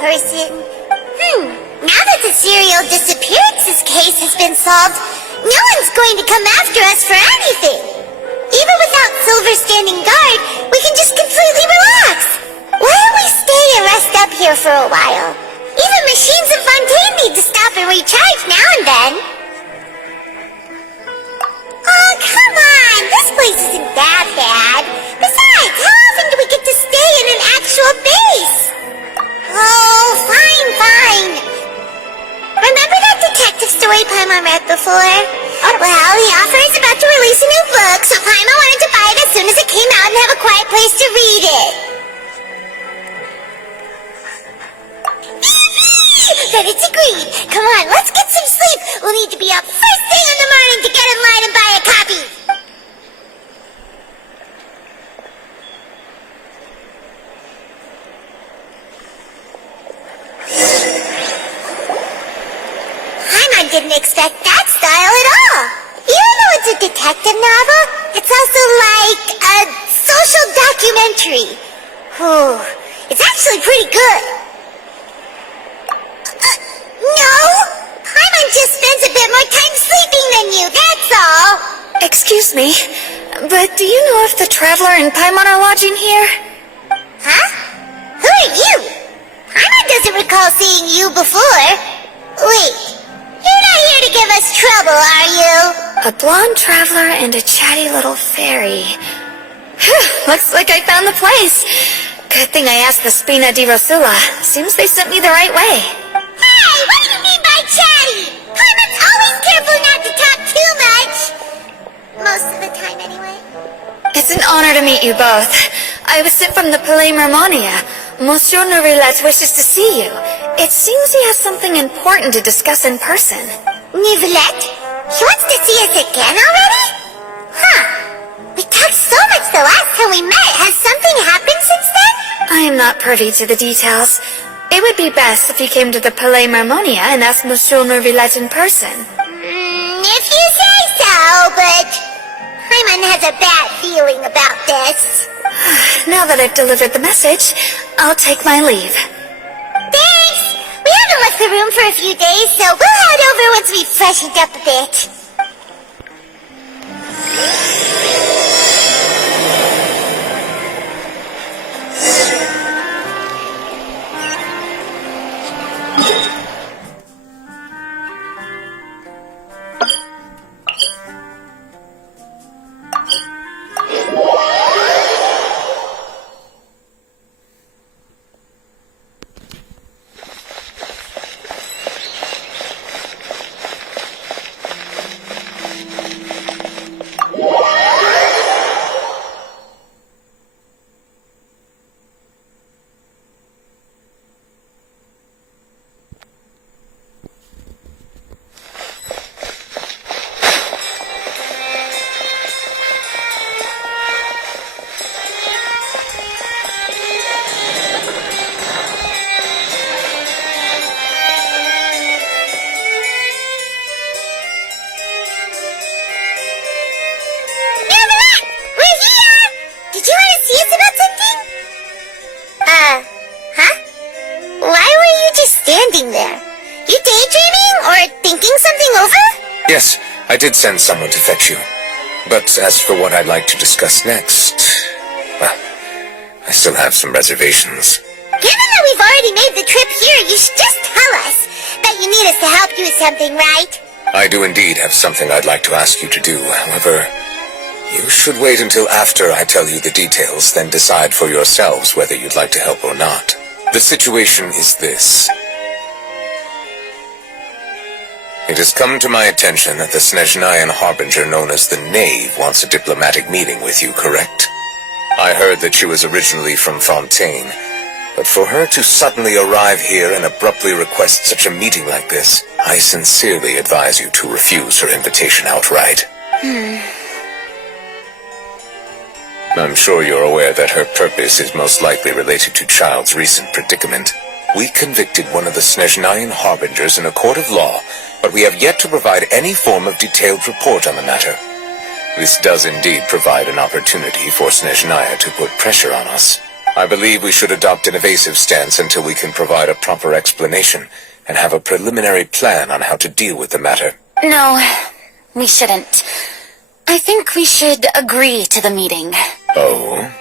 person. Now that the serial disappearances case has been solved, no one's going to come after us for anything. Even without Silver standing guard, we can just completely relax. Why don't we stay and rest up here for a while? Even machines in Fontaine need to stop and recharge now and then. Oh, come on! This place isn't that bad. Besides, how often do we get to stay in an actual base? Oh, fine. Remember that detective story Paimon read before? Well, the author is about to release a new book, so Paimon wanted to buy it as soon as it came out and have a quiet place to read it. Then it's agreed. Come on, let's get some sleep. We'll need to be up first thing in the morning to get in line and buy a copy. Paimon didn't expect that style at all. Even though it's a detective novel, it's also like a social documentary. It's actually pretty good. No! Paimon just spends a bit more time sleeping than you, that's all! Excuse me, but do you know if the Traveler and Paimon are lodging here? Huh? Who are you? Paimon doesn't recall seeing you before. Wait, you're not here to give us trouble, are you? A blonde Traveler and a chatty little fairy. Whew, looks like I found the place. Good thing I asked the Spina di Rosula. Seems they sent me the right way. Hey, what do you mean by chatty? Paimon's always careful not to talk too much. Most of the time, anyway. It's an honor to meet you both. I was sent from the Palais Mermonia. Monsieur Nourilette wishes to see you. It seems he has something important to discuss in person. Nourilette? He wants to see us again already? Huh. We talked so much the last time we met. Has something happened since then? I am not privy to the details. It would be best if you came to the Palais Mermonia and asked Monsieur Nourilette in person. If you say so, but Paimon has a bad feeling about this. Now that I've delivered the message, I'll take my leave. Thanks! We haven't left the room for a few days, so we'll head over once we've freshened up a bit. There. You daydreaming or thinking something over? Yes, I did send someone to fetch you. But as for what I'd like to discuss next, well, I still have some reservations. Given that we've already made the trip here, you should just tell us that you need us to help you with something, right? I do indeed have something I'd like to ask you to do. However, you should wait until after I tell you the details, then decide for yourselves whether you'd like to help or not. The situation is this. It has come to my attention that the Snezhnayan Harbinger known as the Knave wants a diplomatic meeting with you, correct? I heard that she was originally from Fontaine, but for her to suddenly arrive here and abruptly request such a meeting like this, I sincerely advise you to refuse her invitation outright. I'm sure you're aware that her purpose is most likely related to Child's recent predicament. We convicted one of the Snezhnayan Harbingers in a court of law, but we have yet to provide any form of detailed report on the matter. This does indeed provide an opportunity for Snezhnaya to put pressure on us. I believe we should adopt an evasive stance until we can provide a proper explanation and have a preliminary plan on how to deal with the matter. No, we shouldn't. I think we should agree to the meeting. Oh?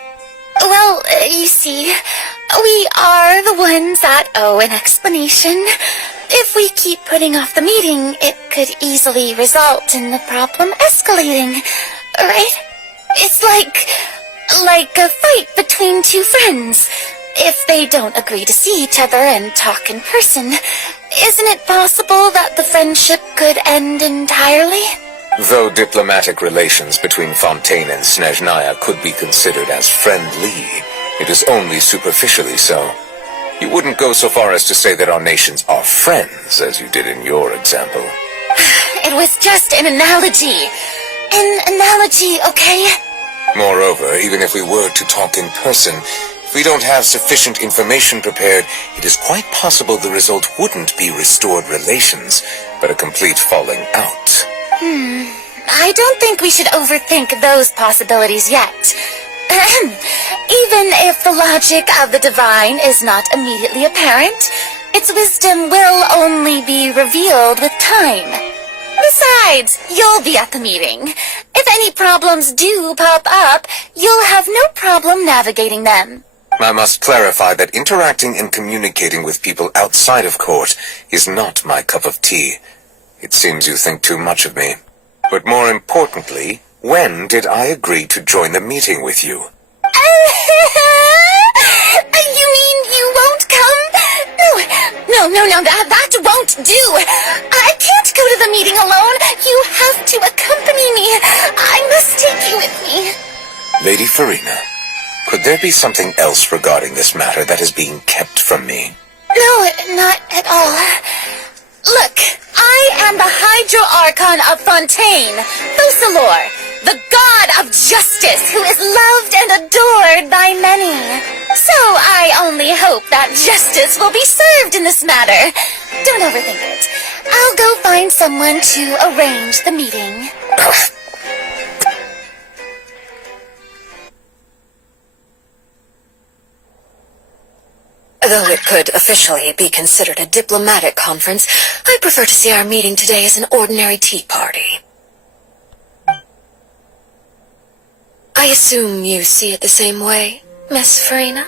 Well, you see, we are the ones that owe an explanation. If we keep putting off the meeting, it could easily result in the problem escalating, right? It's like a fight between two friends. If they don't agree to see each other and talk in person, isn't it possible that the friendship could end entirely? Though diplomatic relations between Fontaine and Snezhnaya could be considered as friendly, it is only superficially so. You wouldn't go so far as to say that our nations are friends, as you did in your example. It was just an analogy. An analogy, okay? Moreover, even if we were to talk in person, if we don't have sufficient information prepared, it is quite possible the result wouldn't be restored relations, but a complete falling out. I don't think we should overthink those possibilities yet. Even if the logic of the divine is not immediately apparent, its wisdom will only be revealed with time. Besides, you'll be at the meeting. If any problems do pop up, you'll have no problem navigating them. I must clarify that interacting and communicating with people outside of court is not my cup of tea. It seems you think too much of me. But more importantly, when did I agree to join the meeting with you? You mean you won't come? No, that won't do. I can't go to the meeting alone. You have to accompany me. I must take you with me. Lady Farina, could there be something else regarding this matter that is being kept from me? No, not at all. Look, I am the Hydro Archon of Fontaine, Thosalor, the god of justice who is loved and adored by many. So I only hope that justice will be served in this matter. Don't overthink it. I'll go find someone to arrange the meeting. Though it could officially be considered a diplomatic conference, I prefer to see our meeting today as an ordinary tea party. I assume you see it the same way, Miss Farina?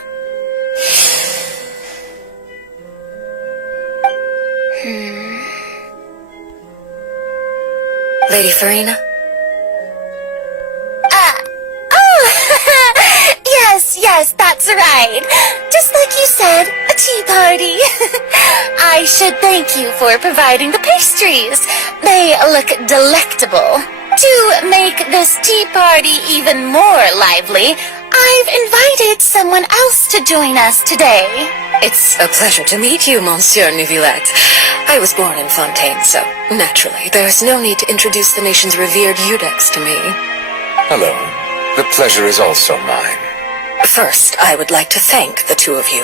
Lady Farina? Yes, that's right. Just like you said, a tea party. I should thank you for providing the pastries. They look delectable. To make this tea party even more lively, I've invited someone else to join us today. It's a pleasure to meet you, Monsieur Neuvillette. I was born in Fontaine, so naturally there's no need to introduce the nation's revered Eudex to me. Hello. The pleasure is also mine. First, I would like to thank the two of you.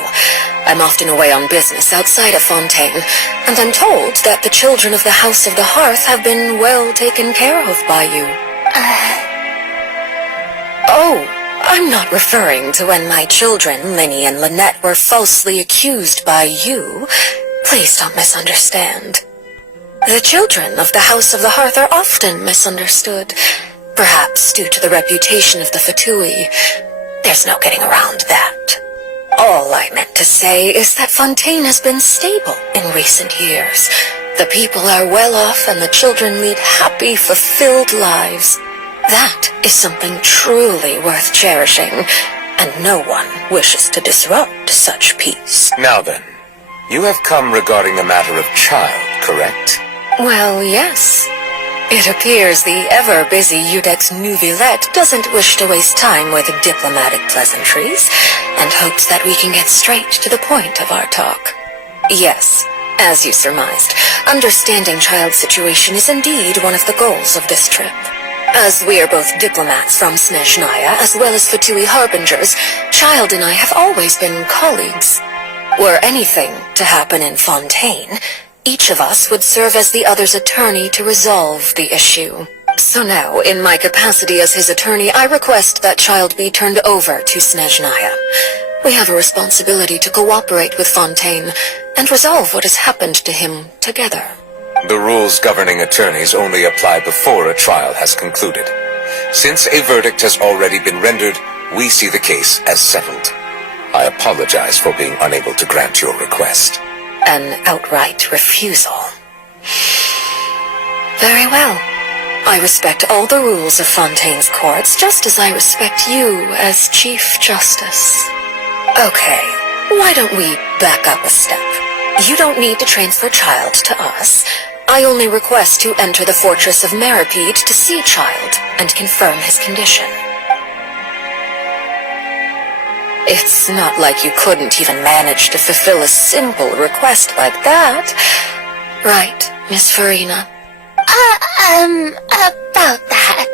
I'm often away on business outside of Fontaine, and I'm told that the children of the House of the Hearth have been well taken care of by you. Oh, I'm not referring to when my children, Linny and Lynette, were falsely accused by you. Please don't misunderstand. The children of the House of the Hearth are often misunderstood, perhaps due to the reputation of the Fatui. There's no getting around that. All I meant to say is that Fontaine has been stable in recent years. The people are well off and the children lead happy, fulfilled lives. That is something truly worth cherishing, and no one wishes to disrupt such peace. Now then, you have come regarding the matter of child, correct? Well, yes. It appears the ever-busy Eudex Neuvillette doesn't wish to waste time with diplomatic pleasantries, and hopes that we can get straight to the point of our talk. Yes, as you surmised, understanding child's situation is indeed one of the goals of this trip. As we are both diplomats from Snezhnaya, as well as Fatui harbingers, Child and I have always been colleagues. Were anything to happen in Fontaine, each of us would serve as the other's attorney to resolve the issue. So now, in my capacity as his attorney, I request that Child be turned over to Snezhnaya. We have a responsibility to cooperate with Fontaine and resolve what has happened to him together. The rules governing attorneys only apply before a trial has concluded. Since a verdict has already been rendered, we see the case as settled. I apologize for being unable to grant your request. An outright refusal. Very well. I respect all the rules of Fontaine's courts, just as I respect you as Chief Justice. Okay, why don't we back up a step? You don't need to transfer Child to us. I only request to enter the Fortress of Meripede to see Child and confirm his condition. It's not like you couldn't even manage to fulfill a simple request like that. Right, Miss Farina? About that.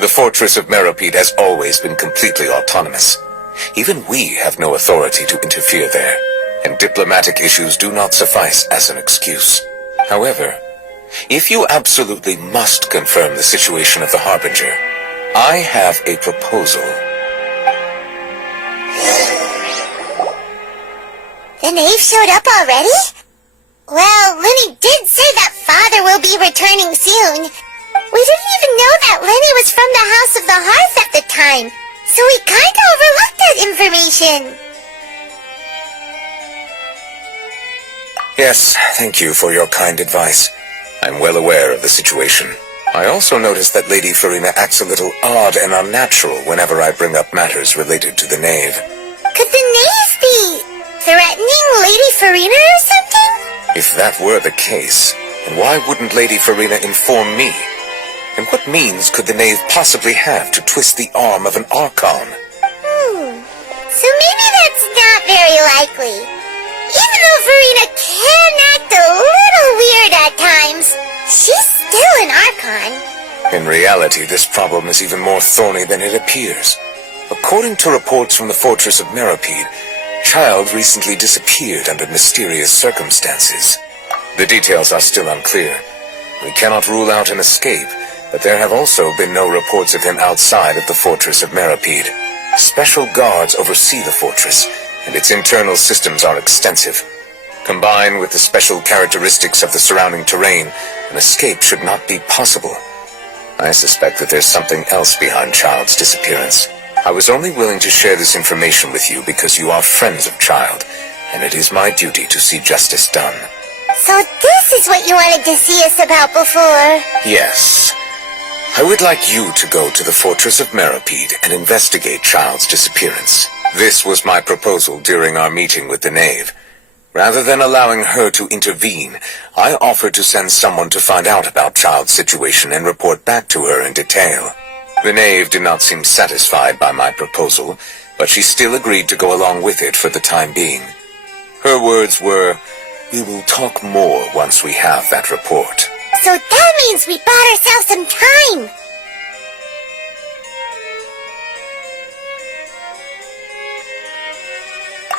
The Fortress of Meripede has always been completely autonomous. Even we have no authority to interfere there, and diplomatic issues do not suffice as an excuse. However, if you absolutely must confirm the situation of the Harbinger, I have a proposal. The knave showed up already? Well, Lenny did say that Father will be returning soon. We didn't even know that Lenny was from the House of the Hearth at the time, so we kinda overlooked that information. Yes, thank you for your kind advice. I'm well aware of the situation. I also noticed that Lady Farina acts a little odd and unnatural whenever I bring up matters related to the knave. Could the knave be threatening Lady Farina or something? If that were the case, then why wouldn't Lady Farina inform me? And what means could the knave possibly have to twist the arm of an Archon? So maybe that's not very likely. Even though Farina can act a little weird at times, she's still an Archon. In reality, this problem is even more thorny than it appears. According to reports from the Fortress of Meripede, Child recently disappeared under mysterious circumstances. The details are still unclear. We cannot rule out an escape, but there have also been no reports of him outside of the Fortress of Meripede. Special guards oversee the fortress, and its internal systems are extensive. Combined with the special characteristics of the surrounding terrain, an escape should not be possible. I suspect that there's something else behind Child's disappearance. I was only willing to share this information with you because you are friends of Child, and it is my duty to see justice done. So this is what you wanted to see us about before? Yes. I would like you to go to the Fortress of Meripede and investigate Child's disappearance. This was my proposal during our meeting with the knave. Rather than allowing her to intervene, I offered to send someone to find out about Child's situation and report back to her in detail. The knave did not seem satisfied by my proposal, but she still agreed to go along with it for the time being. Her words were, "We will talk more once we have that report." So that means we bought ourselves some time.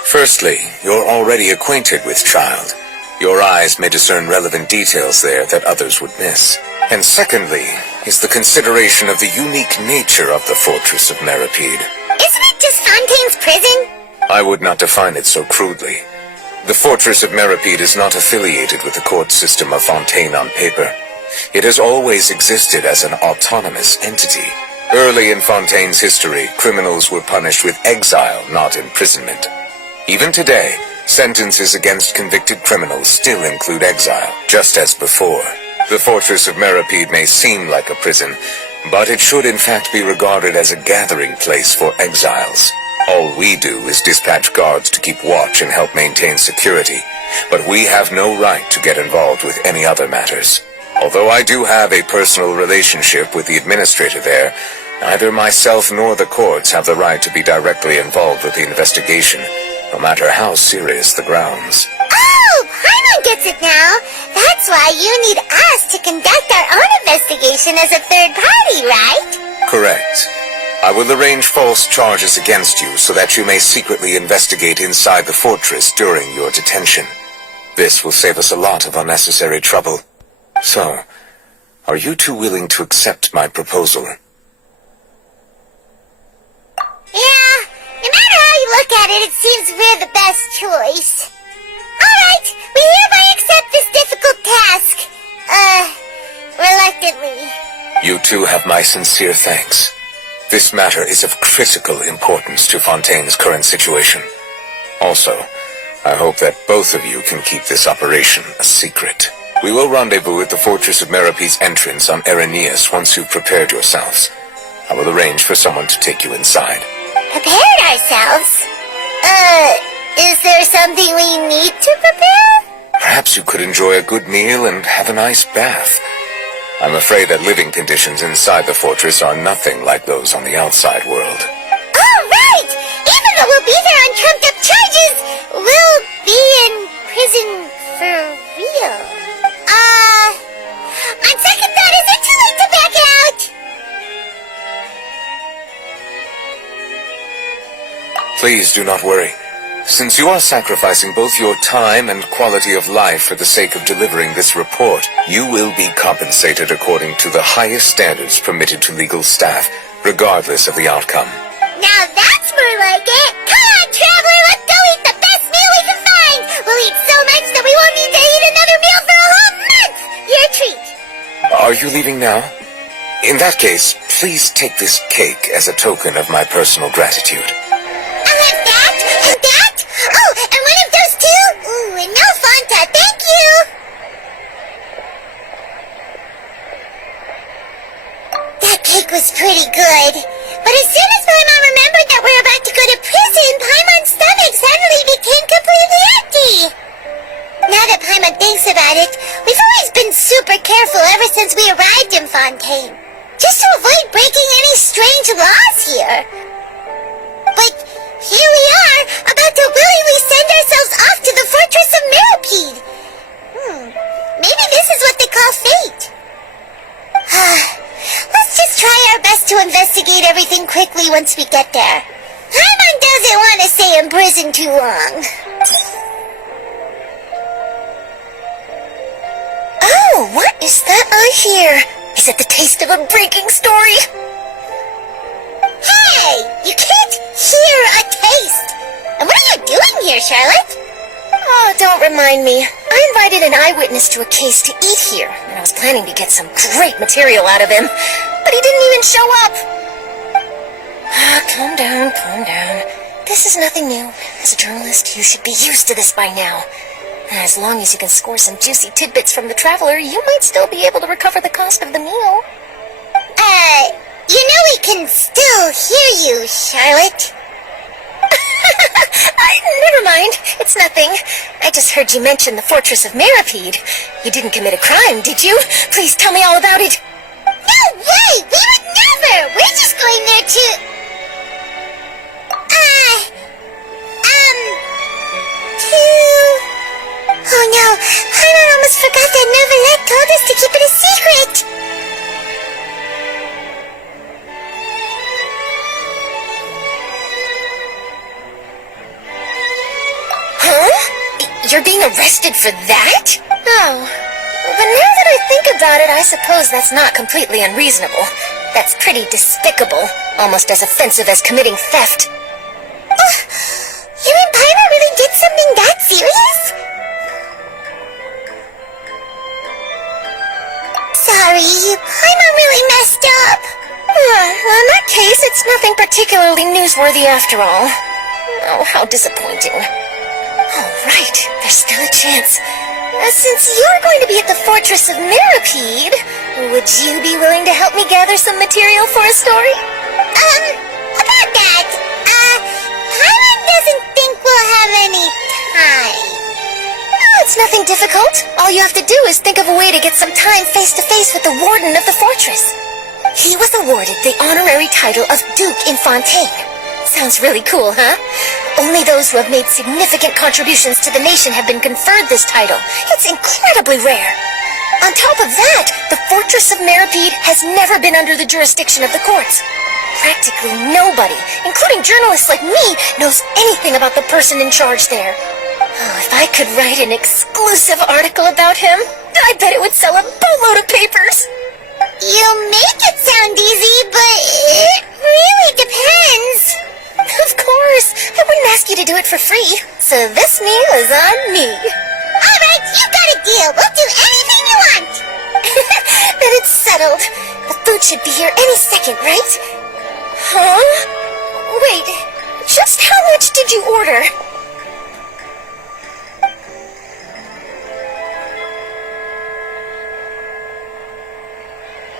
Firstly, you're already acquainted with Child. Your eyes may discern relevant details there that others would miss. And secondly, is the consideration of the unique nature of the Fortress of Meripede. Isn't it just Fontaine's prison? I would not define it so crudely. The Fortress of Meripede is not affiliated with the court system of Fontaine on paper. It has always existed as an autonomous entity. Early in Fontaine's history, criminals were punished with exile, not imprisonment. Even today, sentences against convicted criminals still include exile, just as before. The Fortress of Meripede may seem like a prison, but it should in fact be regarded as a gathering place for exiles. All we do is dispatch guards to keep watch and help maintain security, but we have no right to get involved with any other matters. Although I do have a personal relationship with the administrator there, neither myself nor the courts have the right to be directly involved with the investigation, no matter how serious the grounds. Oh, Paimon gets it now. That's why you need us to conduct our own investigation as a third party, right? Correct. I will arrange false charges against you so that you may secretly investigate inside the fortress during your detention. This will save us a lot of unnecessary trouble. So, are you two willing to accept my proposal? Yeah, no matter how about it, it seems we're the best choice. Alright, we hereby accept this difficult task. Reluctantly. You two have my sincere thanks. This matter is of critical importance to Fontaine's current situation. Also, I hope that both of you can keep this operation a secret. We will rendezvous at the Fortress of Merope's entrance on Erinius once you've prepared yourselves. I will arrange for someone to take you inside. Prepared ourselves? Is there something we need to prepare? Perhaps you could enjoy a good meal and have a nice bath. I'm afraid that living conditions inside the fortress are nothing like those on the outside world. Oh, right! Even though we'll be there on trumped-up charges, we'll be in prison for real. On second thought, is it too late to back out? Please do not worry. Since you are sacrificing both your time and quality of life for the sake of delivering this report, you will be compensated according to the highest standards permitted to legal staff, regardless of the outcome. Now that's more like it! Come on, traveler, let's go eat the best meal we can find! We'll eat so much that we won't need to eat another meal for a whole month! Your treat! Are you leaving now? In that case, please take this cake as a token of my personal gratitude. I'll have that, and that! Oh, and one of those two? Ooh, and no Fanta, thank you! That cake was pretty good. But as soon as my mom remembered that we're about to go to prison, Paimon's stomach suddenly became completely empty. Now that Paimon thinks about it, we've always been super careful ever since we arrived in Fontaine. Just to avoid breaking any strange laws here. But here we are, about to willingly send ourselves off to the Fortress of Meropide. Maybe this is what they call fate. Let's just try our best to investigate everything quickly once we get there. Paimon doesn't want to stay in prison too long. Oh, what is that I hear? Is it the taste of a breaking story? Hey! You can't hear a taste! And what are you doing here, Charlotte? Oh, don't remind me. I invited an eyewitness to a case to eat here, and I was planning to get some great material out of him, but he didn't even show up. Calm down, calm down. This is nothing new. As a journalist, you should be used to this by now. As long as you can score some juicy tidbits from the traveler, you might still be able to recover the cost of the meal. You know we can still hear you, Charlotte. Never mind. It's nothing. I just heard you mention the Fortress of Meropide. You didn't commit a crime, did you? Please tell me all about it. No way! We would never! We're just going there to... Oh no, Paimon almost forgot that Neuvillette told us to keep it a secret. Huh? You're being arrested for that? Oh. But now that I think about it, I suppose that's not completely unreasonable. That's pretty despicable. Almost as offensive as committing theft. You mean Paimon really did something that serious? Sorry, Paimon really messed up. Well, in that case, it's nothing particularly newsworthy after all. Oh, how disappointing. All right, there's still a chance. Since you're going to be at the Fortress of Meropide, would you be willing to help me gather some material for a story? About that, Paimon doesn't think we'll have any time. Oh, it's nothing difficult. All you have to do is think of a way to get some time face-to-face with the warden of the fortress. He was awarded the honorary title of Duke in Fontaine. Sounds really cool, huh? Only those who have made significant contributions to the nation have been conferred this title. It's incredibly rare. On top of that, the Fortress of Meropide has never been under the jurisdiction of the courts. Practically nobody, including journalists like me, knows anything about the person in charge there. Oh, if I could write an exclusive article about him, I bet it would sell a boatload of papers. You make it sound easy, but it really depends. Of course. I wouldn't ask you to do it for free, so this meal is on me. Alright, you got a deal. We'll do anything you want. Then it's settled. The food should be here any second, right? Huh? Wait, just how much did you order?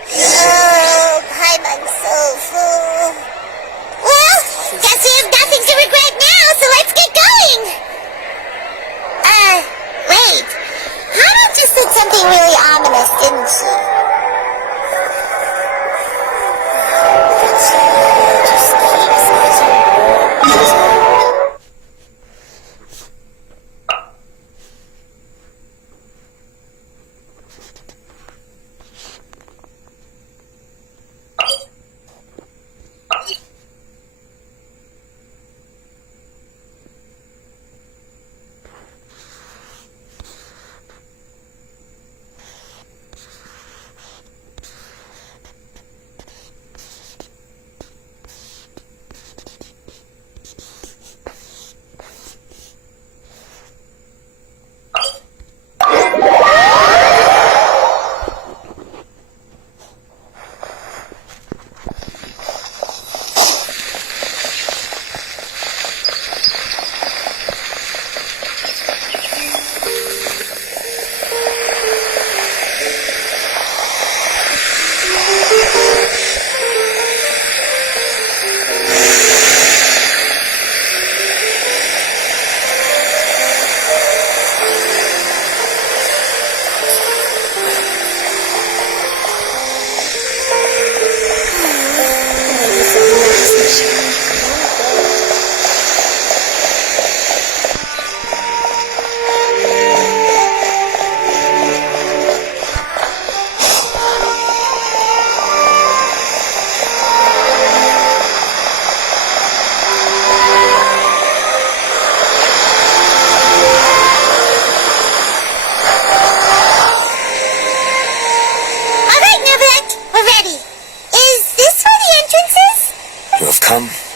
Oh, Paimon's so full. Well, guess we have nothing to regret now, so let's get going. Wait. Hana just said something really ominous, didn't she?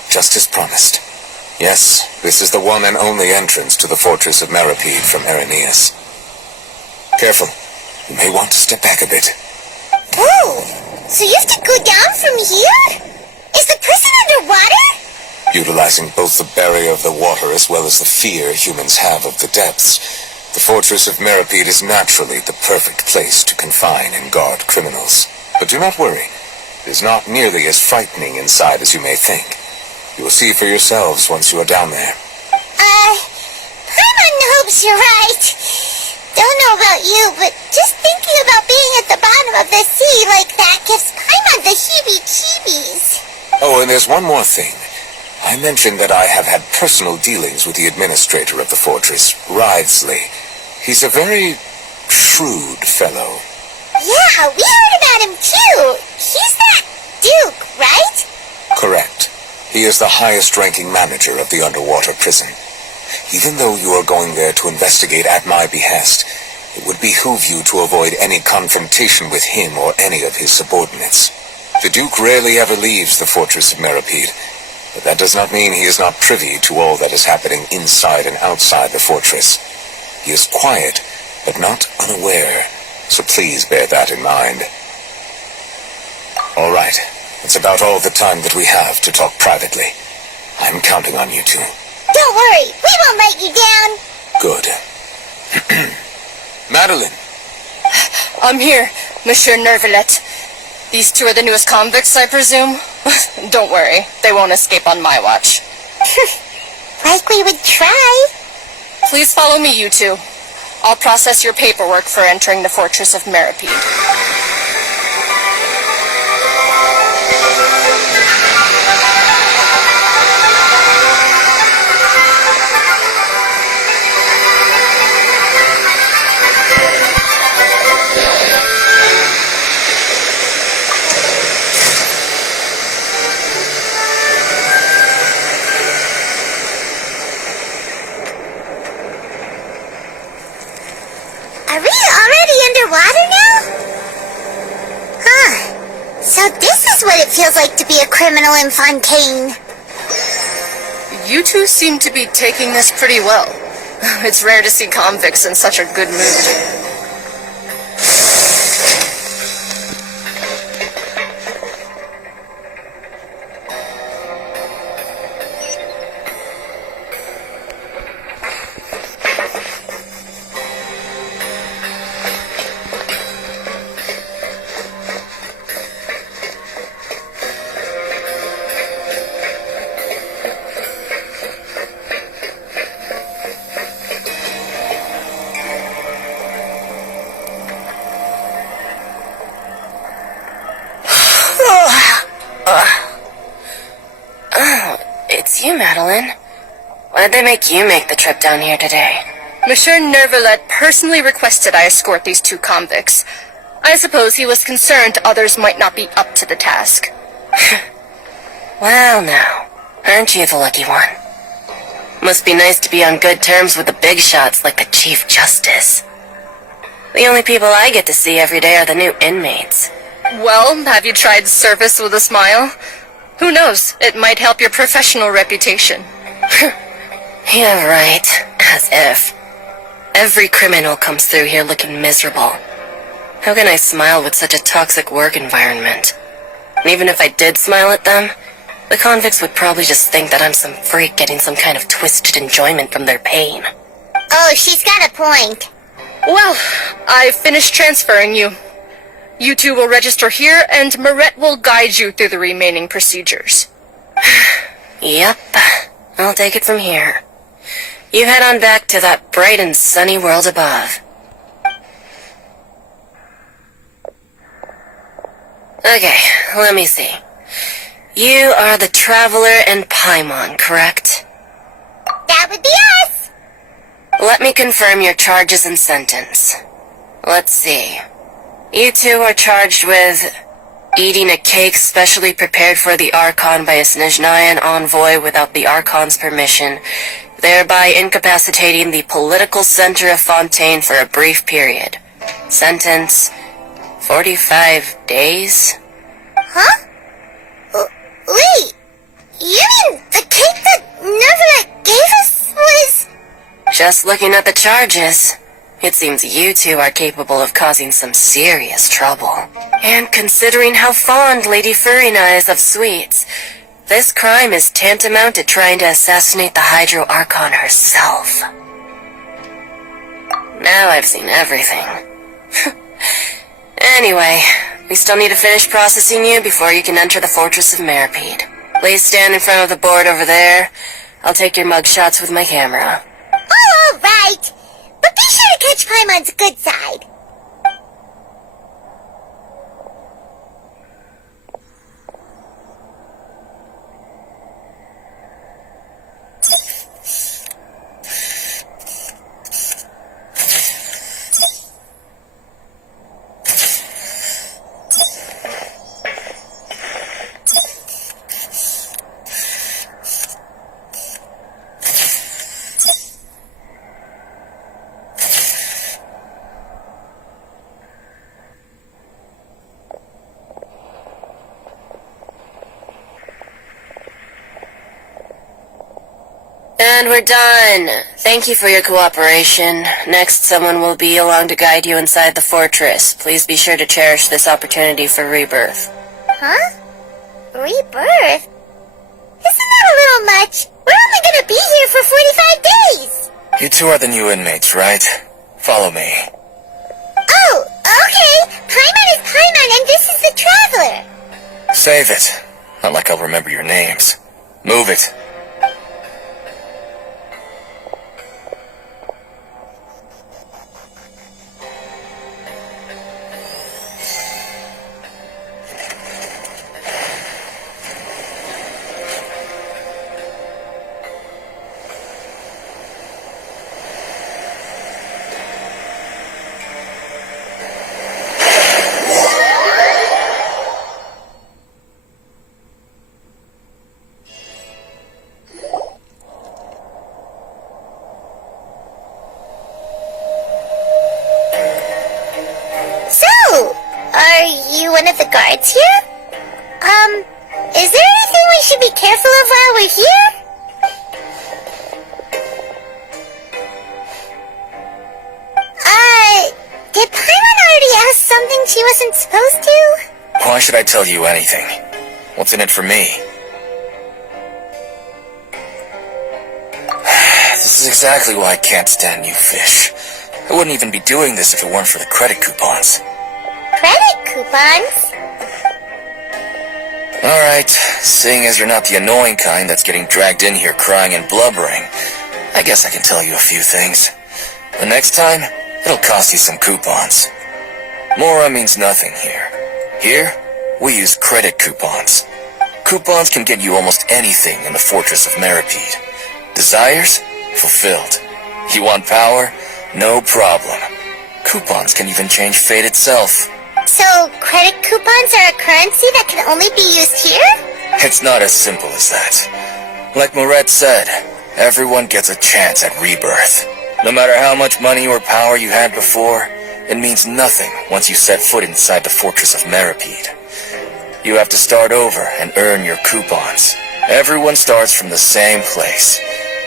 Just as promised. Yes, this is the one and only entrance to the fortress of Meripede from Irenaeus. Careful. You may want to step back a bit. Oh, so you have to go down from here? Is the prison underwater? Utilizing both the barrier of the water as well as the fear humans have of the depths, the fortress of Meripede is naturally the perfect place to confine and guard criminals. But do not worry. It is not nearly as frightening inside as you may think. You will see for yourselves once you are down there. Paimon hopes you're right. Don't know about you, but just thinking about being at the bottom of the sea like that gives Paimon the heebie-jeebies. Oh, and there's one more thing. I mentioned that I have had personal dealings with the administrator of the fortress, Writhsley. He's a very shrewd fellow. Yeah, we heard about him too. He's that Duke, right? Correct. He is the highest-ranking manager of the underwater prison. Even though you are going there to investigate at my behest, it would behoove you to avoid any confrontation with him or any of his subordinates. The Duke rarely ever leaves the fortress of Meripede, but that does not mean he is not privy to all that is happening inside and outside the fortress. He is quiet, but not unaware, so please bear that in mind. All right. It's about all the time that we have to talk privately. I'm counting on you two. Don't worry, we won't let you down. Good. Madeline! I'm here, Monsieur Nervalet. These two are the newest convicts, I presume? Don't worry, they won't escape on my watch. Like we would try. Please follow me, you two. I'll process your paperwork for entering the fortress of Meripede. Are we already underwater now? Huh. So this is what it feels like to be a criminal in Fontaine. You two seem to be taking this pretty well. It's rare to see convicts in such a good mood. It's you, Madeline. Why did they make you make the trip down here today? Monsieur Nervalet personally requested I escort these two convicts. I suppose he was concerned others might not be up to the task. Well now, aren't you the lucky one? Must be nice to be on good terms with the big shots like the Chief Justice. The only people I get to see every day are the new inmates. Well, have you tried service with a smile? Who knows, it might help your professional reputation. Yeah, right. As if. Every criminal comes through here looking miserable. How can I smile with such a toxic work environment? And even if I did smile at them, the convicts would probably just think that I'm some freak getting some kind of twisted enjoyment from their pain. Oh, she's got a point. Well, I've finished transferring you. You two will register here, and Moret will guide you through the remaining procedures. Yep, I'll take it from here. You head on back to that bright and sunny world above. Okay, let me see. You are the Traveler and Paimon, correct? That would be us! Let me confirm your charges and sentence. Let's see. You two are charged with eating a cake specially prepared for the Archon by a Snezhnayan envoy without the Archon's permission, thereby incapacitating the political center of Fontaine for a brief period. Sentence, 45 days? Huh? Wait, you mean the cake that Nervalet gave us was... Just looking at the charges, it seems you two are capable of causing some serious trouble. And considering how fond Lady Furina is of sweets, this crime is tantamount to trying to assassinate the Hydro Archon herself. Now I've seen everything. Anyway, we still need to finish processing you before you can enter the Fortress of Meripede. Please stand in front of the board over there. I'll take your mugshots with my camera. Oh, all right. But be sure to catch Paimon's good side. And we're done. Thank you for your cooperation. Next, someone will be along to guide you inside the fortress. Please be sure to cherish this opportunity for rebirth. Huh? Rebirth? Isn't that a little much? We're only gonna be here for 45 days! You two are the new inmates, right? Follow me. Oh, okay! Paimon is Paimon and this is the Traveler! Save it. Not like I'll remember your names. Move it. Are you one of the guards here? Is there anything we should be careful of while we're here? wasn't supposed to? Why should I tell you anything? What's in it for me? This is exactly why I can't stand you fish. I wouldn't even be doing this if it weren't for the credit coupons. Credit coupons? Alright, seeing as you're not the annoying kind that's getting dragged in here crying and blubbering, I guess I can tell you a few things. The next time, it'll cost you some coupons. Mora means nothing here. Here, we use credit coupons. Coupons can get you almost anything in the Fortress of Meripede. Desires? Fulfilled. You want power? No problem. Coupons can even change fate itself. So, credit coupons are a currency that can only be used here? It's not as simple as that. Like Moret said, everyone gets a chance at rebirth. No matter how much money or power you had before, it means nothing once you set foot inside the Fortress of Meripede. You have to start over and earn your coupons. Everyone starts from the same place,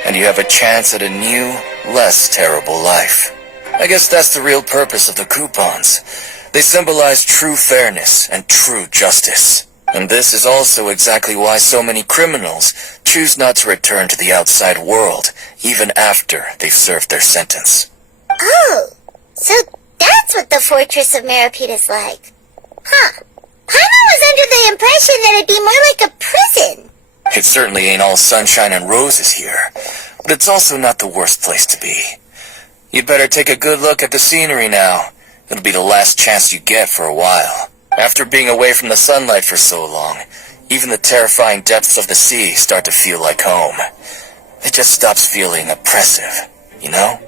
and you have a chance at a new, less terrible life. I guess that's the real purpose of the coupons. They symbolize true fairness and true justice. And this is also exactly why so many criminals choose not to return to the outside world, even after they've served their sentence. Oh, so that's what the Fortress of Meripede is like. Huh. Paimon was under the impression that it'd be more like a prison. It certainly ain't all sunshine and roses here, but it's also not the worst place to be. You'd better take a good look at the scenery now. It'll be the last chance you get for a while. After being away from the sunlight for so long, even the terrifying depths of the sea start to feel like home. It just stops feeling oppressive, you know?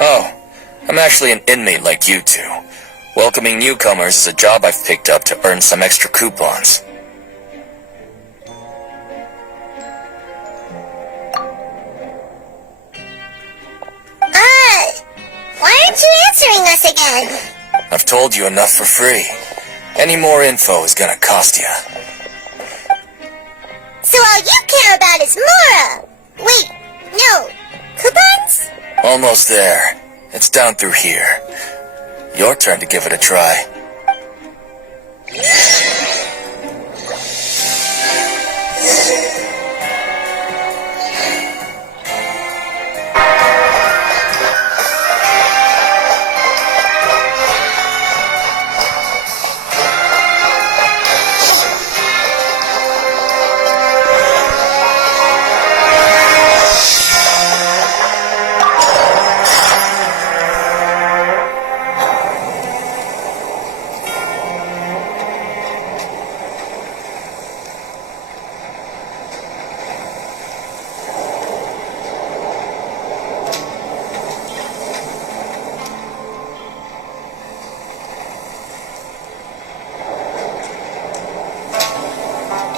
Oh, I'm actually an inmate like you two. Welcoming newcomers is a job I've picked up to earn some extra coupons. Why aren't you answering us again? I've told you enough for free. Any more info is gonna cost you. So all you care about is Mora! Wait, no. Coupons? Almost there. It's down through here. Your turn to give it a try.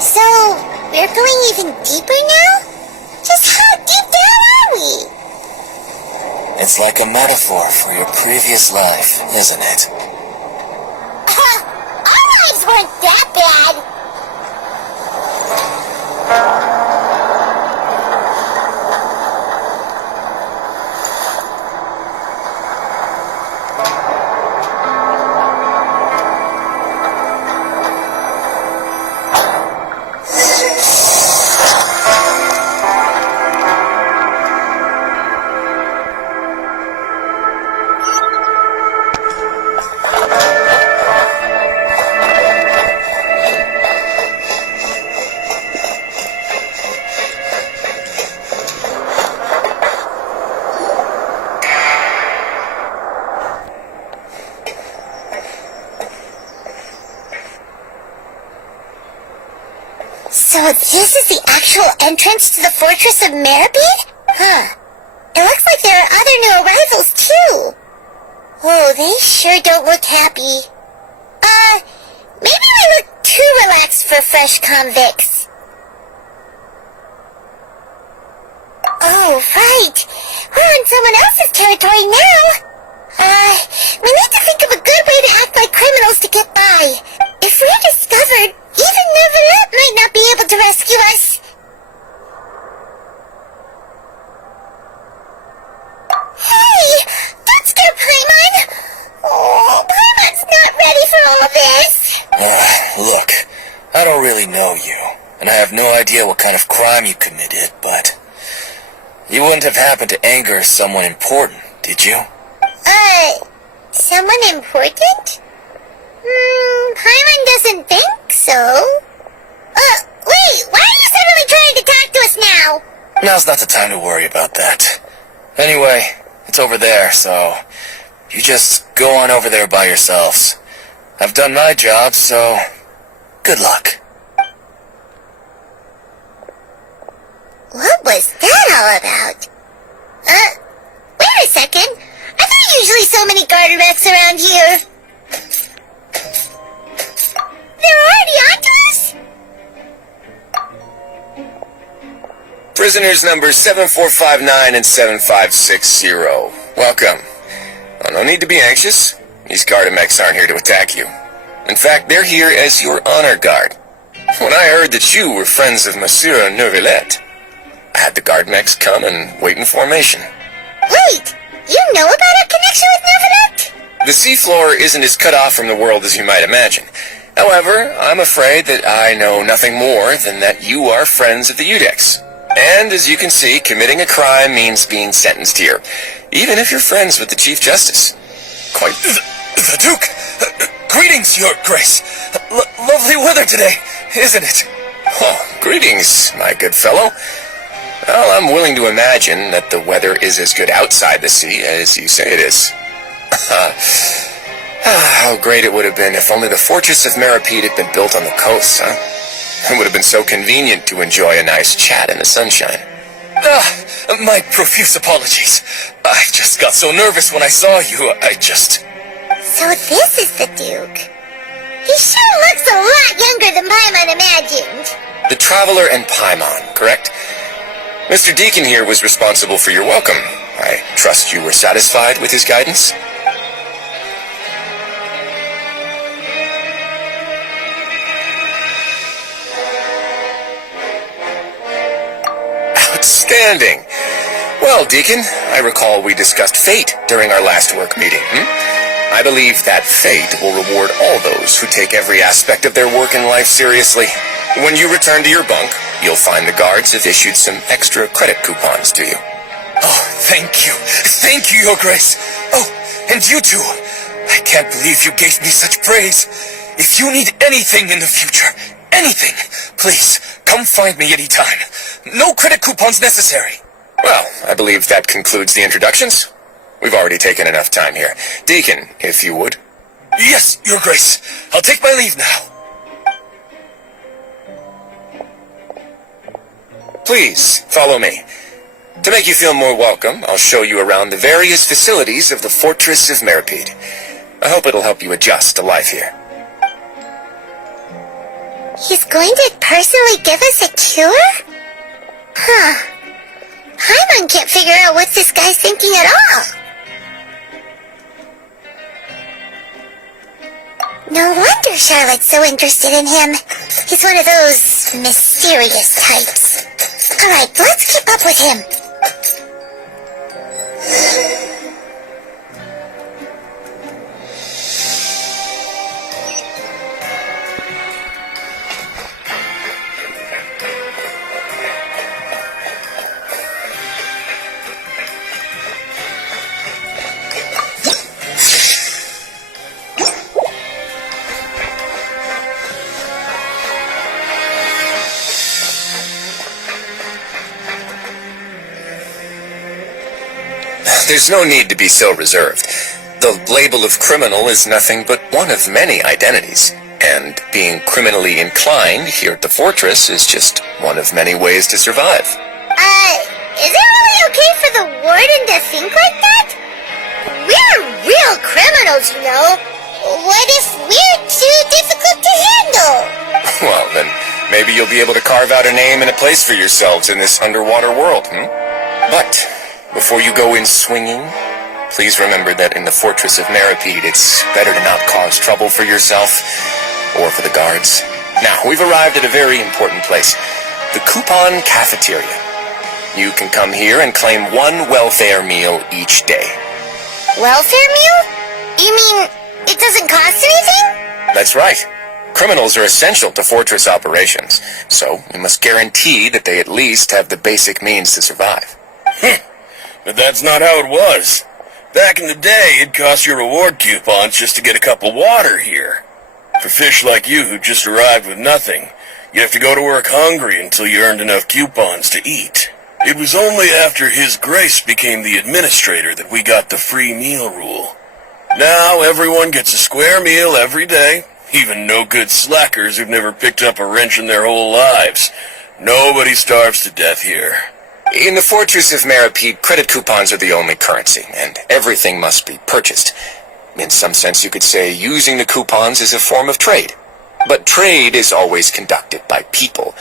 So, we're going even deeper now? Just how deep down are we? It's like a metaphor for your previous life, isn't it? Our lives weren't that bad. So this is the actual entrance to the Fortress of Meripede? Huh. It looks like there are other new arrivals, too. Oh, they sure don't look happy. Maybe we look too relaxed for fresh convicts. Oh, right. We're in someone else's territory now. We need to think of a good way to act like criminals to get by. If we're discovered, even Neverett might not be able to rescue us. Hey! Don't scare Paimon! Oh, Paimon's not ready for all this. you, and I have no idea what kind of crime you committed, but you wouldn't have happened to anger someone important, did you? Someone important? Paimon doesn't think so. Wait, why are you suddenly trying to talk to us now? Now's not the time to worry about that. Anyway, it's over there, so you just go on over there by yourselves. I've done my job, so good luck. What was that all about? Wait a second. Are there usually so many garden wrecks around here? They're already onto us? Prisoners numbers 7459 and 7560. Welcome. Well, no need to be anxious. These Gardamex aren't here to attack you. In fact, they're here as your honor guard. When I heard that you were friends of Monsieur Neuvillette, I had the Gardamex come and wait in formation. Wait, you know about our connection with Neuvillette? The seafloor isn't as cut off from the world as you might imagine. However, I'm afraid that I know nothing more than that you are friends of the Udex. And as you can see, committing a crime means being sentenced here, even if you're friends with the Chief Justice. Quite... The Duke! Greetings, Your Grace! Lovely weather today, isn't it? Oh, greetings, my good fellow. Well, I'm willing to imagine that the weather is as good outside the sea as you say it is. How great it would have been if only the fortress of Meripede had been built on the coast, huh? It would have been so convenient to enjoy a nice chat in the sunshine. My profuse apologies. I just got so nervous when I saw you, So this is the Duke. He sure looks a lot younger than Paimon imagined. The Traveler and Paimon, correct? Mr. Deacon here was responsible for your welcome. I trust you were satisfied with his guidance? Outstanding! Well, Deacon, I recall we discussed fate during our last work meeting, I believe that fate will reward all those who take every aspect of their work in life seriously. When you return to your bunk, you'll find the guards have issued some extra credit coupons to you. Oh, thank you. Thank you, Your Grace. Oh, and you too. I can't believe you gave me such praise. If you need anything in the future, anything, please, come find me anytime. No credit coupons necessary. Well, I believe that concludes the introductions. We've already taken enough time here. Deacon, if you would. Yes, Your Grace. I'll take my leave now. Please, follow me. To make you feel more welcome, I'll show you around the various facilities of the Fortress of Meripede. I hope it'll help you adjust to life here. He's going to personally give us a tour? Huh. Paimon can't figure out what this guy's thinking at all. No wonder Charlotte's so interested in him. He's one of those mysterious types. Alright, let's keep up with him. There's no need to be so reserved. The label of criminal is nothing but one of many identities, and being criminally inclined here at the fortress is just one of many ways to survive. Is it really okay for the warden to think like that? We're real criminals, you know. What if we're too difficult to handle? Well, then maybe you'll be able to carve out a name and a place for yourselves in this underwater world, But before you go in swinging, please remember that in the Fortress of Meripede, it's better to not cause trouble for yourself or for the guards. Now, we've arrived at a very important place, the Coupon Cafeteria. You can come here and claim one welfare meal each day. Welfare meal? You mean it doesn't cost anything? That's right. Criminals are essential to fortress operations, so we must guarantee that they at least have the basic means to survive. But that's not how it was. Back in the day, it cost you reward coupons just to get a cup of water here. For fish like you who just arrived with nothing, you have to go to work hungry until you earned enough coupons to eat. It was only after His Grace became the administrator that we got the free meal rule. Now everyone gets a square meal every day, even no-good slackers who've never picked up a wrench in their whole lives. Nobody starves to death here. In the Fortress of Meripede, credit coupons are the only currency, and everything must be purchased. In some sense, you could say using the coupons is a form of trade. But trade is always conducted by people.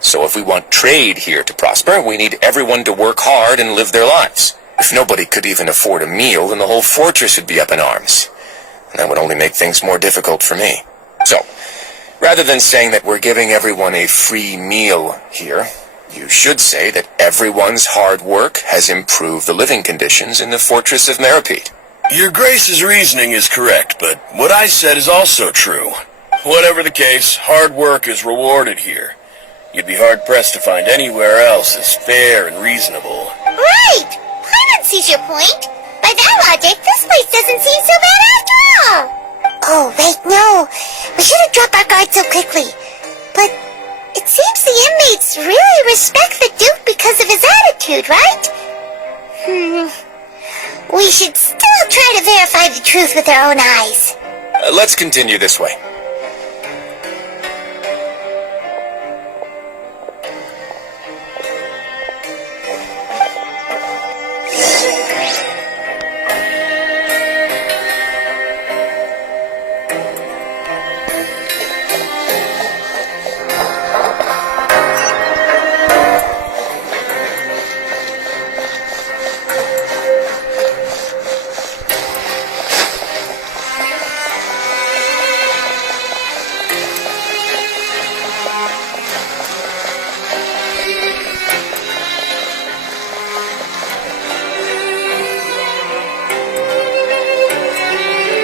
So if we want trade here to prosper, we need everyone to work hard and live their lives. If nobody could even afford a meal, then the whole fortress would be up in arms. And that would only make things more difficult for me. So, rather than saying that we're giving everyone a free meal here, you should say that everyone's hard work has improved the living conditions in the Fortress of Meripede. Your Grace's reasoning is correct, but what I said is also true. Whatever the case, hard work is rewarded here. You'd be hard-pressed to find anywhere else as fair and reasonable. Right! Paimon sees your point. By that logic, this place doesn't seem so bad after all. Oh, wait, no. We should have dropped our guard so quickly. But it seems the inmates really respect the Duke because of his attitude, right? We should still try to verify the truth with our own eyes. Let's continue this way.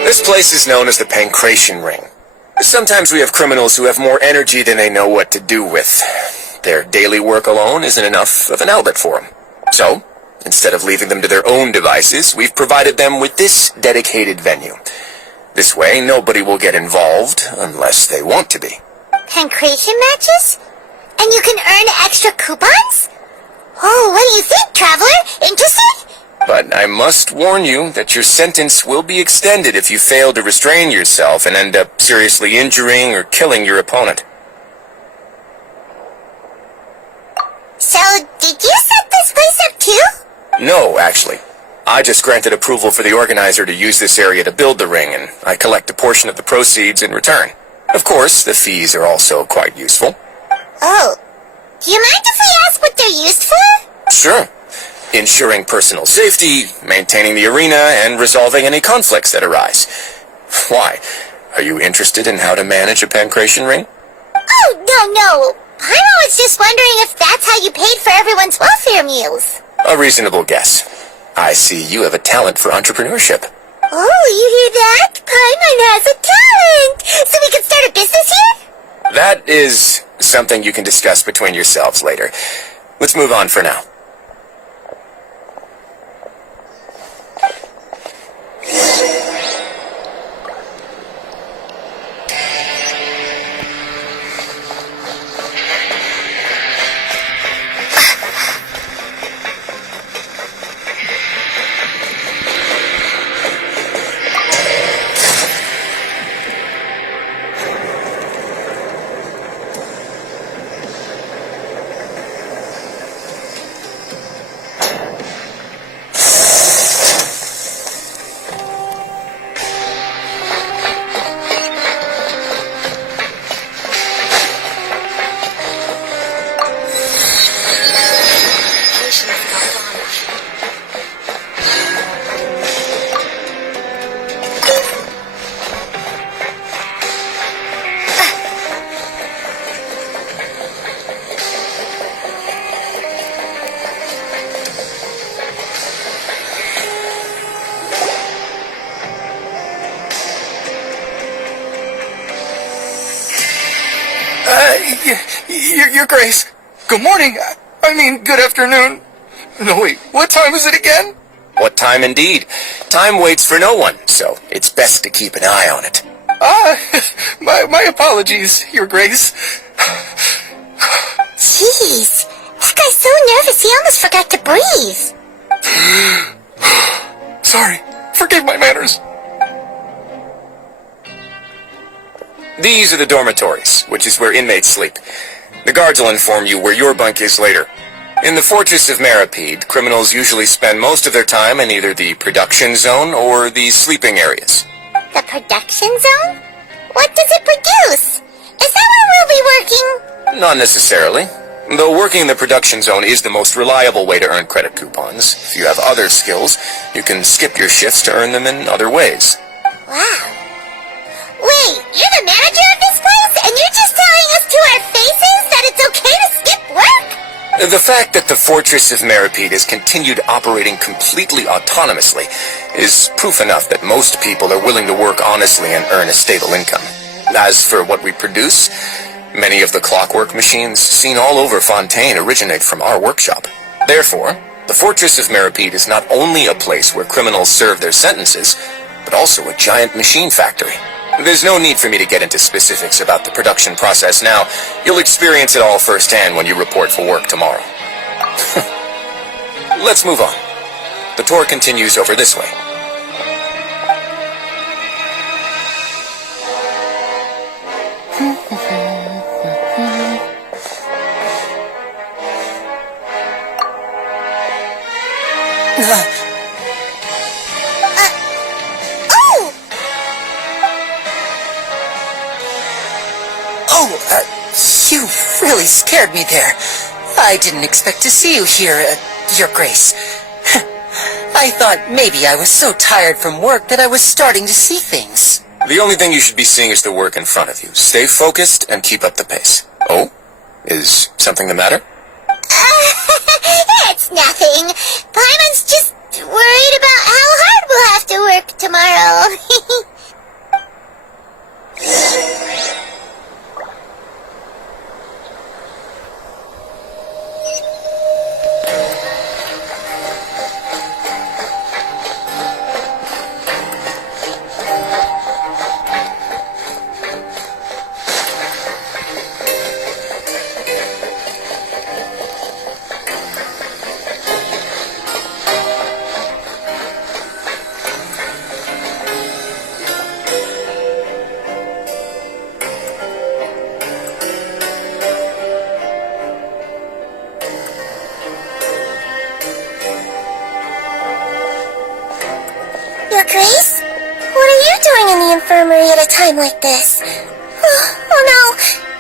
This place is known as the Pancration Ring. Sometimes we have criminals who have more energy than they know what to do with. Their daily work alone isn't enough of an outlet for them. So, instead of leaving them to their own devices, we've provided them with this dedicated venue. This way, nobody will get involved unless they want to be. Pancration matches? And you can earn extra coupons? Oh, what do you think, Traveler? Interested? But I must warn you that your sentence will be extended if you fail to restrain yourself and end up seriously injuring or killing your opponent. So, did you set this place up too? No, actually. I just granted approval for the organizer to use this area to build the ring, and I collect a portion of the proceeds in return. Of course, the fees are also quite useful. Oh. Do you mind if we ask what they're used for? Sure. Ensuring personal safety, maintaining the arena, and resolving any conflicts that arise. Why? Are you interested in how to manage a Pancration ring? Oh, no. Paimon was just wondering if that's how you paid for everyone's welfare meals. A reasonable guess. I see you have a talent for entrepreneurship. Oh, you hear that? Paimon has a talent! So we can start a business here? That is something you can discuss between yourselves later. Let's move on for now. Your Grace. Good morning. I mean, good afternoon. No, wait, what time is it again? What time indeed? Time waits for no one, so it's best to keep an eye on it. My apologies, Your Grace. Jeez, that guy's so nervous he almost forgot to breathe. Sorry, forgive my manners. These are the dormitories, which is where inmates sleep. The guards will inform you where your bunk is later. In the Fortress of Maripede, criminals usually spend most of their time in either the production zone or the sleeping areas. The production zone? What does it produce? Is that where we'll be working? Not necessarily. Though working in the production zone is the most reliable way to earn credit coupons. If you have other skills, you can skip your shifts to earn them in other ways. Wow. Wait, you're the manager of this place, and you're just telling us to our faces that it's okay to skip work? The fact that the Fortress of Maripede has continued operating completely autonomously is proof enough that most people are willing to work honestly and earn a stable income. As for what we produce, many of the clockwork machines seen all over Fontaine originate from our workshop. Therefore, the Fortress of Maripede is not only a place where criminals serve their sentences, but also a giant machine factory. There's no need for me to get into specifics about the production process now. You'll experience it all firsthand when you report for work tomorrow. Let's move on. The tour continues over this way. You really scared me there. I didn't expect to see you here, Your Grace. I thought maybe I was so tired from work that I was starting to see things. The only thing you should be seeing is the work in front of you. Stay focused and keep up the pace. Oh? Is something the matter? It's nothing. Paimon's just worried about how hard we'll have to work tomorrow. Your Grace? What are you doing in the infirmary at a time like this? Oh no,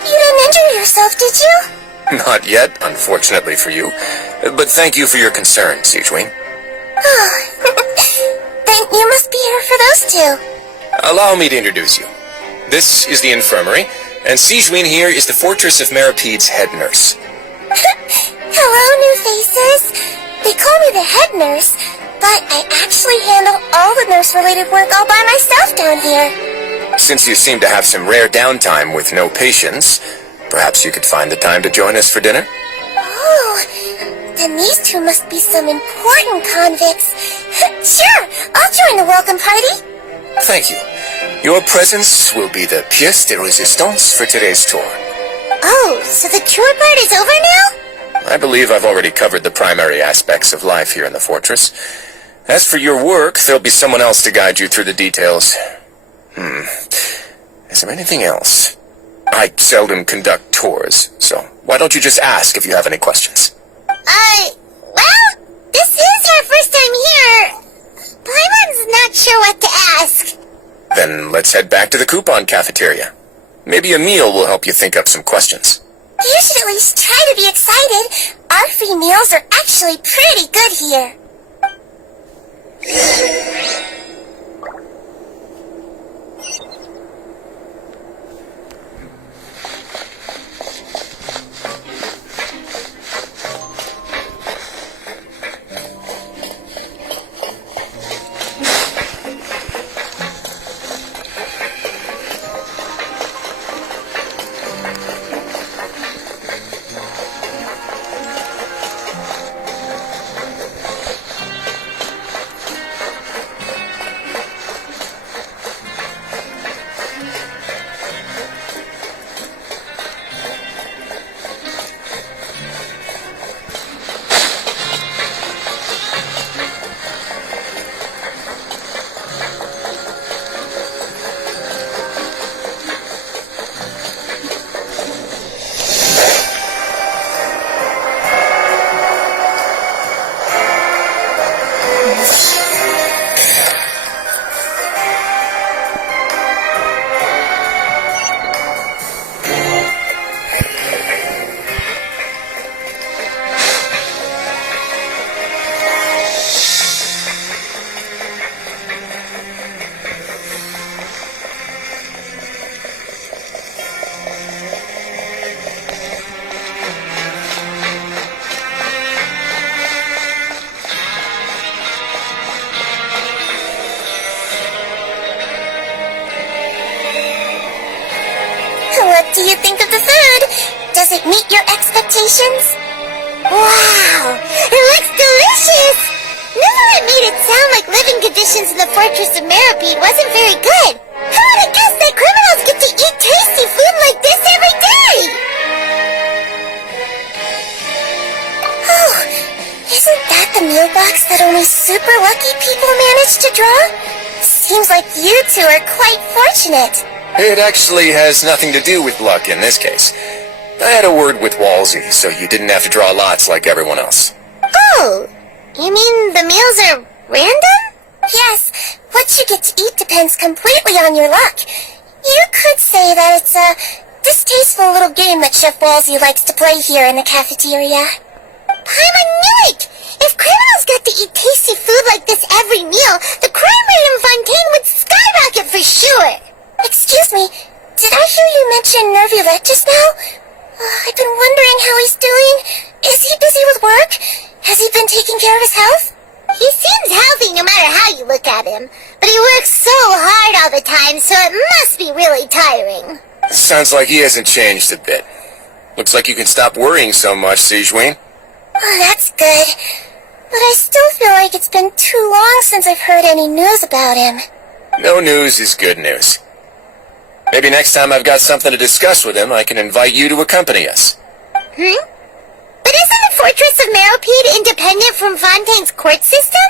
you didn't injure yourself, did you? Not yet, unfortunately for you. But thank you for your concern, Sijwing. Then you must be here for those two. Allow me to introduce you. This is the infirmary, and Sijwing here is the Fortress of Maripede's head nurse. Hello, new faces. They call me the head nurse, but I actually handle all the nurse-related work all by myself down here. Since you seem to have some rare downtime with no patients, perhaps you could find the time to join us for dinner? Oh, then these two must be some important convicts. Sure, I'll join the welcome party. Thank you. Your presence will be the pièce de résistance for today's tour. Oh, so the tour part is over now? I believe I've already covered the primary aspects of life here in the fortress. As for your work, there'll be someone else to guide you through the details. Is there anything else? I seldom conduct tours, so why don't you just ask if you have any questions? Well, this is our first time here. Paimon's not sure what to ask. Then let's head back to the coupon cafeteria. Maybe a meal will help you think up some questions. You should at least try to be excited. Our free meals are actually pretty good here. meet your expectations? Wow, it looks delicious! Neverlet made it sound like living conditions in the Fortress of Meripede wasn't very good. Who would have guessed that criminals get to eat tasty food like this every day? Oh, isn't that the meal box that only super lucky people manage to draw? Seems like you two are quite fortunate. It actually has nothing to do with luck in this case. I had a word with Walsey, so you didn't have to draw lots like everyone else. Oh, you mean the meals are random? Yes, what you get to eat depends completely on your luck. You could say that it's a distasteful little game that Chef Walsey likes to play here in the cafeteria. Paimon knew it! If criminals got to eat tasty food like this every meal, the crime rate in Fontaine would skyrocket for sure! Excuse me, did I hear you mention Nervulet just now? I've been wondering how he's doing. Is he busy with work? Has he been taking care of his health? He seems healthy no matter how you look at him, but he works so hard all the time, so it must be really tiring. Sounds like he hasn't changed a bit. Looks like you can stop worrying so much, Sigewinne. Oh, that's good. But I still feel like it's been too long since I've heard any news about him. No news is good news. Maybe next time I've got something to discuss with him, I can invite you to accompany us. But isn't the Fortress of Meripede independent from Fontaine's court system?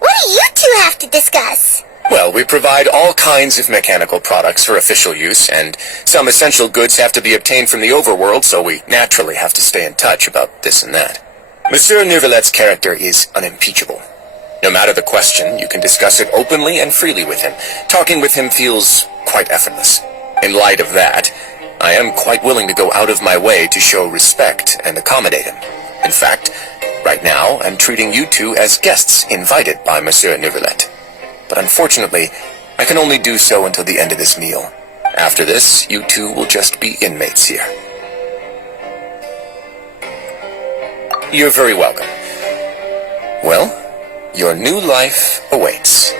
What do you two have to discuss? Well, we provide all kinds of mechanical products for official use, and some essential goods have to be obtained from the overworld, so we naturally have to stay in touch about this and that. Monsieur Nervulet's character is unimpeachable. No matter the question, you can discuss it openly and freely with him. Talking with him feels quite effortless. In light of that, I am quite willing to go out of my way to show respect and accommodate him. In fact, right now, I'm treating you two as guests invited by Monsieur Nervulet. But unfortunately, I can only do so until the end of this meal. After this, you two will just be inmates here. You're very welcome. Well, your new life awaits.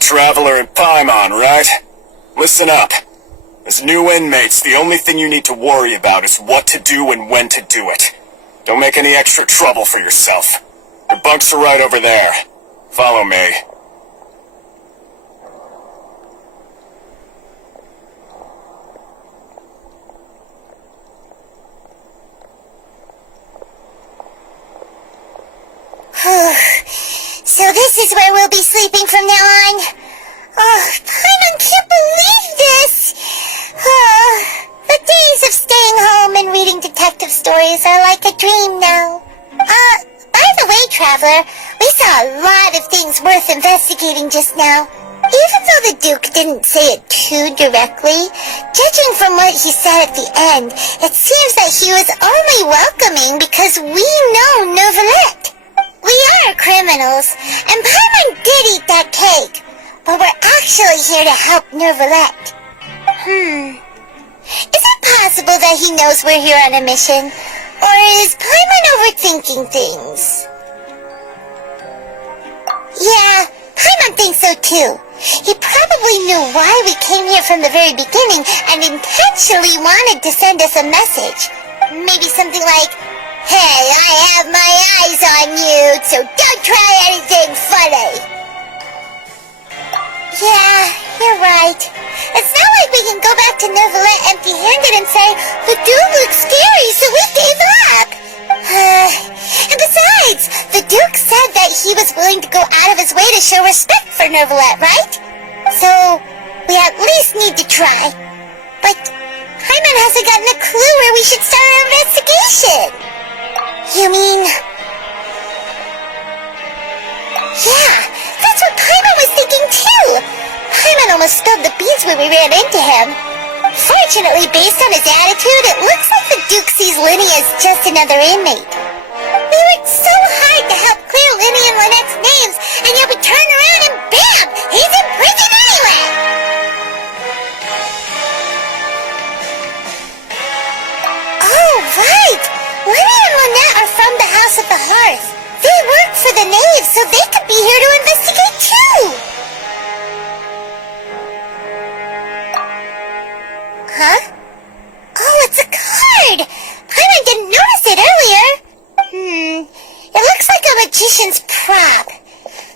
Traveler in Paimon, right? Listen up. As new inmates, the only thing you need to worry about is what to do and when to do it. Don't make any extra trouble for yourself. Your bunks are right over there. Follow me. So this is where we'll be sleeping from now on. Oh, Paimon can't believe this. Oh, the days of staying home and reading detective stories are like a dream now. By the way, Traveler, we saw a lot of things worth investigating just now. Even though the Duke didn't say it too directly, judging from what he said at the end, it seems that he was only welcoming because we know Nervulet. We are criminals, and Paimon did eat that cake, but we're actually here to help Nervulet. Is it possible that he knows we're here on a mission? Or is Paimon overthinking things? Yeah, Paimon thinks so too. He probably knew why we came here from the very beginning and intentionally wanted to send us a message. Maybe something like, "Hey, I have my eyes on you, so don't try anything funny." Yeah, you're right. It's not like we can go back to Neuvillette empty-handed and say, "The dude looks scary, so we gave up." And besides, the Duke said that he was willing to go out of his way to show respect for Neuvillette, right? So, we at least need to try. But Paimon hasn't gotten a clue where we should start our investigation. You mean... Yeah, that's what Paimon was thinking too. Paimon almost spilled the beans when we ran into him. Fortunately, based on his attitude, it looks like the Duke sees Linny as just another inmate. We worked so hard to help clear Linny and Lynette's names, and yet we turn around and bam! He's in prison anyway! Oh, right! Linny and Lynette are from the House of the Hearth. They work for the Knave, so they could be here to investigate too! Huh? Oh, it's a card! Paimon didn't notice it earlier! It looks like a magician's prop.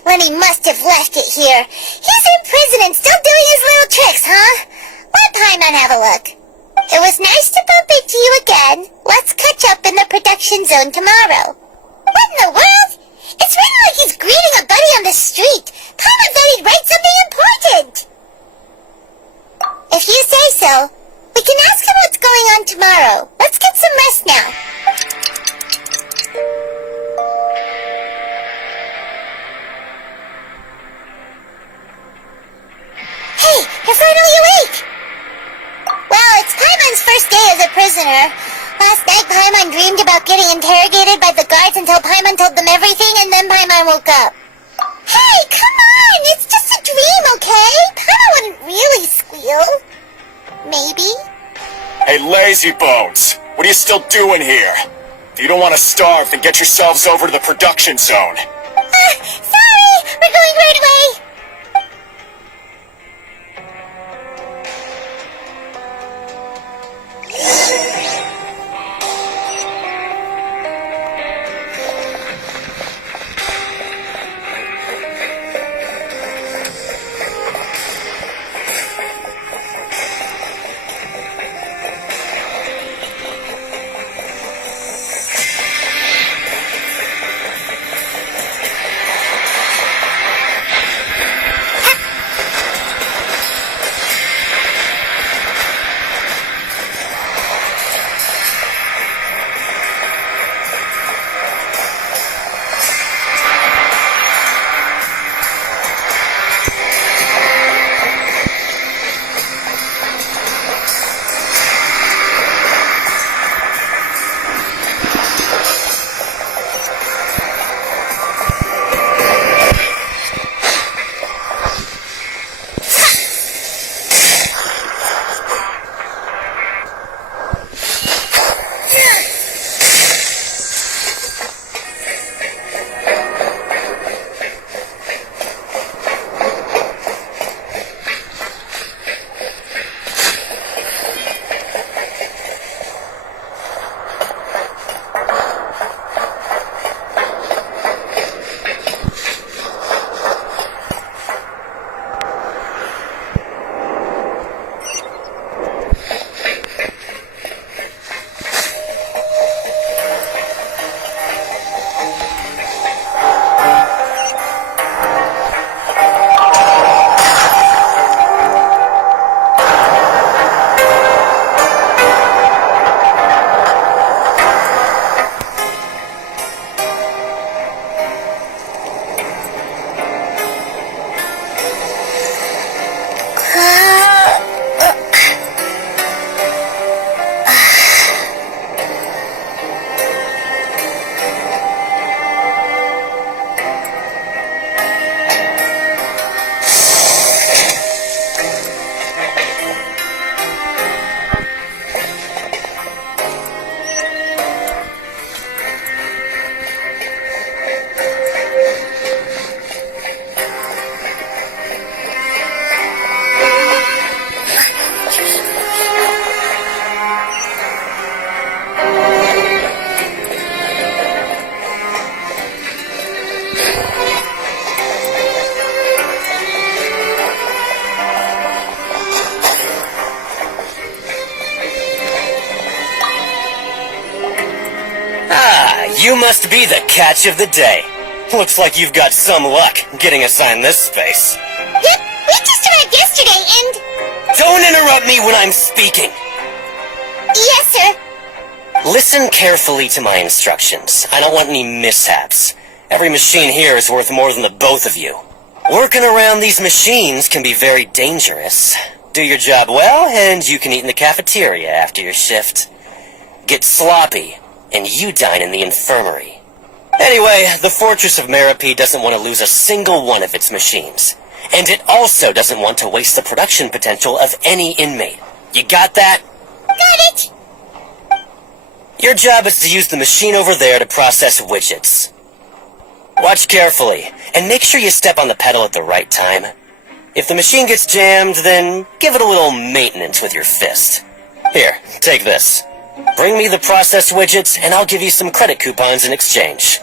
Lenny must have left it here. He's in prison and still doing his little tricks, huh? Let Paimon have a look. It was nice to bump into you again. Let's catch up in the production zone tomorrow. What in the world? It's written like he's greeting a buddy on the street. Paimon thought he'd write something important. If you say so. We can ask him what's going on tomorrow. Let's get some rest now. Hey, you're finally awake! Well, it's Paimon's first day as a prisoner. Last night, Paimon dreamed about getting interrogated by the guards until Paimon told them everything, and then Paimon woke up. Hey, come on! It's just a dream, okay? Paimon wouldn't really squeal. Maybe? Hey, lazy bones! What are you still doing here? If you don't want to starve, then get yourselves over to the production zone. Sorry! We're going right away! you must be the catch of the day. Looks like you've got some luck getting assigned this space. Yep, we just arrived yesterday and... Don't interrupt me when I'm speaking. Yes, sir. Listen carefully to my instructions. I don't want any mishaps. Every machine here is worth more than the both of you. Working around these machines can be very dangerous. Do your job well, and you can eat in the cafeteria after your shift. Get sloppy, and you dine in the infirmary. Anyway, the Fortress of Merope doesn't want to lose a single one of its machines. And it also doesn't want to waste the production potential of any inmate. You got that? Got it. Your job is to use the machine over there to process widgets. Watch carefully, and make sure you step on the pedal at the right time. If the machine gets jammed, then give it a little maintenance with your fist. Here, take this. Bring me the processed widgets, and I'll give you some credit coupons in exchange.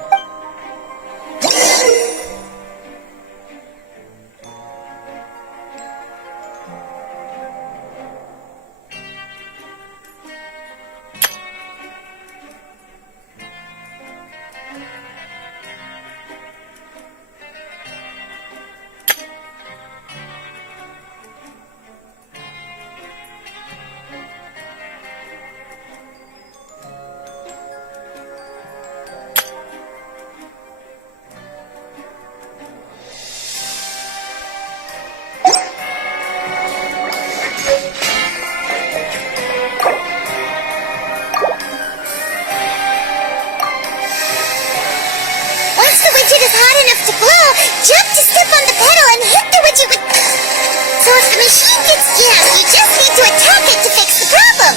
Once the widget is hot enough to blow, jump to step on the pedal and hit the widget with... So if the machine gets jammed, you just need to attack it to fix the problem.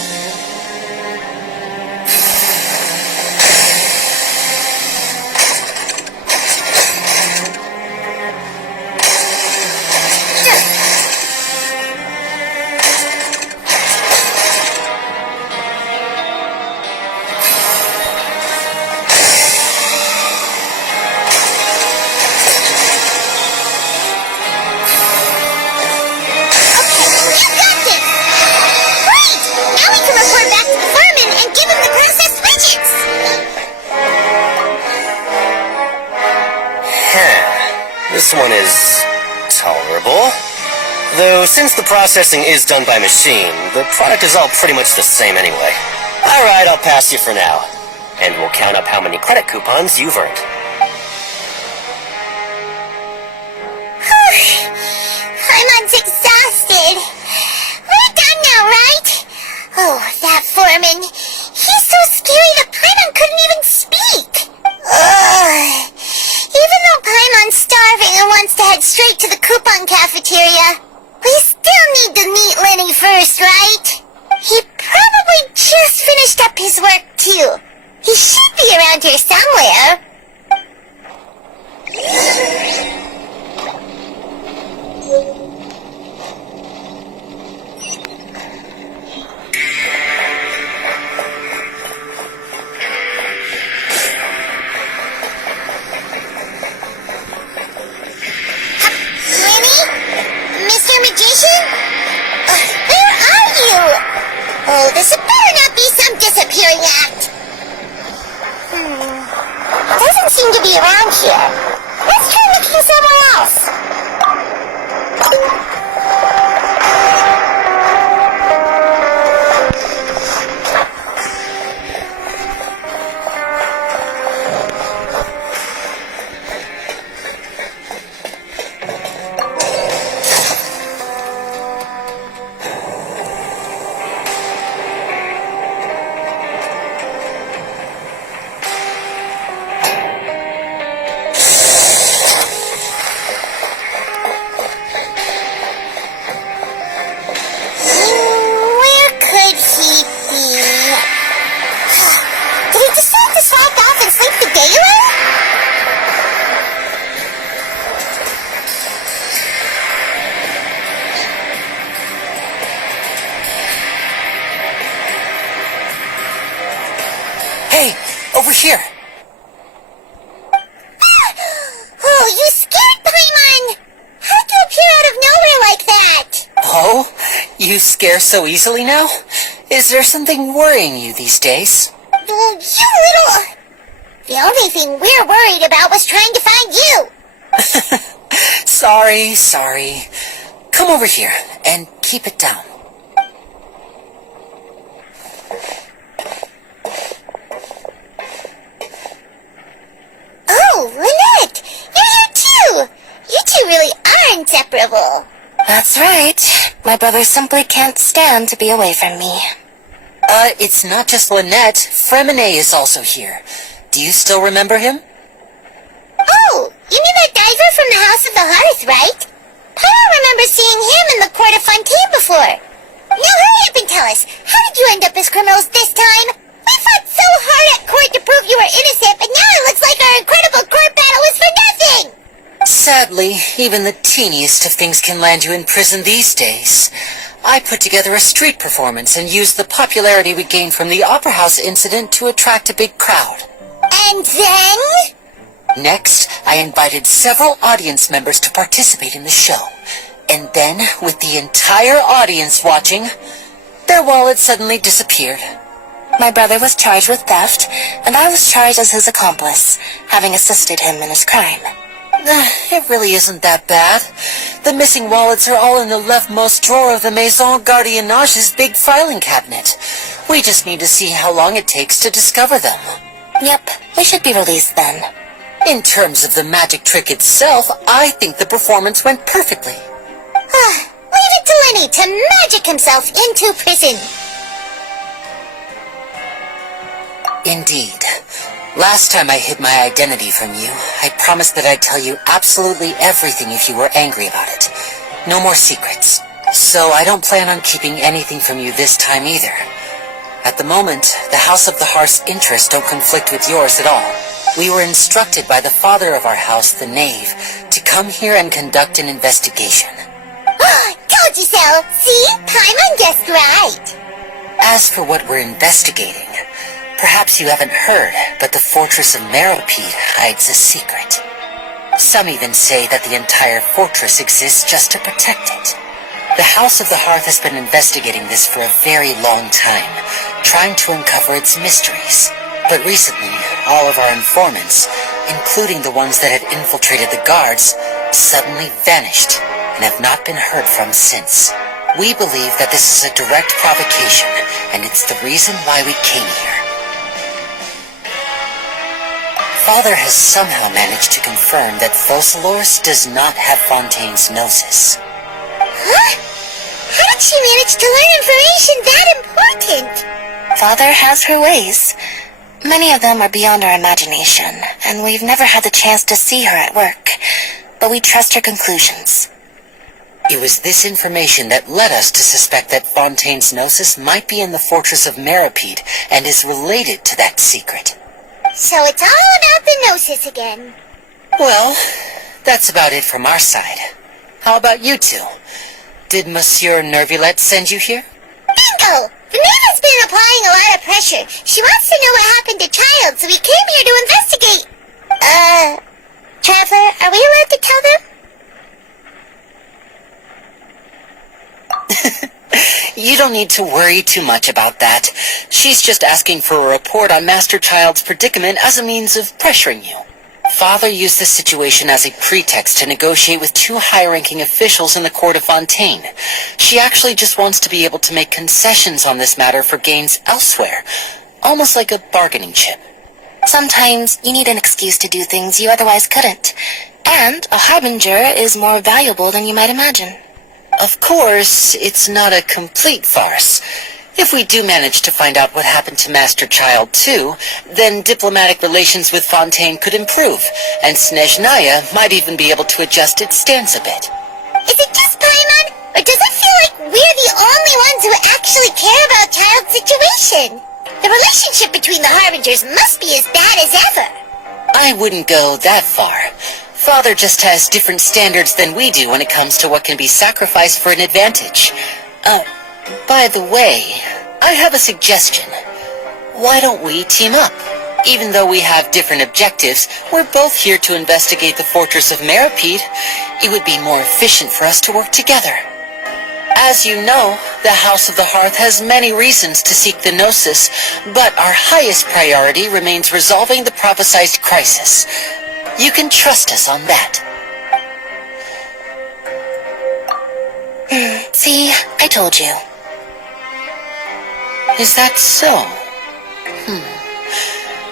This one is tolerable. Though, since the processing is done by machine, the product is all pretty much the same anyway. Alright, I'll pass you for now. And we'll count up how many credit coupons you've earned. Paimon's exhausted. We're done now, right? Oh, that foreman. He's so scary that Paimon couldn't even speak. Ugh. Even though Paimon's starving and wants to head straight to the coupon cafeteria, we still need to meet Lenny first, right? He probably just finished up his work, too. He should be around here somewhere. Oh, this better not be some disappearing act. Doesn't seem to be around here. Let's try looking somewhere else. Hey, over here. Oh, you scared Paimon! How'd you appear out of nowhere like that? Oh, you scare so easily now? Is there something worrying you these days? You little... The only thing we're worried about was trying to find you. Sorry. Come over here and keep it down. Oh, Lynette! You're here too! You two really are inseparable. That's right. My brother simply can't stand to be away from me. It's not just Lynette. Fremine is also here. Do you still remember him? Oh, you mean that diver from the House of the Hearth, right? Pyro remembers seeing him in the court of Fontaine before. Now hurry up and tell us, how did you end up as criminals this time? We fought so hard at court to prove you were innocent, but now it looks like our incredible court battle was for nothing! Sadly, even the teeniest of things can land you in prison these days. I put together a street performance and used the popularity we gained from the Opera House incident to attract a big crowd. And then? Next, I invited several audience members to participate in the show. And then, with the entire audience watching, their wallet suddenly disappeared. My brother was charged with theft, and I was charged as his accomplice, having assisted him in his crime. It really isn't that bad. The missing wallets are all in the leftmost drawer of the Maison Gardiennage's big filing cabinet. We just need to see how long it takes to discover them. Yep, we should be released then. In terms of the magic trick itself, I think the performance went perfectly. Leave it to Lenny to magic himself into prison. Indeed. Last time I hid my identity from you, I promised that I'd tell you absolutely everything if you were angry about it. No more secrets. So I don't plan on keeping anything from you this time either. At the moment, the House of the Hearth's interests don't conflict with yours at all. We were instructed by the father of our house, the Knave, to come here and conduct an investigation. Told you so! See? Paimon guessed right! As for what we're investigating, perhaps you haven't heard, but the fortress of Meropide hides a secret. Some even say that the entire fortress exists just to protect it. The House of the Hearth has been investigating this for a very long time, trying to uncover its mysteries. But recently, all of our informants, including the ones that had infiltrated the guards, suddenly vanished and have not been heard from since. We believe that this is a direct provocation, and it's the reason why we came here. Father has somehow managed to confirm that Focalors does not have Fontaine's gnosis. Huh? How did she manage to learn information that important? Father has her ways. Many of them are beyond our imagination, and we've never had the chance to see her at work, but we trust her conclusions. It was this information that led us to suspect that Fontaine's gnosis might be in the fortress of Meropide and is related to that secret. So it's all about the gnosis again. Well, that's about it from our side. How about you two? Did Monsieur Nervulette send you here? Bingo! The Knave has been applying a lot of pressure. She wants to know what happened to Child, so we came here to investigate. Traveler, are we allowed to tell them? You don't need to worry too much about that. She's just asking for a report on Master Child's predicament as a means of pressuring you. Father used this situation as a pretext to negotiate with two high-ranking officials in the court of Fontaine. She actually just wants to be able to make concessions on this matter for gains elsewhere, almost like a bargaining chip. Sometimes you need an excuse to do things you otherwise couldn't, and a harbinger is more valuable than you might imagine. Of course, it's not a complete farce. If we do manage to find out what happened to Master Child too, then diplomatic relations with Fontaine could improve, and Snezhnaya might even be able to adjust its stance a bit. Is it just Paimon, or does it feel like we're the only ones who actually care about Child's situation? The relationship between the Harbingers must be as bad as ever. I wouldn't go that far. Father just has different standards than we do when it comes to what can be sacrificed for an advantage. By the way, I have a suggestion. Why don't we team up? Even though we have different objectives, we're both here to investigate the fortress of Meropide. It would be more efficient for us to work together. As you know, the House of the Hearth has many reasons to seek the Gnosis, but our highest priority remains resolving the prophesized crisis. You can trust us on that. See, I told you. Is that so?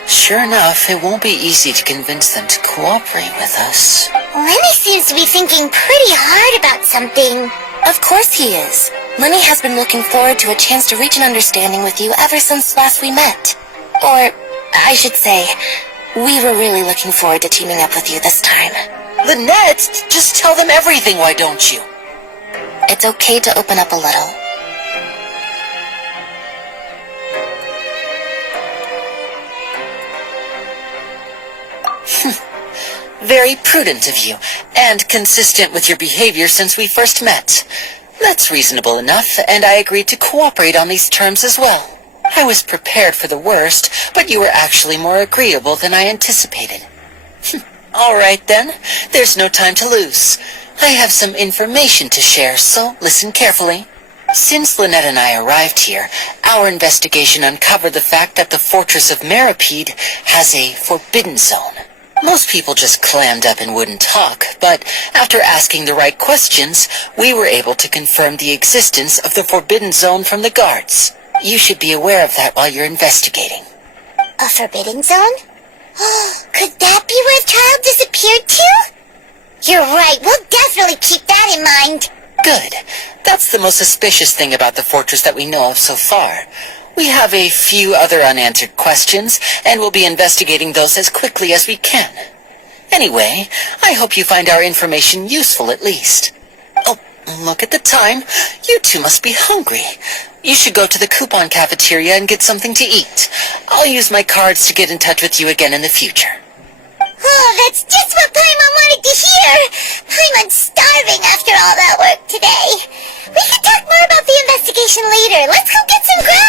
Sure enough, it won't be easy to convince them to cooperate with us. Lenny seems to be thinking pretty hard about something. Of course he is. Lenny has been looking forward to a chance to reach an understanding with you ever since last we met. Or, I should say, we were really looking forward to teaming up with you this time. Lynette, just tell them everything, why don't you? It's okay to open up a little. Very prudent of you, and consistent with your behavior since we first met. That's reasonable enough, and I agreed to cooperate on these terms as well. I was prepared for the worst, but you were actually more agreeable than I anticipated. All right then, there's no time to lose. I have some information to share, so listen carefully. Since Lynette and I arrived here, our investigation uncovered the fact that the Fortress of Meripede has a forbidden zone. Most people just clammed up and wouldn't talk, but after asking the right questions, we were able to confirm the existence of the forbidden zone from the guards. You should be aware of that while you're investigating. A forbidden zone? Could that be where the child disappeared to? You're right, we'll definitely keep that in mind. Good. That's the most suspicious thing about the fortress that we know of so far. We have a few other unanswered questions, and we'll be investigating those as quickly as we can. Anyway, I hope you find our information useful at least. Oh, look at the time. You two must be hungry. You should go to the coupon cafeteria and get something to eat. I'll use my cards to get in touch with you again in the future. Oh, that's just what Paimon wanted to hear! Paimon's starving after all that work today. We can talk more about the investigation later. Let's go get some grub!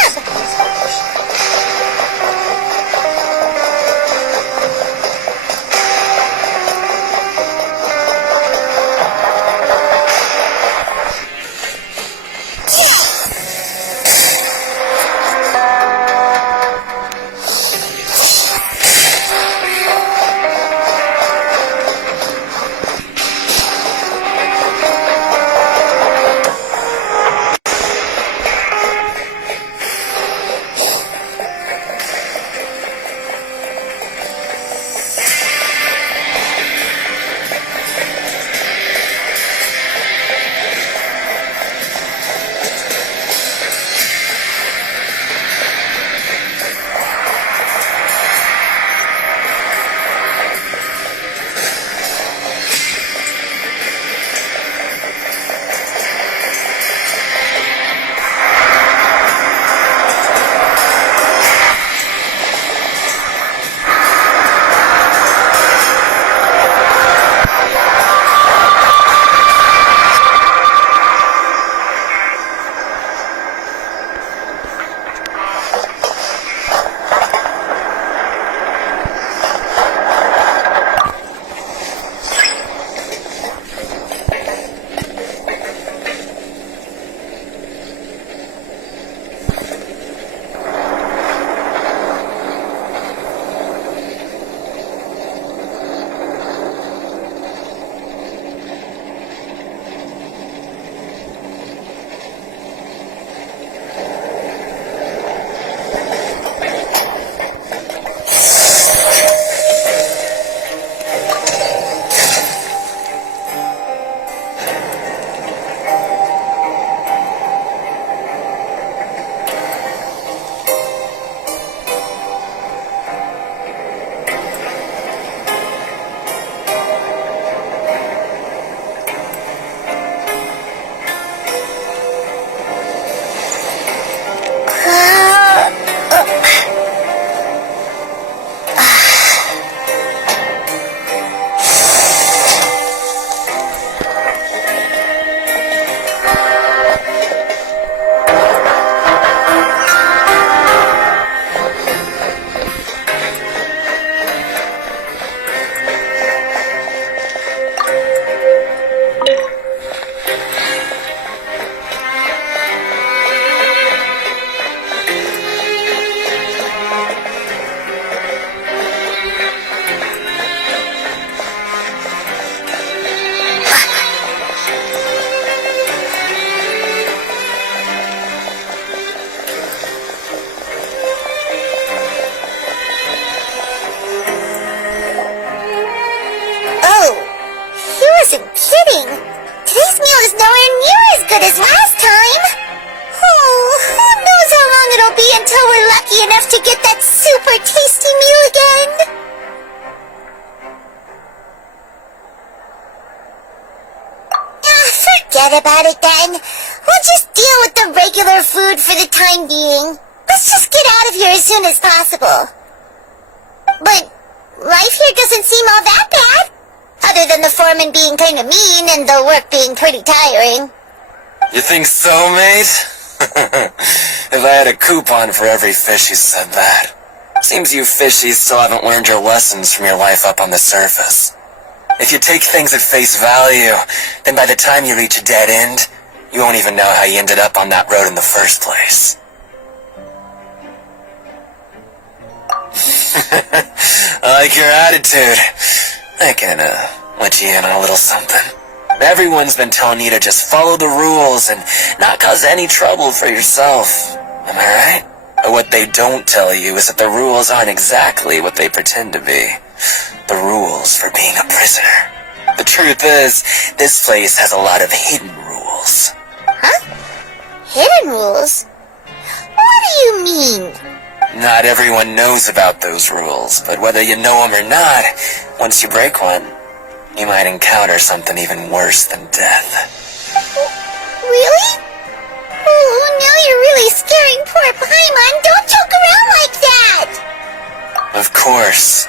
good as last time. Oh, who knows how long it'll be until we're lucky enough to get that super tasty meal again. Forget about it then. We'll just deal with the regular food for the time being. Let's just get out of here as soon as possible. But life here doesn't seem all that bad. Other than the foreman being kind of mean and the work being pretty tiring. You think so, mate? If I had a coupon for every fish who said that. Seems you fishies still haven't learned your lessons from your life up on the surface. If you take things at face value, then by the time you reach a dead end, you won't even know how you ended up on that road in the first place. I like your attitude. I can, let you in on a little something. Everyone's been telling you to just follow the rules and not cause any trouble for yourself. Am I right? But what they don't tell you is that the rules aren't exactly what they pretend to be. The rules for being a prisoner. The truth is, this place has a lot of hidden rules. Huh? Hidden rules? What do you mean? Not everyone knows about those rules, but whether you know them or not, once you break one, you might encounter something even worse than death. Really? Oh, now you're really scaring poor Paimon. Don't joke around like that! Of course.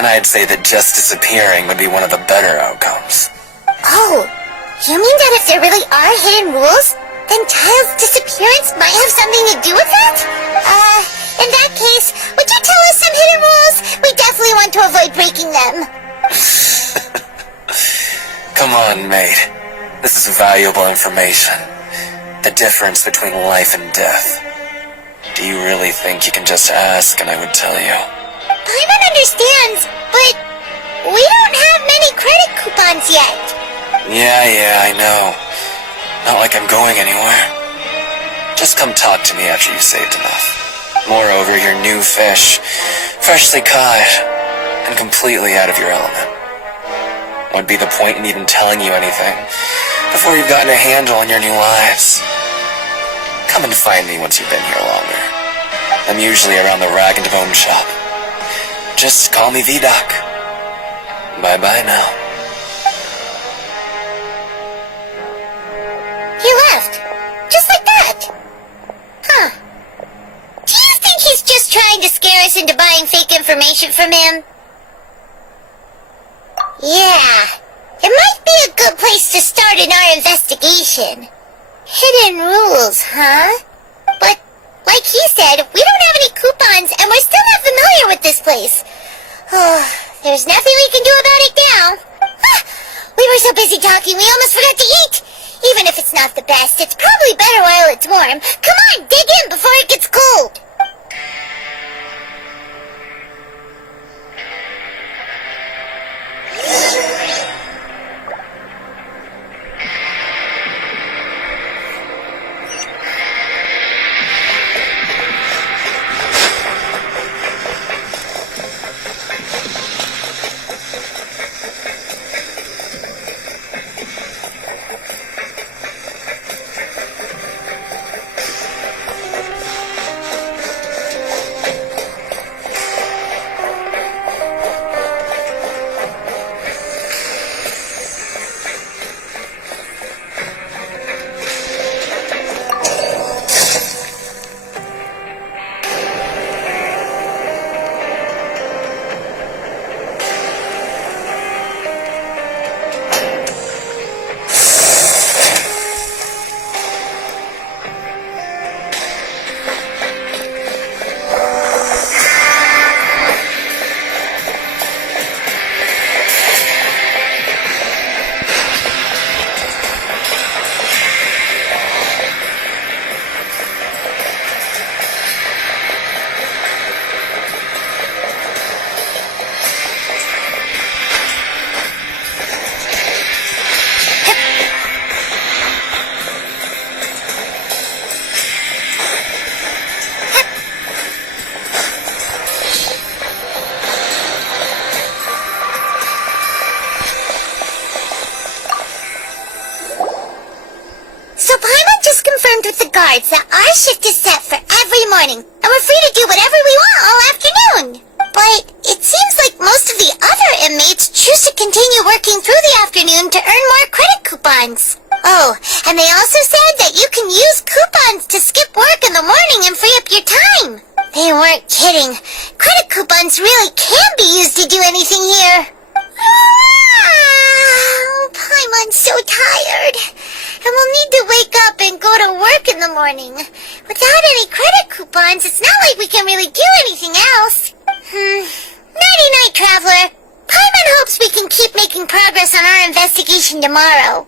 And I'd say that just disappearing would be one of the better outcomes. Oh, you mean that if there really are hidden rules, then Child's disappearance might have something to do with that? In that case, would you tell us some hidden rules? We definitely want to avoid breaking them. Come on, mate. This is valuable information. The difference between life and death. Do you really think you can just ask and I would tell you? Paimon understands, but we don't have many credit coupons yet. Yeah, I know. Not like I'm going anywhere. Just come talk to me after you've saved enough. Moreover, you're new fish, freshly caught, and completely out of your element. What would be the point in even telling you anything before you've gotten a handle on your new lives? Come and find me once you've been here longer. I'm usually around the rag and bone shop. Just call me V-Doc. Bye-bye now. He left. Just like that. Huh. Do you think he's just trying to scare us into buying fake information from him? Yeah. It might be a good place to start in our investigation. Hidden rules, huh? But, like he said, we don't have any coupons and we're still not familiar with this place. Oh, there's nothing we can do about it now. Ah, we were so busy talking we almost forgot to eat. Even if it's not the best, it's probably better while it's warm. Come on, dig in before it gets cold. cards that our shift is set for every morning, and we're free to do whatever we want all afternoon. But it seems like most of the other inmates choose to continue working through the afternoon to earn more credit coupons. Oh, and they also said that you can use coupons to skip work in the morning and free up your time. They weren't kidding. Credit coupons really can be used to do anything here. Paimon's so tired. And we'll need to wake up and go to work in the morning. Without any credit coupons, it's not like we can really do anything else. Nighty-night, Traveler. Paimon hopes we can keep making progress on our investigation tomorrow.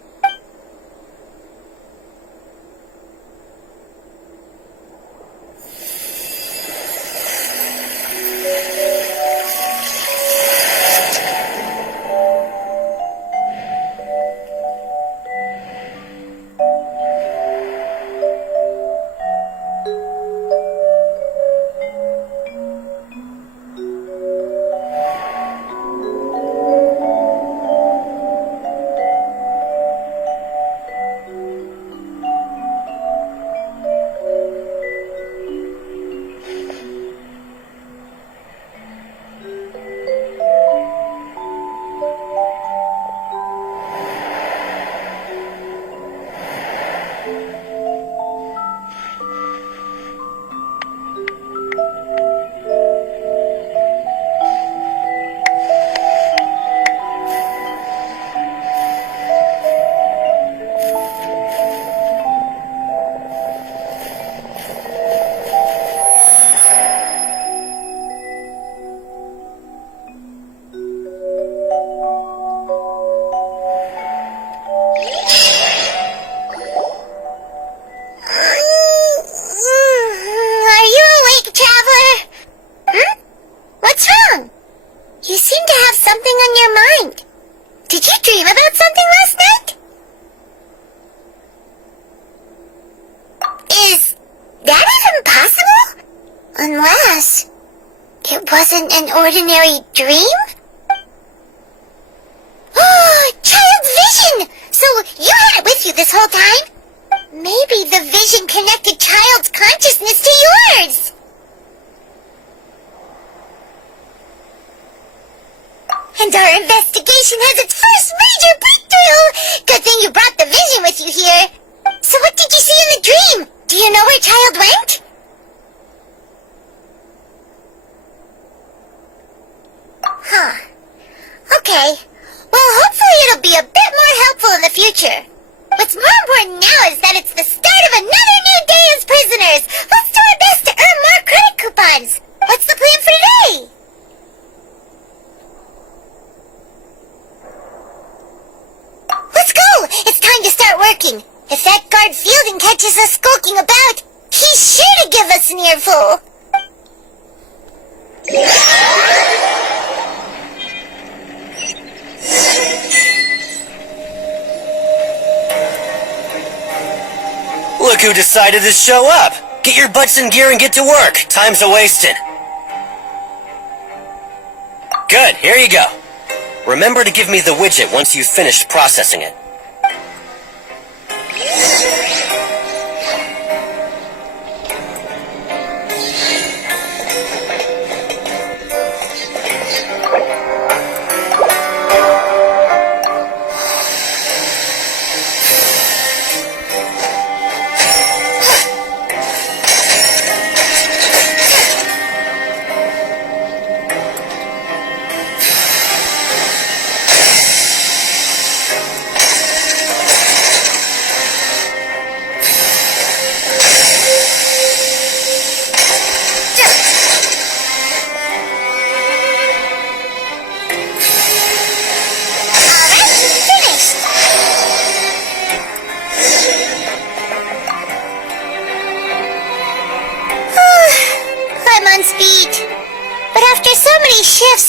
Unless it wasn't an ordinary dream? Oh, child's vision! So you had it with you this whole time? Maybe the vision connected child's consciousness to yours! And our investigation has its first major breakthrough! Good thing you brought the vision with you here. So what did you see in the dream? Do you know where child went? Huh. Okay. Well, hopefully it'll be a bit more helpful in the future. What's more important now is that it's the start of another new day as prisoners. Let's do our best to earn more credit coupons. What's the plan for today? Let's go! It's time to start working. If that guard Fielding catches us skulking about, he's sure to give us an earful. Look who decided to show up! Get your butts in gear and get to work! Time's a-wasting. Good, here you go. Remember to give me the widget once you've finished processing it.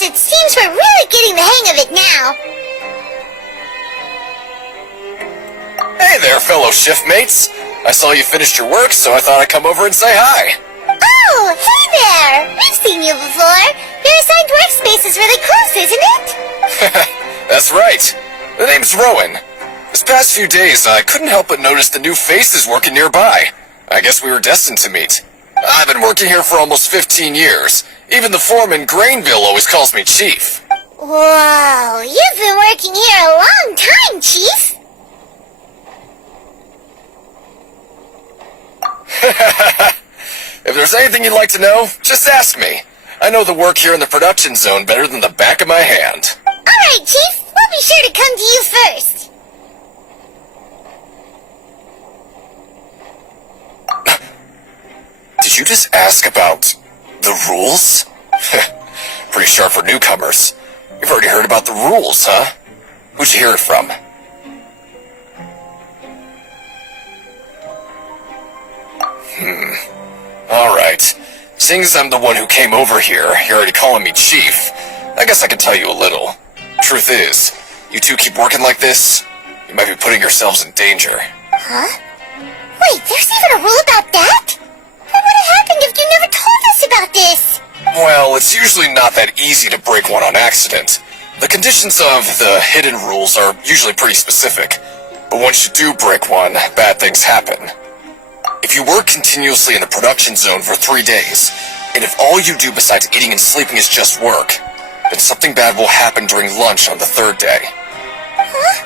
It seems we're really getting the hang of it now. Hey there, fellow shiftmates. I saw you finished your work, so I thought I'd come over and say hi. Oh, hey there! We've seen you before. Your assigned workspace is really close, isn't it? That's right. The name's Rowan. This past few days, I couldn't help but notice the new faces working nearby. I guess we were destined to meet. I've been working here for almost 15 years. Even the foreman, Grainville, always calls me Chief. Whoa, you've been working here a long time, Chief. If there's anything you'd like to know, just ask me. I know the work here in the production zone better than the back of my hand. Alright, Chief. We'll be sure to come to you first. Did you just ask about the rules? Pretty sharp for newcomers. You've already heard about the rules, huh? Who'd you hear it from? Alright. Seeing as I'm the one who came over here, you're already calling me Chief. I guess I can tell you a little. Truth is, you two keep working like this, you might be putting yourselves in danger. Huh? Wait, there's even a rule about that? What would have happened if you never told us about this? Well, it's usually not that easy to break one on accident. The conditions of the hidden rules are usually pretty specific. But once you do break one, bad things happen. If you work continuously in the production zone for 3 days, and if all you do besides eating and sleeping is just work, then something bad will happen during lunch on the 3rd day. Huh?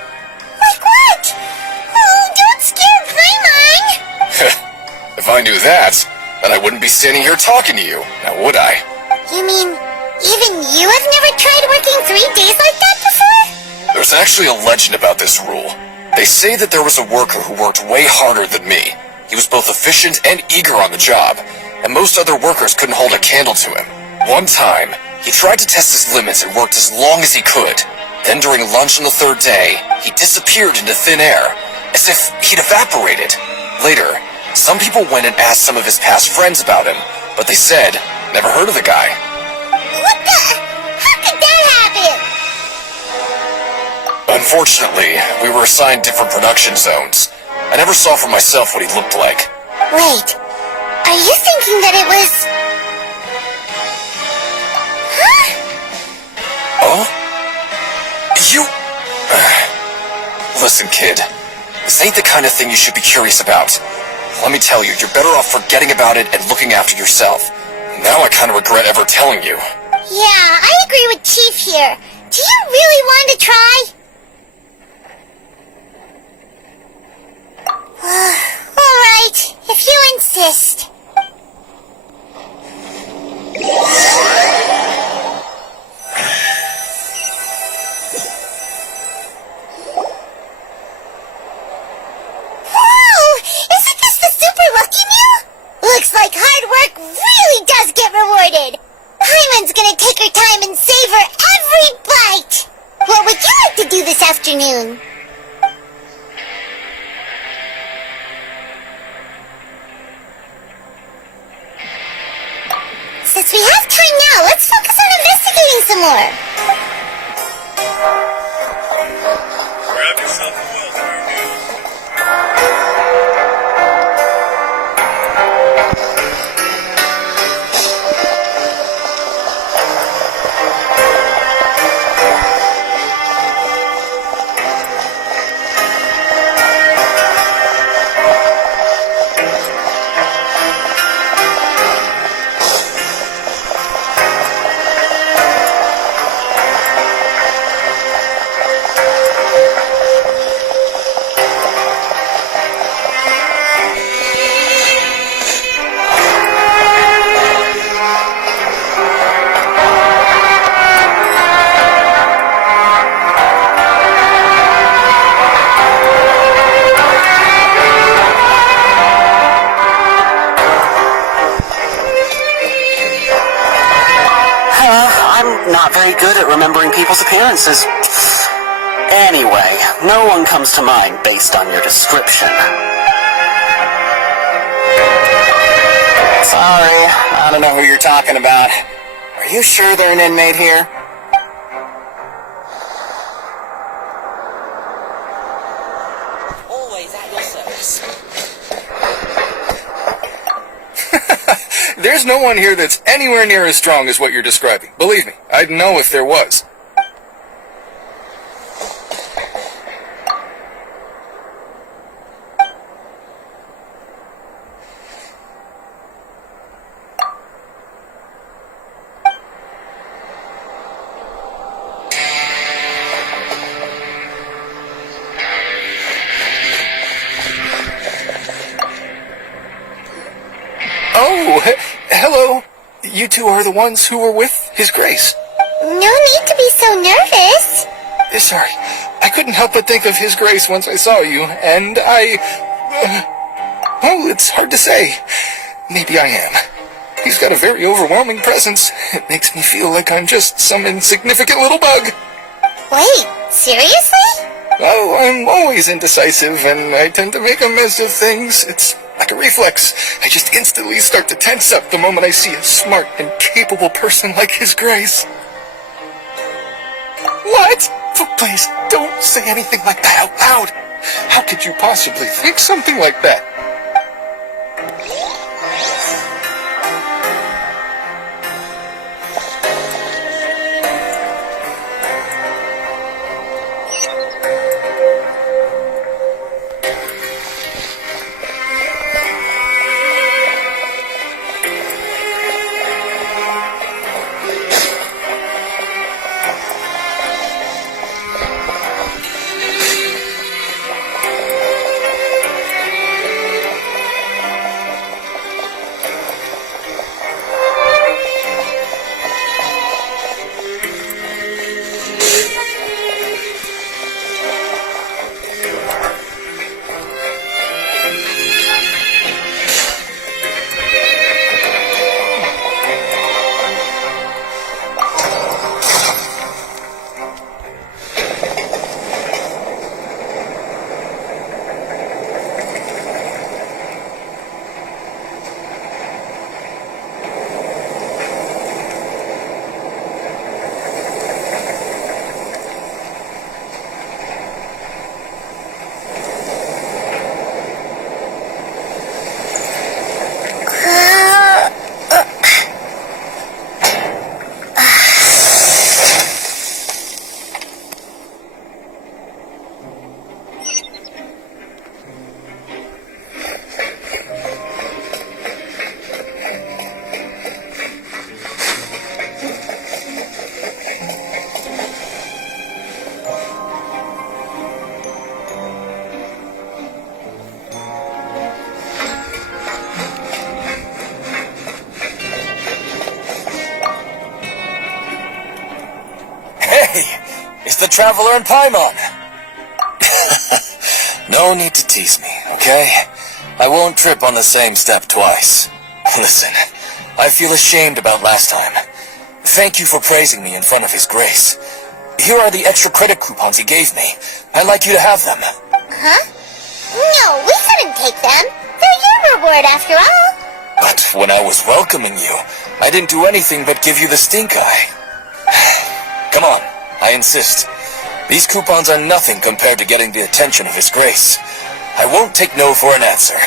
Like what? Oh, don't scare Paimon! If I knew that, then I wouldn't be standing here talking to you, now would I? You mean, even you have never tried working 3 days like that before? There's actually a legend about this rule. They say that there was a worker who worked way harder than me. He was both efficient and eager on the job, and most other workers couldn't hold a candle to him. One time, he tried to test his limits and worked as long as he could. Then during lunch on the 3rd day, he disappeared into thin air, as if he'd evaporated. Later, some people went and asked some of his past friends about him, but they said, never heard of the guy. What the? How could that happen? Unfortunately, we were assigned different production zones. I never saw for myself what he looked like. Wait, are you thinking that it was... Huh? Oh? You... Listen, kid. This ain't the kind of thing you should be curious about. Let me tell you, you're better off forgetting about it and looking after yourself. Now I kind of regret ever telling you. Yeah, I agree with Chief here. Do you really want to try? Alright, if you insist. Whoa! Isn't this the Super Lucky Meal? Looks like hard work really does get rewarded. Hyman's gonna take her time and savor every bite. What would you like to do this afternoon? Since we have time now, let's focus on investigating some more. Grab yourself a wheelchair. Not very good at remembering people's appearances. Anyway, no one comes to mind based on your description. Sorry, I don't know who you're talking about. Are you sure they're an inmate here? Always at your service. There's no one here that's anywhere near as strong as what you're describing. Believe me, I'd know if there was. Oh, hello. You two are the ones who were with His Grace. No need to be so nervous. Sorry, I couldn't help but think of His Grace once I saw you, and well, it's hard to say. Maybe I am. He's got a very overwhelming presence. It makes me feel like I'm just some insignificant little bug. Wait, seriously? Well, I'm always indecisive, and I tend to make a mess of things. It's like a reflex. I just instantly start to tense up the moment I see a smart and capable person like His Grace. What? Please, don't say anything like that out loud. How could you possibly think something like that? It's the Traveler and Paimon! No need to tease me, okay? I won't trip on the same step twice. Listen, I feel ashamed about last time. Thank you for praising me in front of His Grace. Here are the extra credit coupons he gave me. I'd like you to have them. Huh? No, we couldn't take them. They're your reward after all. But when I was welcoming you, I didn't do anything but give you the stink eye. Come on, I insist. These coupons are nothing compared to getting the attention of His Grace. I won't take no for an answer.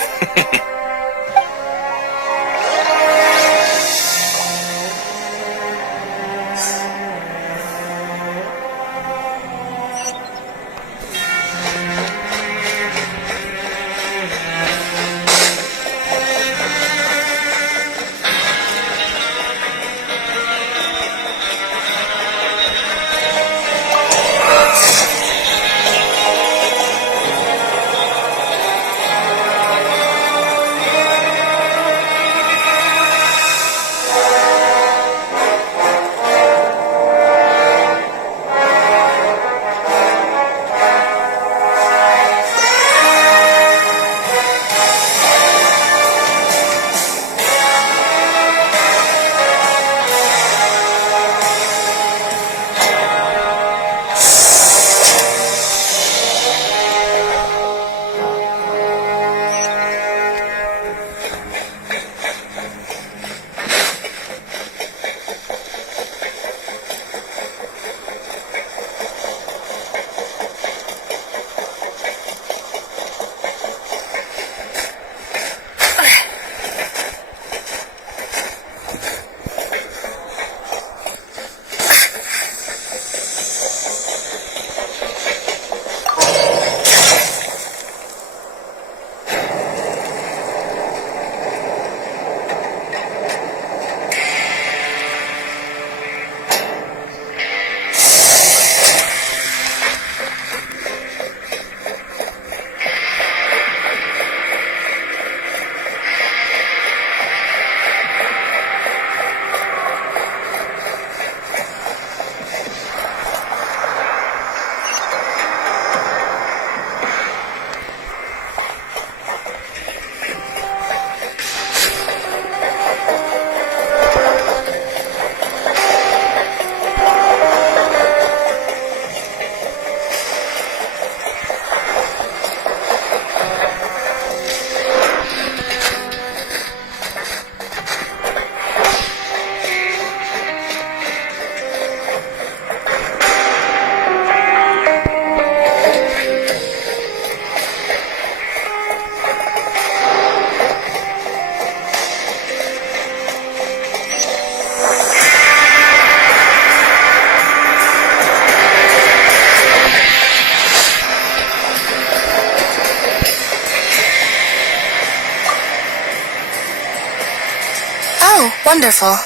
Wonderful.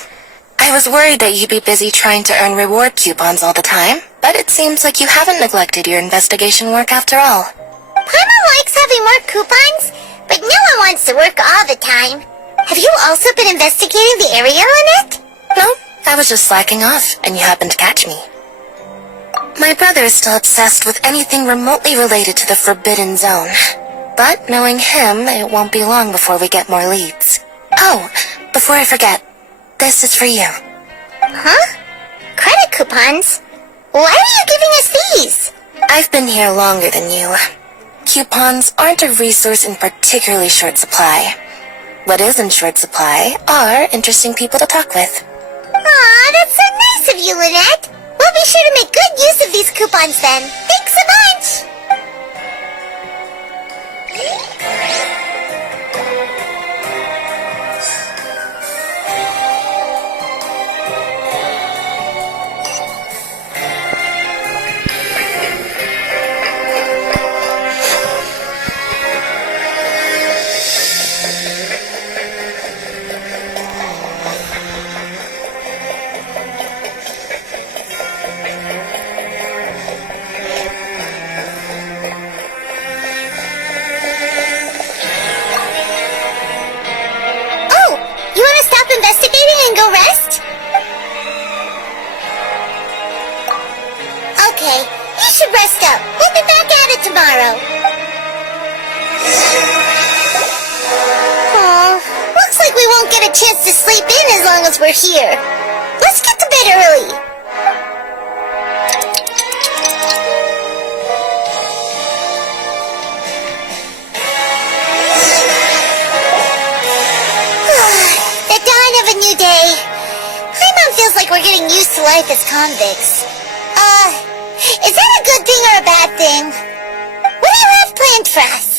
I was worried that you'd be busy trying to earn reward coupons all the time, but it seems like you haven't neglected your investigation work after all. Paimon likes having more coupons, but no one wants to work all the time. Have you also been investigating the area, Lynette? No, I was just slacking off, and you happened to catch me. My brother is still obsessed with anything remotely related to the Forbidden Zone. But knowing him, it won't be long before we get more leads. Oh, before I forget, this is for you. Huh? Credit coupons? Why are you giving us these? I've been here longer than you. Coupons aren't a resource in particularly short supply. What is in short supply are interesting people to talk with. Aw, that's so nice of you, Lynette. We'll be sure to make good use of these coupons then. Thanks a bunch! Investigating and go rest? Okay, you should rest up. We'll be back at it tomorrow. Aw, looks like we won't get a chance to sleep in as long as we're here. Let's get to bed early. New day. Paimon feels like we're getting used to life as convicts. Is that a good thing or a bad thing? What do you have planned for us?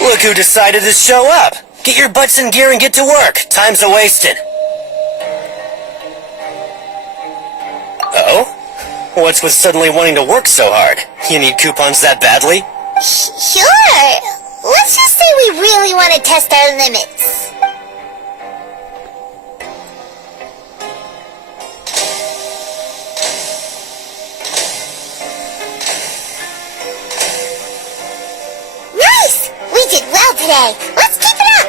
Look who decided to show up! Get your butts in gear and get to work! Time's a-wasting! Oh? What's with suddenly wanting to work so hard? You need coupons that badly? Sure! Let's just say we really want to test our limits. Nice! We did well today. Let's keep it up!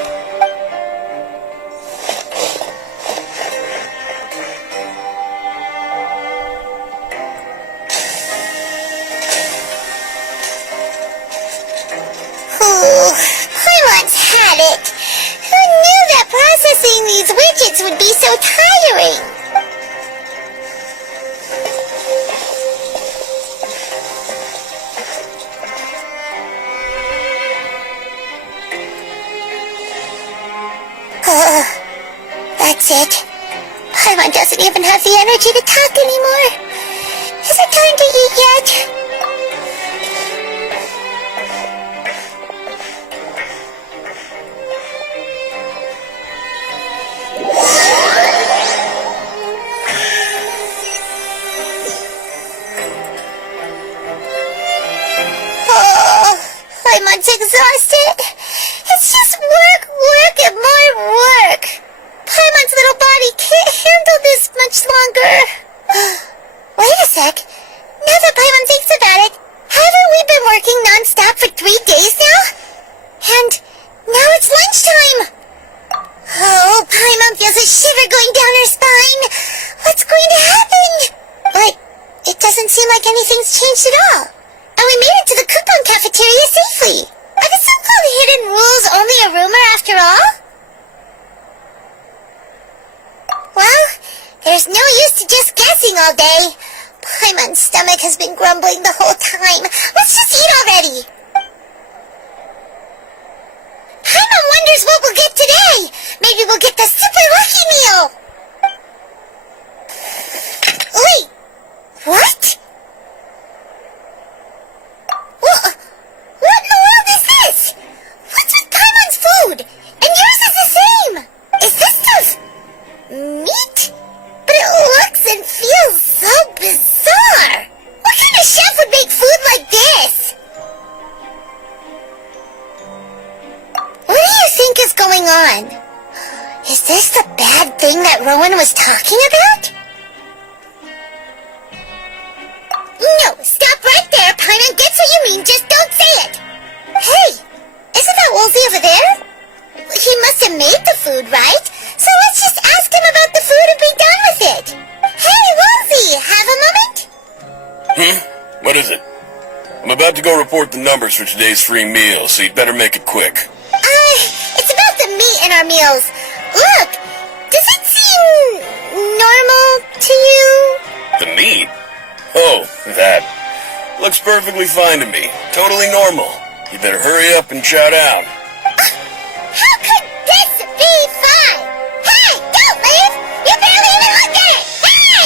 Paimon's had it. Who knew that processing these widgets would be so tiring? That's it. Paimon doesn't even have the energy to talk anymore. Is it time to eat yet? Paimon's exhausted. It's just work, and more work. Paimon's little body can't handle this much longer. Wait a sec. Now that Paimon thinks about it, haven't we been working non-stop for 3 days now? And now it's lunchtime. Oh, Paimon feels a shiver going down her spine. What's going to happen? But it doesn't seem like anything's changed at all. And we made it to the coupon cafeteria safely. Are the so-called hidden rules only a rumor after all? Well, there's no use to just guessing all day. Paimon's stomach has been grumbling the whole time. Let's just eat already. Paimon Everyone wonders what we'll get today. Maybe we'll get the super lucky meal. Wait, what? What in the world is this? What's with Paimon's food? And yours is the same. Is this stuff meat? But it looks and feels so bizarre. What kind of chef would make food like this? What do you think is going on? Is this the bad thing that Rowan was talking about? No, stop right there. Paimon gets what you mean, just don't say it. Hey, isn't that Woolsey over there? He must have made the food, right? So let's just ask him about the food and be done with it. Hey, Woolsey, have a moment? What is it? I'm about to go report the numbers for today's free meal, so you'd better make it quick. It's about the meat in our meals. Look, does it seem normal to you? The meat? Oh, that. Looks perfectly fine to me. Totally normal. You better hurry up and chow down. How could this be fine? Hey, don't leave! You barely even looked at it! Hey!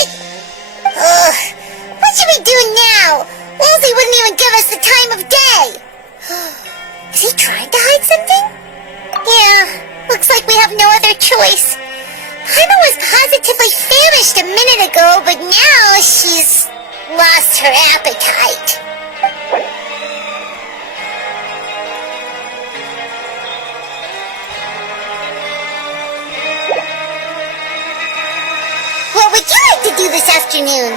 Ugh, what should we do now? Woolsey wouldn't even give us the time of day. Is he trying to hide something? Yeah, looks like we have no other choice. Paimon was positively famished a minute ago, but now she's lost her appetite. What would you like to do this afternoon?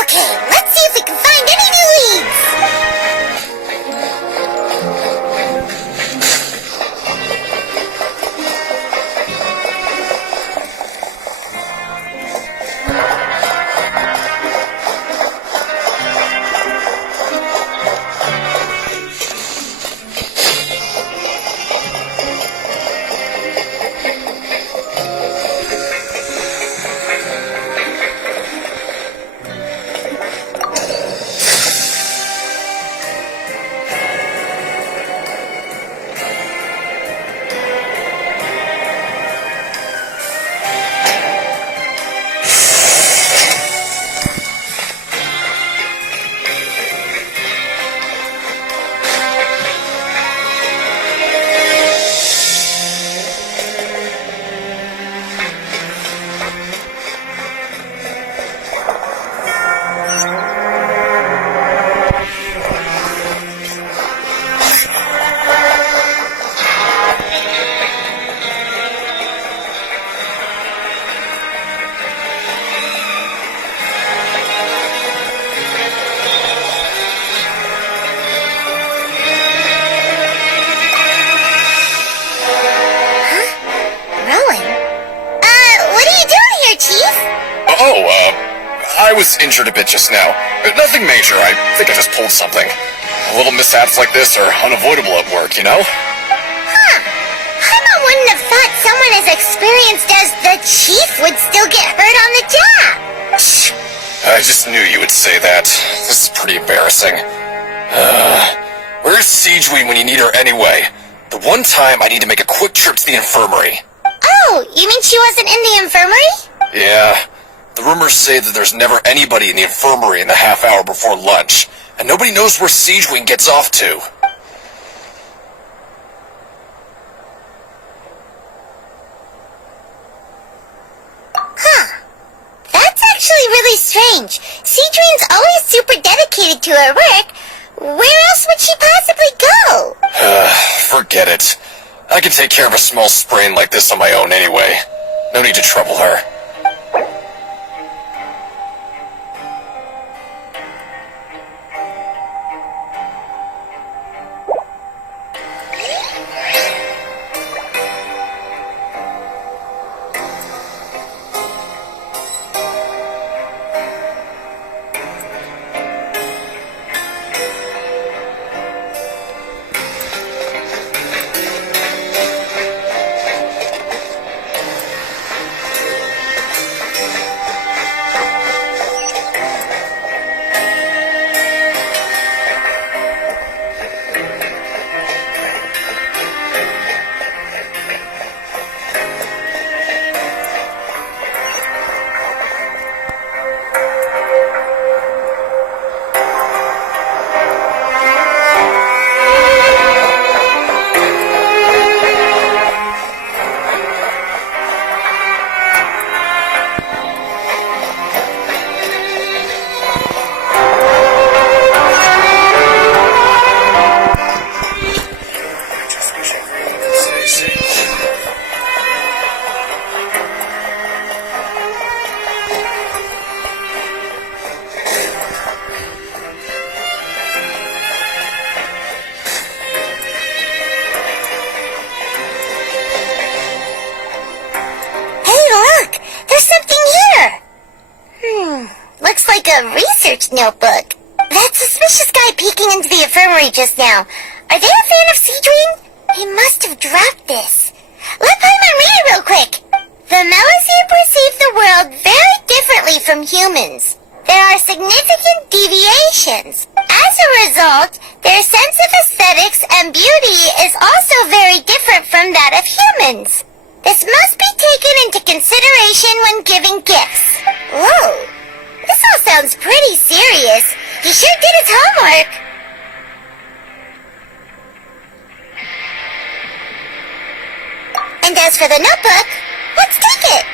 Okay, let's see if we can find any new leads. I was injured a bit just now. Nothing major, I think I just pulled something. Little mishaps like this are unavoidable at work, you know? Paimon wouldn't have thought someone as experienced as the Chief would still get hurt on the job. I just knew you would say that. This is pretty embarrassing. Where's Siegeween when you need her anyway? The one time I need to make a quick trip to the infirmary. Oh, you mean she wasn't in the infirmary? Yeah. The rumors say that there's never anybody in the infirmary in the half hour before lunch, and nobody knows where Siegeween gets off to. That's actually really strange. Siegeween's always super dedicated to her work. Where else would she possibly go? Forget it. I can take care of a small sprain like this on my own anyway. No need to trouble her. a research notebook. That suspicious guy peeking into the infirmary just now. Are they a fan of Seedring? He must have dropped this. Let Paimon read it real quick. The Melusine perceive the world very differently from humans. There are significant deviations. As a result, their sense of aesthetics and beauty is also very different from that of humans. This must be taken into consideration when giving gifts. Whoa, this all sounds pretty serious. He sure did his homework. And as for the notebook, let's take it.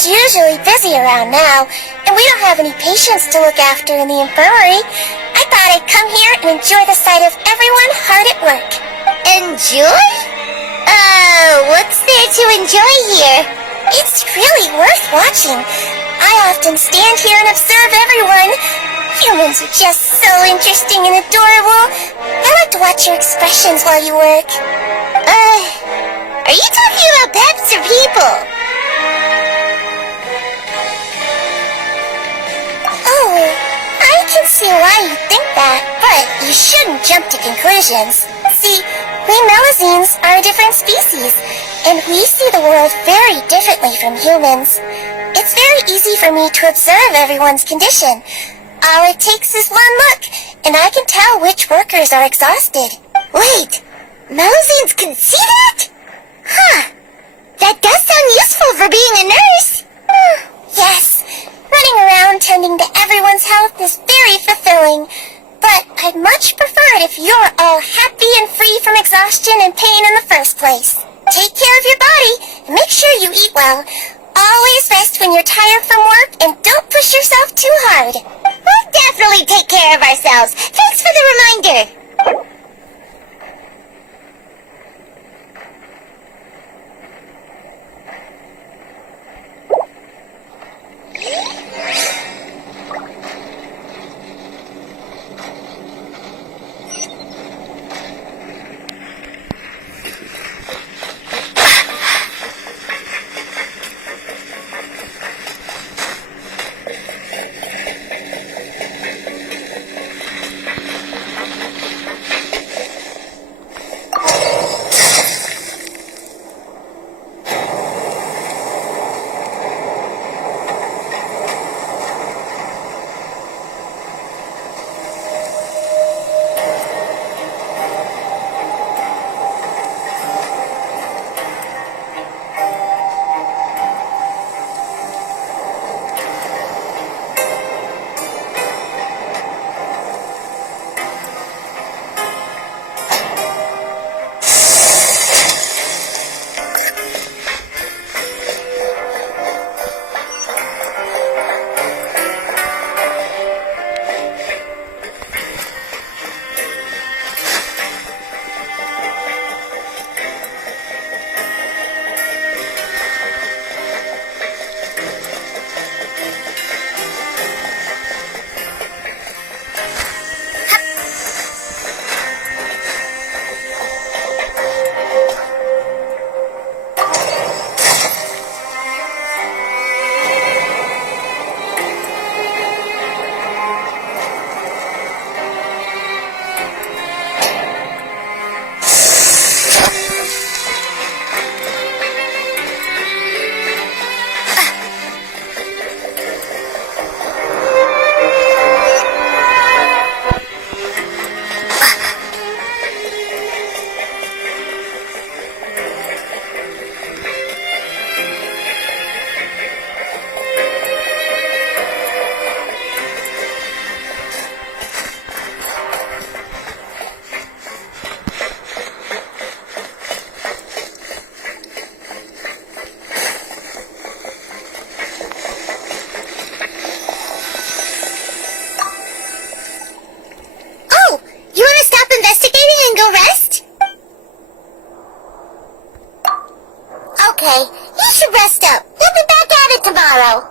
Usually busy around now, and we don't have any patients to look after in the infirmary. I thought I'd come here and enjoy the sight of everyone hard at work. Enjoy? What's there to enjoy here? It's really worth watching. I often stand here and observe everyone. Humans are just so interesting and adorable. I like to watch your expressions while you work. Are you talking about pets or people? Oh, I can see why you think that, but you shouldn't jump to conclusions. See, we Melusines are a different species, and we see the world very differently from humans. It's very easy for me to observe everyone's condition. All it takes is one look, and I can tell which workers are exhausted. Wait, Melusines can see that? Huh, that does sound useful for being a nurse. is very fulfilling, but I'd much prefer it if you're all happy and free from exhaustion and pain in the first place. Take care of your body, and make sure you eat well. Always rest when you're tired from work, and don't push yourself too hard. We'll definitely take care of ourselves. Thanks for the reminder. Okay, you should rest up. We'll be back at it tomorrow.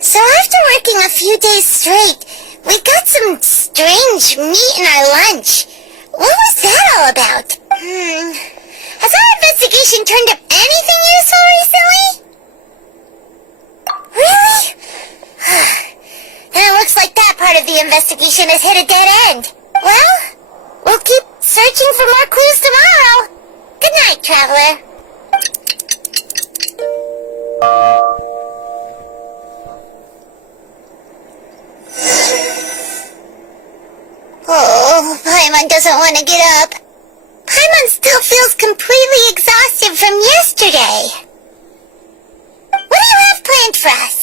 So after working a few days straight, we got some strange meat in our lunch. What was that all about? Has our investigation turned up anything useful recently? Really? Then it looks like that part of the investigation has hit a dead end. Well, we'll keep searching for more clues tomorrow. Good night, Traveler. Oh, Paimon doesn't want to get up. Paimon still feels completely exhausted from yesterday. What do you have planned for us?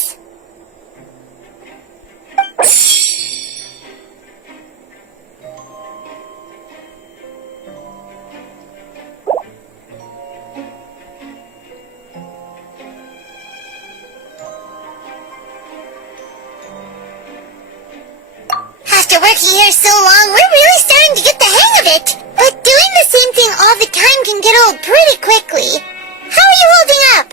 After working here so long, we're really starting to get the hang of it. But doing the same thing all the time can get old pretty quickly. How are you holding up?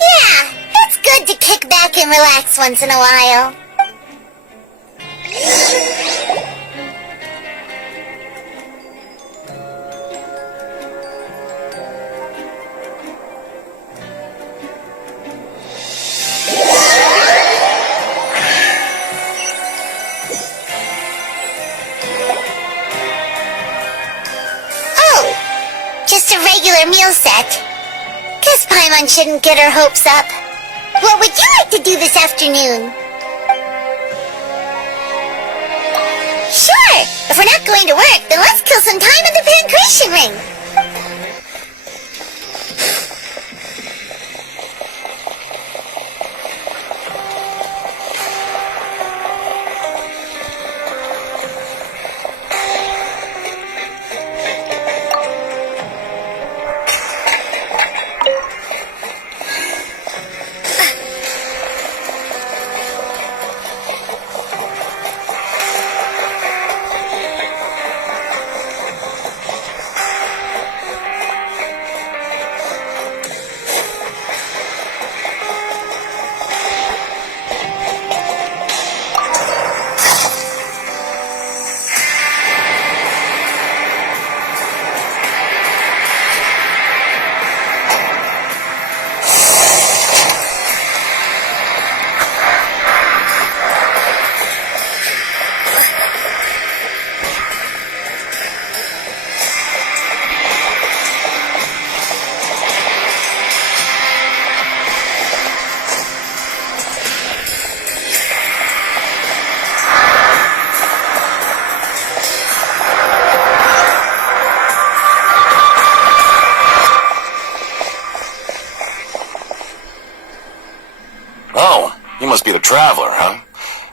Yeah, it's good to kick back and relax once in a while. Just a regular meal set. Guess Paimon shouldn't get her hopes up. What would you like to do this afternoon? Sure! If we're not going to work, then let's kill some time at the Pancration Ring!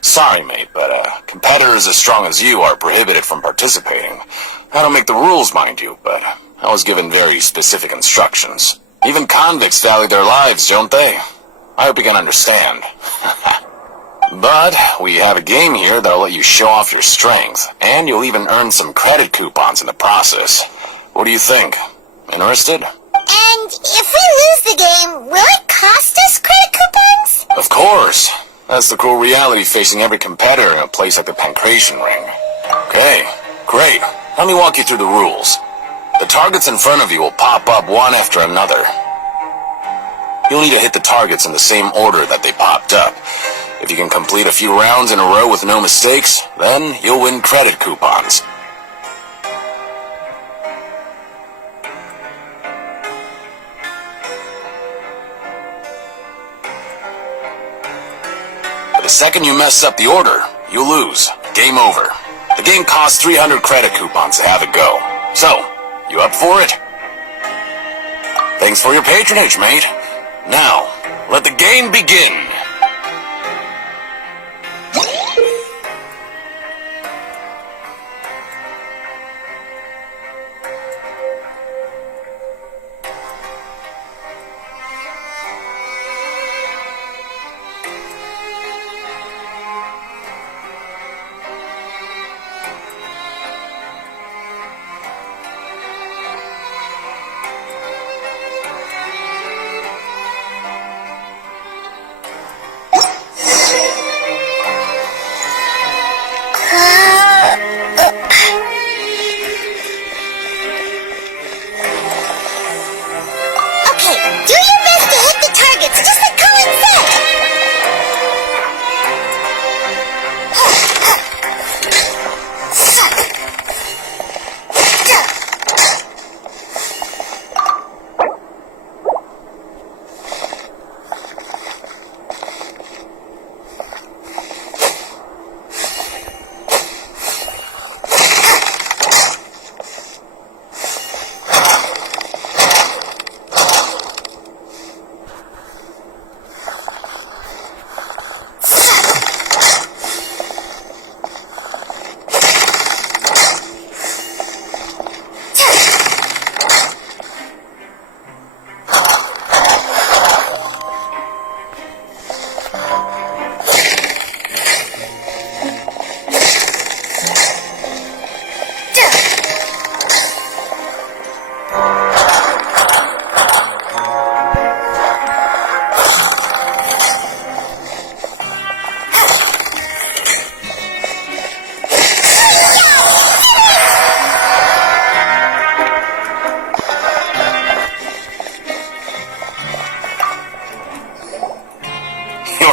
Sorry, mate, but competitors as strong as you are prohibited from participating. I don't make the rules, mind you, but I was given very specific instructions. Even convicts value their lives, don't they? I hope you can understand. But we have a game here that'll let you show off your strength, and you'll even earn some credit coupons in the process. What do you think? Interested? And if we lose the game, will it cost us credit coupons? Of course. That's the cruel reality facing every competitor in a place like the Pancration Ring. Okay, great. Let me walk you through the rules. The targets in front of you will pop up one after another. You'll need to hit the targets in the same order that they popped up. If you can complete a few rounds in a row with no mistakes, then you'll win credit coupons. But the second you mess up the order, you lose. Game over. The game costs 300 credit coupons to have it go. So, you up for it? Thanks for your patronage, mate. Now, let the game begin.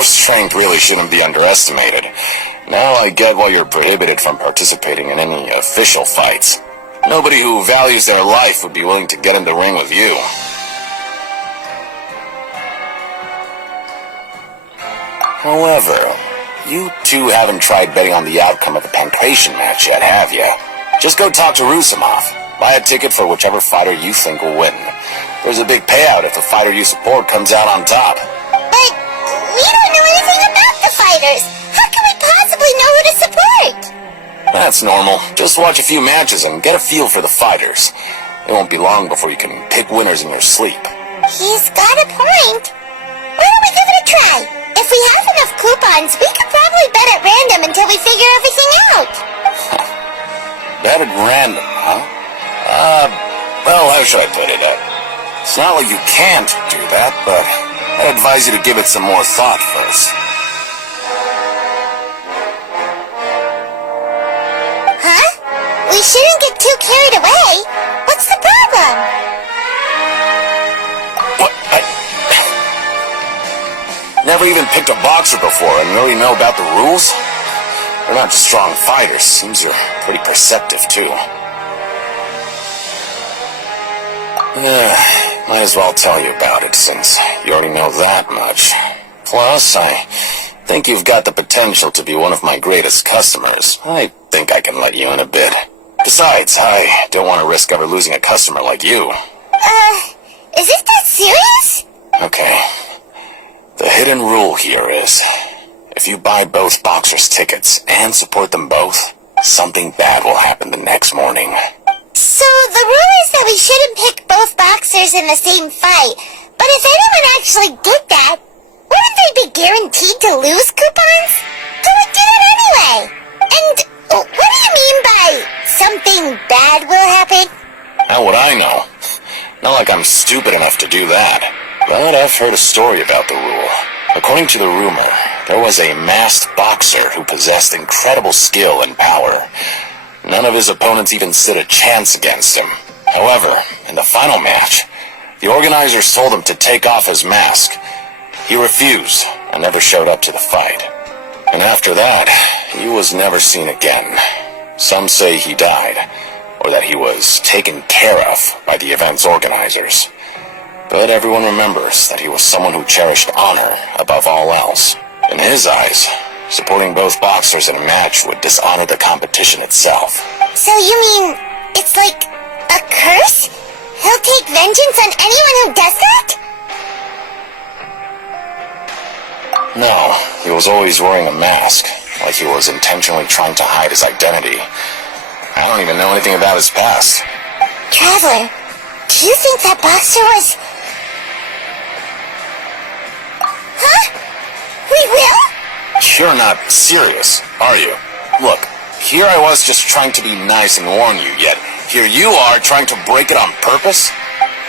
Strength really shouldn't be underestimated. Now I get why you're prohibited from participating in any official fights. Nobody who values their life would be willing to get in the ring with you. However, you two haven't tried betting on the outcome of the Pancration match yet, have you? Just go talk to Rusimov. Buy a ticket for whichever fighter you think will win. There's a big payout if the fighter you support comes out on top. But we don't know anything about the fighters. How can we possibly know who to support? That's normal. Just watch a few matches and get a feel for the fighters. It won't be long before you can pick winners in your sleep. He's got a point. Why don't we give it a try? If we have enough coupons, we could probably bet at random until we figure everything out. Bet at random, huh? Well, how should I put it? It's not like you can't do that, but I'd advise you to give it some more thought first. Huh? We shouldn't get too carried away. What's the problem? What? Never even picked a boxer before and you already know about the rules? They're not just strong fighters. Seems you're pretty perceptive, too. Yeah, might as well tell you about it since you already know that much. Plus, I think you've got the potential to be one of my greatest customers. I think I can let you in a bit. Besides, I don't want to risk ever losing a customer like you. Is it that serious? Okay. The hidden rule here is, If you buy both boxers' tickets and support them both, something bad will happen the next morning. So the rule is that we shouldn't pick both boxers in the same fight, but if anyone actually did that, wouldn't they be guaranteed to lose coupons? Who would do it anyway? And what do you mean by something bad will happen? How would I know? Not like I'm stupid enough to do that. But I've heard a story about the rule. According to the rumor, there was a masked boxer who possessed incredible skill and power. None of his opponents even stood a chance against him. However, in the final match, the organizers told him to take off his mask. He refused and never showed up to the fight. And after that, he was never seen again. Some say he died, or that he was taken care of by the event's organizers. But everyone remembers that he was someone who cherished honor above all else. In his eyes, supporting both boxers in a match would dishonor the competition itself. So you mean it's like a curse? He'll take vengeance on anyone who does that? No, he was always wearing a mask, like he was intentionally trying to hide his identity. I don't even know anything about his past. Traveler, do you think that boxer was... Huh? We will? You're not serious, are you? Look, here I was just trying to be nice and warn you, yet here you are trying to break it on purpose?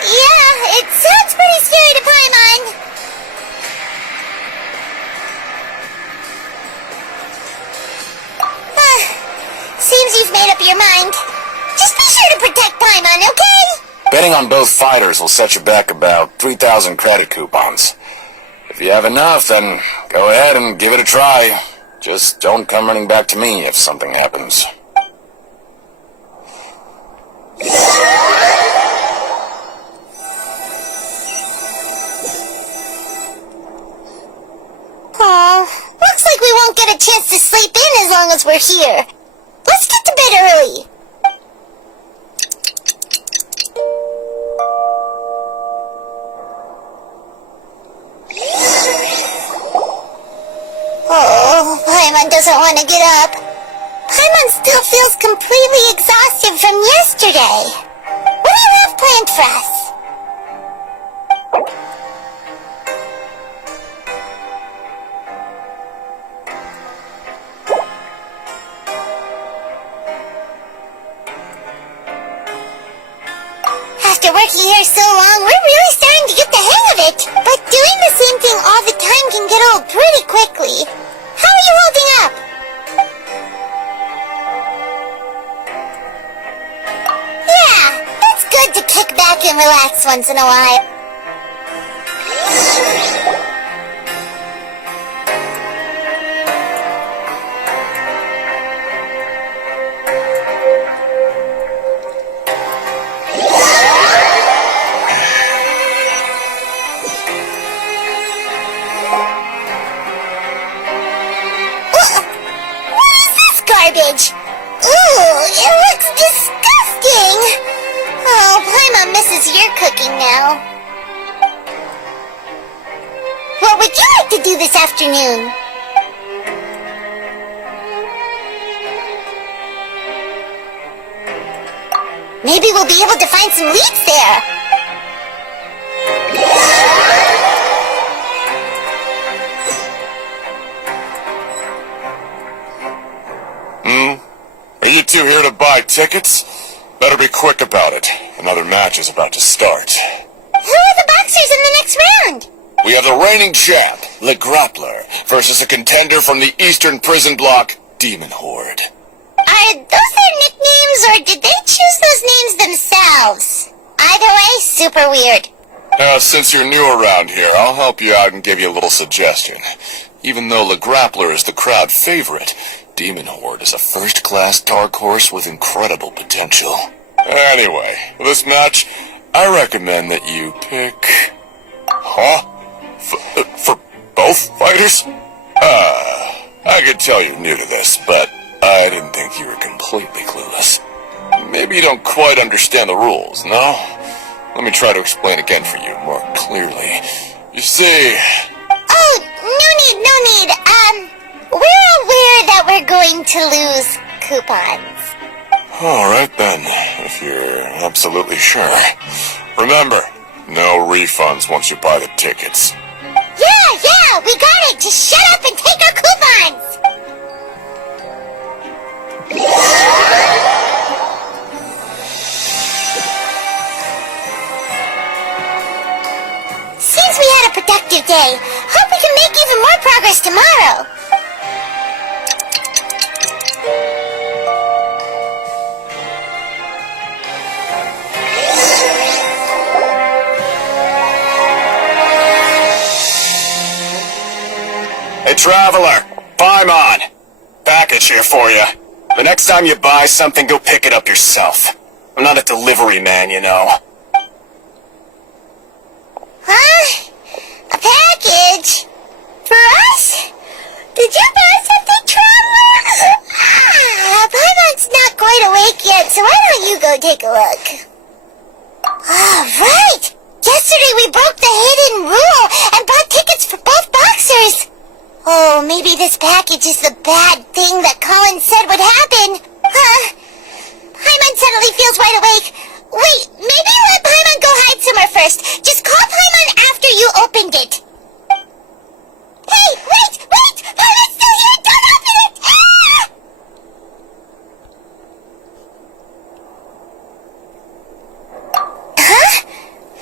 Yeah, it sounds pretty scary to Paimon. Seems you've made up your mind. Just be sure to protect Paimon, okay? Betting on both fighters will set you back about 3,000 credit coupons. If you have enough, then go ahead and give it a try. Just don't come running back to me if something happens. Oh, looks like we won't get a chance to sleep in as long as we're here. Let's get to bed early. Oh, Paimon doesn't want to get up. Paimon still feels completely exhausted from yesterday. What do you have planned for us? After working here so long, we're really starting to get the hang of it. But doing the same thing all the time can get old pretty quickly. How are you holding up? Yeah, it's good to kick back and relax once in a while. Garbage. Ooh, it looks disgusting. Oh, Paimon misses your cooking now. What would you like to do this afternoon? Maybe we'll be able to find some leads there. Are you two here to buy tickets? Better be quick about it. Another match is about to start. Who are the boxers in the next round? We have the reigning champ, Le Grappler, versus a contender from the Eastern Prison Block, Demon Horde. Are those their nicknames, or did they choose those names themselves? Either way, super weird. Since you're new around here, I'll help you out and give you a little suggestion. Even though Le Grappler is the crowd favorite, Demon Horde is a first-class dark horse with incredible potential. Anyway, for this match, I recommend that you pick... Huh? For both fighters? I could tell you're new to this, but I didn't think you were completely clueless. Maybe you don't quite understand the rules, no? Let me try to explain again for you more clearly. You see... Oh, no need. we're aware that we're going to lose coupons. Alright then, if you're absolutely sure. Remember, no refunds once you buy the tickets. Yeah, we got it! Just shut up and take our coupons! Seems we had a productive day. Hope we can make even more progress tomorrow. Hey Traveler, Paimon! Package here for you. The next time you buy something, go pick it up yourself. I'm not a delivery man, you know. Huh? A package? For us? Did you buy something, Traveler? Paimon's not quite awake yet, so why don't you go take a look? Right! Yesterday we broke the hidden rule and bought tickets for both boxers. Oh, maybe this package is the bad thing that Colin said would happen. Paimon suddenly feels wide awake. Wait, maybe let Paimon go hide somewhere first. Just call Paimon after you opened it. Hey, wait! Paimon's still here! Don't open it! Ah! Huh?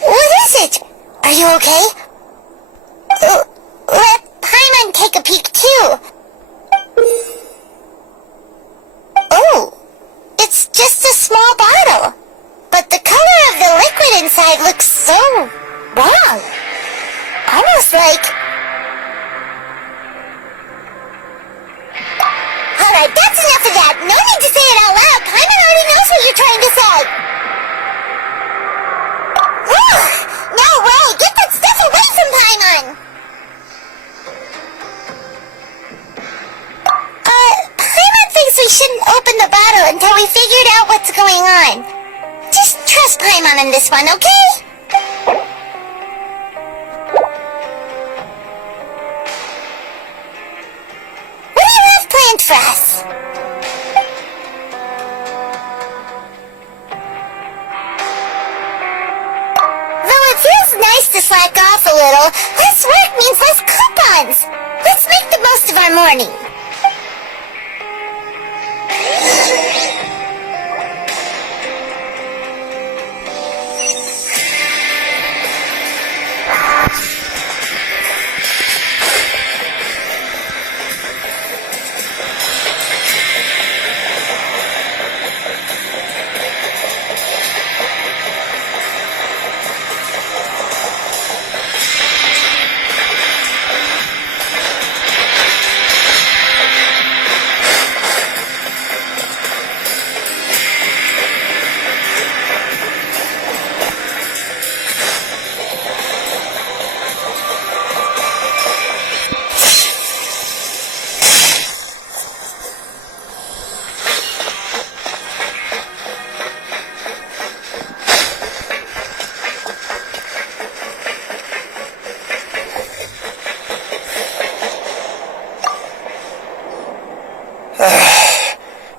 What is it? Are you okay? Let Paimon take a peek too. Oh, it's just a small bottle. But the color of the liquid inside looks so wrong. Almost like... Alright, that's enough of that. No need to say it out loud. Paimon already knows what you're trying to say. No way! Get that stuff away from Paimon! Paimon thinks we shouldn't open the bottle until we figured out what's going on. Just trust Paimon on this one, okay? What do you have planned for us? Though it feels nice to slack off a little, less work means less coupons. Let's make the most of our morning.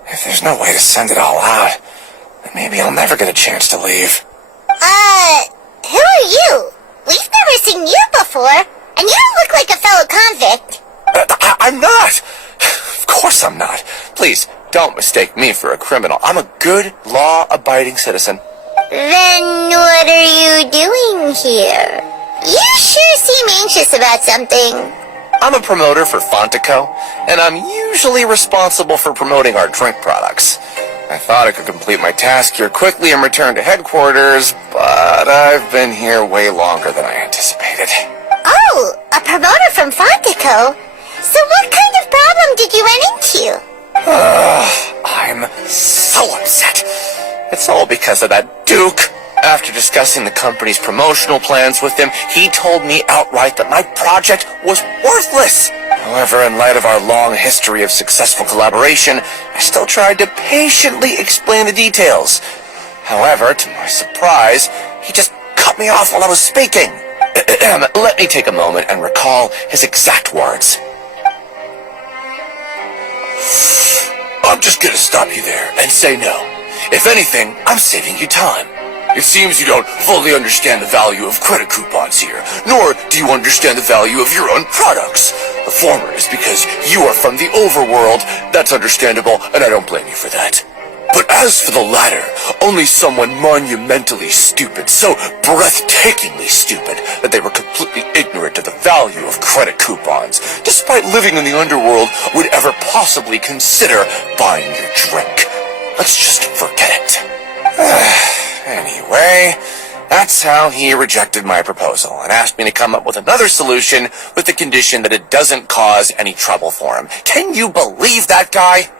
If there's no way to send it all out, then maybe I'll never get a chance to leave. Who are you? We've never seen you before, and you don't look like a fellow convict. I'm not! Of course I'm not. Please, don't mistake me for a criminal. I'm a good, law-abiding citizen. Then what are you doing here? You sure seem anxious about something. I'm a promoter for Fontaine, and I'm usually responsible for promoting our drink products. I thought I could complete my task here quickly and return to headquarters, but I've been here way longer than I anticipated. Oh, a promoter from Fontaine? So what kind of problem did you run into? I'm so upset. It's all because of that Duke. After discussing the company's promotional plans with him, he told me outright that my project was worthless. However, in light of our long history of successful collaboration, I still tried to patiently explain the details. However, to my surprise, he just cut me off while I was speaking. Let me take a moment and recall his exact words. I'm just gonna stop you there and say no. If anything, I'm saving you time. It seems you don't fully understand the value of credit coupons here, nor do you understand the value of your own products. The former is because you are from the overworld. That's understandable, and I don't blame you for that. But as for the latter, only someone monumentally stupid, so breathtakingly stupid, that they were completely ignorant of the value of credit coupons, despite living in the underworld, would ever possibly consider buying your drink. Let's just forget it. Anyway, that's how he rejected my proposal and asked me to come up with another solution with the condition that it doesn't cause any trouble for him. Can you believe that guy?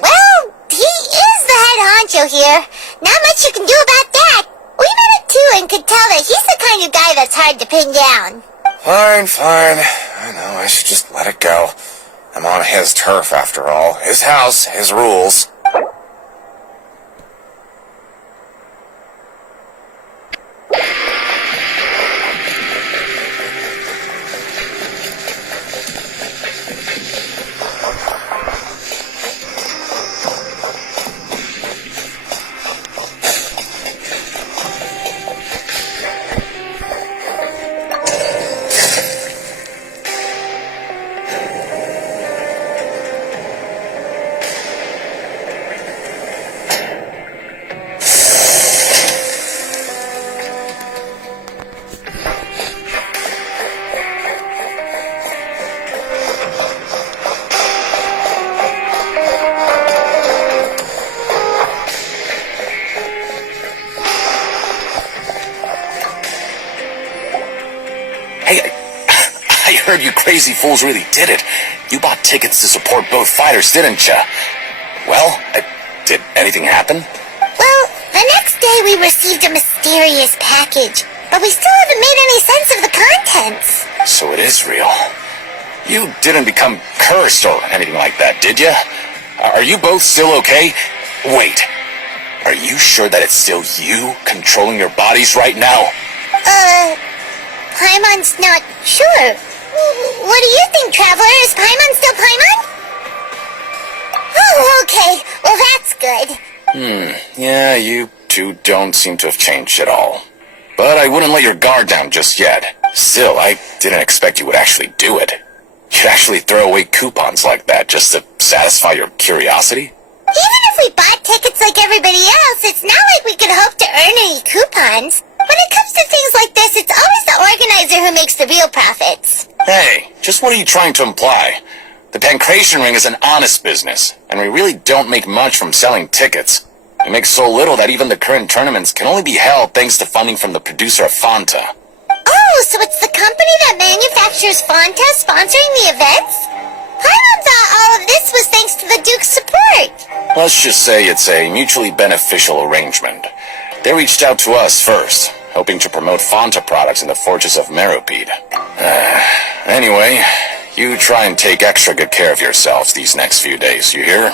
Well, he is the head honcho here. Not much you can do about that. We met him too and could tell that he's the kind of guy that's hard to pin down. Fine. I know, I should just let it go. I'm on his turf after all. His house, his rules. I heard you crazy fools really did it. You bought tickets to support both fighters, didn't ya? Well, did anything happen? Well, the next day we received a mysterious package, but we still haven't made any sense of the contents. So it is real. You didn't become cursed or anything like that, did ya? Are you both still okay? Wait, are you sure that it's still you controlling your bodies right now? Paimon's not sure. What do you think, Traveler? Is Paimon still Paimon? Oh, okay. Well, that's good. Yeah, you two don't seem to have changed at all. But I wouldn't let your guard down just yet. Still, I didn't expect you would actually do it. You'd actually throw away coupons like that just to satisfy your curiosity? Even if we bought tickets like everybody else, it's not like we could hope to earn any coupons. When it comes to things like this, it's always the organizer who makes the real profits. Hey, just what are you trying to imply? The Pancration Ring is an honest business, and we really don't make much from selling tickets. We make so little that even the current tournaments can only be held thanks to funding from the producer of Fanta. Oh, so it's the company that manufactures Fanta sponsoring the events? Paimon thought all of this was thanks to the Duke's support. Let's just say it's a mutually beneficial arrangement. They reached out to us first, hoping to promote Fanta products in the Fortress of Meropide. Anyway, you try and take extra good care of yourselves these next few days, you hear?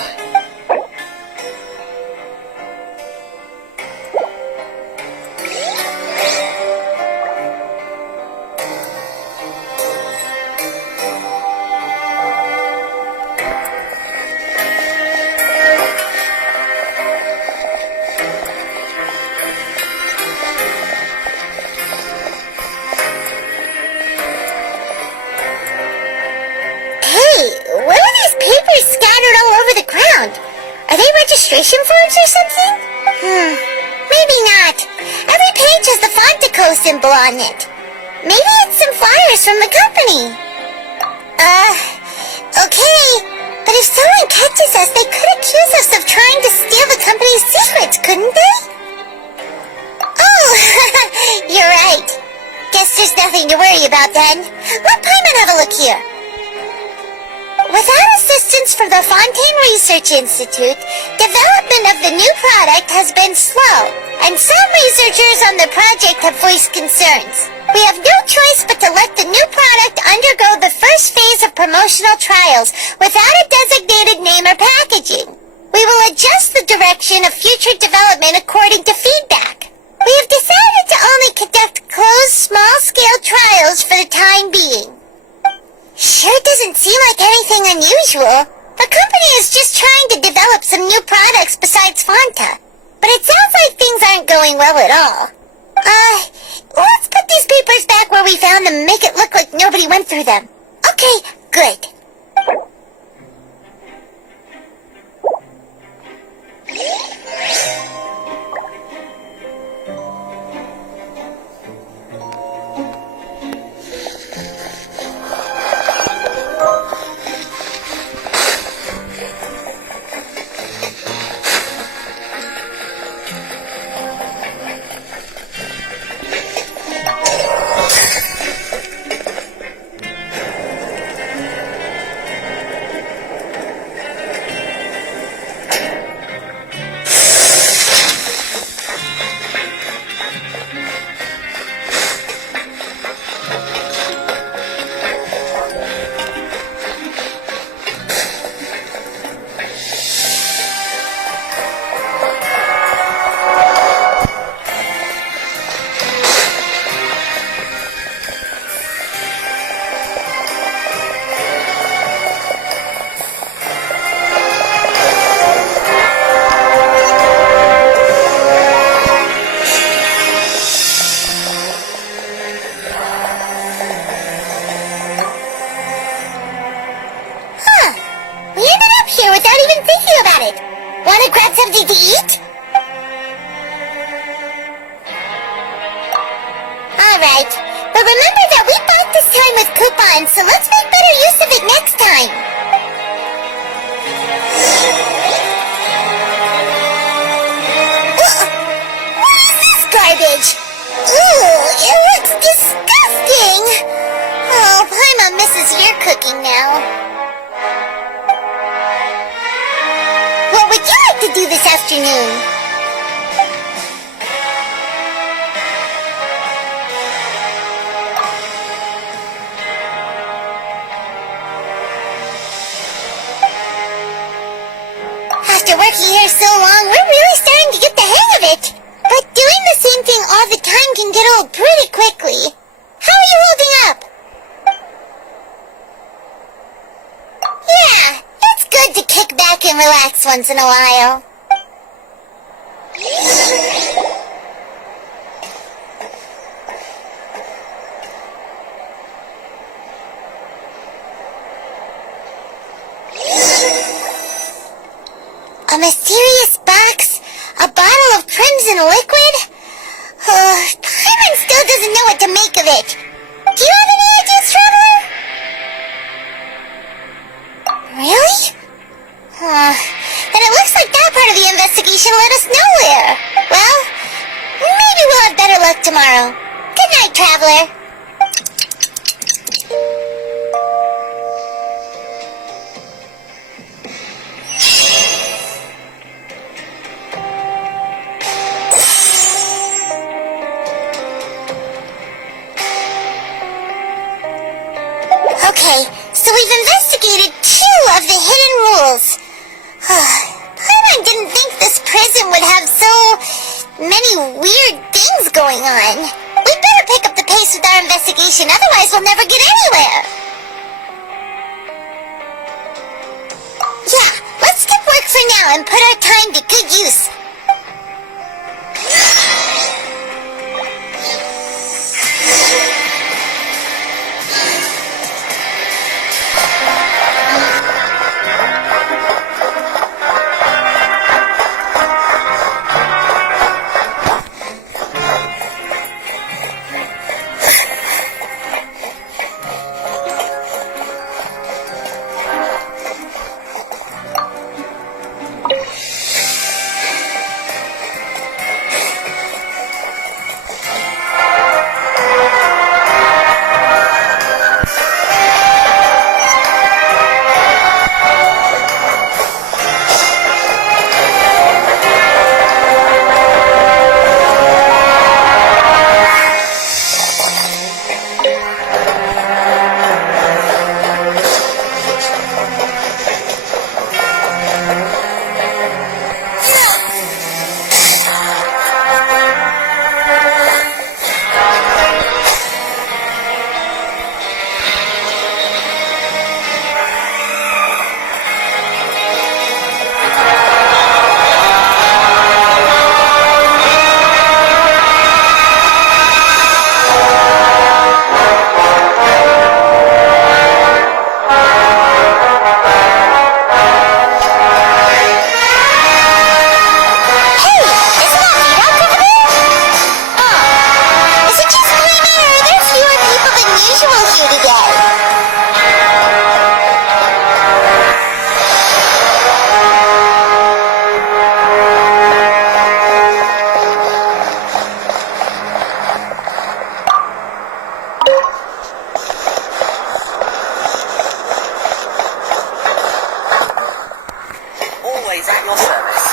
Registration forms or something? Maybe not. Every page has the Fontaco symbol on it. Maybe it's some flyers from the company. Okay. But if someone catches us, they could accuse us of trying to steal the company's secrets, couldn't they? Oh, you're right. Guess there's nothing to worry about then. Let Paimon have a look here. Without assistance from the Fontaine Research Institute, development of the new product has been slow, and some researchers on the project have voiced concerns. We have no choice but to let the new product undergo the first phase of promotional trials without a designated name or packaging. We will adjust the direction of future development according to feedback. We have decided to only conduct closed, small-scale trials for the time being. Sure doesn't seem like anything unusual. The company is just trying develop some new products besides Fanta. But it sounds like things aren't going well at all. Let's put these papers back where we found them and make it look like nobody went through them. Okay, good. Wanna grab something to eat? Alright, but remember that we bought this time with coupons, so let's make better use of it next time. What is this garbage? Ooh, it looks disgusting! Oh, Paimon misses your cooking now. What would you like to do this afternoon? After working here so long, we're really starting to get the hang of it. But doing the same thing all the time can get old pretty quickly. How are you holding up? Yeah, it's good to kick back and relax once in a while. A mysterious box? A bottle of crimson liquid? Paimon still doesn't know what to make of it. Do you have any ideas, Traveler? Really? Then it looks like that part of the investigation led us nowhere. Well, maybe we'll have better luck tomorrow. Good night, Traveler. Okay, so we've investigated 2 of the hidden rules. Paimon didn't think this prison would have so many weird things going on. We better pick up the pace with our investigation, otherwise we'll never get anywhere. Yeah, let's skip work for now and put our time to good use. always at your service.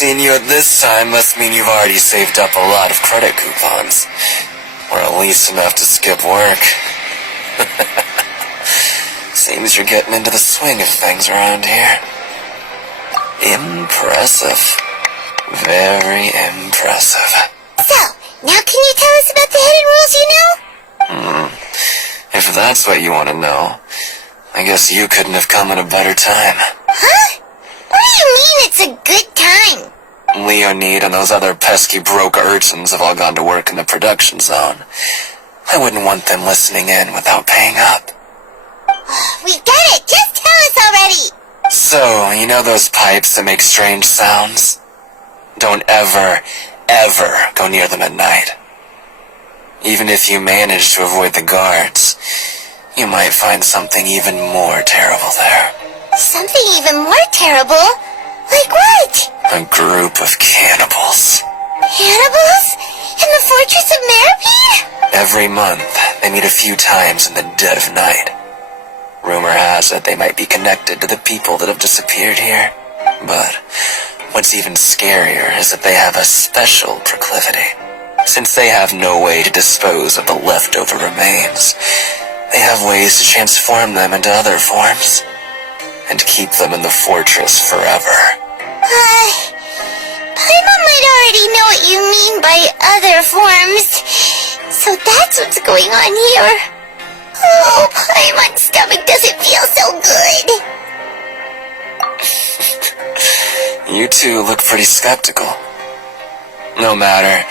Seeing you at this time must mean you've already saved up a lot of credit coupons. Or at least enough to skip work. Seems you're getting into the swing of things around here. Impressive. Very impressive. So, now can you tell us about the hidden rules you know? If that's what you want to know, I guess you couldn't have come at a better time. Huh? What do you mean it's a good time? Leonid and those other pesky broke urchins have all gone to work in the production zone. I wouldn't want them listening in without paying up. We get it! Just tell us already! So, you know those pipes that make strange sounds? Don't ever go near them at night. Even if you manage to avoid the guards, you might find something even more terrible there. Something even more terrible? Like what? A group of cannibals. Cannibals? In the Fortress of Meripede? Every month, they meet a few times in the dead of night. Rumor has it they might be connected to the people that have disappeared here. But what's even scarier is that they have a special proclivity. Since they have no way to dispose of the leftover remains, they have ways to transform them into other forms and keep them in the fortress forever. Paimon might already know what you mean by other forms. So that's what's going on here. Oh, Paimon's stomach doesn't feel so good. You two look pretty skeptical. No matter,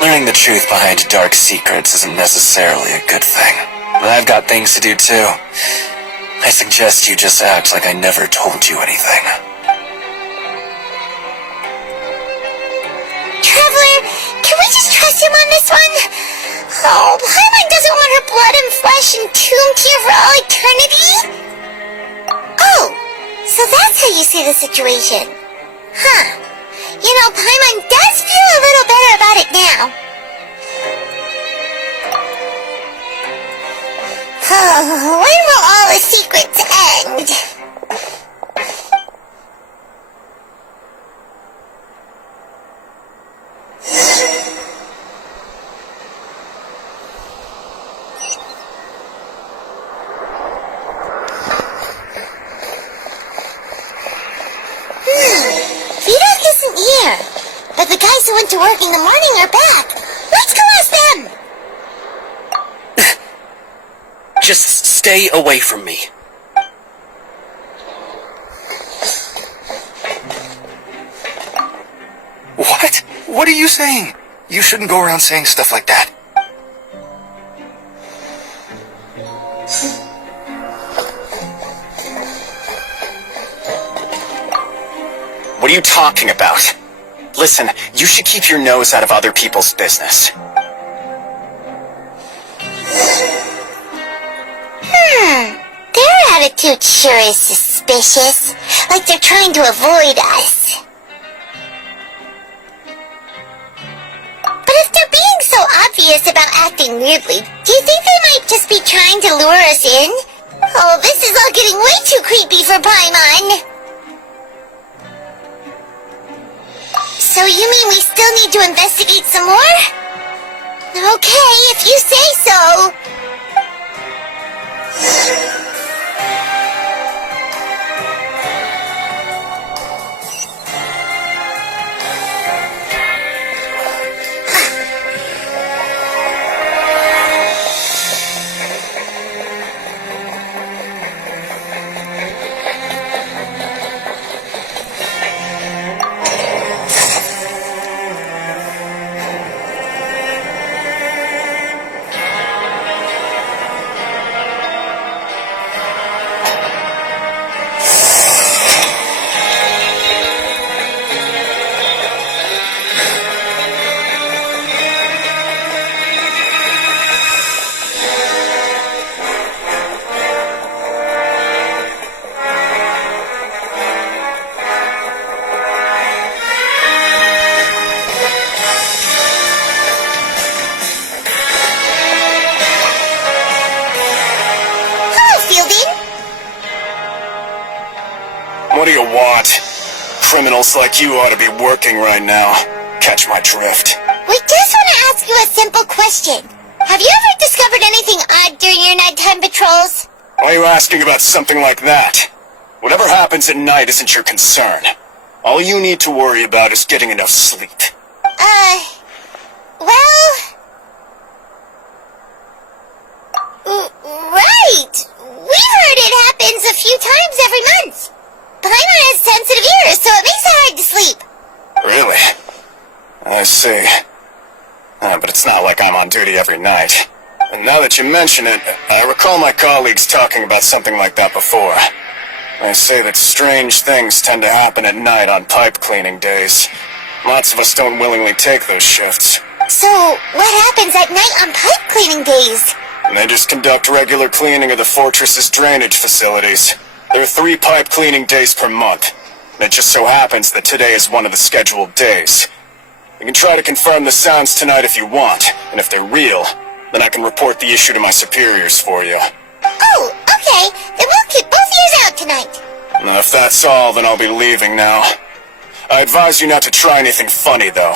learning the truth behind dark secrets isn't necessarily a good thing. I've got things to do too. I suggest you just act like I never told you anything. Traveler, can we just trust him on this one? Oh, Paimon doesn't want her blood and flesh entombed here for all eternity? Oh, so that's how you see the situation. Huh. You know, Paimon does feel a little better about it now. Oh, when will all the secrets end? Vidoc isn't here, but the guys who went to work in the morning are back. Let's go ask them! Just stay away from me. What? What are you saying? You shouldn't go around saying stuff like that. What are you talking about? Listen, you should keep your nose out of other people's business. Their attitude sure is suspicious. Like they're trying to avoid us. But if they're being so obvious about acting weirdly, do you think they might just be trying to lure us in? Oh, this is all getting way too creepy for Paimon. So you mean we still need to investigate some more? Okay, if you say so. What do you want? Criminals like you ought to be working right now. Catch my drift. We just want to ask you a simple question. Have you ever discovered anything odd during your nighttime patrols? Why are you asking about something like that? Whatever happens at night isn't your concern. All you need to worry about is getting enough sleep. Right! We've heard it happens a few times every month. Paimon has sensitive ears, so it makes it hard to sleep. Really? I see. But it's not like I'm on duty every night. And now that you mention it, I recall my colleagues talking about something like that before. They say that strange things tend to happen at night on pipe cleaning days. Lots of us don't willingly take those shifts. So, what happens at night on pipe cleaning days? They just conduct regular cleaning of the fortress's drainage facilities. There are 3 pipe cleaning days per month. And it just so happens that today is one of the scheduled days. You can try to confirm the sounds tonight if you want, and if they're real, then I can report the issue to my superiors for you. Oh, okay. Then we'll keep both ears out tonight. Now, if that's all, then I'll be leaving now. I advise you not to try anything funny, though.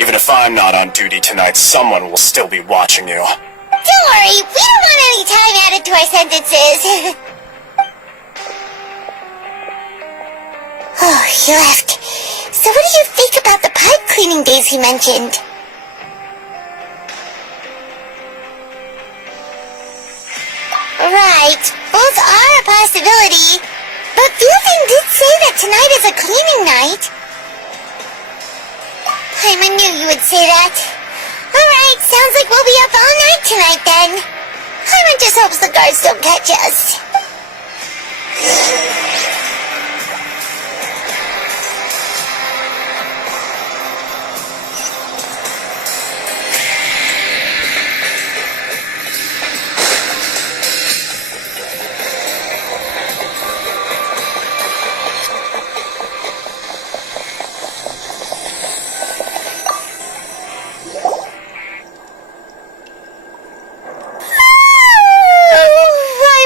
Even if I'm not on duty tonight, someone will still be watching you. Don't worry, we don't want any time added to our sentences. Oh, he left. So what do you think about the pipe cleaning days he mentioned? Right, both are a possibility. But Fielding did say that tonight is a cleaning night. I knew you would say that. Alright, sounds like we'll be up all night tonight then. Paimon just hopes the guards don't catch us.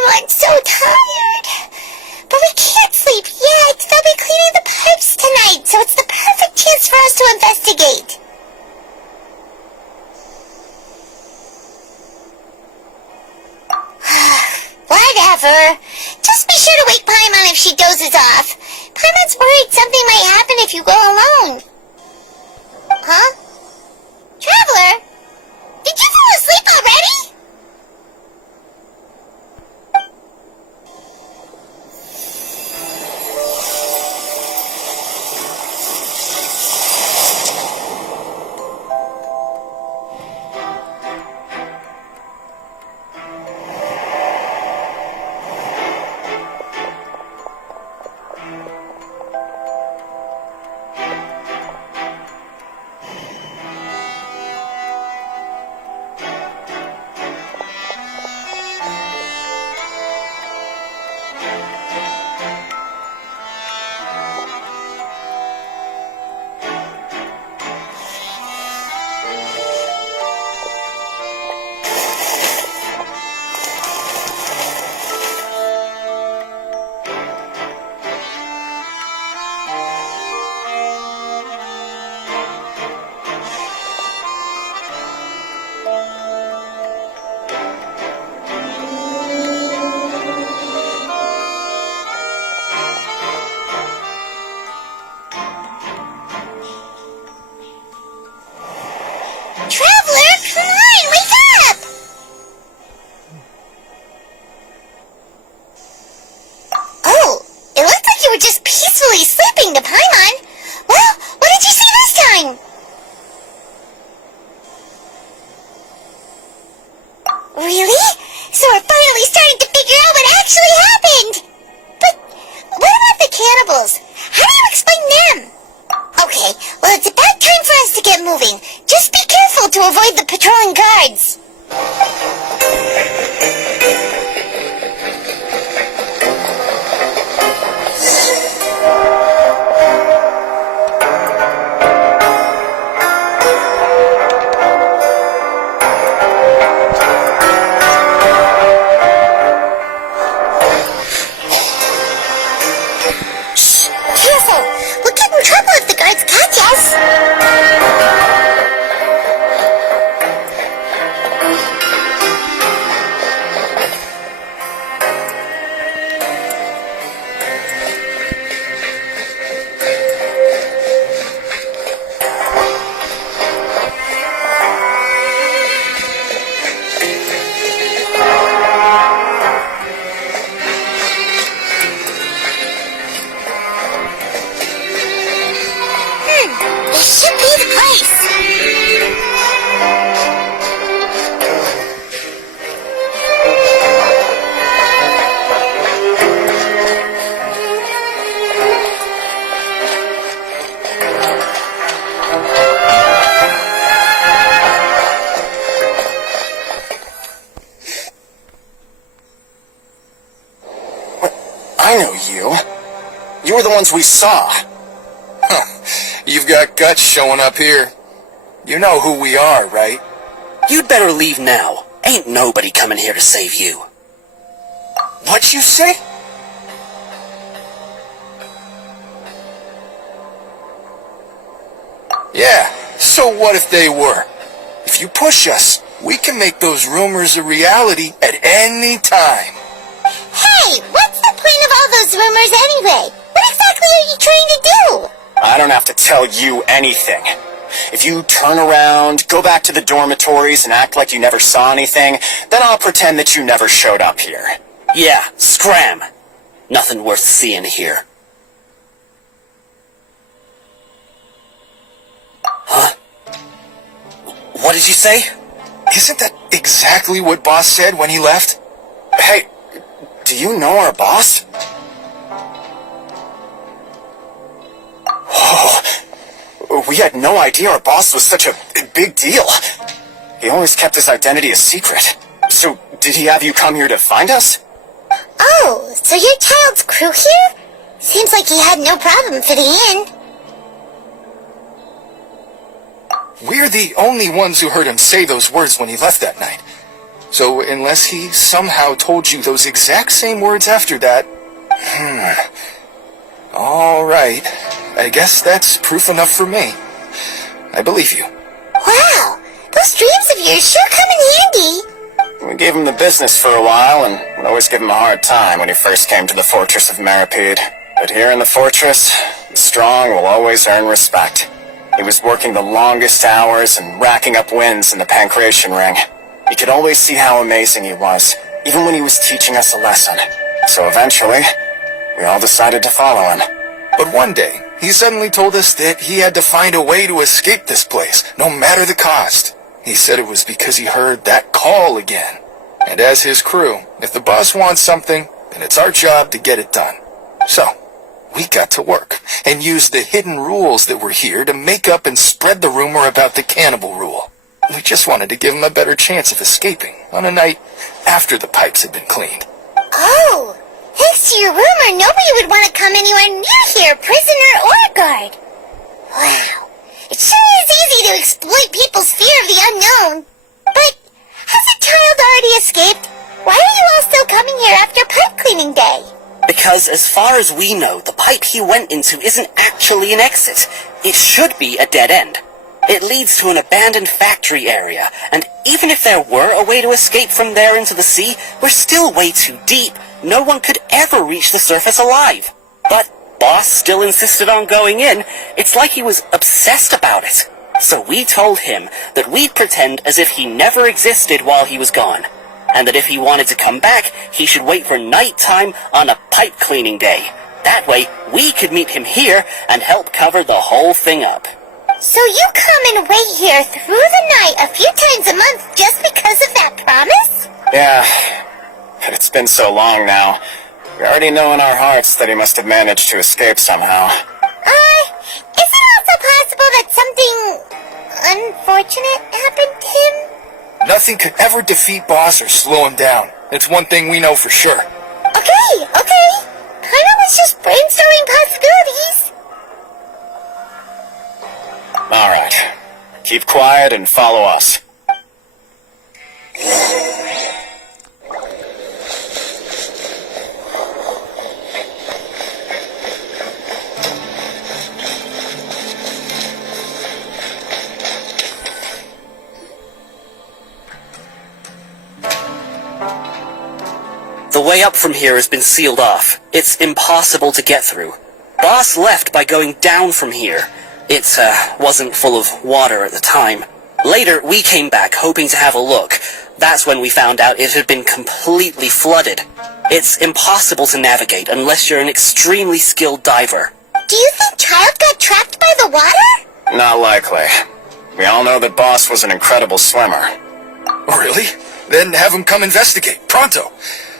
I'm so tired. But we can't sleep yet. They'll be cleaning the pipes tonight, so it's the perfect chance for us to investigate. Whatever. Just be sure to wake Paimon if she dozes off. Paimon's worried something might happen if you go alone. Huh? Traveler? Did you fall asleep already? Paimon, wake up! Oh, it looked like you were just peacefully sleeping to Paimon. Well, what did you see this time? Really? So we're finally starting to figure out what actually happened! But what about the cannibals? How do you explain them? Okay, well it's about time for us to get moving. Just be careful to avoid the patrolling guards. I know you. You were the ones we saw. Huh. You've got guts showing up here. You know who we are, right? You'd better leave now. Ain't nobody coming here to save you. What'd you say? Yeah, so what if they were? If you push us, we can make those rumors a reality at any time. Hey, what's the point of all those rumors anyway? What exactly are you trying to do? I don't have to tell you anything. If you turn around, go back to the dormitories and act like you never saw anything, then I'll pretend that you never showed up here. Yeah, scram. Nothing worth seeing here. Huh? What did you say? Isn't that exactly what Boss said when he left? Hey, do you know our boss? Oh, we had no idea our boss was such a big deal. He always kept his identity a secret. So, did he have you come here to find us? Oh, so your child's crew here? Seems like he had no problem fitting in. We're the only ones who heard him say those words when he left that night. So unless he somehow told you those exact same words after that... All right. I guess that's proof enough for me. I believe you. Wow, those dreams of yours sure come in handy. We gave him the business for a while, and would always give him a hard time when he first came to the fortress of Meripede. But here in the fortress, the strong will always earn respect. He was working the longest hours and racking up wins in the Pancration Ring. You could always see how amazing he was, even when he was teaching us a lesson. So eventually, we all decided to follow him. But one day, he suddenly told us that he had to find a way to escape this place, no matter the cost. He said it was because he heard that call again. And as his crew, if the boss wants something, then it's our job to get it done. So, we got to work, and used the hidden rules that were here to make up and spread the rumor about the cannibal rule. We just wanted to give him a better chance of escaping on a night after the pipes had been cleaned. Oh, thanks to your rumor, nobody would want to come anywhere near here, prisoner or guard. Wow, it sure is easy to exploit people's fear of the unknown. But has a child already escaped? Why are you all still coming here after pipe cleaning day? Because as far as we know, the pipe he went into isn't actually an exit. It should be a dead end. It leads to an abandoned factory area, and even if there were a way to escape from there into the sea, we're still way too deep. No one could ever reach the surface alive. But Boss still insisted on going in. It's like he was obsessed about it. So we told him that we'd pretend as if he never existed while he was gone, and that if he wanted to come back, he should wait for nighttime on a pipe cleaning day. That way, we could meet him here and help cover the whole thing up. So you come and wait here through the night a few times a month just because of that promise? Yeah, but it's been so long now. We already know in our hearts that he must have managed to escape somehow. Is it also possible that something unfortunate happened to him? Nothing could ever defeat Boss or slow him down. It's one thing we know for sure. Okay. Paimon was just brainstorming possibilities. Alright. Keep quiet and follow us. The way up from here has been sealed off. It's impossible to get through. Boss left by going down from here. It wasn't full of water at the time. Later, we came back hoping to have a look. That's when we found out it had been completely flooded. It's impossible to navigate unless you're an extremely skilled diver. Do you think Child got trapped by the water? Not likely. We all know that Boss was an incredible swimmer. Really? Then have him come investigate, pronto.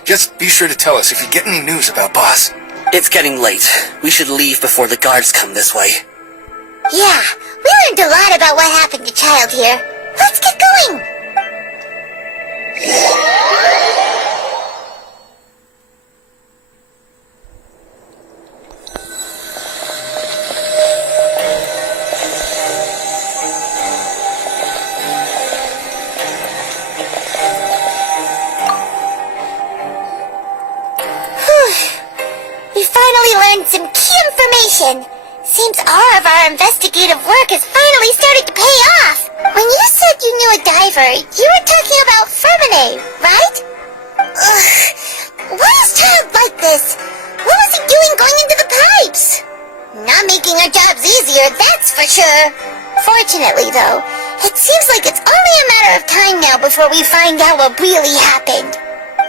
Just be sure to tell us if you get any news about Boss. It's getting late. We should leave before the guards come this way. Yeah, we learned a lot about what happened to Child here. Let's get going! We finally learned some key information. Seems all of our investigative work has finally started to pay off. When you said you knew a diver, you were talking about Fermine, right? Ugh. Why is Child like this? What was he doing going into the pipes? Not making our jobs easier, that's for sure. Fortunately, though, it seems like it's only a matter of time now before we find out what really happened.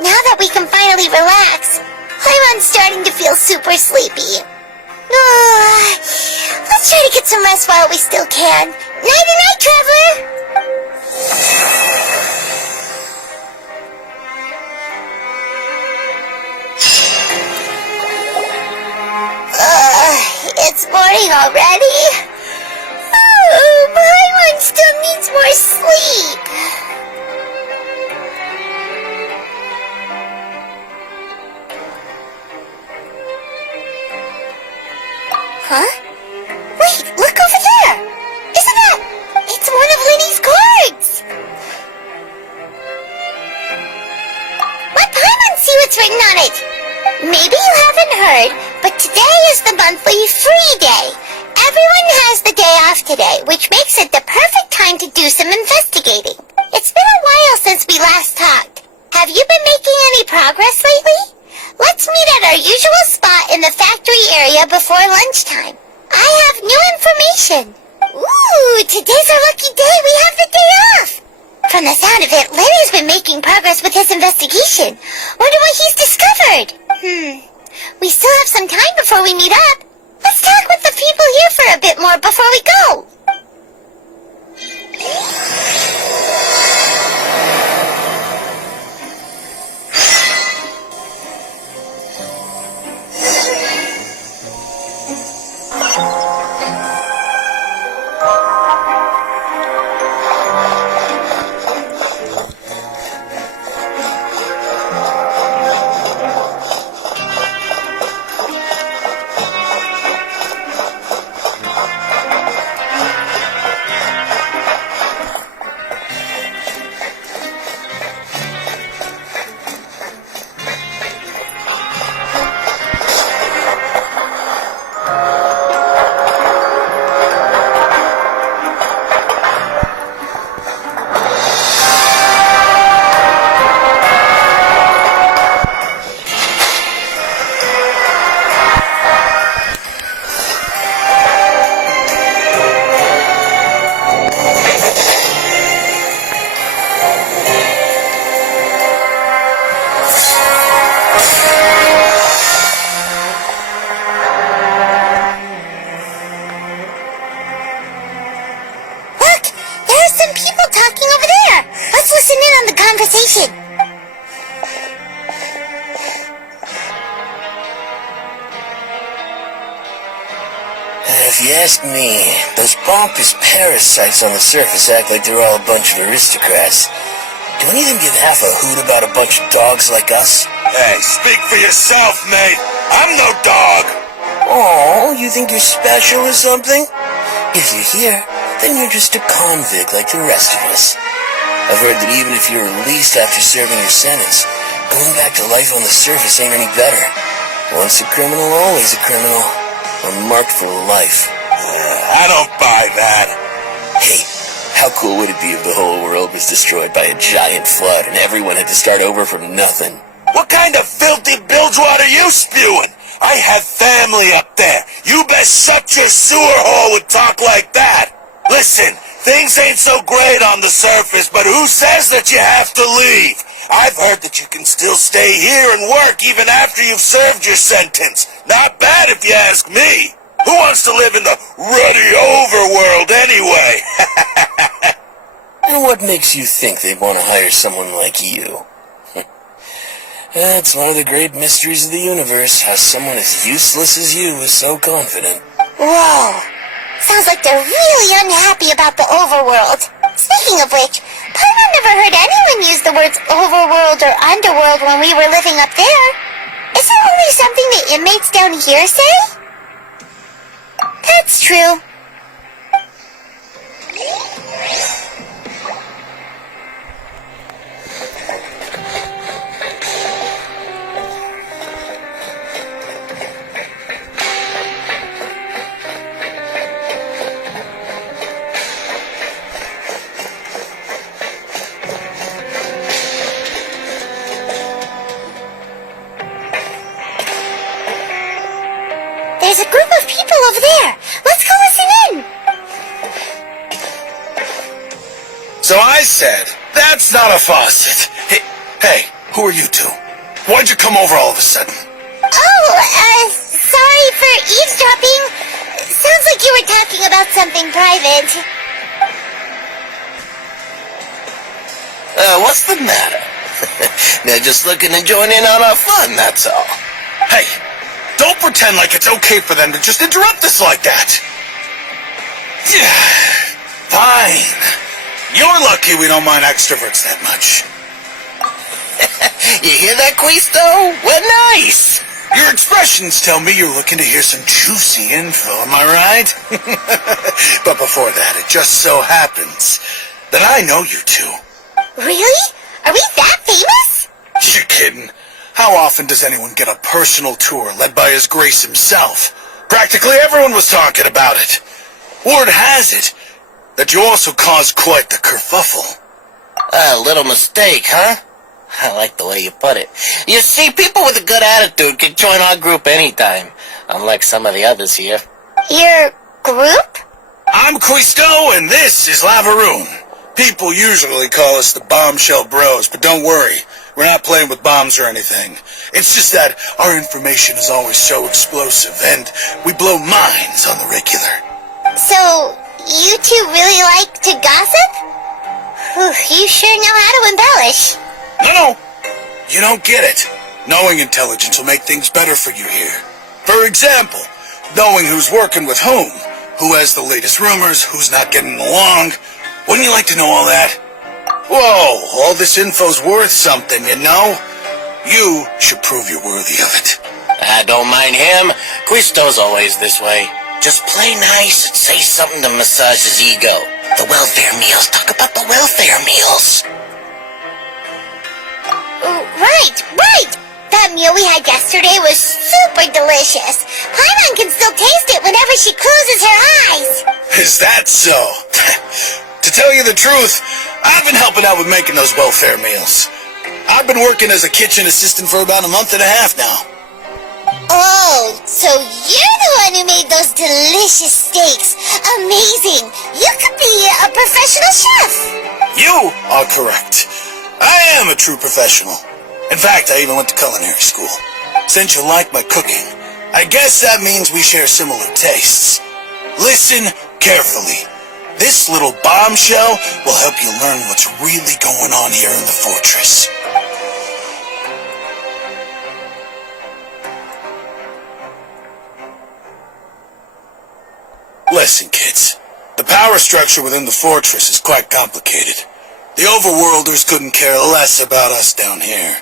Now that we can finally relax, I'm starting to feel super sleepy. Let's try to get some rest while we still can. Night-night, Trevor! It's morning already? Oh, Paimon still needs more sleep. Huh? Wait, look over there! Isn't that... It's one of Linny's cards! Let Paimon see what's written on it! Maybe you haven't heard, but today is the monthly free day. Everyone has the day off today, which makes it the perfect time to do some investigating. It's been a while since we last talked. Have you been making any progress lately? Let's meet at our usual spot in the factory area before lunchtime. I have new information. Ooh, today's our lucky day. We have the day off. From the sound of it, Lenny's been making progress with his investigation. Wonder what he's discovered. We still have some time before we meet up. Let's talk with the people here for a bit more before we go. some people talking over there. Let's listen in on the conversation. If you ask me, those pompous parasites on the surface act like they're all a bunch of aristocrats. Do any of them give half a hoot about a bunch of dogs like us? Hey, speak for yourself, mate. I'm no dog. Oh, you think you're special or something? If you're here, then you're just a convict like the rest of us. I've heard that even if you're released after serving your sentence, going back to life on the surface ain't any better. Once a criminal, always a criminal. I'm marked for life. I don't buy that. Hey, how cool would it be if the whole world was destroyed by a giant flood and everyone had to start over from nothing? What kind of filthy bilge water are you spewing? I have family up there. You best shut your sewer hole with talk like that. Listen, things ain't so great on the surface, but who says that you have to leave? I've heard that you can still stay here and work even after you've served your sentence. Not bad if you ask me. Who wants to live in the ruddy overworld anyway? And what makes you think they'd want to hire someone like you? That's one of the great mysteries of the universe, how someone as useless as you is so confident. Whoa. Sounds like they're really unhappy about the overworld. Speaking of which, Paimon never heard anyone use the words overworld or underworld when we were living up there. Is it only something the inmates down here say? That's true. There's a group of people over there. Let's go listen in. So I said, that's not a faucet. Hey, who are you two? Why'd you come over all of a sudden? Oh, sorry for eavesdropping. Sounds like you were talking about something private. What's the matter? They're just looking to join in on our fun, that's all. Hey, don't pretend like it's okay for them to just interrupt us like that. Yeah, fine. You're lucky we don't mind extroverts that much. You hear that, Quisto? We're nice. Your expressions tell me you're looking to hear some juicy info, am I right? But before that, it just so happens that I know you two. Really? Are we that famous? You're kidding. How often does anyone get a personal tour led by His Grace himself? Practically everyone was talking about it. Word has it that you also caused quite the kerfuffle. A little mistake, huh? I like the way you put it. You see, people with a good attitude can join our group anytime, unlike some of the others here. Your group? I'm Quisto, and this is Lavaroon. People usually call us the Bombshell Bros, but don't worry. We're not playing with bombs or anything. It's just that our information is always so explosive, and we blow minds on the regular. So, you two really like to gossip? Whew, you sure know how to embellish. No, you don't get it. Knowing intelligence will make things better for you here. For example, knowing who's working with whom, who has the latest rumors, who's not getting along. Wouldn't you like to know all that? Whoa, all this info's worth something, you know? You should prove you're worthy of it. I don't mind him. Quisto's always this way. Just play nice and say something to massage his ego. The welfare meals. Talk about the welfare meals. Right! That meal we had yesterday was super delicious. Paimon can still taste it whenever she closes her eyes. Is that so? To tell you the truth, I've been helping out with making those welfare meals. I've been working as a kitchen assistant for about a month and a half now. Oh, so you're the one who made those delicious steaks. Amazing. You could be a professional chef. You are correct. I am a true professional. In fact, I even went to culinary school. Since you like my cooking, I guess that means we share similar tastes. Listen carefully. This little bombshell will help you learn what's really going on here in the fortress. Listen, kids. The power structure within the fortress is quite complicated. The overworlders couldn't care less about us down here.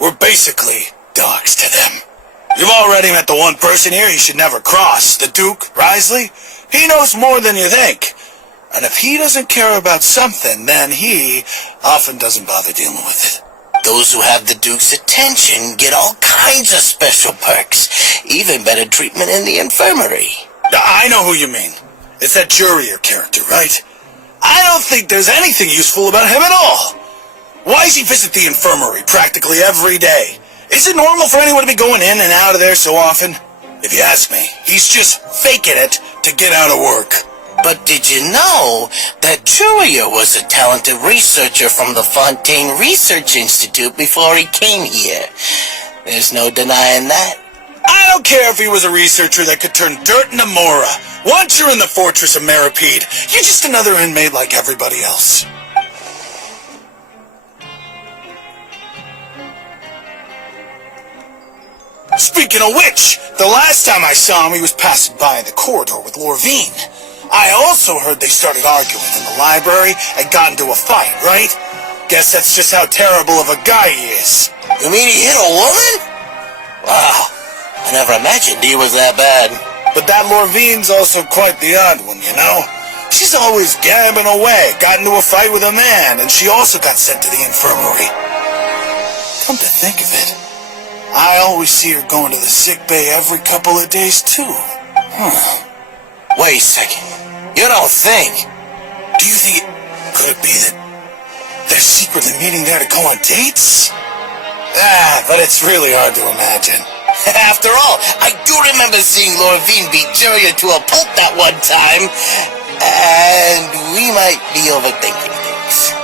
We're basically dogs to them. You've already met the one person here you should never cross, the Duke, Risley. He knows more than you think. And if he doesn't care about something, then he often doesn't bother dealing with it. Those who have the Duke's attention get all kinds of special perks, even better treatment in the infirmary. I know who you mean. It's that Jurier character, right? I don't think there's anything useful about him at all. Why does he visit the infirmary practically every day? Is it normal for anyone to be going in and out of there so often? If you ask me, he's just faking it to get out of work. But did you know that Jurier was a talented researcher from the Fontaine Research Institute before he came here? There's no denying that. I don't care if he was a researcher that could turn dirt into Mora. Once you're in the fortress of Meripede, you're just another inmate like everybody else. Speaking of which, the last time I saw him, he was passing by in the corridor with Lorvine. I also heard they started arguing in the library and got into a fight, right? Guess that's just how terrible of a guy he is. You mean he hit a woman? Wow, I never imagined he was that bad. But that Lorvine's also quite the odd one, you know? She's always gabbing away, got into a fight with a man, and she also got sent to the infirmary. Come to think of it, I always see her going to the sick bay every couple of days, too. Wait a second. You don't think? Do you think could it be that they're secretly meeting there to go on dates? But it's really hard to imagine. After all, I do remember seeing Lorvine beat Jurier to a pulp that one time. And we might be overthinking things.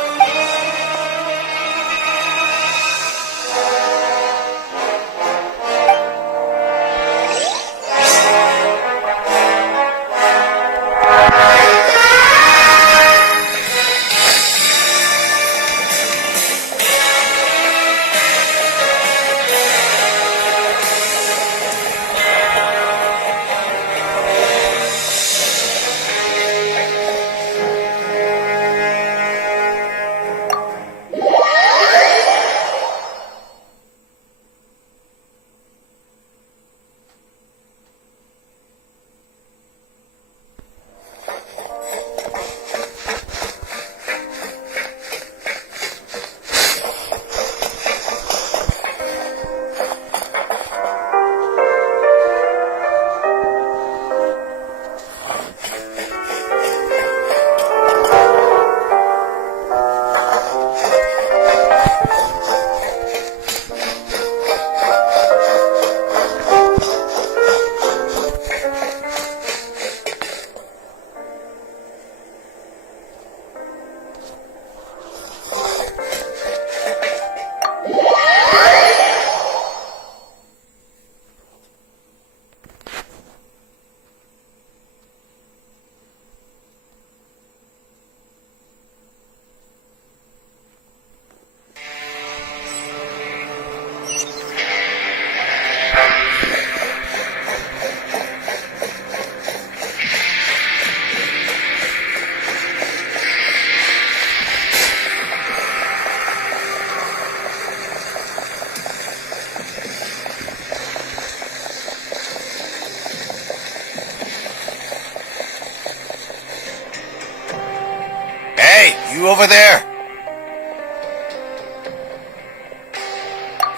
You over there?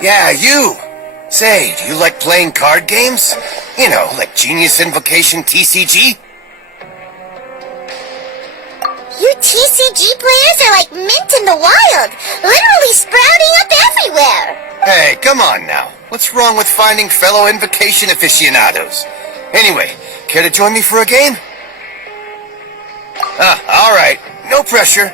Yeah, you! Say, do you like playing card games? You know, like Genius Invocation TCG? You TCG players are like mint in the wild, literally sprouting up everywhere. Hey, come on now. What's wrong with finding fellow Invocation aficionados? Anyway, care to join me for a game? Alright. No pressure.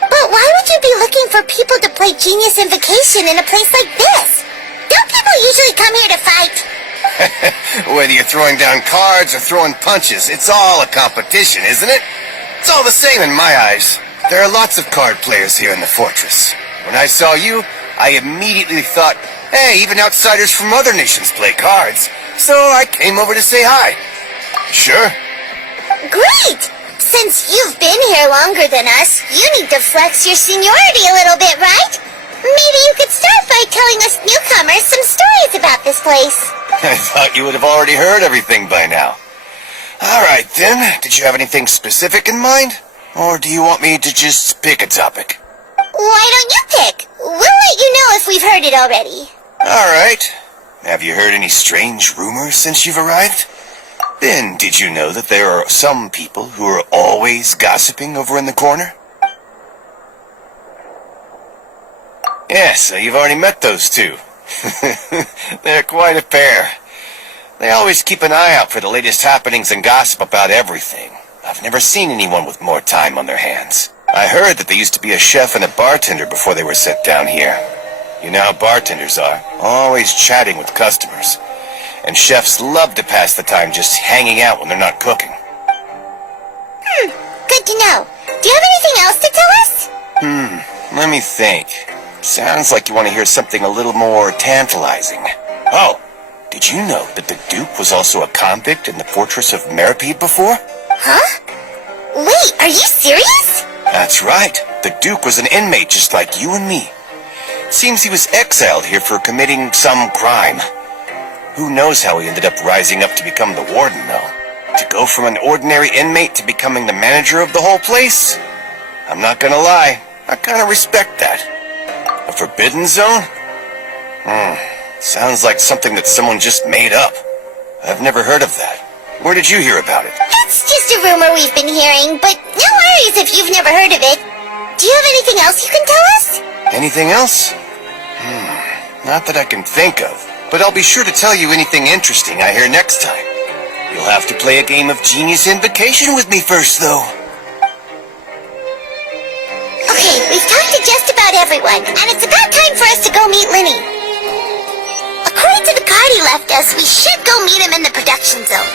But why would you be looking for people to play Genius Invocation in a place like this? Don't people usually come here to fight? Whether you're throwing down cards or throwing punches, it's all a competition, isn't it? It's all the same in my eyes. There are lots of card players here in the fortress. When I saw you, I immediately thought, hey, even outsiders from other nations play cards. So I came over to say hi. Sure. Great! Since you've been here longer than us, you need to flex your seniority a little bit, right? Maybe you could start by telling us newcomers some stories about this place. I thought you would have already heard everything by now. All right, then. Did you have anything specific in mind? Or do you want me to just pick a topic? Why don't you pick? We'll let you know if we've heard it already. All right. Have you heard any strange rumors since you've arrived? Then, did you know that there are some people who are always gossiping over in the corner? Yes, so you've already met those two. They're quite a pair. They always keep an eye out for the latest happenings and gossip about everything. I've never seen anyone with more time on their hands. I heard that they used to be a chef and a bartender before they were set down here. You know how bartenders are, always chatting with customers. And chefs love to pass the time just hanging out when they're not cooking. Good to know. Do you have anything else to tell us? Let me think. Sounds like you want to hear something a little more tantalizing. Oh, did you know that the Duke was also a convict in the fortress of Meripede before? Huh? Wait, are you serious? That's right. The Duke was an inmate just like you and me. Seems he was exiled here for committing some crime. Who knows how he ended up rising up to become the warden, though? To go from an ordinary inmate to becoming the manager of the whole place? I'm not gonna lie, I kinda respect that. A forbidden zone? Sounds like something that someone just made up. I've never heard of that. Where did you hear about it? It's just a rumor we've been hearing, but no worries if you've never heard of it. Do you have anything else you can tell us? Anything else? Not that I can think of, but I'll be sure to tell you anything interesting I hear next time. You'll have to play a game of Genius Invocation with me first, though. Okay, we've talked to just about everyone, and it's about time for us to go meet Linny. According to the card he left us, we should go meet him in the production zone.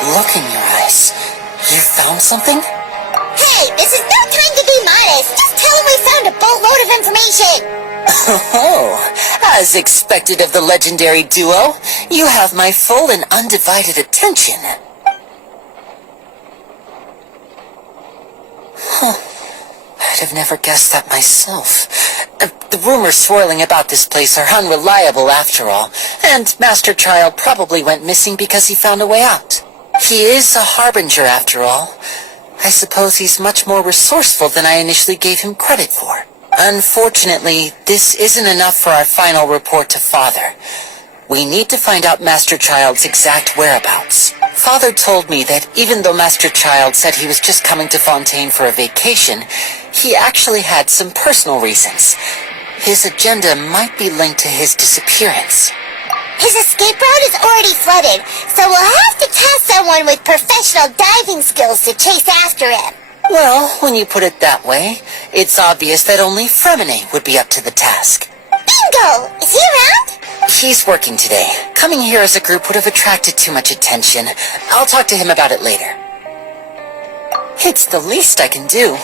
Look in your eyes. You found something? Hey, this is no time to be modest. Just tell him we found a boatload of information. Oh, as expected of the legendary duo, you have my full and undivided attention. I'd have never guessed that myself. The rumors swirling about this place are unreliable after all, and Master Child probably went missing because he found a way out. He is a harbinger after all. I suppose he's much more resourceful than I initially gave him credit for. Unfortunately, this isn't enough for our final report to Father. We need to find out Master Child's exact whereabouts. Father told me that even though Master Child said he was just coming to Fontaine for a vacation, he actually had some personal reasons. His agenda might be linked to his disappearance. His escape route is already flooded, so we'll have to task someone with professional diving skills to chase after him. Well, when you put it that way, it's obvious that only Fremine would be up to the task. Bingo! Is he around? He's working today. Coming here as a group would have attracted too much attention. I'll talk to him about it later. It's the least I can do.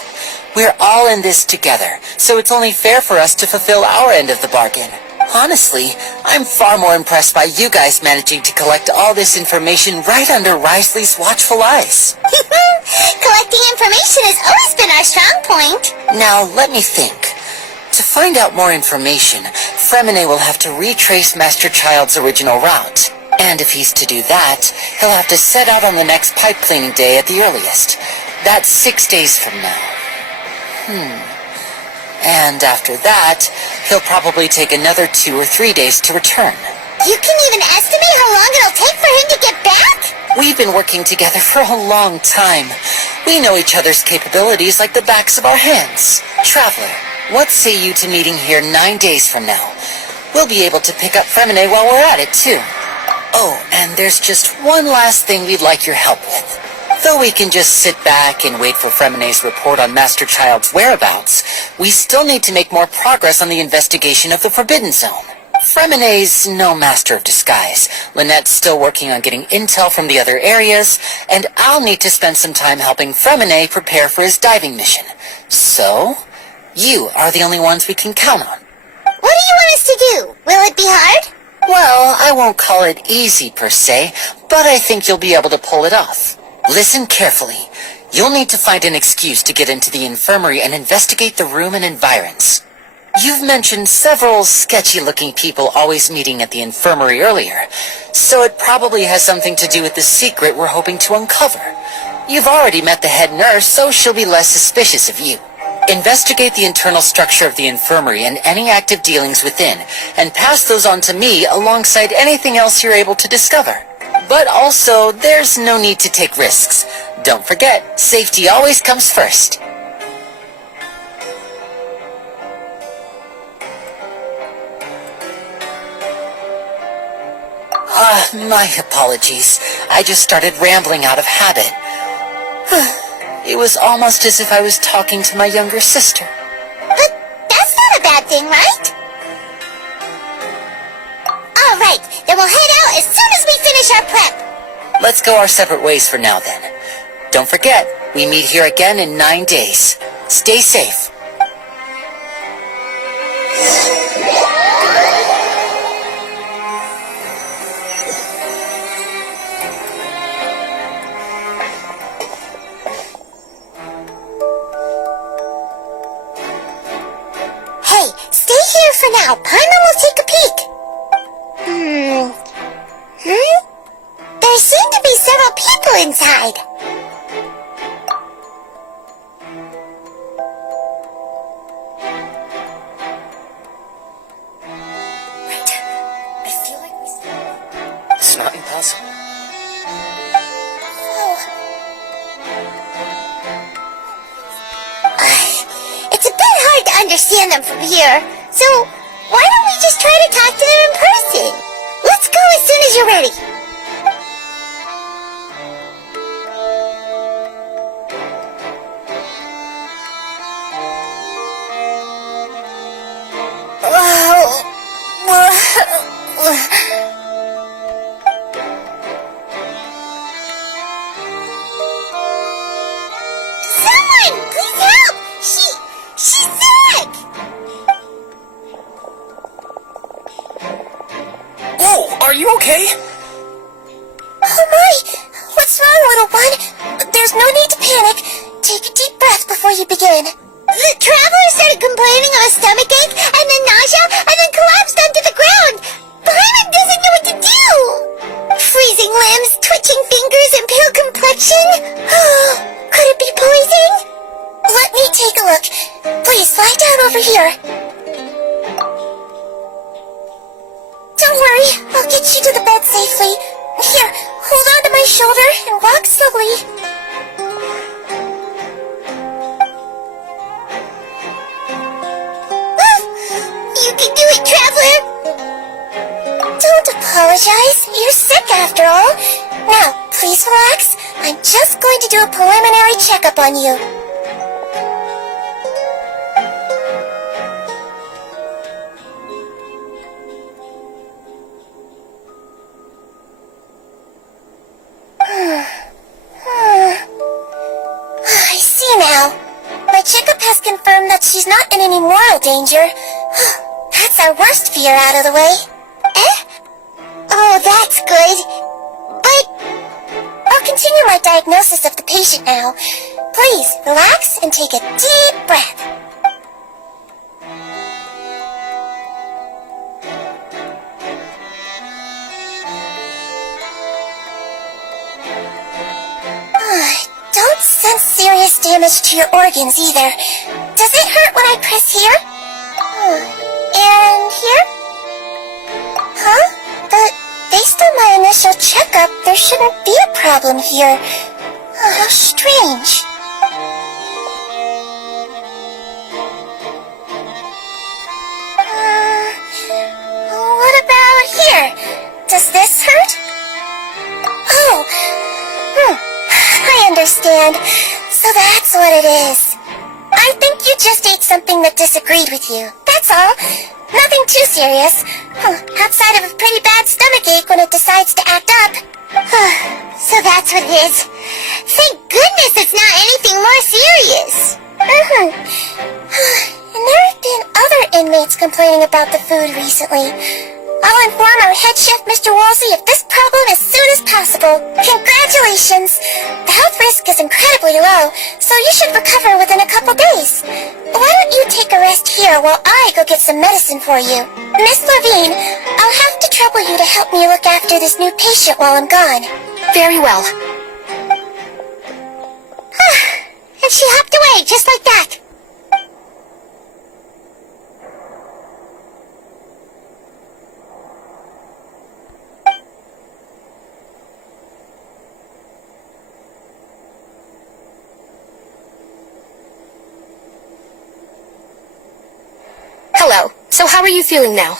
We're all in this together, so it's only fair for us to fulfill our end of the bargain. Honestly, I'm far more impressed by you guys managing to collect all this information right under Risley's watchful eyes. Collecting information has always been our strong point. Now, let me think. To find out more information, Fremine will have to retrace Master Child's original route. And if he's to do that, he'll have to set out on the next pipe cleaning day at the earliest. That's 6 days from now. And after that, he'll probably take another 2 or 3 days to return. You can even estimate how long it'll take for him to get back? We've been working together for a long time. We know each other's capabilities like the backs of our hands. Traveler, what say you to meeting here 9 days from now? We'll be able to pick up Fremine while we're at it, too. Oh, and there's just one last thing we'd like your help with. Though we can just sit back and wait for Fremine's report on Master Child's whereabouts, we still need to make more progress on the investigation of the Forbidden Zone. Fremine's no master of disguise. Lynette's still working on getting intel from the other areas, and I'll need to spend some time helping Fremine prepare for his diving mission. So, you are the only ones we can count on. What do you want us to do? Will it be hard? Well, I won't call it easy per se, but I think you'll be able to pull it off. Listen carefully. You'll need to find an excuse to get into the infirmary and investigate the room and environs. You've mentioned several sketchy-looking people always meeting at the infirmary earlier, so it probably has something to do with the secret we're hoping to uncover. You've already met the head nurse, so she'll be less suspicious of you. Investigate the internal structure of the infirmary and any active dealings within, and pass those on to me alongside anything else you're able to discover. But also, there's no need to take risks. Don't forget, safety always comes first. My apologies. I just started rambling out of habit. It was almost as if I was talking to my younger sister. But that's not a bad thing, right? All right, then we'll head out as soon as we finish our prep. Let's go our separate ways for now, then. Don't forget, we meet here again in 9 days. Stay safe. Hey, stay here for now. Paimon will take a peek. There seem to be several people inside. I feel like it's not impossible. It's a bit hard to understand them from here, so why don't we just try to talk to them in person? Let's go as soon as you're ready. shoulder and walk slowly. You can do it, Traveler! Don't apologize. You're sick after all. Now, please relax. I'm just going to do a preliminary checkup on you. I see now. My checkup has confirmed that she's not in any mortal danger. That's our worst fear out of the way. Eh? Oh, that's good. But I'll continue my diagnosis of the patient now. Please, relax and take a deep breath. Don't sense serious damage to your organs either. Does it hurt when I press here? And here? Huh? But based on my initial checkup, there shouldn't be a problem here. How strange. What about here? Does this hurt? Oh, I understand. So that's what it is. I think you just ate something that disagreed with you. That's all. Nothing too serious. Outside of a pretty bad stomachache when it decides to act up. So that's what it is. Thank goodness it's not anything more serious. And there have been other inmates complaining about the food recently. I'll inform our head chef, Mr. Woolsey, of this problem as soon as possible. Congratulations! The health risk is incredibly low, so you should recover within a couple days. Why don't you take a rest here while I go get some medicine for you? Miss Levine, I'll have to trouble you to help me look after this new patient while I'm gone. Very well. And she hopped away just like that. Hello. So how are you feeling now?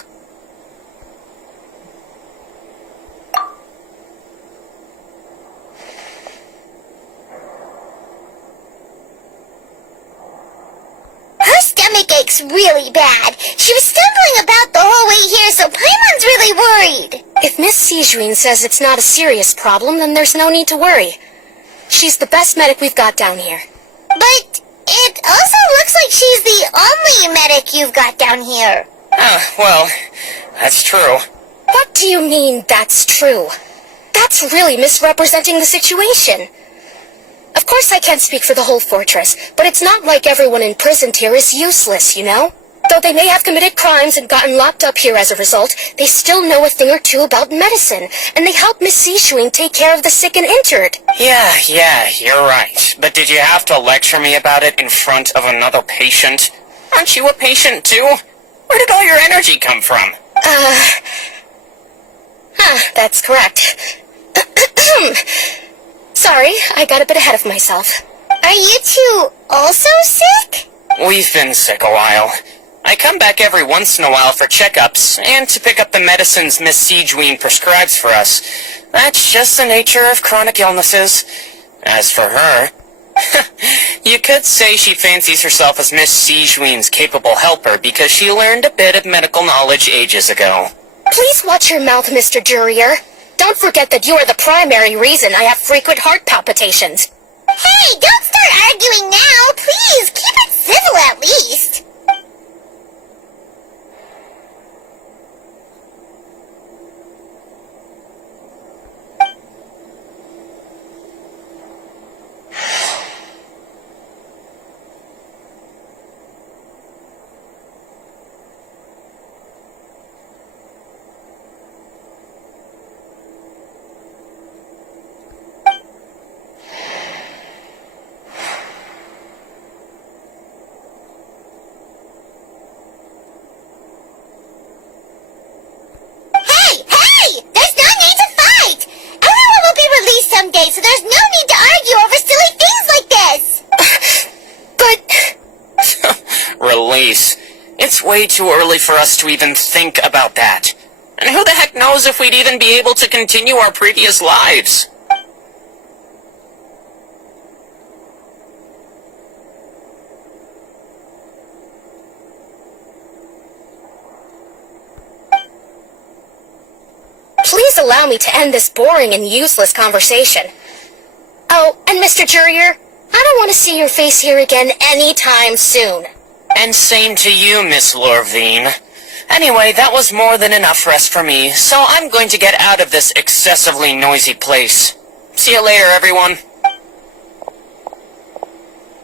Her stomach aches really bad. She was stumbling about the whole way here, so Paimon's really worried. If Miss Sijuin says it's not a serious problem, then there's no need to worry. She's the best medic we've got down here. But it also looks like she's the only medic you've got down here. Oh, well, that's true. What do you mean, that's true? That's really misrepresenting the situation. Of course I can't speak for the whole fortress, but it's not like everyone imprisoned here is useless, you know? Though they may have committed crimes and gotten locked up here as a result, they still know a thing or two about medicine, and they help Miss Sijuin take care of the sick and injured. Yeah, you're right. But did you have to lecture me about it in front of another patient? Aren't you a patient too? Where did all your energy come from? That's correct. Sorry, I got a bit ahead of myself. Are you two also sick? We've been sick a while. I come back every once in a while for checkups, and to pick up the medicines Miss Sijuin prescribes for us. That's just the nature of chronic illnesses. As for her, you could say she fancies herself as Miss Sijuin's capable helper because she learned a bit of medical knowledge ages ago. Please watch your mouth, Mr. Jurier. Don't forget that you are the primary reason I have frequent heart palpitations. Hey, don't start arguing now! Please, keep it civil at least! way too early for us to even think about that. And who the heck knows if we'd even be able to continue our previous lives? Please allow me to end this boring and useless conversation. Oh, and Mr. Jurier, I don't want to see your face here again anytime soon. And same to you, Miss Lorvine. Anyway, that was more than enough rest for me, so I'm going to get out of this excessively noisy place. See you later, everyone.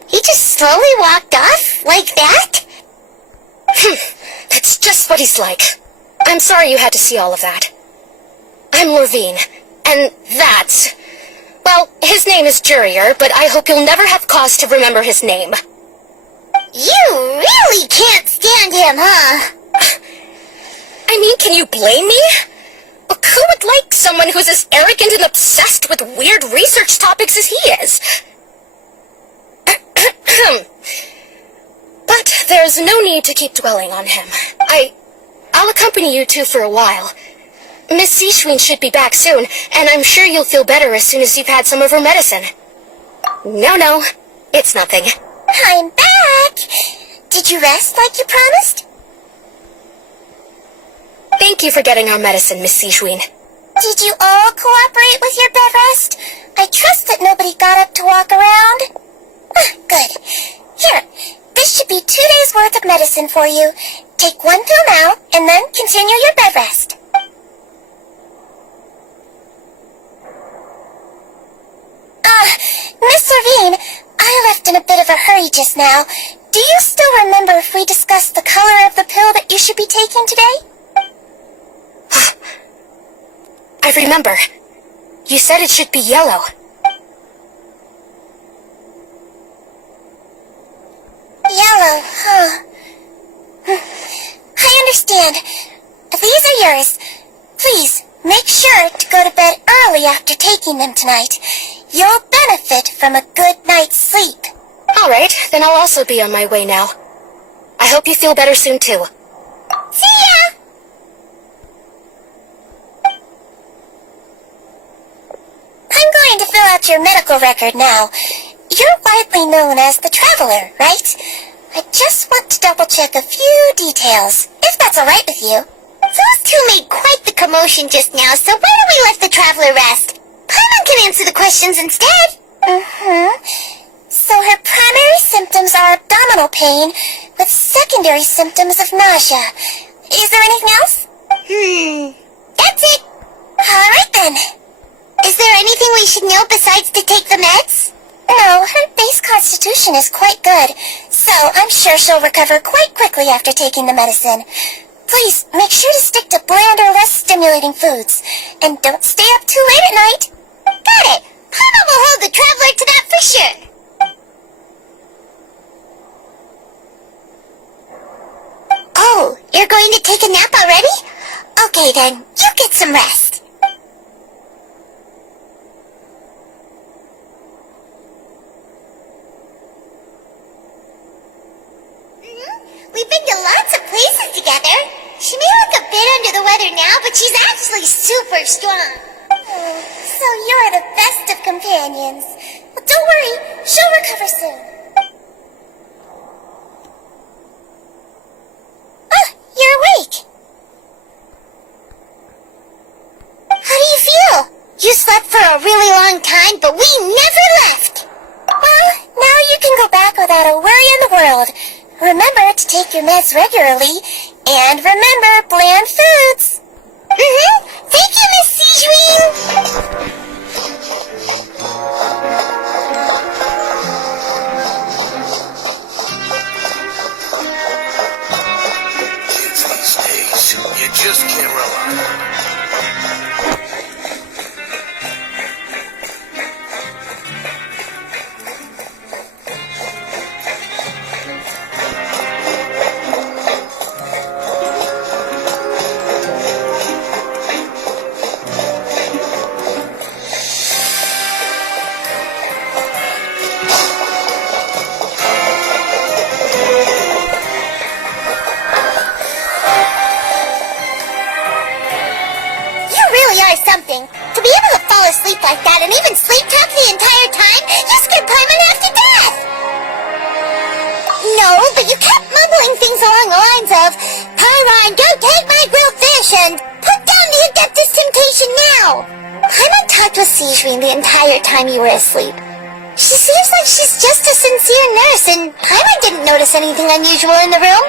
He just slowly walked off like that? That's just what he's like. I'm sorry you had to see all of that. I'm Lorvine, and that's... Well, his name is Jurier, but I hope you'll never have cause to remember his name. You really can't stand him, huh? I mean, can you blame me? Look, who would like someone who's as arrogant and obsessed with weird research topics as he is? But there's no need to keep dwelling on him. I'll accompany you two for a while. Miss Sishwin should be back soon, and I'm sure you'll feel better as soon as you've had some of her medicine. No, it's nothing. I'm back! Did you rest like you promised? Thank you for getting our medicine, Miss Sishwin. Did you all cooperate with your bed rest? I trust that nobody got up to walk around. Good. Here, this should be 2 days' worth of medicine for you. Take 1 pill now, and then continue your bed rest. Miss Lorvine, I left in a bit of a hurry just now. Do you still remember if we discussed the color of the pill that you should be taking today? I remember. You said it should be yellow. Yellow, huh? I understand. These are yours. Please, make sure to go to bed early after taking them tonight. You'll benefit from a good night's sleep. All right, then I'll also be on my way now. I hope you feel better soon, too. See ya! I'm going to fill out your medical record now. You're widely known as the Traveler, right? I just want to double-check a few details, if that's all right with you. Those two made quite the commotion just now, so why don't we let the Traveler rest? Paimon can answer the questions instead. So her primary symptoms are abdominal pain, with secondary symptoms of nausea. Is there anything else? That's it. All right then. Is there anything we should know besides to take the meds? No, her base constitution is quite good, so I'm sure she'll recover quite quickly after taking the medicine. Please, make sure to stick to bland or less stimulating foods, and don't stay up too late at night. Got it. Paimon will hold the Traveler to that for sure. Oh, you're going to take a nap already? Okay then, you get some rest. We've been to lots of places together. She may look a bit under the weather now, but she's actually super strong. So you're the best of companions. But don't worry, she'll recover soon. You're awake. How do you feel? You slept for a really long time, but we never left. Well, now you can go back without a worry in the world. Remember to take your meds regularly, and remember bland foods. Thank you, Miss Sijwin. These days, you just can't rely. like that and even sleep talk the entire time, you scared Paimon half to death! No, but you kept mumbling things along the lines of, Pyron, don't take my grilled fish, and put down the Adeptus Temptation now! Paimon talked with Sijin the entire time you were asleep. She seems like she's just a sincere nurse, and Paimon didn't notice anything unusual in the room.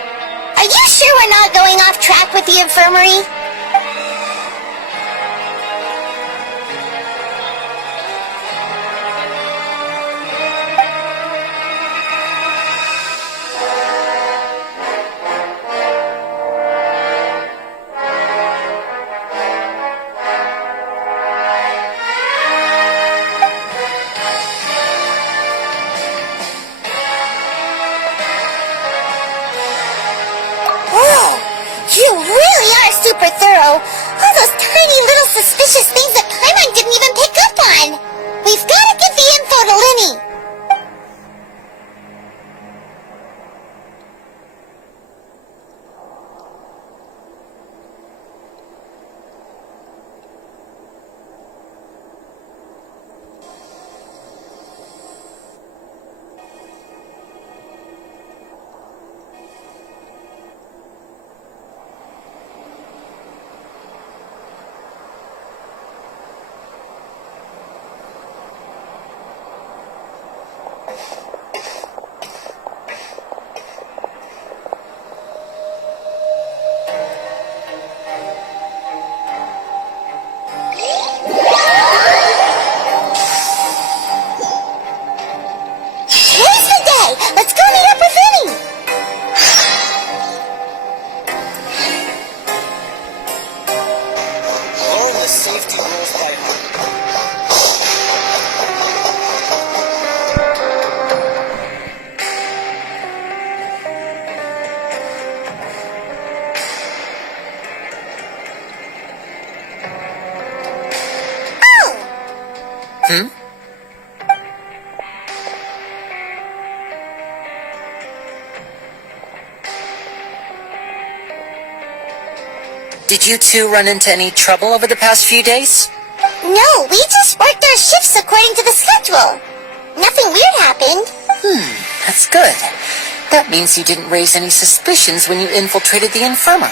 Are you sure we're not going off track with the infirmary? You really are super thorough. All those tiny little suspicious things that Paimon didn't even pick up on. We've got to give the info to Linny. Let's go meet up with Linny! Learn the safety rules by heart. Hmm? Did you two run into any trouble over the past few days? No, we just worked our shifts according to the schedule. Nothing weird happened. That's good. That means you didn't raise any suspicions when you infiltrated the infirmary.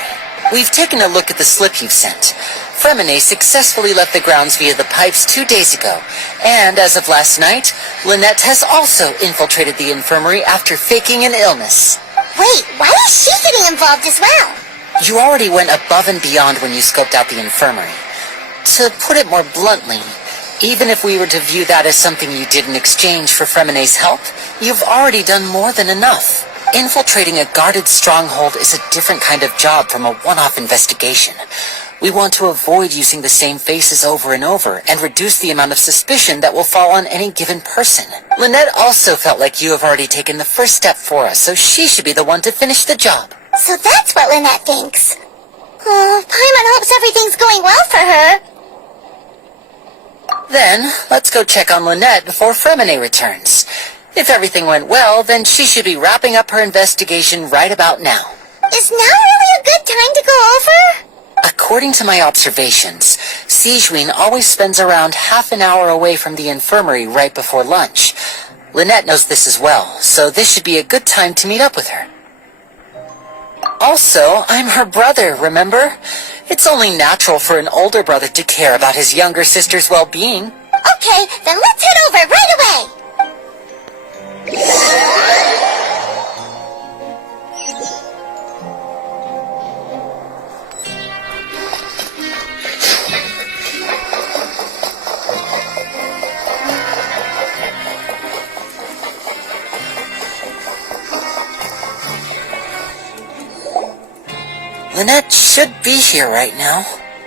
We've taken a look at the slip you've sent. Fremine successfully left the grounds via the pipes 2 days ago, and as of last night, Lynette has also infiltrated the infirmary after faking an illness. Wait, why is she getting involved as well? You already went above and beyond when you scoped out the infirmary. To put it more bluntly, even if we were to view that as something you did in exchange for Fremine's help, you've already done more than enough. Infiltrating a guarded stronghold is a different kind of job from a one-off investigation. We want to avoid using the same faces over and over and reduce the amount of suspicion that will fall on any given person. Lynette also felt like you have already taken the first step for us, so she should be the one to finish the job. So that's what Lynette thinks. Oh, Paimon hopes everything's going well for her. Then, let's go check on Lynette before Fremine returns. If everything went well, then she should be wrapping up her investigation right about now. Is now really a good time to go over? According to my observations, Sijin always spends around half an hour away from the infirmary right before lunch. Lynette knows this as well, so this should be a good time to meet up with her. Also, I'm her brother, remember? It's only natural for an older brother to care about his younger sister's well-being. Okay, then let's head over right away! Lynette should be here right now.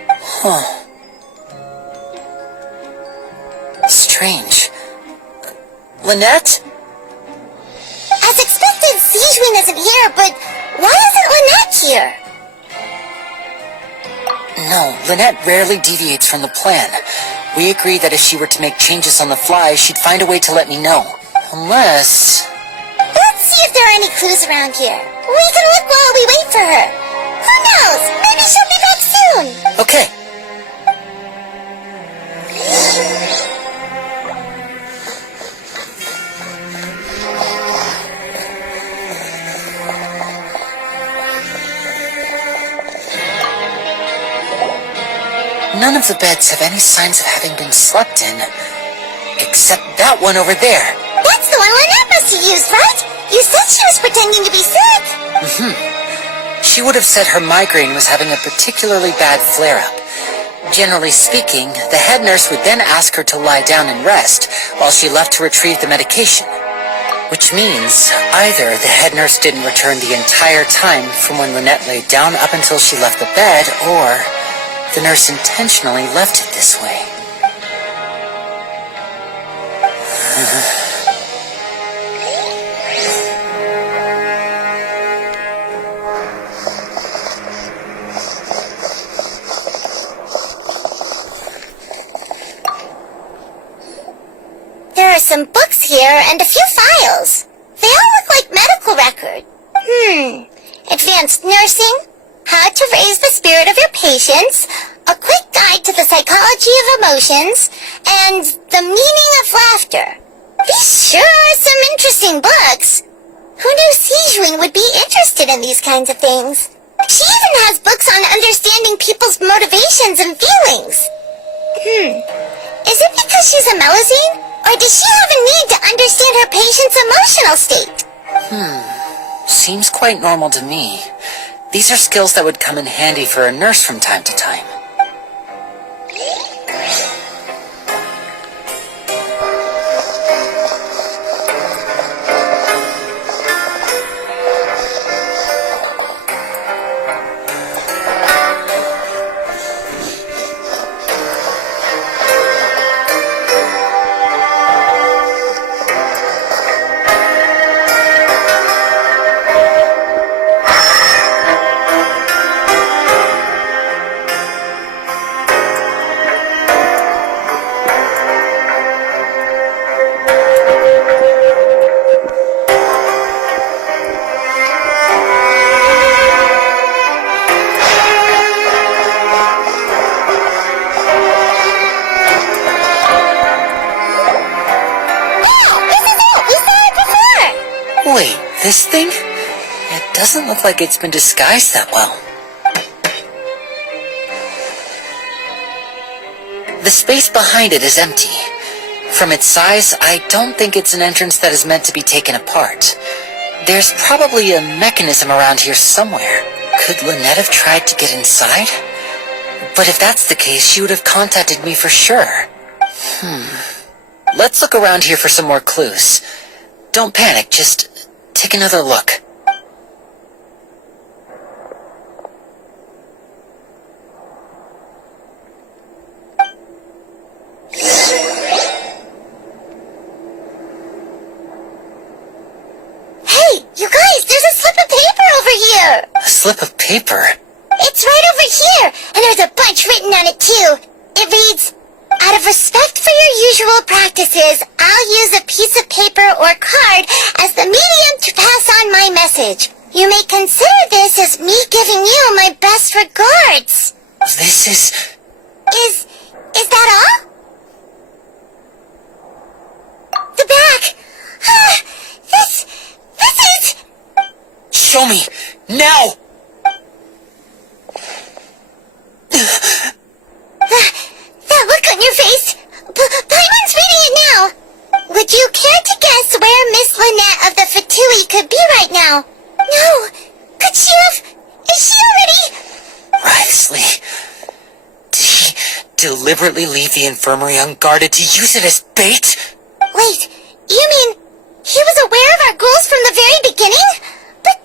Huh. Strange. Lynette? As expected, Sijin isn't here, but why isn't Lynette here? No, Lynette rarely deviates from the plan. We agreed that if she were to make changes on the fly, she'd find a way to let me know. Unless... Let's see if there are any clues around here. We can look while we wait for her. Who knows? Maybe she'll be back soon. Okay. none of the beds have any signs of having been slept in. Except that one over there. That's the one Lynette must have used, right? You said she was pretending to be sick. She would have said her migraine was having a particularly bad flare-up. Generally speaking, the head nurse would then ask her to lie down and rest while she left to retrieve the medication. Which means either the head nurse didn't return the entire time from when Lynette laid down up until she left the bed, or the nurse intentionally left it this way. There are some books here and a few files. They all look like medical records. Advanced nursing, how to raise the spirit of your patients, a quick guide to the psychology of emotions, and the meaning of laughter. These sure are some interesting books. Who knew Sijuing would be interested in these kinds of things? She even has books on understanding people's motivations and feelings. Is it because she's a Melusine? Or does she have a need to understand her patient's emotional state? Seems quite normal to me. These are skills that would come in handy for a nurse from time to time. Wait, this thing? It doesn't look like it's been disguised that well. The space behind it is empty. From its size, I don't think it's an entrance that is meant to be taken apart. There's probably a mechanism around here somewhere. Could Lynette have tried to get inside? But if that's the case, she would have contacted me for sure. Let's look around here for some more clues. Don't panic, just take another look. Hey, you guys, there's a slip of paper over here! A slip of paper? It's right over here, and there's a bunch written on it too. It reads, "Out of respect for your usual practices, I'll use a piece of paper or card as the medium to pass on my message. You may consider this as me giving you my best regards." This is... Is that all? The back. This is... Show me! Now! That look on your face. Paimon's reading it now. Would you care to guess where Miss Lynette of the Fatui could be right now? No. Could she have... Is she already... Risley. Did he deliberately leave the infirmary unguarded to use it as bait? Wait, you mean he was aware of our goals from the very beginning? But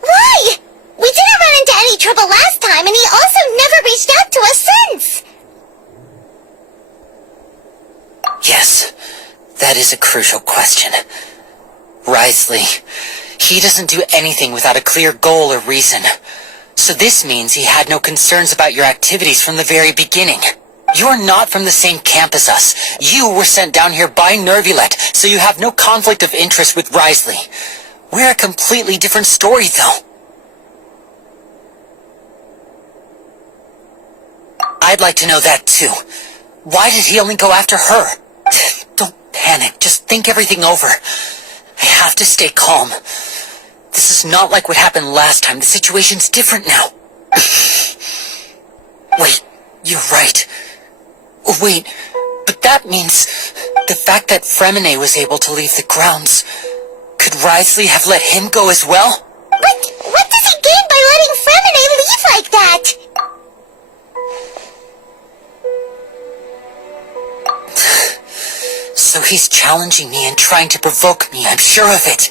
why? We didn't run into any trouble last time, and he also never reached out to us since. Yes, that is a crucial question. Risley, he doesn't do anything without a clear goal or reason. So this means he had no concerns about your activities from the very beginning. You're not from the same camp as us. You were sent down here by Nervulet, so you have no conflict of interest with Risley. We're a completely different story, though. I'd like to know that, too. Why did he only go after her? Don't panic. Just think everything over. I have to stay calm. This is not like what happened last time. The situation's different now. Wait, You're right. Wait, but that means the fact that Fremine was able to leave the grounds. Could Wriothesley have let him go as well? But what does he gain by letting Fremine leave like that? So he's challenging me and trying to provoke me, I'm sure of it.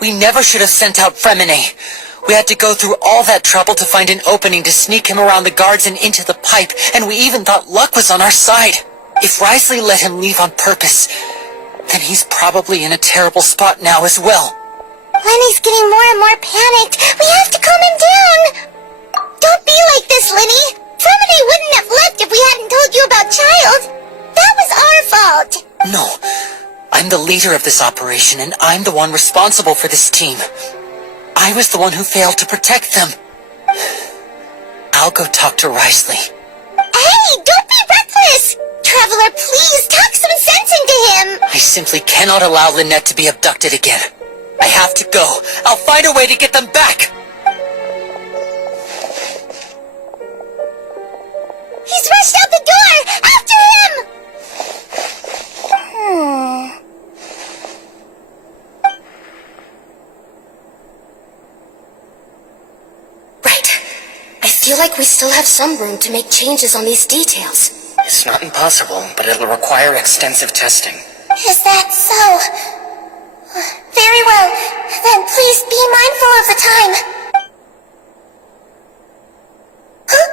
We never should have sent out Fremine. We had to go through all that trouble to find an opening to sneak him around the guards and into the pipe, and we even thought luck was on our side. If Wriothesley let him leave on purpose, then he's probably in a terrible spot now as well. Lenny's getting more and more panicked. We have to calm him down. Don't be like this, Lenny. Fremine wouldn't have left if we hadn't told you about Child. That was our fault. No, I'm the leader of this operation, and I'm the one responsible for this team. I was the one who failed to protect them. I'll go talk to Wriothesley. Hey, don't be reckless! Traveler, please talk some sense into him! I simply cannot allow Lynette to be abducted again. I have to go. I'll find a way to get them back! He's rushed out the door! After him! Right. I feel like we still have some room to make changes on these details. It's not impossible, but it'll require extensive testing. Is that so? Very well. Then please be mindful of the time. Huh?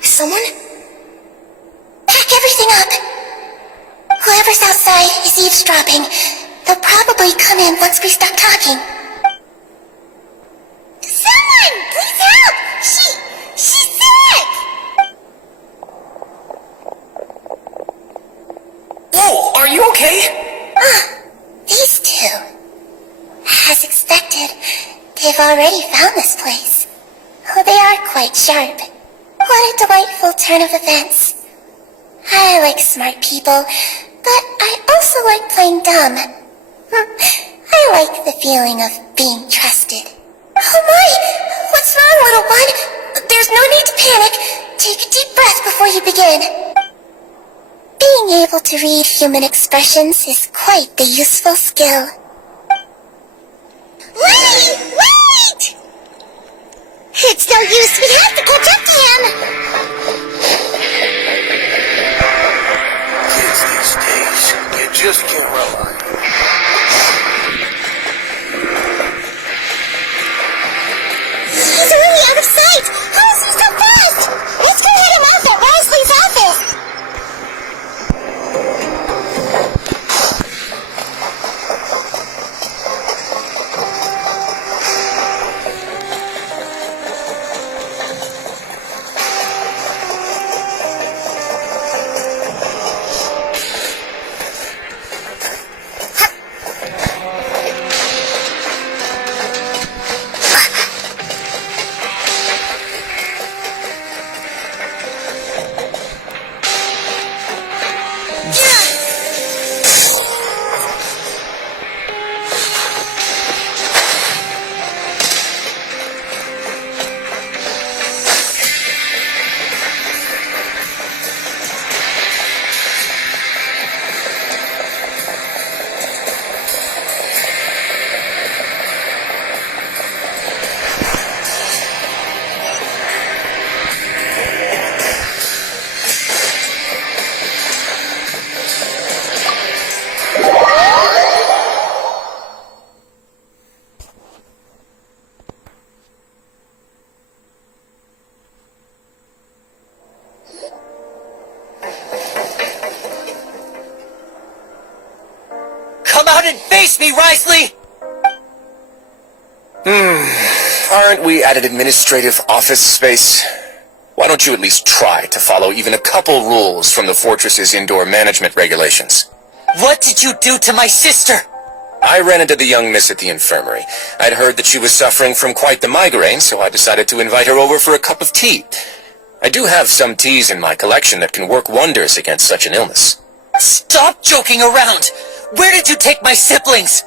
Someone? Pack everything up. Whoever's outside is eavesdropping. They'll probably come in once we stop talking. Someone! Please help! She's sick! Whoa, are you okay? These two. As expected, they've already found this place. Oh, they are quite sharp. What a delightful turn of events. I like smart people, but I also like playing dumb. I like the feeling of being trusted. Oh my! What's wrong, little one? There's no need to panic. Take a deep breath before you begin. Being able to read human expressions is quite the useful skill. Lenny! Wait! It's no use. We have to catch up to him. Kids these days, you just can't rely. He's really out of sight. How is he so fast? Let's go head him off at Wriothesley's office. And face me, Wriothesley! Aren't we at an administrative office space? Why don't you at least try to follow even a couple rules from the fortress's indoor management regulations? What did you do to my sister? I ran into the young miss at the infirmary. I'd heard that she was suffering from quite the migraine, so I decided to invite her over for a cup of tea. I do have some teas in my collection that can work wonders against such an illness. Stop joking around! Where did you take my siblings?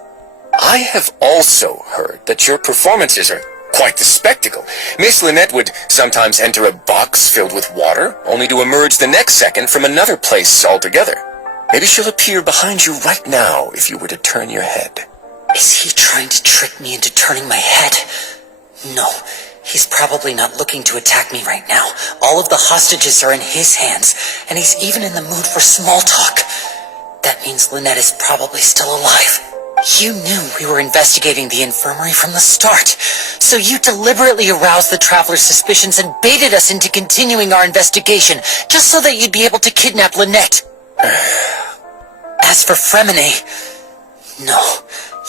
I have also heard that your performances are quite the spectacle. Miss Lynette would sometimes enter a box filled with water, only to emerge the next second from another place altogether. Maybe she'll appear behind you right now if you were to turn your head. Is he trying to trick me into turning my head? No, he's probably not looking to attack me right now. All of the hostages are in his hands, and he's even in the mood for small talk. That means Lynette is probably still alive. You knew we were investigating the infirmary from the start, so you deliberately aroused the traveler's suspicions and baited us into continuing our investigation, just so that you'd be able to kidnap Lynette. As for Fremine, no,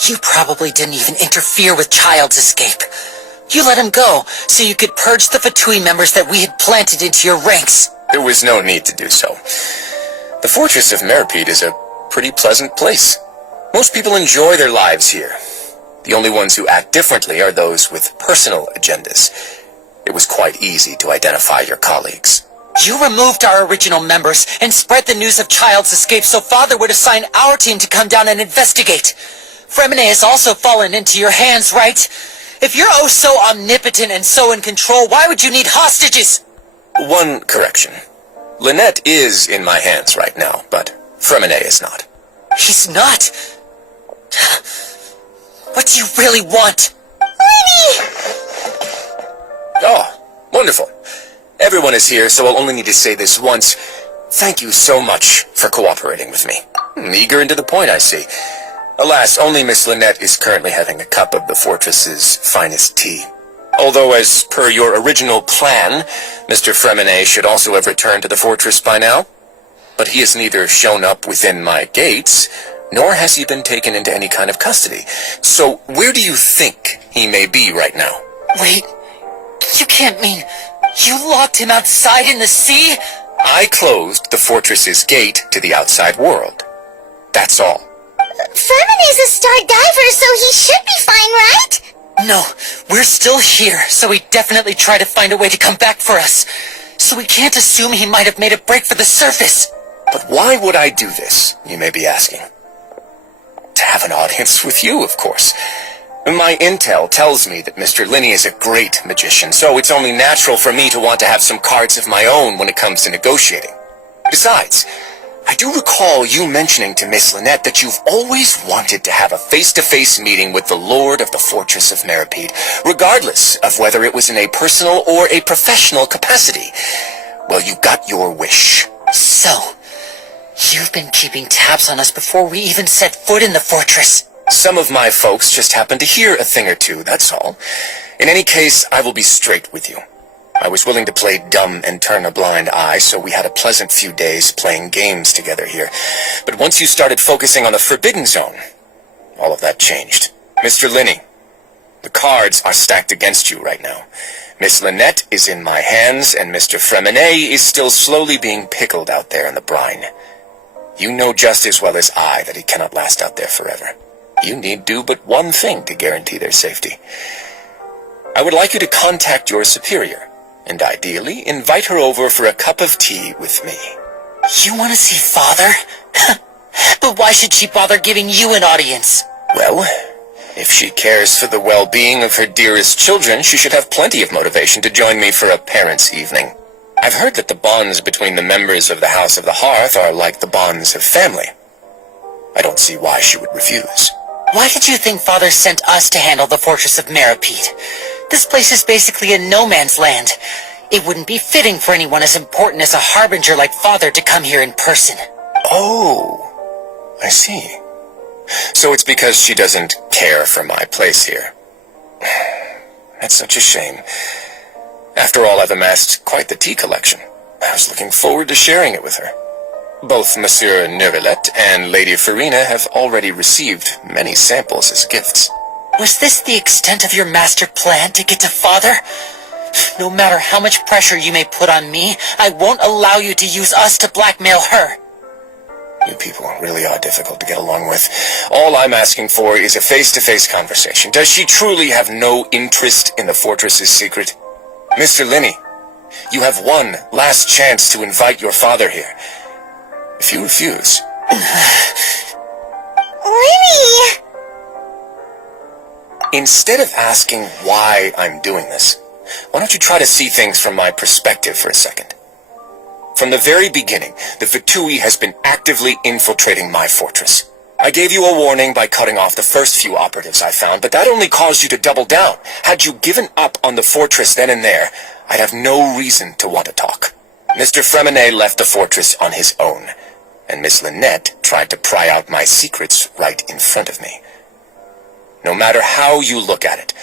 you probably didn't even interfere with Child's escape. You let him go, so you could purge the Fatui members that we had planted into your ranks. There was no need to do so. The fortress of Meripede is a pretty pleasant place. Most people enjoy their lives here. The only ones who act differently are those with personal agendas. It was quite easy to identify your colleagues. You removed our original members and spread the news of Child's escape so Father would assign our team to come down and investigate. Fremine has also fallen into your hands, right? If you're oh so omnipotent and so in control, why would you need hostages? One correction. Lynette is in my hands right now, but Fremine is not. He's not? What do you really want? Lenny! Oh, wonderful. Everyone is here, so I'll only need to say this once. Thank you so much for cooperating with me. Eager and to the point, I see. Alas, only Miss Lynette is currently having a cup of the fortress's finest tea. Although, as per your original plan, Mr. Fremine should also have returned to the fortress by now. But he has neither shown up within my gates, nor has he been taken into any kind of custody. So, where do you think he may be right now? Wait, you can't mean you locked him outside in the sea? I closed the fortress's gate to the outside world. That's all. Fremine is a star diver, so he should be fine, right? No, we're still here, so he definitely tried to find a way to come back for us. So we can't assume he might have made a break for the surface. But why would I do this, you may be asking? To have an audience with you, of course. My intel tells me that Mr. Linney is a great magician, so it's only natural for me to want to have some cards of my own when it comes to negotiating. Besides, I do recall you mentioning to Miss Lynette that you've always wanted to have a face-to-face meeting with the Lord of the Fortress of Meripede, regardless of whether it was in a personal or a professional capacity. Well, you got your wish. So, you've been keeping tabs on us before we even set foot in the fortress. Some of my folks just happened to hear a thing or two, that's all. In any case, I will be straight with you. I was willing to play dumb and turn a blind eye, so we had a pleasant few days playing games together here. But once you started focusing on the Forbidden Zone, all of that changed. Mr. Linney, the cards are stacked against you right now. Miss Lynette is in my hands, and Mr. Fremine is still slowly being pickled out there in the brine. You know just as well as I that he cannot last out there forever. You need do but one thing to guarantee their safety. I would like you to contact your superior, and ideally invite her over for a cup of tea with me. You want to see Father? But why should she bother giving you an audience? Well, if she cares for the well-being of her dearest children, she should have plenty of motivation to join me for a parents' evening. I've heard that the bonds between the members of the House of the Hearth are like the bonds of family. I don't see why she would refuse. Why did you think Father sent us to handle the Fortress of Meripede? This place is basically a no-man's land. It wouldn't be fitting for anyone as important as a harbinger like Father to come here in person. Oh, I see. So it's because she doesn't care for my place here. That's such a shame. After all, I've amassed quite the tea collection. I was looking forward to sharing it with her. Both Monsieur Neuvillette and Lady Farina have already received many samples as gifts. Was this the extent of your master plan to get to Father? No matter how much pressure you may put on me, I won't allow you to use us to blackmail her. You people really are difficult to get along with. All I'm asking for is a face-to-face conversation. Does she truly have no interest in the fortress's secret? Mr. Linney, you have one last chance to invite your father here. If you refuse... Linney! Instead of asking why I'm doing this, why don't you try to see things from my perspective for a second? From the very beginning, the Fatui has been actively infiltrating my fortress. I gave you a warning by cutting off the first few operatives I found, but that only caused you to double down. Had you given up on the fortress then and there, I'd have no reason to want to talk. Mr. Fremenet left the fortress on his own, and Miss Lynette tried to pry out my secrets right in front of me. No matter how you look at it,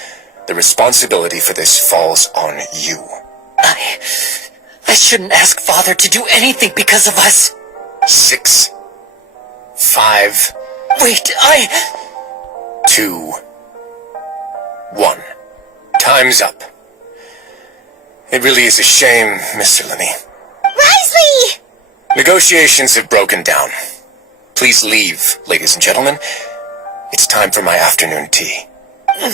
the responsibility for this falls on you. I shouldn't ask Father to do anything because of us. 6, 5... Wait, 2, 1. Time's up. It really is a shame, Mr. Linny. Risley! Negotiations have broken down. Please leave, ladies and gentlemen. It's time for my afternoon tea. Yeah,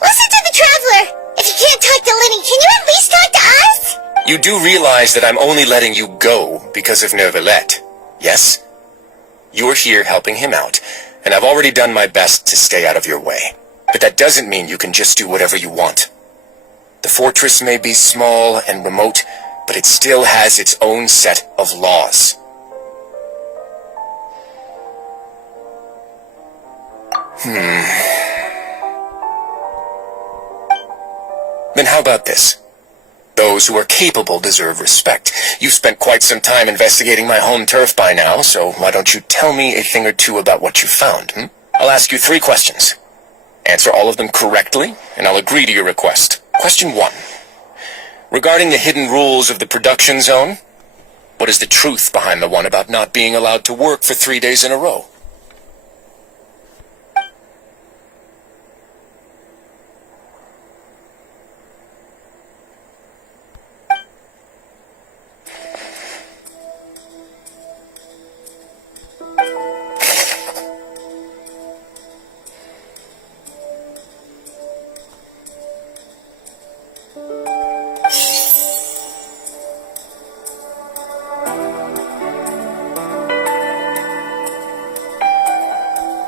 listen to the Traveler! If you can't talk to Linny, can you at least talk to us? You do realize that I'm only letting you go because of Neuvillette, yes? You're here helping him out, and I've already done my best to stay out of your way. But that doesn't mean you can just do whatever you want. The fortress may be small and remote, but it still has its own set of laws. Then how about this? Those who are capable deserve respect. You've spent quite some time investigating my home turf by now, so why don't you tell me a thing or two about what you found, I'll ask you 3 questions. Answer all of them correctly, and I'll agree to your request. Question 1. Regarding the hidden rules of the production zone, what is the truth behind the one about not being allowed to work for 3 days in a row?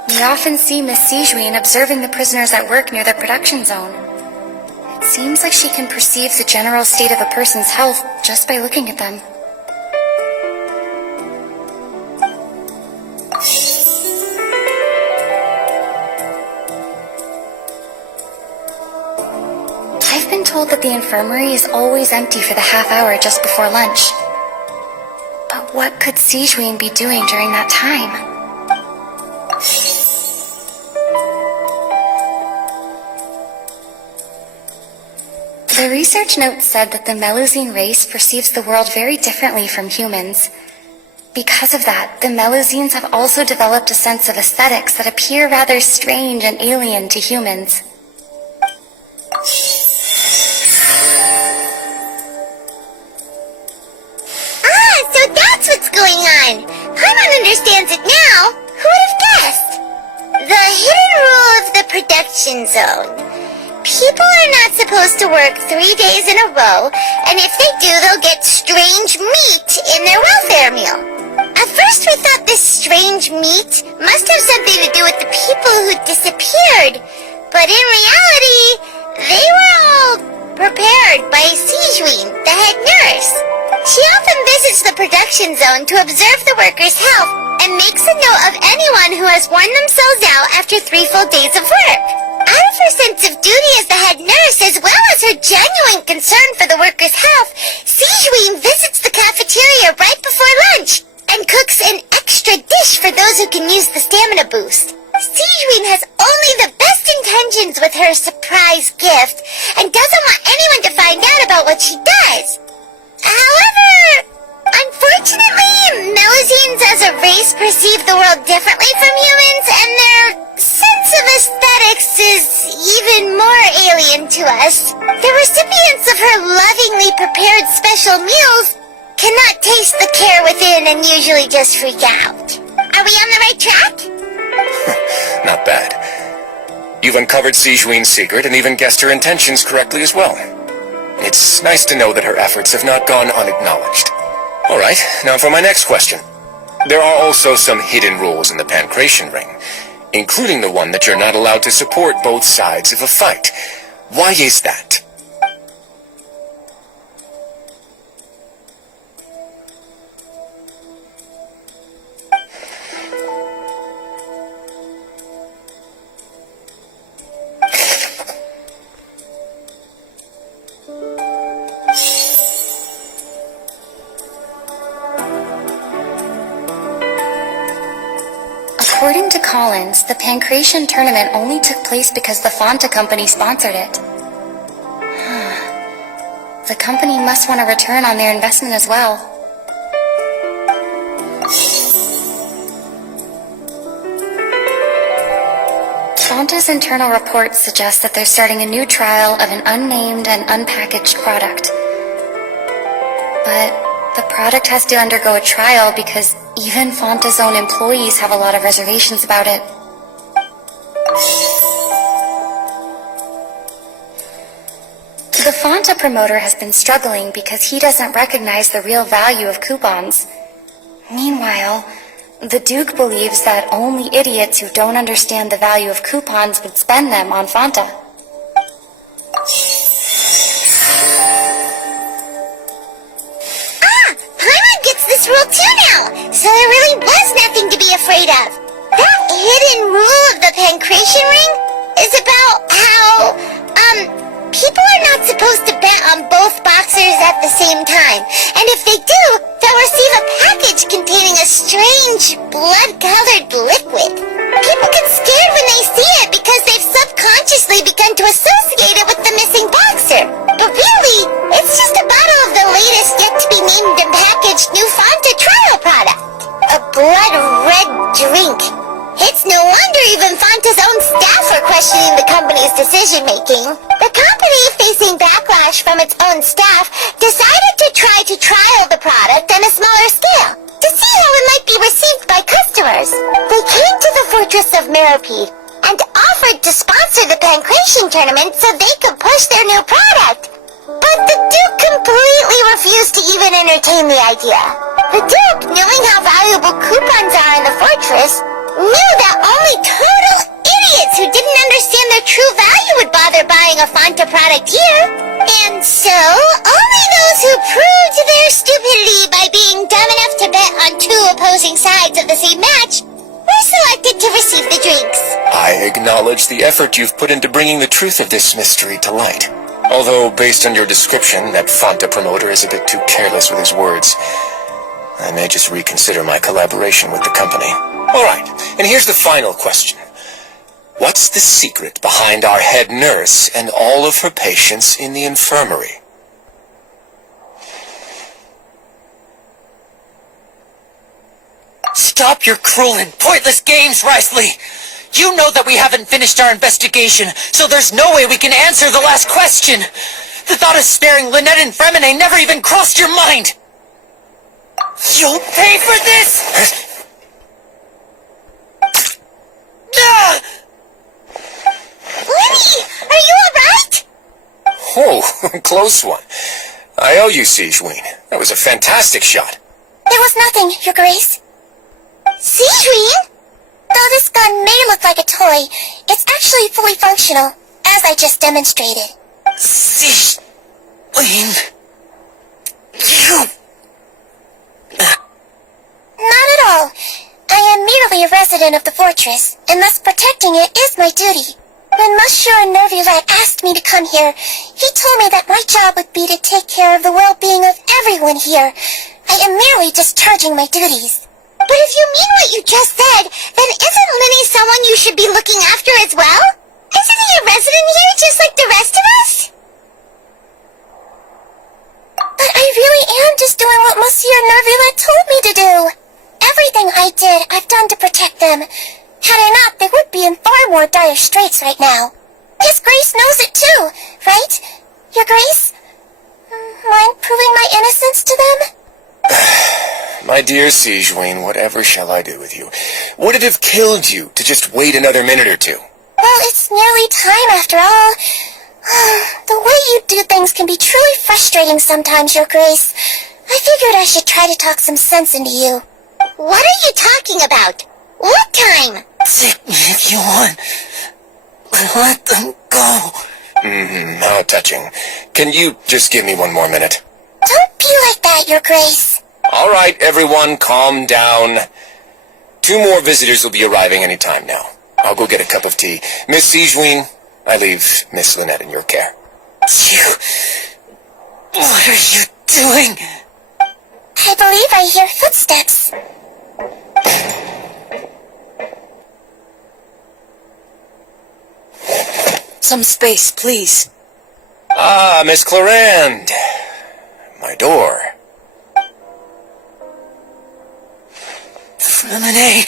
We often see Miss Sijuin observing the prisoners at work near the production zone. It seems like she can perceive the general state of a person's health just by looking at them. I've been told that the infirmary is always empty for the half hour just before lunch. But what could Sijuin be doing during that time? The research note said that the Melusine race perceives the world very differently from humans. Because of that, the Melusines have also developed a sense of aesthetics that appear rather strange and alien to humans. So that's what's going on. Paimon understands it now. Who would have guessed? The hidden rule of the production zone. People are not supposed to work 3 days in a row, and if they do, they'll get strange meat in their welfare meal. At first we thought this strange meat must have something to do with the people who disappeared, but in reality, they were all prepared by Sijuin, the head nurse. She often visits the production zone to observe the workers' health and makes a note of anyone who has worn themselves out after 3 full days of work. Out of her sense of duty as the head nurse, as well as her genuine concern for the workers' health, Sijuin visits the cafeteria right before lunch and cooks an extra dish for those who can use the stamina boost. Sijuin has only the best intentions with her surprise gift and doesn't want anyone to find out about what she does. However, unfortunately, Melusines as a race perceive the world differently from humans, and their sense of aesthetics is even more alien to us. The recipients of her lovingly prepared special meals cannot taste the care within and usually just freak out. Are we on the right track? Not bad. You've uncovered Sijuin's secret and even guessed her intentions correctly as well. It's nice to know that her efforts have not gone unacknowledged. Alright, now for my next question. There are also some hidden rules in the Pancration Ring, including the one that you're not allowed to support both sides of a fight. Why is that? According to Collins, the Pancration tournament only took place because the Fonta company sponsored it. The company must want a return on their investment as well. Fonta's internal reports suggest that they're starting a new trial of an unnamed and unpackaged product. But the product has to undergo a trial because even Fonta's own employees have a lot of reservations about it. The Fonta promoter has been struggling because he doesn't recognize the real value of coupons. Meanwhile, the Duke believes that only idiots who don't understand the value of coupons would spend them on Fonta. Paimon gets this rule too now, so there really was nothing to be afraid of. That hidden rule of the Pancration Ring is about how, people are not supposed to bet on both boxers at the same time. And if they do, they'll receive a package containing a strange, blood-colored liquid. People get scared when they see it because they've subconsciously begun to associate it with the missing boxer. But really, it's just a bottle of the latest yet-to-be-named and packaged new Fonta trial product. A blood-red drink. It's no wonder even Fonta's own staff are questioning the company's decision-making. The company, facing backlash from its own staff, decided to try to trial the product on a smaller scale, to see how it might be received by customers. They came to the Fortress of Meropide and offered to sponsor the Pancration tournament so they could push their new product. But the Duke completely refused to even entertain the idea. The Duke, knowing how valuable coupons are in the fortress, knew that only total idiots who didn't understand their true value would bother buying a Fonta product here. And so, only those who proved their stupidity by being dumb enough to bet on two opposing sides of the same match were selected to receive the drinks. I acknowledge the effort you've put into bringing the truth of this mystery to light. Although, based on your description, that Fonta promoter is a bit too careless with his words. I may just reconsider my collaboration with the company. Alright, and here's the final question. What's the secret behind our head nurse and all of her patients in the infirmary? Stop your cruel and pointless games, Riceley! You know that we haven't finished our investigation, so there's no way we can answer the last question! The thought of sparing Lynette and Fremine never even crossed your mind! You'll pay for this! Lenny, are you alright? Oh, close one. I owe you, Sigewinne. That was a fantastic shot. There was nothing, Your Grace. Sigewinne? Though this gun may look like a toy, it's actually fully functional, as I just demonstrated. Sigewinne... You... Not at all. I am merely a resident of the fortress, and thus protecting it is my duty. When Monsieur Nervulette asked me to come here, he told me that my job would be to take care of the well-being of everyone here. I am merely discharging my duties. But if you mean what you just said, then isn't Lenny someone you should be looking after as well? Isn't he a resident here just like the rest of us? But I really am just doing what Monsieur Nervulette told me to do. Everything I did, I've done to protect them. Had I not, they would be in far more dire straits right now. His Grace knows it too, right? Your Grace? Mind proving my innocence to them? My dear Sigewinne, whatever shall I do with you? Would it have killed you to just wait another minute or two? Well, it's nearly time after all. The way you do things can be truly frustrating sometimes, Your Grace. I figured I should try to talk some sense into you. What are you talking about? What time? Take me if you want. But let them go. How touching. Can you just give me one more minute? Don't be like that, Your Grace. All right, everyone, calm down. 2 more visitors will be arriving any time now. I'll go get a cup of tea. Miss Sijween, I leave Miss Lynette in your care. What are you doing? I believe I hear footsteps. Some space, please. Ah, Miss Clarande. My door. Fremine.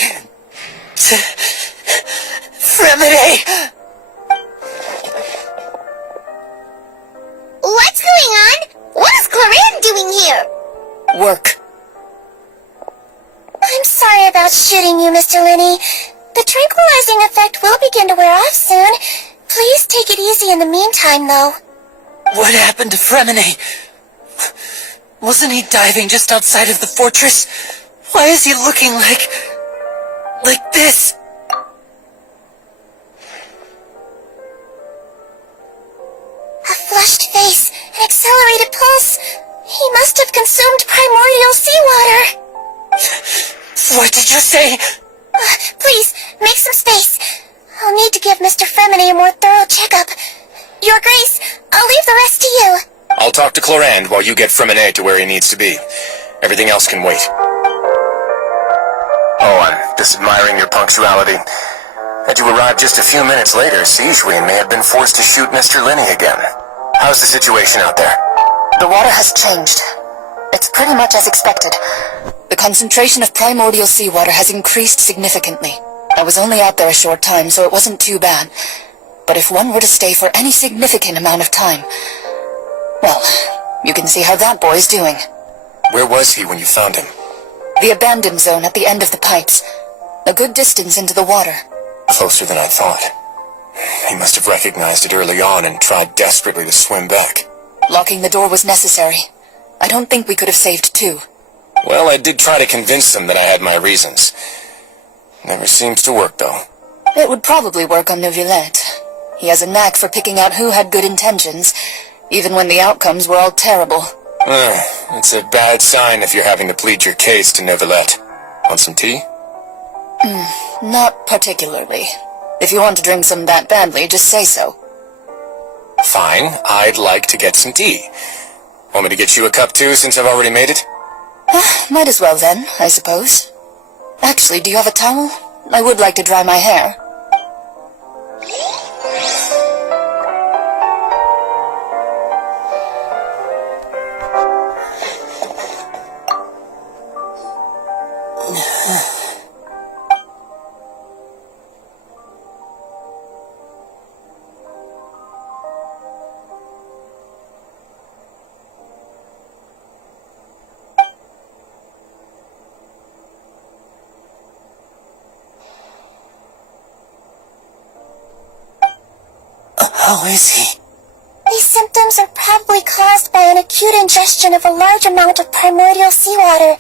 Fremine! What's going on? What is Clarande doing here? Work. I'm sorry about shooting you, Mr. Linney. The tranquilizing effect will begin to wear off soon. Please take it easy in the meantime, though. What happened to Fremine? Wasn't he diving just outside of the fortress? Why is he looking like this? A flushed face, an accelerated pulse. He must have consumed primordial seawater. What did you say? Please, make some space. I'll need to give Mr. Fremine a more thorough checkup. Your Grace, I'll leave the rest to you. I'll talk to Clarande while you get Fremine to where he needs to be. Everything else can wait. Oh, I'm just admiring your punctuality. Had you arrived just a few minutes later, Sijween may have been forced to shoot Mr. Linney again. How's the situation out there? The water has changed. It's pretty much as expected. The concentration of primordial seawater has increased significantly. I was only out there a short time, so it wasn't too bad. But if one were to stay for any significant amount of time, well, you can see how that boy's doing. Where was he when you found him? The abandoned zone at the end of the pipes. A good distance into the water. Closer than I thought. He must have recognized it early on and tried desperately to swim back. Locking the door was necessary. I don't think we could have saved 2. Well, I did try to convince him that I had my reasons. Never seems to work, though. It would probably work on Neuvillette. He has a knack for picking out who had good intentions, even when the outcomes were all terrible. It's a bad sign if you're having to plead your case to Neuvillette. Want some tea? Not particularly. If you want to drink some that badly, just say so. Fine, I'd like to get some tea. Want me to get you a cup too, since I've already made it? Might as well then, I suppose. Actually, do you have a towel? I would like to dry my hair. How is he? These symptoms are probably caused by an acute ingestion of a large amount of primordial seawater.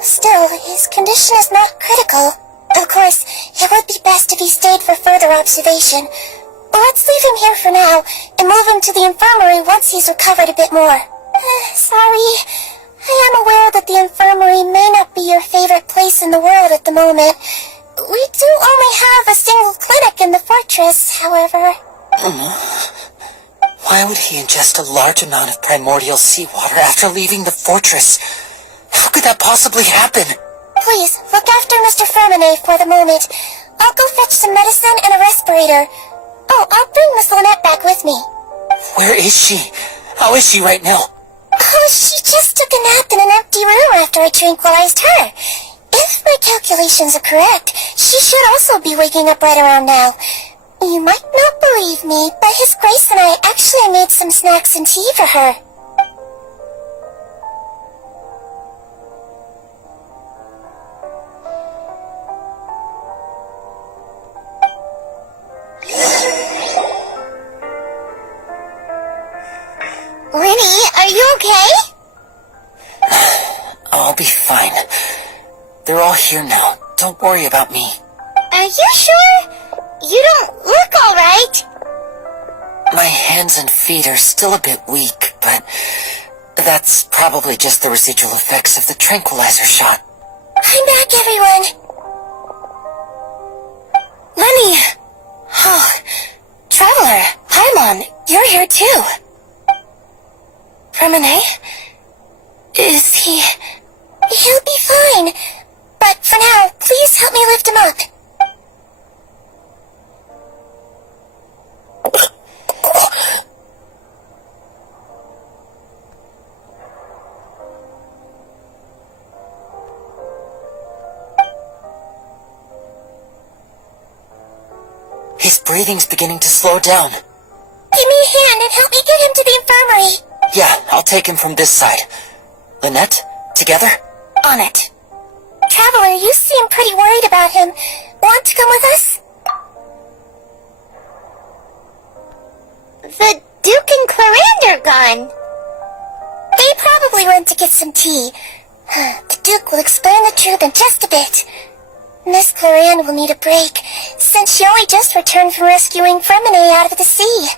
Still, his condition is not critical. Of course, it would be best if he stayed for further observation. Let's leave him here for now, and move him to the infirmary once he's recovered a bit more. Sorry. I am aware that the infirmary may not be your favorite place in the world at the moment. We do only have a single clinic in the fortress, however. Why would he ingest a large amount of primordial seawater after leaving the fortress? How could that possibly happen? Please, look after Mr. Fremine for the moment. I'll go fetch some medicine and a respirator. Oh, I'll bring Miss Lynette back with me. Where is she? How is she right now? Oh, she just took a nap in an empty room after I tranquilized her. If my calculations are correct, she should also be waking up right around now. You might not believe me, but His Grace and I actually made some snacks and tea for her. Linny, are you okay? I'll be fine. They're all here now. Don't worry about me. Are you sure? You don't look alright. My hands and feet are still a bit weak, but that's probably just the residual effects of the tranquilizer shot. I'm back, everyone. Lenny. Oh, Traveler, Paimon, you're here too. Fermine? Is he... He'll be fine. But for now, please help me lift him up. His breathing's beginning to slow down. Give me a hand and help me get him to the infirmary. Yeah, I'll take him from this side. Lynette, together? On it. Traveler, you seem pretty worried about him. Want to come with us? The Duke and Clarande are gone. They probably went to get some tea. The Duke will explain the truth in just a bit. Miss Clarande will need a break, since she only just returned from rescuing Fermine out of the sea.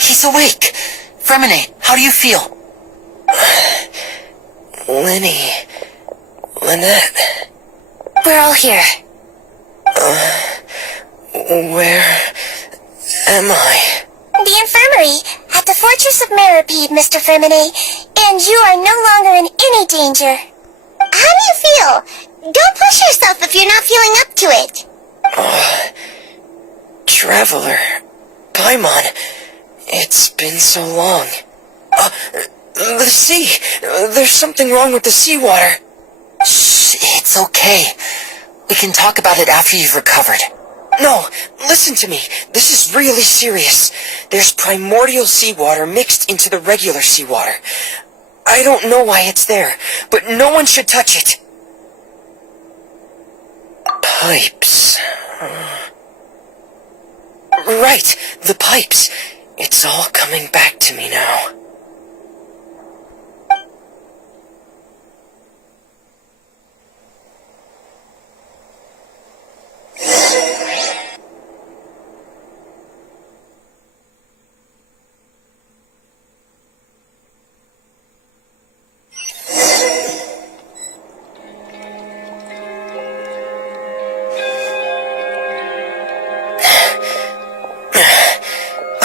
He's awake! Fermine, how do you feel? Lenny. Lynette. We're all here. Where am I? The infirmary, at the Fortress of Meripede, Mr. Fermine, and you are no longer in any danger. How do you feel? Don't push yourself if you're not feeling up to it. Traveler. Paimon. It's been so long. The sea. There's something wrong with the seawater. Shh, it's okay. We can talk about it after you've recovered. No, listen to me. This is really serious. There's primordial seawater mixed into the regular seawater. I don't know why it's there, but no one should touch it. Pipes. Right, the pipes. It's all coming back to me now.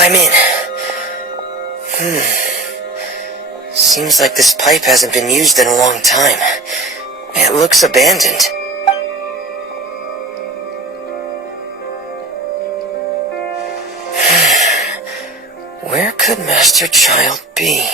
I'm in. Seems like this pipe hasn't been used in a long time. It looks abandoned. Where could Master Child be?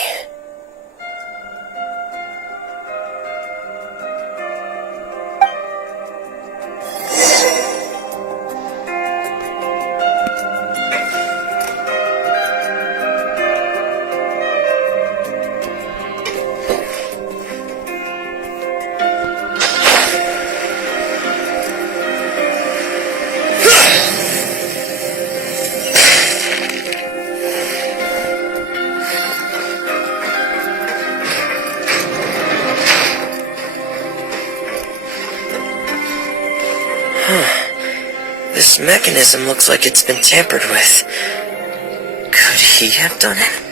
This mechanism looks like it's been tampered with. Could he have done it?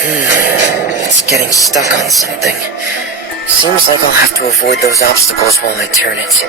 It's getting stuck on something. Seems like I'll have to avoid those obstacles while I turn it.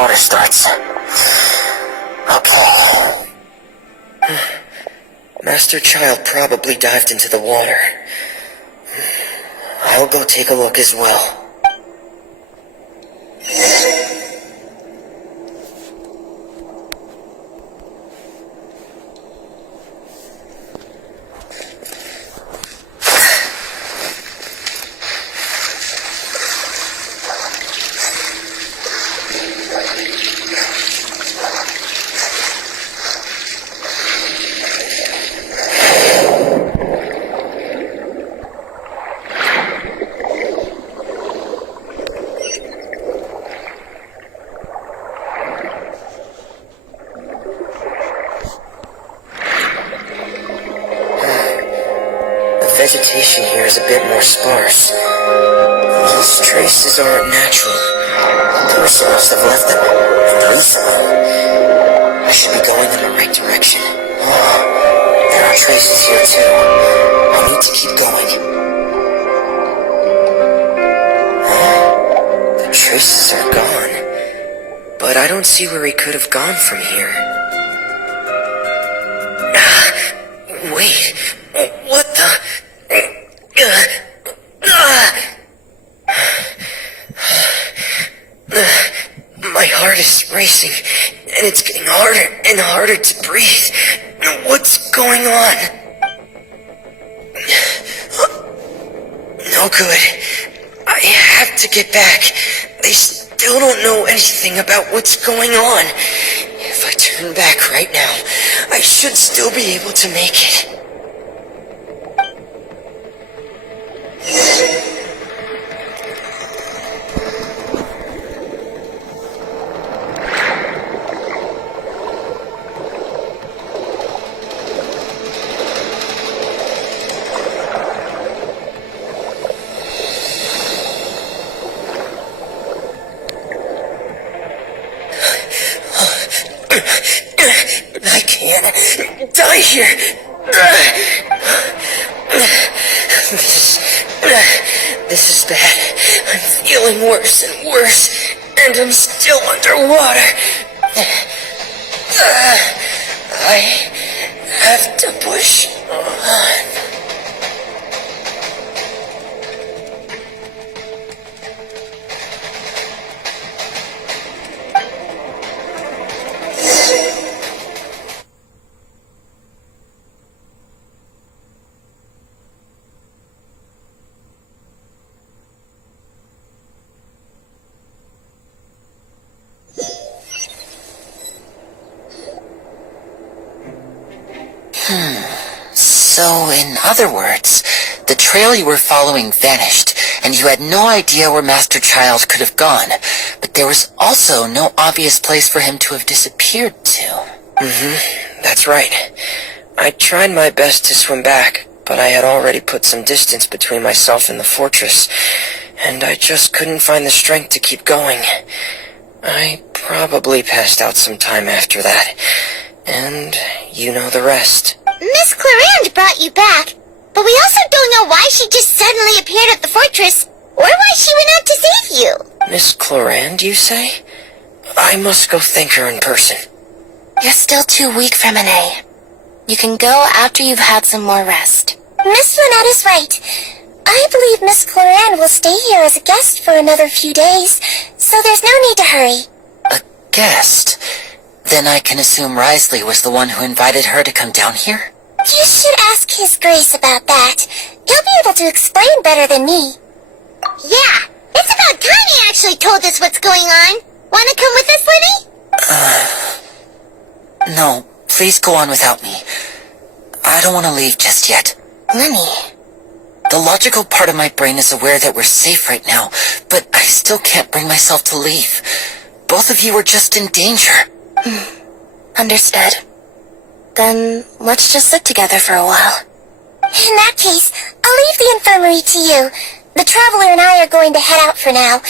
water starts. Okay. Master Child probably dived into the water. I'll go take a look as well. Vegetation here is a bit more sparse. These traces aren't natural. The person must have left them. I should be going in the right direction. Oh, there are traces here too. I need to keep going. Huh? The traces are gone. But I don't see where he could have gone from here. Wait, what the... My heart is racing, and it's getting harder and harder to breathe. What's going on? No good. I have to get back. They still don't know anything about what's going on. If I turn back right now, I should still be able to make it. I can't die here. This is bad. I'm feeling worse and worse, and I'm still underwater. I have to push on. So, in other words, the trail you were following vanished, and you had no idea where Master Child could have gone, but there was also no obvious place for him to have disappeared to. That's right. I tried my best to swim back, but I had already put some distance between myself and the fortress, and I just couldn't find the strength to keep going. I probably passed out some time after that, and you know the rest. Miss Clarande brought you back, but we also don't know why she just suddenly appeared at the fortress, or why she went out to save you. Miss Clarande, you say? I must go thank her in person. You're still too weak for Monet. You can go after you've had some more rest. Miss Lynette is right. I believe Miss Clarande will stay here as a guest for another few days, so there's no need to hurry. A guest? Then I can assume Risley was the one who invited her to come down here? You should ask His Grace about that. He'll be able to explain better than me. Yeah, it's about time he actually told us what's going on. Wanna come with us, Lenny? No, please go on without me. I don't want to leave just yet. Lenny. The logical part of my brain is aware that we're safe right now, but I still can't bring myself to leave. Both of you are just in danger. Understood. Then let's just sit together for a while. In that case, I'll leave the infirmary to you. The Traveler and I are going to head out for now.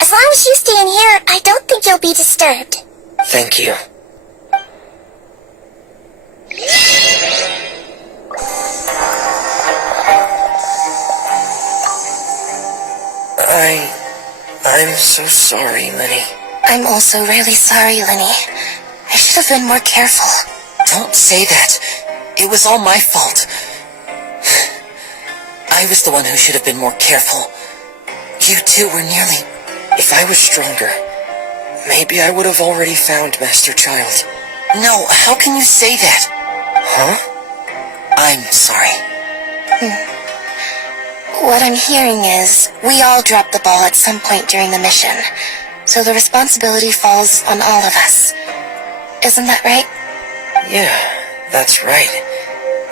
As long as you stay in here, I don't think you'll be disturbed. Thank you. I'm so sorry, Lenny. I'm also really sorry, Lenny. I should have been more careful. Don't say that. It was all my fault. I was the one who should have been more careful. You two were nearly... If I was stronger, maybe I would have already found Master Child. No, how can you say that? Huh? I'm sorry. What I'm hearing is, we all dropped the ball at some point during the mission, so the responsibility falls on all of us. Isn't that right? Yeah, that's right.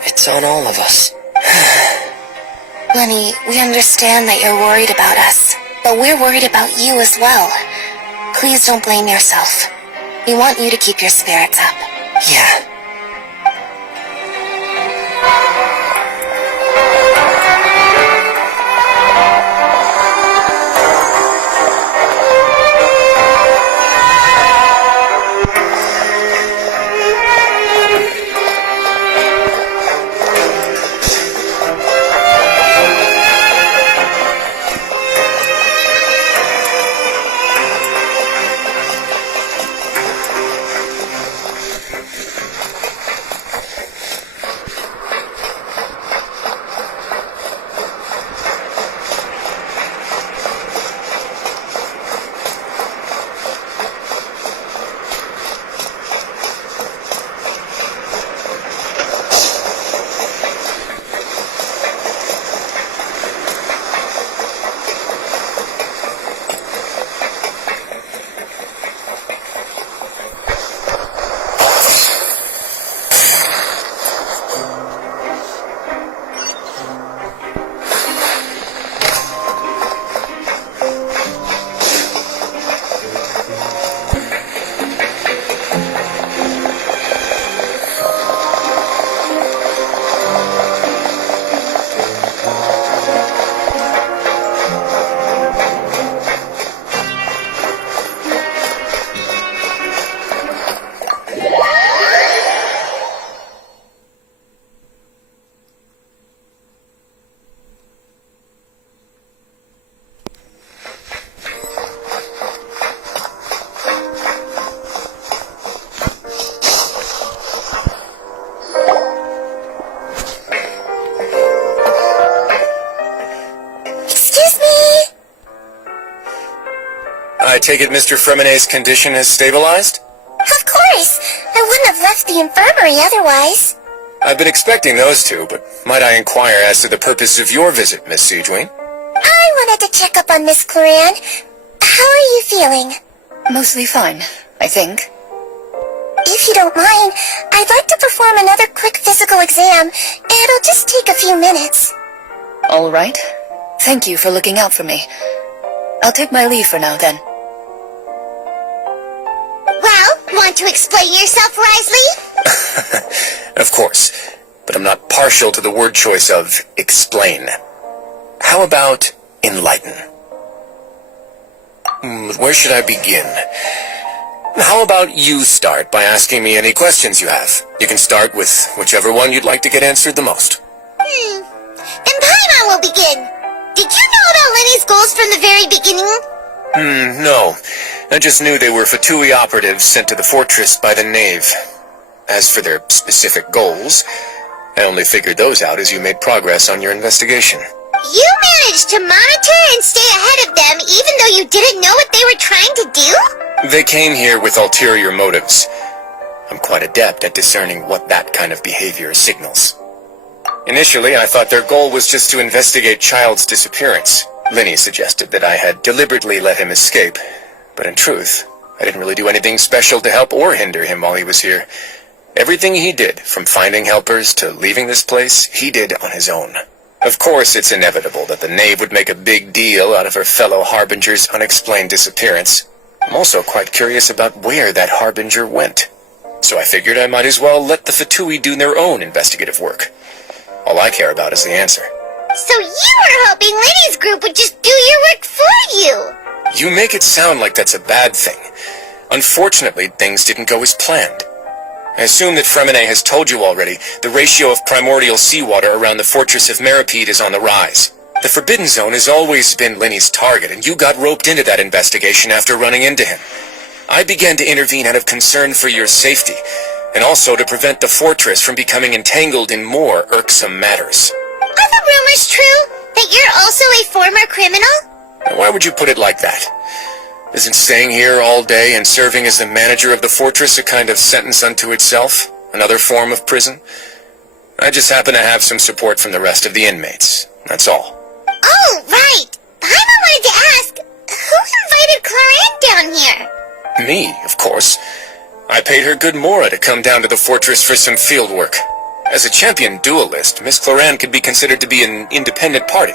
It's on all of us. Lenny, we understand that you're worried about us, but we're worried about you as well. Please don't blame yourself. We want you to keep your spirits up. Yeah. I take it Mr. Fremonet's condition has stabilized? Of course! I wouldn't have left the infirmary otherwise. I've been expecting those two, but might I inquire as to the purpose of your visit, Miss Seedwing? I wanted to check up on Miss Claran. How are you feeling? Mostly fine, I think. If you don't mind, I'd like to perform another quick physical exam. It'll just take a few minutes. All right. Thank you for looking out for me. I'll take my leave for now, then. Well, want to explain yourself, Risley? Of course, but I'm not partial to the word choice of explain. How about enlighten? Where should I begin? How about you start by asking me any questions you have? You can start with whichever one you'd like to get answered the most. Then Paimon will begin. Did you know about Lenny's goals from the very beginning? No. I just knew they were Fatui operatives sent to the fortress by the Knave. As for their specific goals, I only figured those out as you made progress on your investigation. You managed to monitor and stay ahead of them even though you didn't know what they were trying to do? They came here with ulterior motives. I'm quite adept at discerning what that kind of behavior signals. Initially, I thought their goal was just to investigate Child's disappearance. Lenny suggested that I had deliberately let him escape, but in truth, I didn't really do anything special to help or hinder him while he was here. Everything he did, from finding helpers to leaving this place, he did on his own. Of course, it's inevitable that the Knave would make a big deal out of her fellow Harbinger's unexplained disappearance. I'm also quite curious about where that Harbinger went. So I figured I might as well let the Fatui do their own investigative work. All I care about is the answer. So you were hoping Lenny's group would just do your work for you! You make it sound like that's a bad thing. Unfortunately, things didn't go as planned. I assume that Fremonet has told you already the ratio of primordial seawater around the fortress of Meripede is on the rise. The Forbidden Zone has always been Lenny's target, and you got roped into that investigation after running into him. I began to intervene out of concern for your safety, and also to prevent the fortress from becoming entangled in more irksome matters. Are the rumors true? That you're also a former criminal? Why would you put it like that? Isn't staying here all day and serving as the manager of the fortress a kind of sentence unto itself? Another form of prison? I just happen to have some support from the rest of the inmates. That's all. Oh, right. Paimon wanted to ask, who invited Claren down here? Me, of course. I paid her good mora to come down to the fortress for some field work. As a champion duelist, Miss Claren could be considered to be an independent party.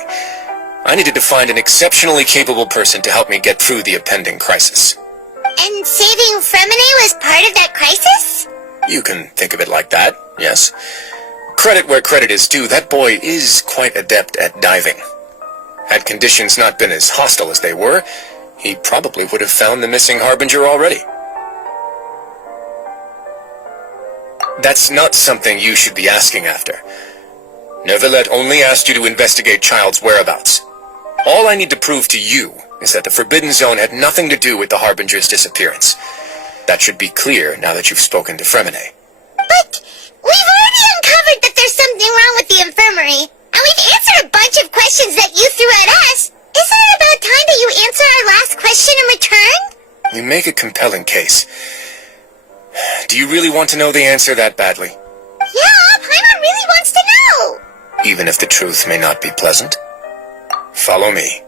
I needed to find an exceptionally capable person to help me get through the impending crisis. And saving Fremine was part of that crisis? You can think of it like that, yes. Credit where credit is due, that boy is quite adept at diving. Had conditions not been as hostile as they were, he probably would have found the missing Harbinger already. That's not something you should be asking after. Neverlet only asked you to investigate Child's whereabouts. All I need to prove to you is that the Forbidden Zone had nothing to do with the Harbinger's disappearance. That should be clear now that you've spoken to Fremine. But we've already uncovered that there's something wrong with the infirmary, and we've answered a bunch of questions that you threw at us. Isn't it about time that you answer our last question in return? You make a compelling case. Do you really want to know the answer that badly? Yeah, Paimon really wants to know. Even if the truth may not be pleasant? Follow me.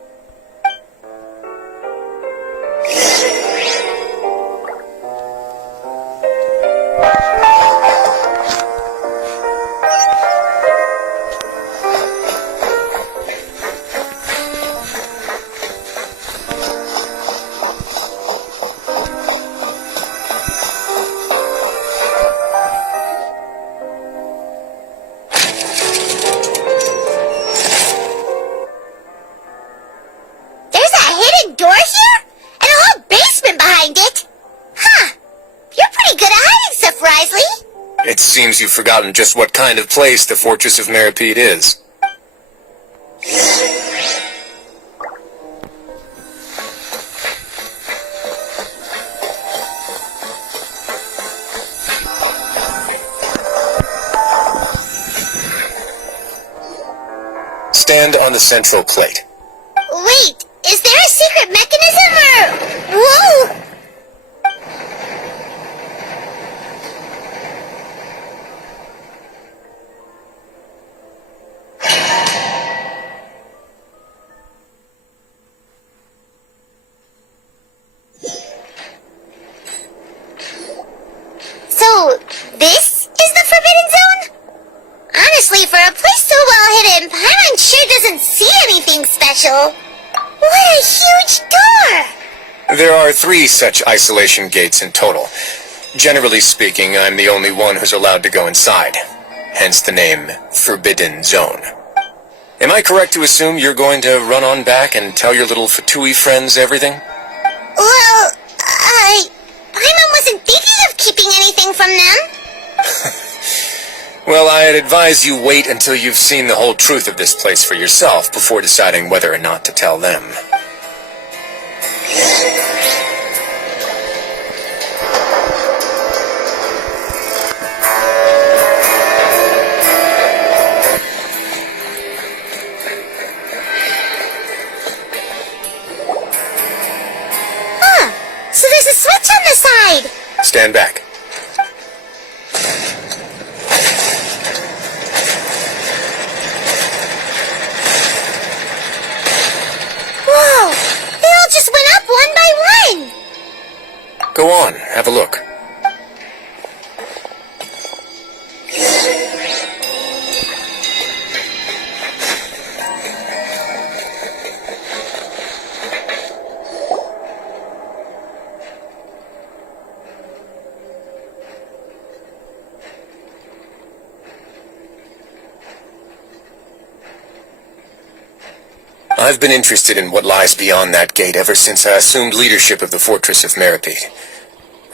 It seems you've forgotten just what kind of place the Fortress of Meripede is. Stand on the central plate. Wait, is there a secret mechanism or... Whoa! So, this is the Forbidden Zone? Honestly, for a place so well hidden, Paimon sure doesn't see anything special. What a huge door! There are 3 such isolation gates in total. Generally speaking, I'm the only one who's allowed to go inside. Hence the name Forbidden Zone. Am I correct to assume you're going to run on back and tell your little Fatui friends everything? Well, Paimon wasn't thinking of keeping anything from them. Well, I'd advise you wait until you've seen the whole truth of this place for yourself before deciding whether or not to tell them. So there's a switch on the side. Stand back. Whoa! They all just went up one by one. Go on, have a look. I've been interested in what lies beyond that gate ever since I assumed leadership of the Fortress of Meripede.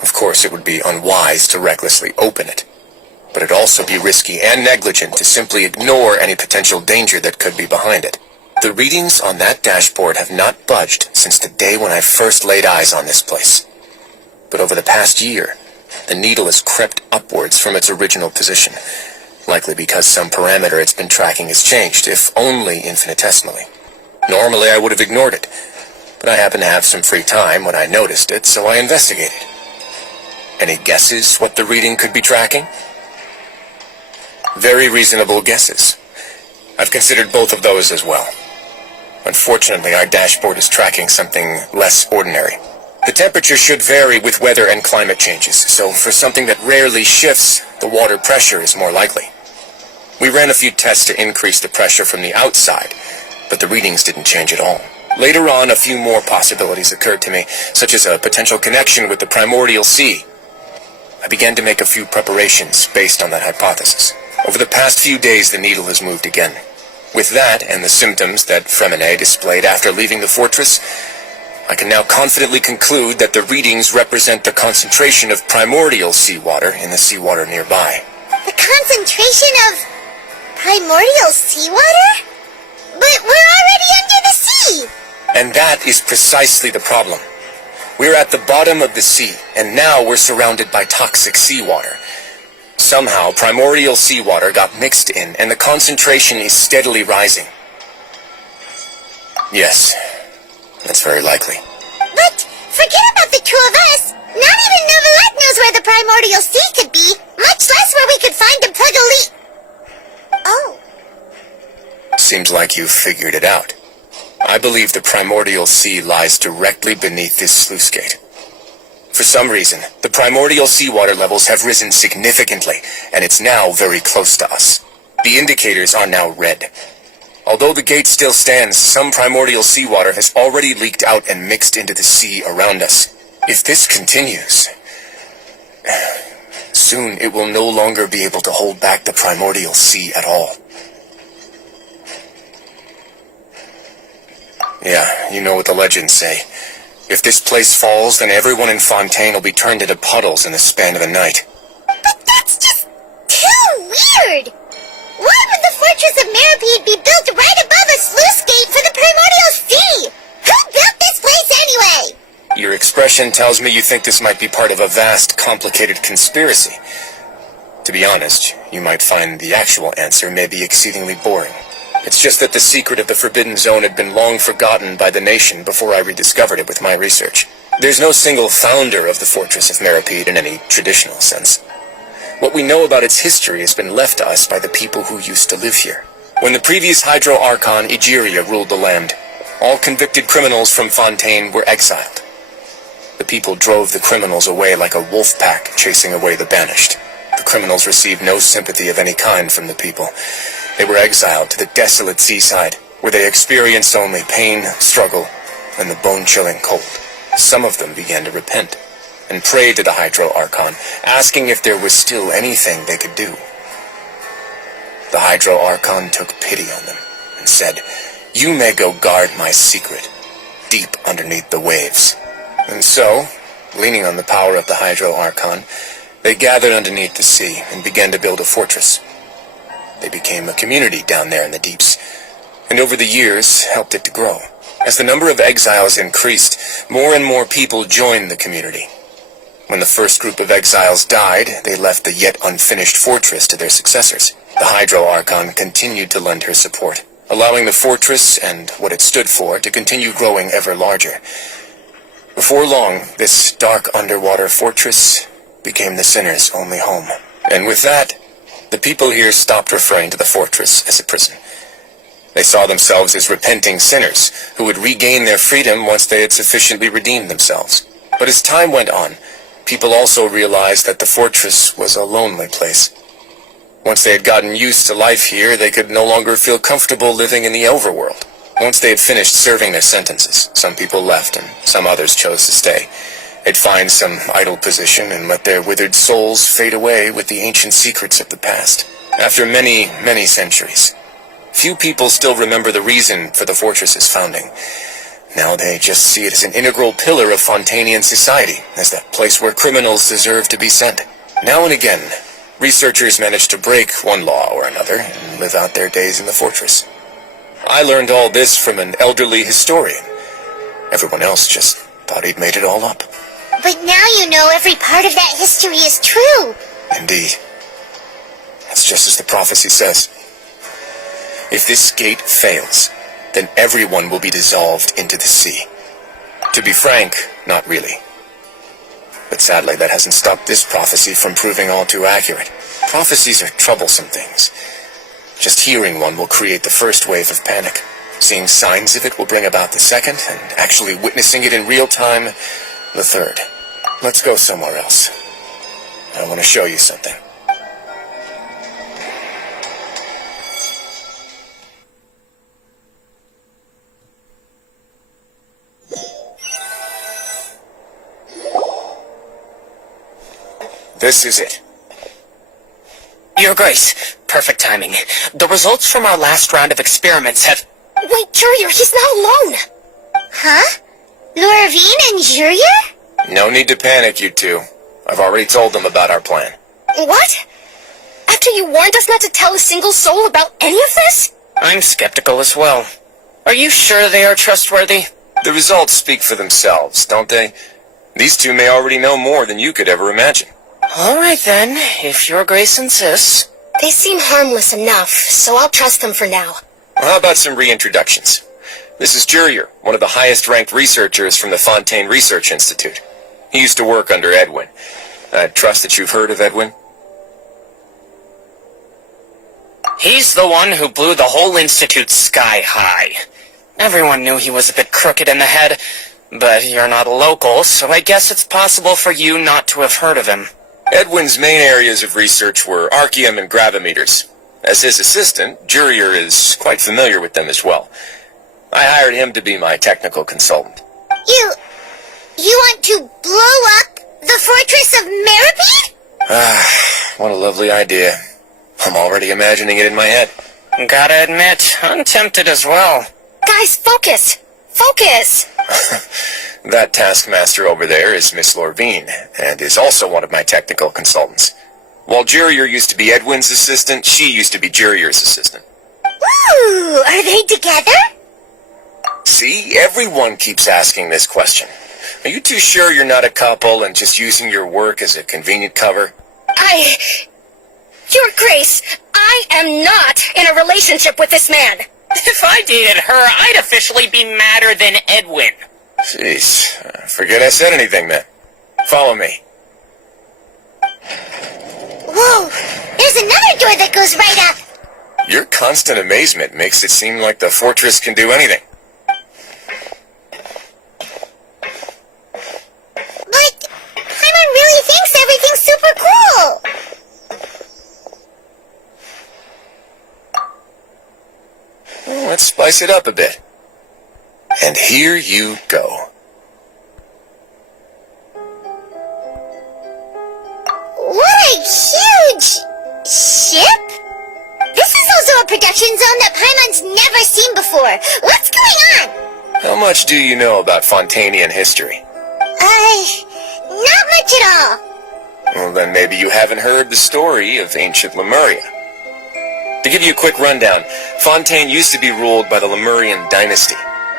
Of course, it would be unwise to recklessly open it, but it'd also be risky and negligent to simply ignore any potential danger that could be behind it. The readings on that dashboard have not budged since the day when I first laid eyes on this place. But over the past year, the needle has crept upwards from its original position, likely because some parameter it's been tracking has changed, if only infinitesimally. Normally I would have ignored it, but I happened to have some free time when I noticed it, so I investigated. Any guesses what the reading could be tracking? Very reasonable guesses. I've considered both of those as well. Unfortunately, our dashboard is tracking something less ordinary. The temperature should vary with weather and climate changes, so for something that rarely shifts, the water pressure is more likely. We ran a few tests to increase the pressure from the outside, but the readings didn't change at all. Later on, a few more possibilities occurred to me, such as a potential connection with the primordial sea. I began to make a few preparations based on that hypothesis. Over the past few days, the needle has moved again. With that, and the symptoms that Fremine displayed after leaving the fortress, I can now confidently conclude that the readings represent the concentration of primordial seawater in the seawater nearby. The concentration of primordial seawater? But we're already under the sea! And that is precisely the problem. We're at the bottom of the sea, and now we're surrounded by toxic seawater. Somehow, primordial seawater got mixed in, and the concentration is steadily rising. Yes, that's very likely. But forget about the two of us! Not even Novelette knows where the primordial sea could be, much less where we could find and plug a leak. Oh. Seems like you've figured it out. I believe the primordial sea lies directly beneath this sluice gate. For some reason, the primordial seawater levels have risen significantly, and it's now very close to us. The indicators are now red. Although the gate still stands, some primordial seawater has already leaked out and mixed into the sea around us. If this continues, soon it will no longer be able to hold back the primordial sea at all. Yeah, you know what the legends say. If this place falls, then everyone in Fontaine will be turned into puddles in the span of a night. But that's just too weird! Why would the Fortress of Meropide be built right above a sluice gate for the primordial sea? Who built this place anyway? Your expression tells me you think this might be part of a vast, complicated conspiracy. To be honest, you might find the actual answer may be exceedingly boring. It's just that the secret of the Forbidden Zone had been long forgotten by the nation before I rediscovered it with my research. There's no single founder of the Fortress of Meropide in any traditional sense. What we know about its history has been left to us by the people who used to live here. When the previous Hydro Archon, Egeria, ruled the land, all convicted criminals from Fontaine were exiled. The people drove the criminals away like a wolf pack chasing away the banished. The criminals received no sympathy of any kind from the people. They were exiled to the desolate seaside, where they experienced only pain, struggle, and the bone-chilling cold. Some of them began to repent, and prayed to the Hydro Archon, asking if there was still anything they could do. The Hydro Archon took pity on them, and said, "You may go guard my secret, deep underneath the waves." And so, leaning on the power of the Hydro Archon, they gathered underneath the sea, and began to build a fortress. They became a community down there in the deeps, and over the years helped it to grow. As the number of exiles increased, more and more people joined the community. When the first group of exiles died, they left the yet unfinished fortress to their successors. The Hydro Archon continued to lend her support, allowing the fortress and what it stood for to continue growing ever larger. Before long, this dark underwater fortress became the sinner's only home. And with that, the people here stopped referring to the fortress as a prison. They saw themselves as repenting sinners who would regain their freedom once they had sufficiently redeemed themselves. But as time went on, people also realized that the fortress was a lonely place. Once they had gotten used to life here, they could no longer feel comfortable living in the overworld. Once they had finished serving their sentences, some people left and some others chose to stay. They'd find some idle position and let their withered souls fade away with the ancient secrets of the past. After many, many centuries, few people still remember the reason for the fortress's founding. Now they just see it as an integral pillar of Fontainian society, as that place where criminals deserve to be sent. Now and again, researchers manage to break one law or another and live out their days in the fortress. I learned all this from an elderly historian. Everyone else just thought he'd made it all up. But now you know every part of that history is true. Indeed. That's just as the prophecy says. If this gate fails, then everyone will be dissolved into the sea. To be frank, not really. But sadly, that hasn't stopped this prophecy from proving all too accurate. Prophecies are troublesome things. Just hearing one will create the first wave of panic. Seeing signs of it will bring about the second, and actually witnessing it in real time, the third. Let's go somewhere else. I want to show you something. This is it. Your Grace, perfect timing. The results from our last round of experiments have... Wait, Jurier, he's not alone! Huh? Lorvine and Jurier? No need to panic, you two. I've already told them about our plan. What? After you warned us not to tell a single soul about any of this? I'm skeptical as well. Are you sure they are trustworthy? The results speak for themselves, don't they? These two may already know more than you could ever imagine. Alright then, if Your Grace insists. They seem harmless enough, so I'll trust them for now. Well, how about some reintroductions? This is Jurier, one of the highest-ranked researchers from the Fontaine Research Institute. He used to work under Edwin. I trust that you've heard of Edwin? He's the one who blew the whole institute sky high. Everyone knew he was a bit crooked in the head, but you're not a local, so I guess it's possible for you not to have heard of him. Edwin's main areas of research were archaeum and gravimeters. As his assistant, Jurier is quite familiar with them as well. I hired him to be my technical consultant. You want to blow up the fortress of Meripede? Ah, what a lovely idea. I'm already imagining it in my head. Gotta admit, I'm tempted as well. Guys, focus! Focus! That taskmaster over there is Miss Lorvine, and is also one of my technical consultants. While Jurier used to be Edwin's assistant, she used to be Jurier's assistant. Ooh, are they together? See, everyone keeps asking this question. Are you too sure you're not a couple and just using your work as a convenient cover? Your Grace, I am not in a relationship with this man. If I dated her, I'd officially be madder than Edwin. Jeez, forget I said anything then. Follow me. Whoa, there's another door that goes right up. Your constant amazement makes it seem like the fortress can do anything. But Paimon really thinks everything's super cool. Well, let's spice it up a bit. And here you go. What a huge ship! This is also a production zone that Paimon's never seen before. What's going on? How much do you know about Fontainian history? Not much at all. Well, then maybe you haven't heard the story of ancient Lemuria. To give you a quick rundown, Fontaine used to be ruled by the Lemurian dynasty.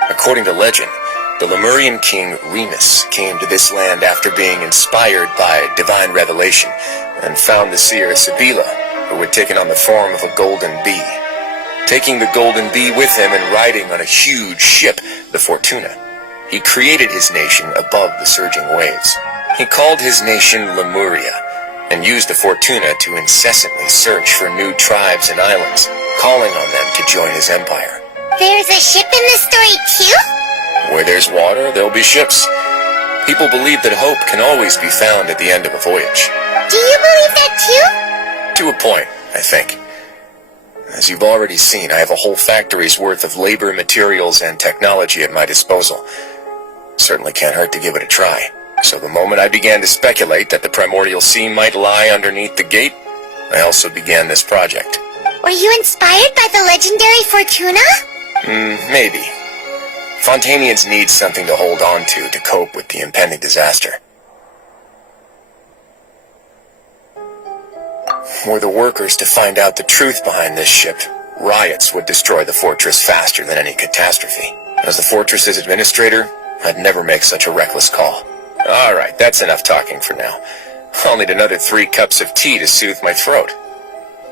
According to legend, the Lemurian king Remus came to this land after being inspired by divine revelation and found the seer Sibila, who had taken on the form of a golden bee. Taking the golden bee with him and riding on a huge ship, the Fortuna, he created his nation above the surging waves. He called his nation Lemuria, and used the Fortuna to incessantly search for new tribes and islands, calling on them to join his empire. There's a ship in this story too? Where there's water, there'll be ships. People believe that hope can always be found at the end of a voyage. Do you believe that too? To a point, I think. As you've already seen, I have a whole factory's worth of labor, materials, and technology at my disposal. Certainly can't hurt to give it a try. So the moment I began to speculate that the primordial sea might lie underneath the gate, I also began this project. Were you inspired by the legendary Fortuna? Maybe. Fontainians need something to hold on to cope with the impending disaster. Were the workers to find out the truth behind this ship, riots would destroy the fortress faster than any catastrophe. As the fortress's administrator, I'd never make such a reckless call. Alright, that's enough talking for now. I'll need another 3 cups of tea to soothe my throat.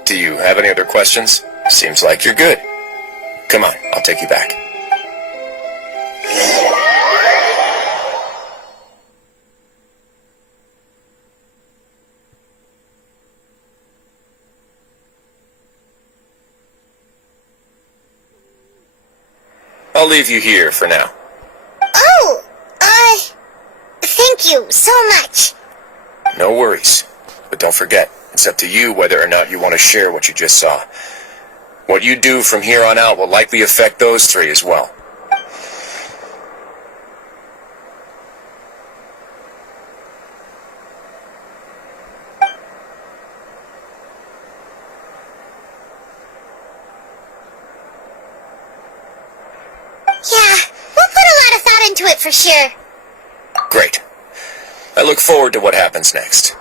Do you have any other questions? Seems like you're good. Come on, I'll take you back. I'll leave you here for now. Oh, thank you so much. No worries. But don't forget, it's up to you whether or not you want to share what you just saw. What you do from here on out will likely affect those 3 as well. Yeah, we'll put a lot of thought into it for sure. Great. I look forward to what happens next.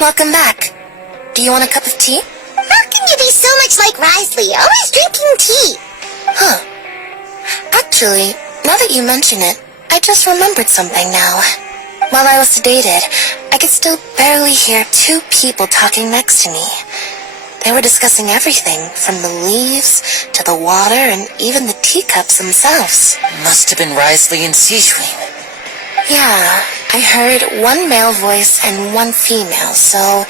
Welcome back. Do you want a cup of tea? How can you be so much like Risley, always drinking tea? Huh. Actually, now that you mention it, I just remembered something now. While I was sedated, I could still barely hear 2 people talking next to me. They were discussing everything, from the leaves, to the water, and even the teacups themselves. Must have been Risley and Sejuin. Yeah, I heard 1 male voice and 1 female, so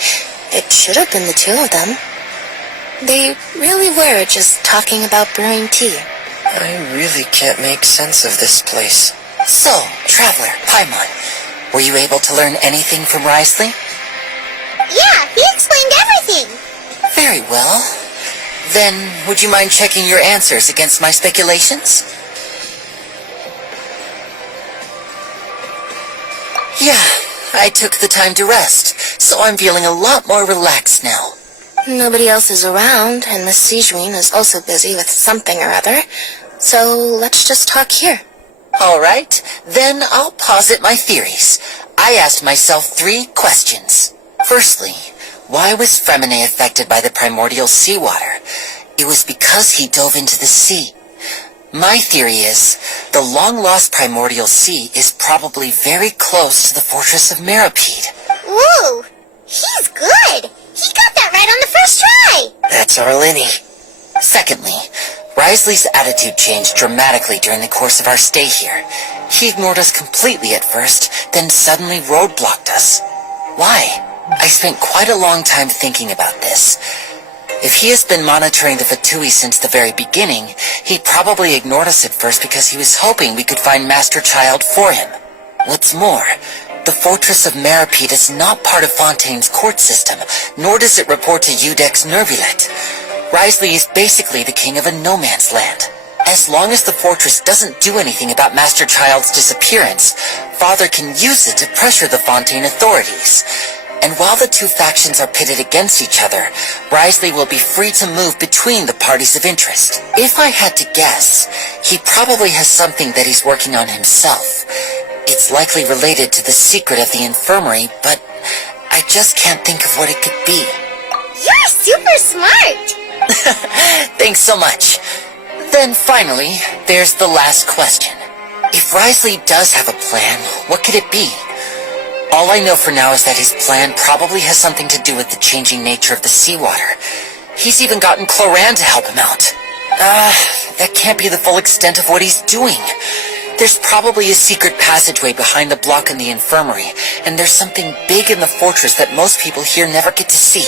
it should have been the 2 of them. They really were just talking about brewing tea. I really can't make sense of this place. So, Traveler, Paimon, were you able to learn anything from Risley? Yeah, he explained everything. Very well. Then, would you mind checking your answers against my speculations? Yeah, I took the time to rest, so I'm feeling a lot more relaxed now. Nobody else is around, and Miss Sejuin is also busy with something or other, so let's just talk here. Alright, then I'll posit my theories. I asked myself 3 questions. Firstly, why was Fremine affected by the primordial seawater? It was because he dove into the sea. My theory is, the long-lost primordial sea is probably very close to the fortress of Meripede. Whoa, he's good. He got that right on the first try. That's our Linny. Secondly, Risley's attitude changed dramatically during the course of our stay here. He ignored us completely at first, then suddenly roadblocked us. Why? I spent quite a long time thinking about this. If he has been monitoring the Fatui since the very beginning, he probably ignored us at first because he was hoping we could find Master Child for him. What's more, the Fortress of Meripede is not part of Fontaine's court system, nor does it report to Udex Nervulet. Risley is basically the king of a no-man's land. As long as the fortress doesn't do anything about Master Child's disappearance, Father can use it to pressure the Fontaine authorities. And while the 2 factions are pitted against each other, Risley will be free to move between the parties of interest. If I had to guess, he probably has something that he's working on himself. It's likely related to the secret of the infirmary, but I just can't think of what it could be. You're super smart. Thanks so much. Then finally, there's the last question. If Risley does have a plan, what could it be? All I know for now is that his plan probably has something to do with the changing nature of the seawater. He's even gotten Cloran to help him out. That can't be the full extent of what he's doing. There's probably a secret passageway behind the block in the infirmary, and there's something big in the fortress that most people here never get to see.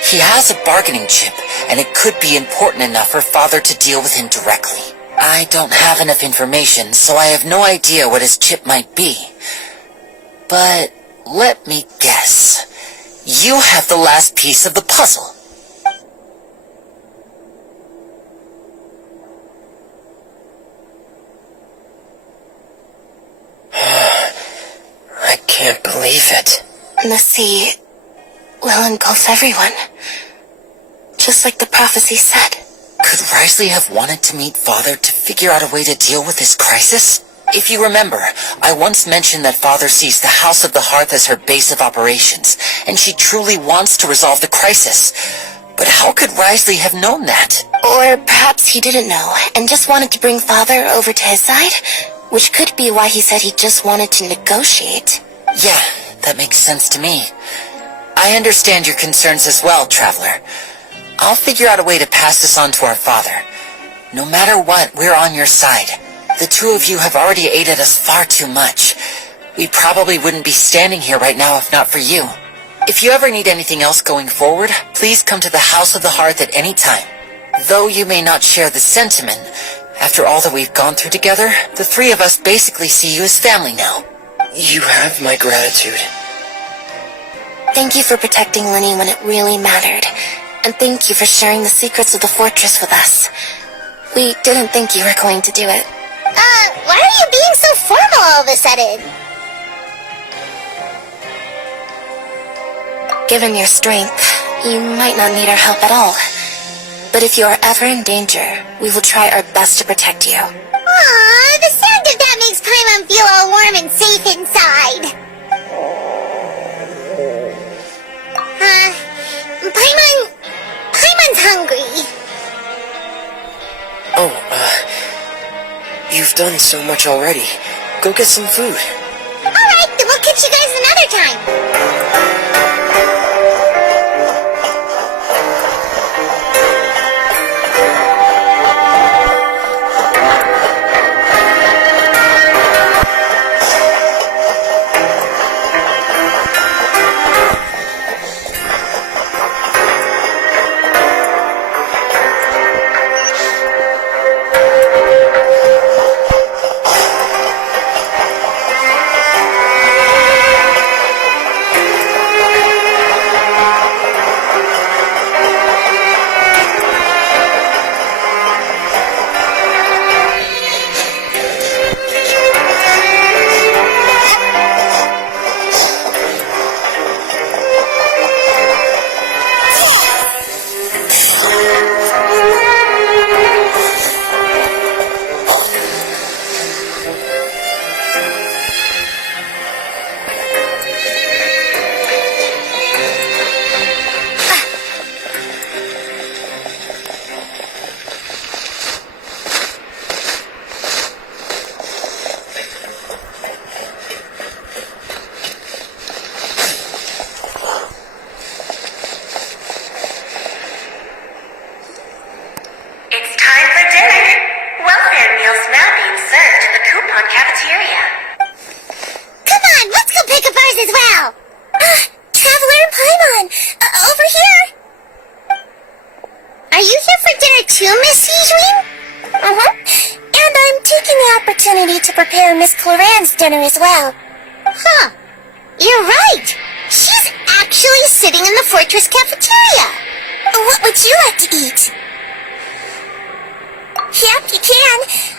He has a bargaining chip, and it could be important enough for Father to deal with him directly. I don't have enough information, so I have no idea what his chip might be. But Let me guess. You have the last piece of the puzzle. I can't believe it. The sea will engulf everyone. Just like the prophecy said. Could Risley have wanted to meet Father to figure out a way to deal with this crisis? If you remember, I once mentioned that Father sees the House of the Hearth as her base of operations, and she truly wants to resolve the crisis. But how could Risley have known that? Or perhaps he didn't know, and just wanted to bring Father over to his side? Which could be why he said he just wanted to negotiate. Yeah, that makes sense to me. I understand your concerns as well, Traveler. I'll figure out a way to pass this on to our father. No matter what, we're on your side. The two of you have already aided us far too much. We probably wouldn't be standing here right now if not for you. If you ever need anything else going forward, please come to the House of the Hearth at any time. Though you may not share the sentiment, after all that we've gone through together, the three of us basically see you as family now. You have my gratitude. Thank you for protecting Lenny when it really mattered. And thank you for sharing the secrets of the fortress with us. We didn't think you were going to do it. Why are you being so formal all of a sudden? Given your strength, you might not need our help at all. But if you are ever in danger, we will try our best to protect you. Aww, the sound of that makes Paimon feel all warm and safe inside. Paimon's hungry. Oh, you've done so much already. Go get some food. Alright, then we'll catch you guys another time. Dinner as well. Huh. You're right. She's actually sitting in the fortress cafeteria. What would you like to eat? Yep, you can.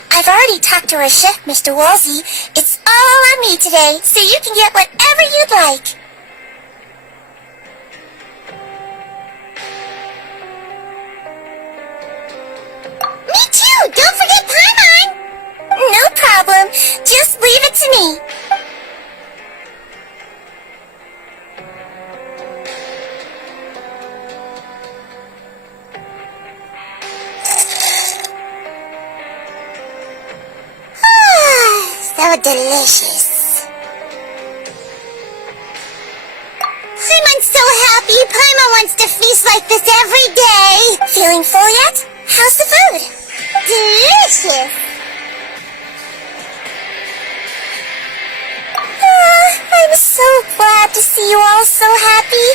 I've already talked to our chef, Mr. Wolsey. It's all on me today, so you can get whatever you'd like. Me too! Don't forget Paimon! No problem. Just leave it to me. So delicious. Paimon's so happy. Paimon wants to feast like this every day. Feeling full yet? How's the food? Delicious. I'm so glad to see you all so happy.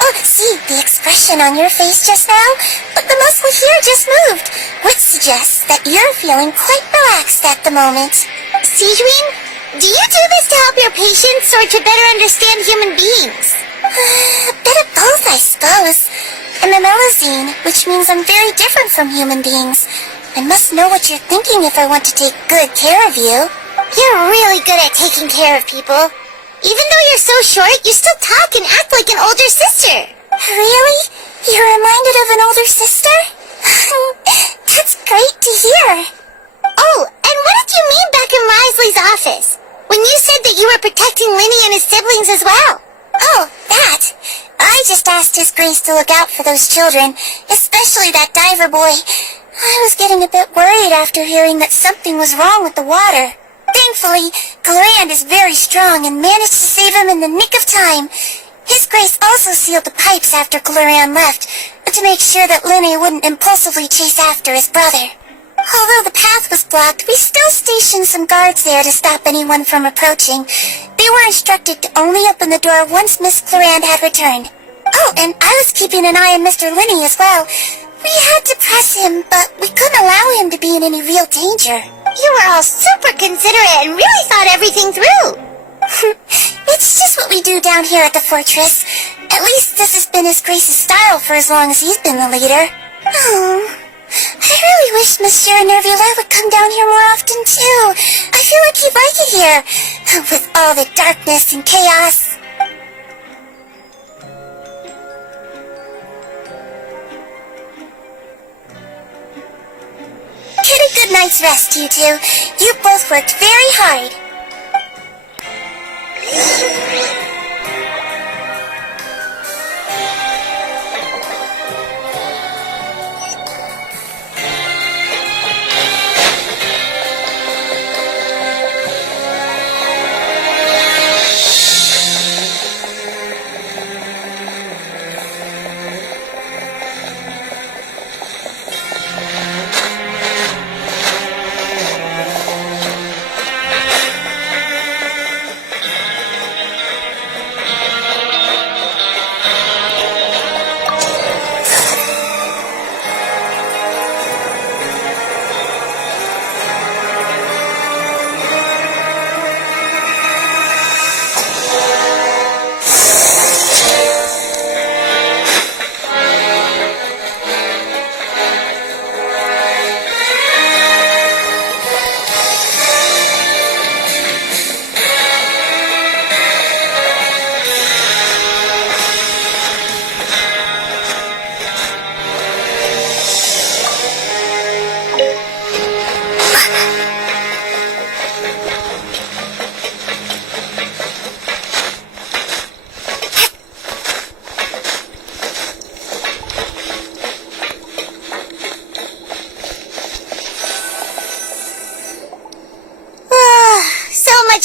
Oh, see the expression on your face just now? The muscle here just moved, which suggests that you're feeling quite relaxed at the moment. Seedween, Do you do this to help your patients or to better understand human beings? A bit of both, I suppose. I'm a Melazine, which means I'm very different from human beings. I must know what you're thinking if I want to take good care of you. You're really good at taking care of people. Even though you're so short, you still talk and act like an older sister. Really? You're reminded of an older sister? That's great to hear. Oh, and what did you mean back in Risley's office? When you said that you were protecting Linny and his siblings as well? Oh, that. I just asked His Grace to look out for those children, especially that diver boy. I was getting a bit worried after hearing that something was wrong with the water. Thankfully, Galarian is very strong and managed to save him in the nick of time. His Grace also sealed the pipes after Galarian left, to make sure that Linny wouldn't impulsively chase after his brother. Although the path was blocked, we still stationed some guards there to stop anyone from approaching. They were instructed to only open the door once Miss Clarand had returned. Oh, and I was keeping an eye on Mr. Linny as well. We had to press him, but we couldn't allow him to be in any real danger. You were all super considerate and really thought everything through. It's just what we do down here at the fortress. At least this has been His Grace's style for as long as he's been the leader. Oh, I really wish Monsieur Nervula would come down here more often too. I feel like he'd like it here, with all the darkness and chaos. Get a good night's rest, you two. You both worked very hard.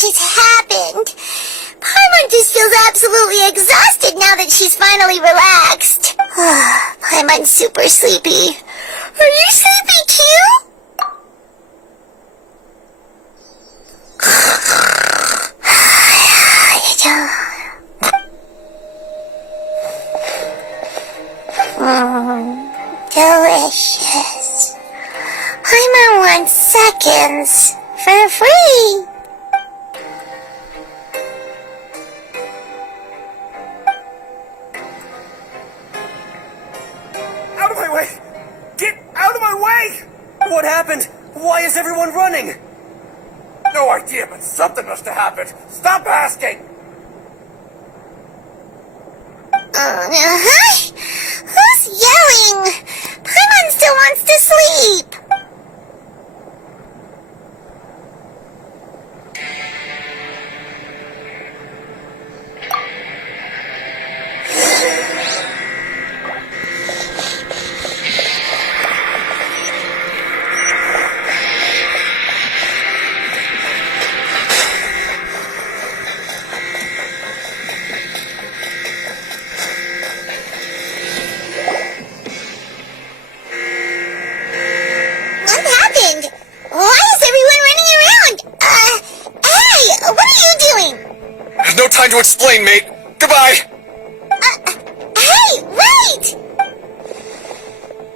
It's happened. Paimon just feels absolutely exhausted now that she's finally relaxed. Paimon's super sleepy. Are you sleepy too? Delicious. Paimon wants seconds for free. What happened? Why is everyone running? No idea, but something must have happened. Stop asking! Who's yelling? Paimon still wants to sleep. Time to explain, mate. Goodbye. Hey, wait!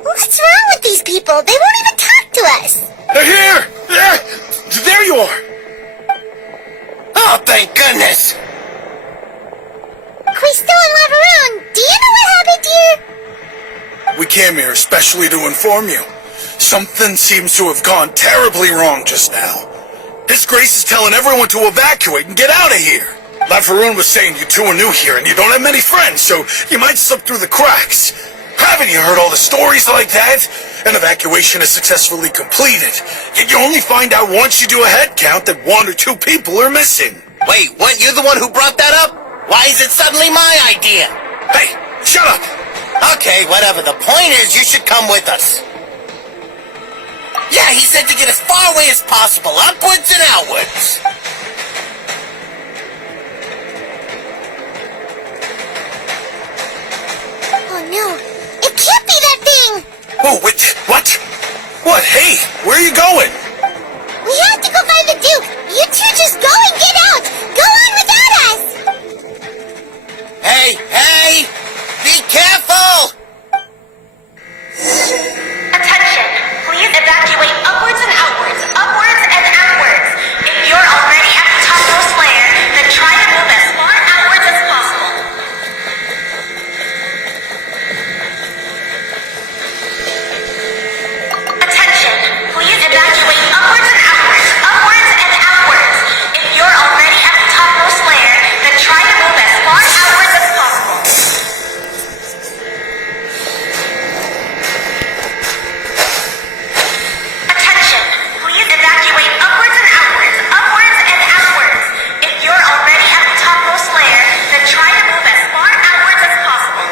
What's wrong with these people? They won't even talk to us. They're here! There you are! thank goodness! Crystal and Laveroon, do you know what happened here? We came here especially to inform you. Something seems to have gone terribly wrong just now. His Grace is telling everyone to evacuate and get out of here. Laveroon was saying you two are new here and you don't have many friends, so you might slip through the cracks. Haven't you heard all the stories like that? An evacuation is successfully completed, yet you only find out once you do a head count that 1 or 2 people are missing. Wait, weren't you the one who brought that up? Why is it suddenly my idea? Hey, shut up! Okay, whatever. The point is, you should come with us. Yeah, he said to get as far away as possible, upwards and outwards. Oh no, it can't be that thing! Oh, wait, what? What? Hey, where are you going? We have to go find the Duke! You two just go and get out! Go on without us! Hey, hey! Be careful! Attention! Please evacuate upwards and outwards, upwards and outwards. If you're already at the topmost layer, then try to move as far outwards as possible. Attention! Please evacuate upwards and outwards, upwards and outwards. If you're already at the topmost layer, then try to move as far outwards as possible. Attention! Please evacuate upwards and outwards, upwards and outwards. If you're already at the topmost layer, then try to move as far outwards as possible.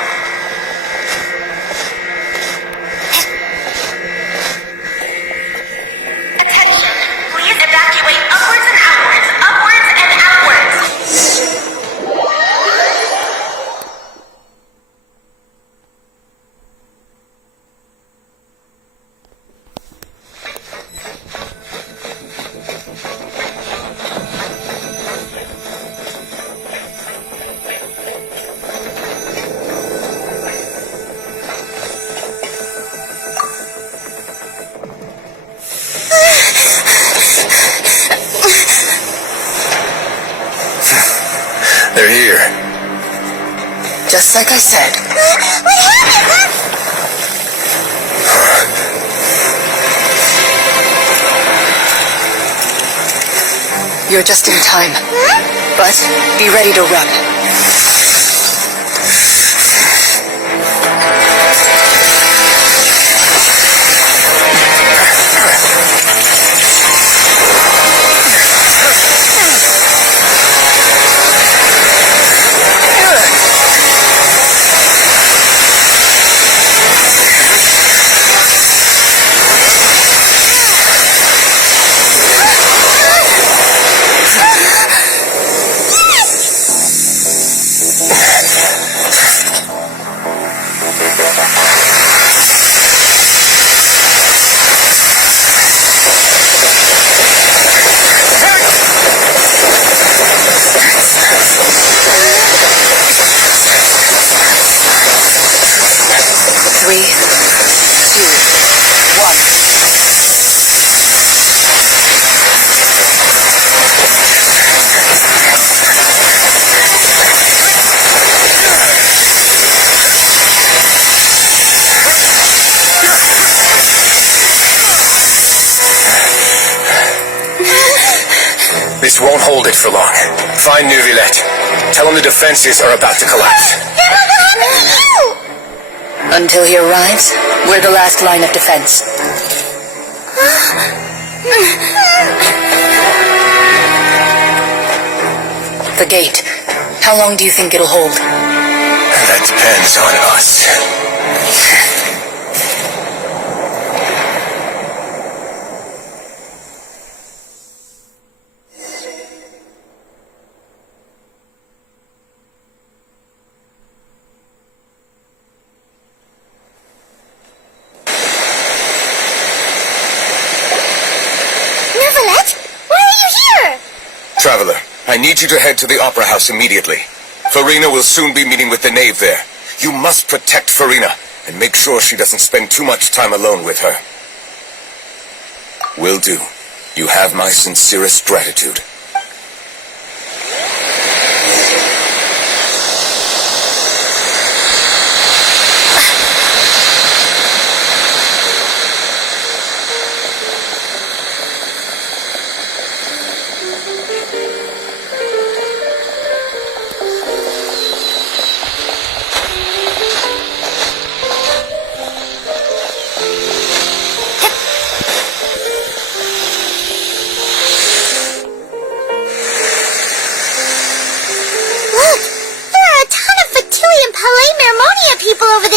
Attention! Please evacuate upwards and outwards, upwards and outwards. They're here. Just like I said. What happened? You're just in time. But be ready to run. This won't hold it for long. Find Neuvillette. Tell him the defenses are about to collapse. Then what will happen to you? Until he arrives, we're the last line of defense. The gate. How long do you think it'll hold? That depends on us. Traveler, I need you to head to the Opera House immediately. Farina will soon be meeting with the knave there. You must protect Farina, and make sure she doesn't spend too much time alone with her. Will do. You have my sincerest gratitude.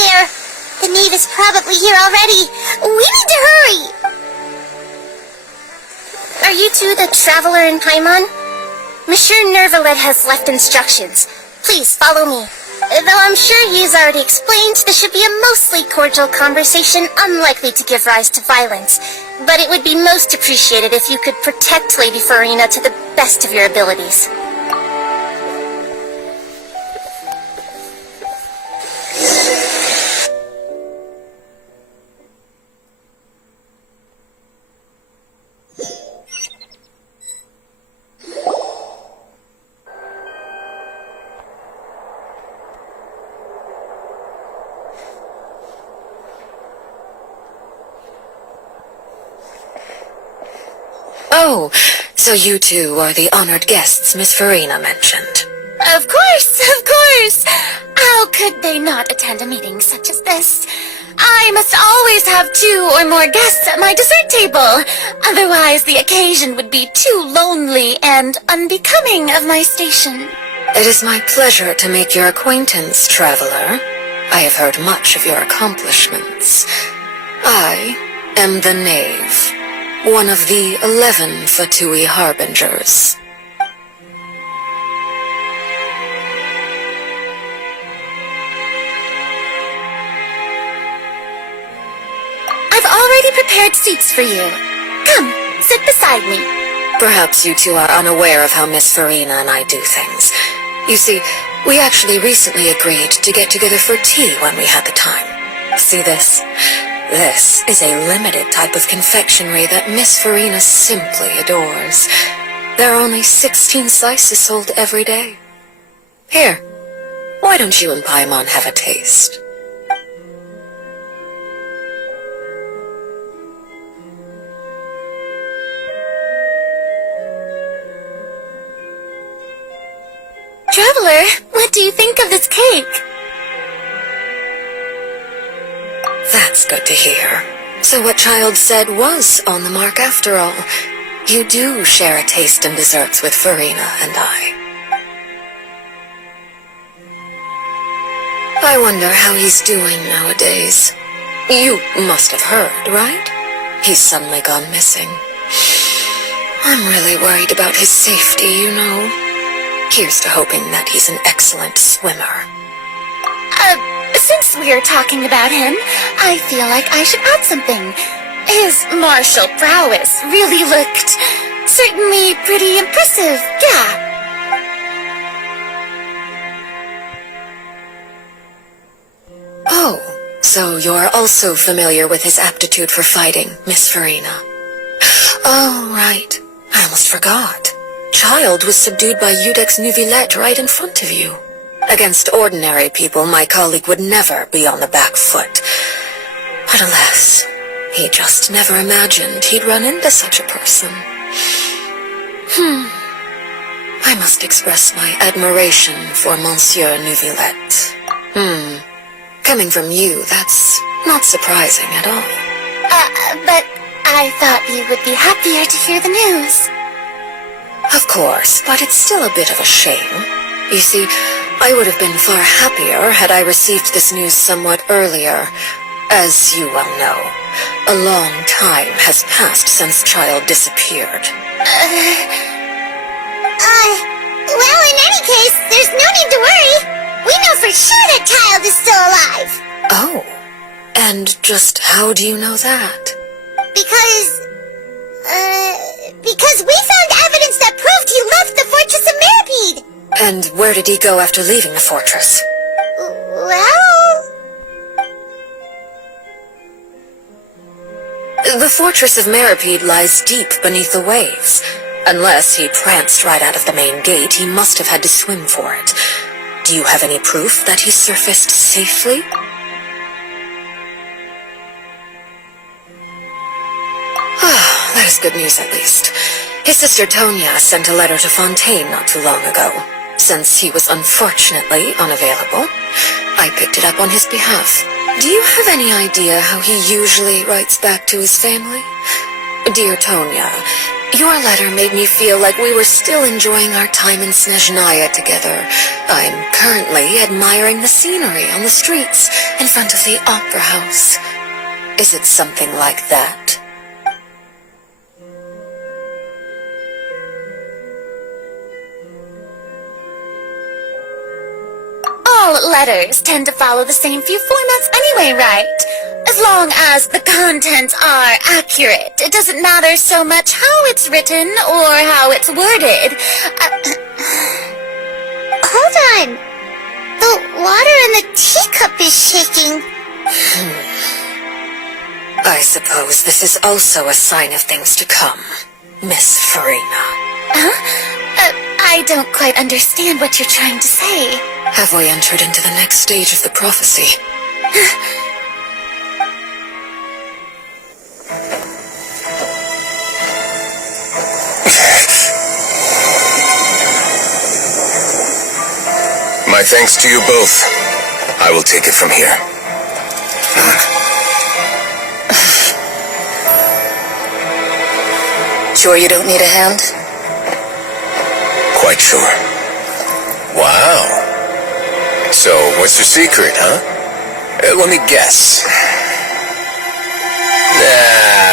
there! The knave is probably here already. We need to hurry! Are you two the traveler in Paimon? Monsieur Nervalet has left instructions. Please follow me. Though I'm sure he's already explained, this should be a mostly cordial conversation, unlikely to give rise to violence. But it would be most appreciated if you could protect Lady Farina to the best of your abilities. Oh, so you two are the honored guests Miss Farina mentioned. Of course, of course! How could they not attend a meeting such as this? I must always have 2 or more guests at my dessert table. Otherwise, the occasion would be too lonely and unbecoming of my station. It is my pleasure to make your acquaintance, traveler. I have heard much of your accomplishments. I am the Knave, one of the 11 Fatui Harbingers. I've already prepared seats for you. Come, sit beside me. Perhaps you two are unaware of how Miss Farina and I do things. You see, we actually recently agreed to get together for tea when we had the time. See this? This is a limited type of confectionery that Miss Farina simply adores. There are only 16 slices sold every day. Here, why don't you and Paimon have a taste? Traveler, what do you think of this cake? That's good to hear. So what Child said was on the mark after all. You do share a taste in desserts with Farina and I. I wonder how he's doing nowadays. You must have heard, right? He's suddenly gone missing. I'm really worried about his safety, you know. Here's to hoping that he's an excellent swimmer. Since we're talking about him, I feel like I should add something. His martial prowess really looked certainly pretty impressive, yeah. Oh, so you're also familiar with his aptitude for fighting, Miss Farina. Oh, right. I almost forgot. Child was subdued by Udex Nuvilette right in front of you. Against ordinary people, my colleague would never be on the back foot. But alas, he just never imagined he'd run into such a person. I must express my admiration for Monsieur Nuvilette. Coming from you, that's not surprising at all. But I thought you would be happier to hear the news. Of course, but it's still a bit of a shame. You see, I would have been far happier had I received this news somewhat earlier. As you well know, a long time has passed since Child disappeared. Well, in any case, there's no need to worry. We know for sure that Child is still alive. Oh, and just how do you know that? Because we found evidence that proved he left the Fortress of Meripede. And where did he go after leaving the fortress? Well... The Fortress of Meripede lies deep beneath the waves. Unless he pranced right out of the main gate, he must have had to swim for it. Do you have any proof that he surfaced safely? That is good news at least. His sister Tonya sent a letter to Fontaine not too long ago. Since he was unfortunately unavailable, I picked it up on his behalf. Do you have any idea how he usually writes back to his family? Dear Tonya, Your letter made me feel like we were still enjoying our time in Snezhnaya together. I'm currently admiring the scenery on the streets in front of the opera house. Is it something like that? All letters tend to follow the same few formats anyway, right? As long as the contents are accurate, it doesn't matter so much how it's written or how it's worded. Hold on. The water in the teacup is shaking. I suppose this is also a sign of things to come, Miss Farina. I don't quite understand what you're trying to say. Have we entered into the next stage of the prophecy? My thanks to you both. I will take it from here. Sure you don't need a hand? Quite sure. Wow. So, what's your secret, huh? Let me guess.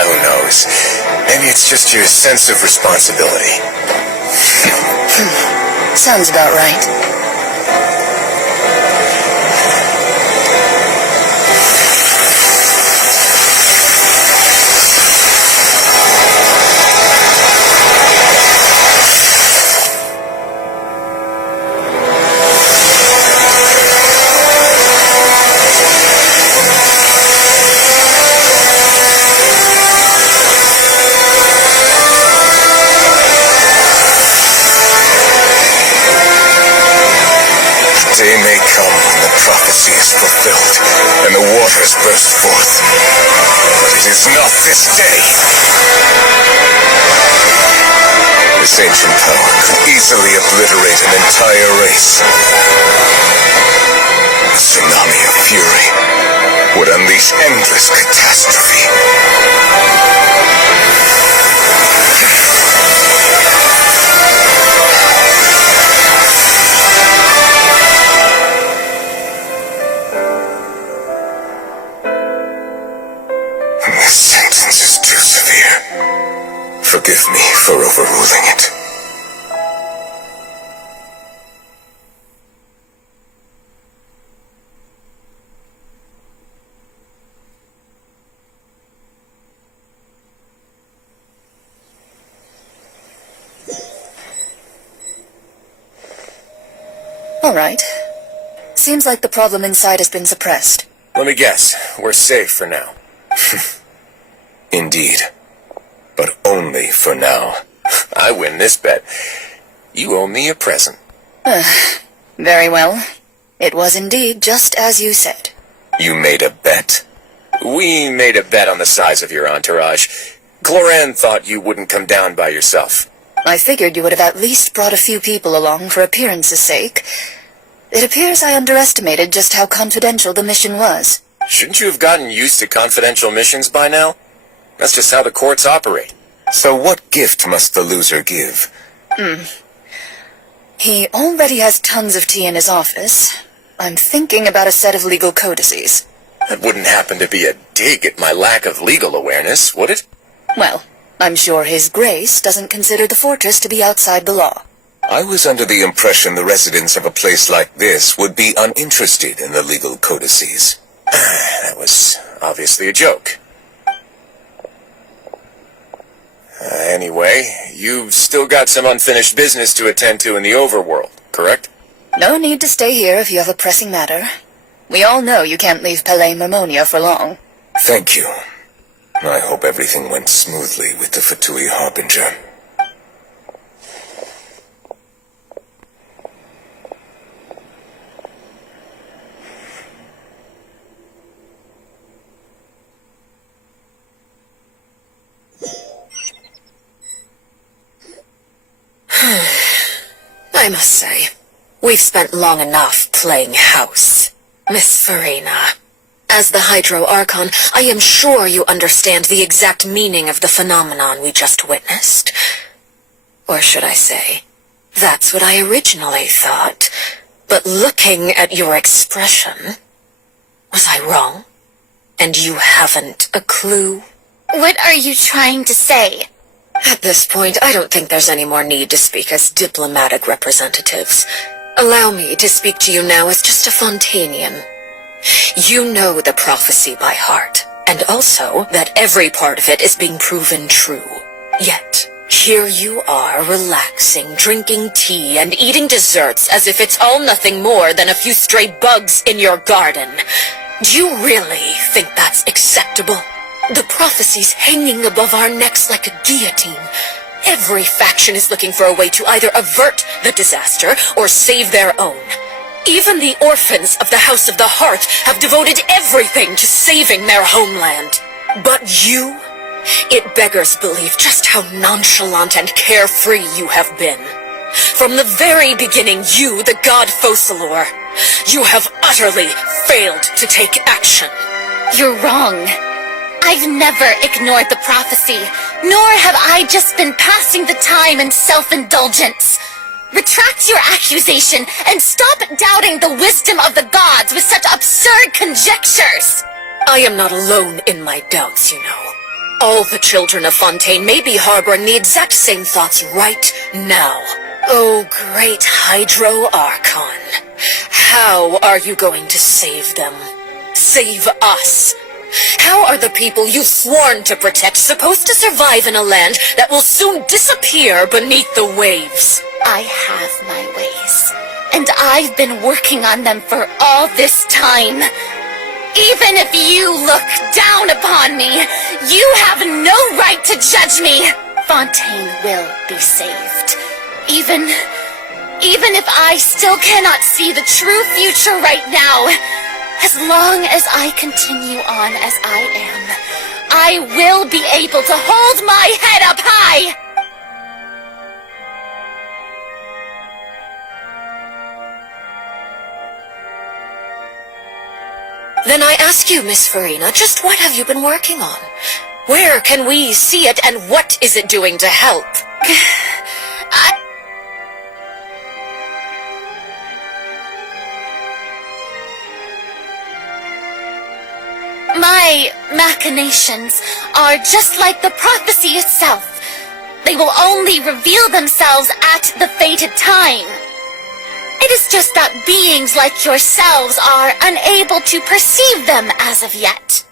Who knows? Maybe it's just your sense of responsibility. Sounds about right. Day may come when the prophecy is fulfilled, and the waters burst forth. But it is not this day. This ancient power could easily obliterate an entire race. A tsunami of fury would unleash endless catastrophe. This sentence is too severe. Forgive me for overruling it. All right. Seems like the problem inside has been suppressed. Let me guess. We're safe for now. Indeed. But only for now. I win this bet. You owe me a present. Very well. It was indeed just as you said. You made a bet? We made a bet on the size of your entourage. Cloran thought you wouldn't come down by yourself. I figured you would have at least brought a few people along for appearance's sake. It appears I underestimated just how confidential the mission was. Shouldn't you have gotten used to confidential missions by now? That's just how the courts operate. So what gift must the loser give? He already has tons of tea in his office. I'm thinking about a set of legal codices. That wouldn't happen to be a dig at my lack of legal awareness, would it? Well, I'm sure His Grace doesn't consider the fortress to be outside the law. I was under the impression the residents of a place like this would be uninterested in the legal codices. That was obviously a joke. Anyway, you've still got some unfinished business to attend to in the overworld, correct? No need to stay here if you have a pressing matter. We all know you can't leave Palais Mermonia for long. Thank you. I hope everything went smoothly with the Fatui Harbinger. I must say, we've spent long enough playing house. Miss Farina, As the Hydro Archon, I am sure you understand the exact meaning of the phenomenon we just witnessed. Or should I say, that's what I originally thought. But looking at your expression, was I wrong? And you haven't a clue? What are you trying to say? At this point, I don't think there's any more need to speak as diplomatic representatives. Allow me to speak to you now as just a Fontainian. You know the prophecy by heart, and also that every part of it is being proven true. Yet, here you are relaxing, drinking tea, and eating desserts as if it's all nothing more than a few stray bugs in your garden. Do you really think that's acceptable? The prophecy's hanging above our necks like a guillotine. Every faction is looking for a way to either avert the disaster or save their own. Even the orphans of the House of the Heart have devoted everything to saving their homeland. But you? It beggars belief just how nonchalant and carefree you have been. From the very beginning, you, the god Focalor, you have utterly failed to take action. You're wrong. I've never ignored the prophecy, nor have I just been passing the time in self-indulgence. Retract your accusation and stop doubting the wisdom of the gods with such absurd conjectures. I am not alone in my doubts, you know. All the children of Fontaine may be harboring the exact same thoughts right now. Oh, great Hydro Archon. How are you going to save them? Save us? How are the people you've sworn to protect supposed to survive in a land that will soon disappear beneath the waves? I have my ways, and I've been working on them for all this time. Even if you look down upon me, you have no right to judge me. Fontaine will be saved. Even if I still cannot see the true future right now, as long as I continue on as I am, I will be able to hold my head up high! Then I ask you, Miss Farina, just what have you been working on? Where can we see it, and what is it doing to help? My machinations are just like the prophecy itself. They will only reveal themselves at the fated time. It is just that beings like yourselves are unable to perceive them as of yet.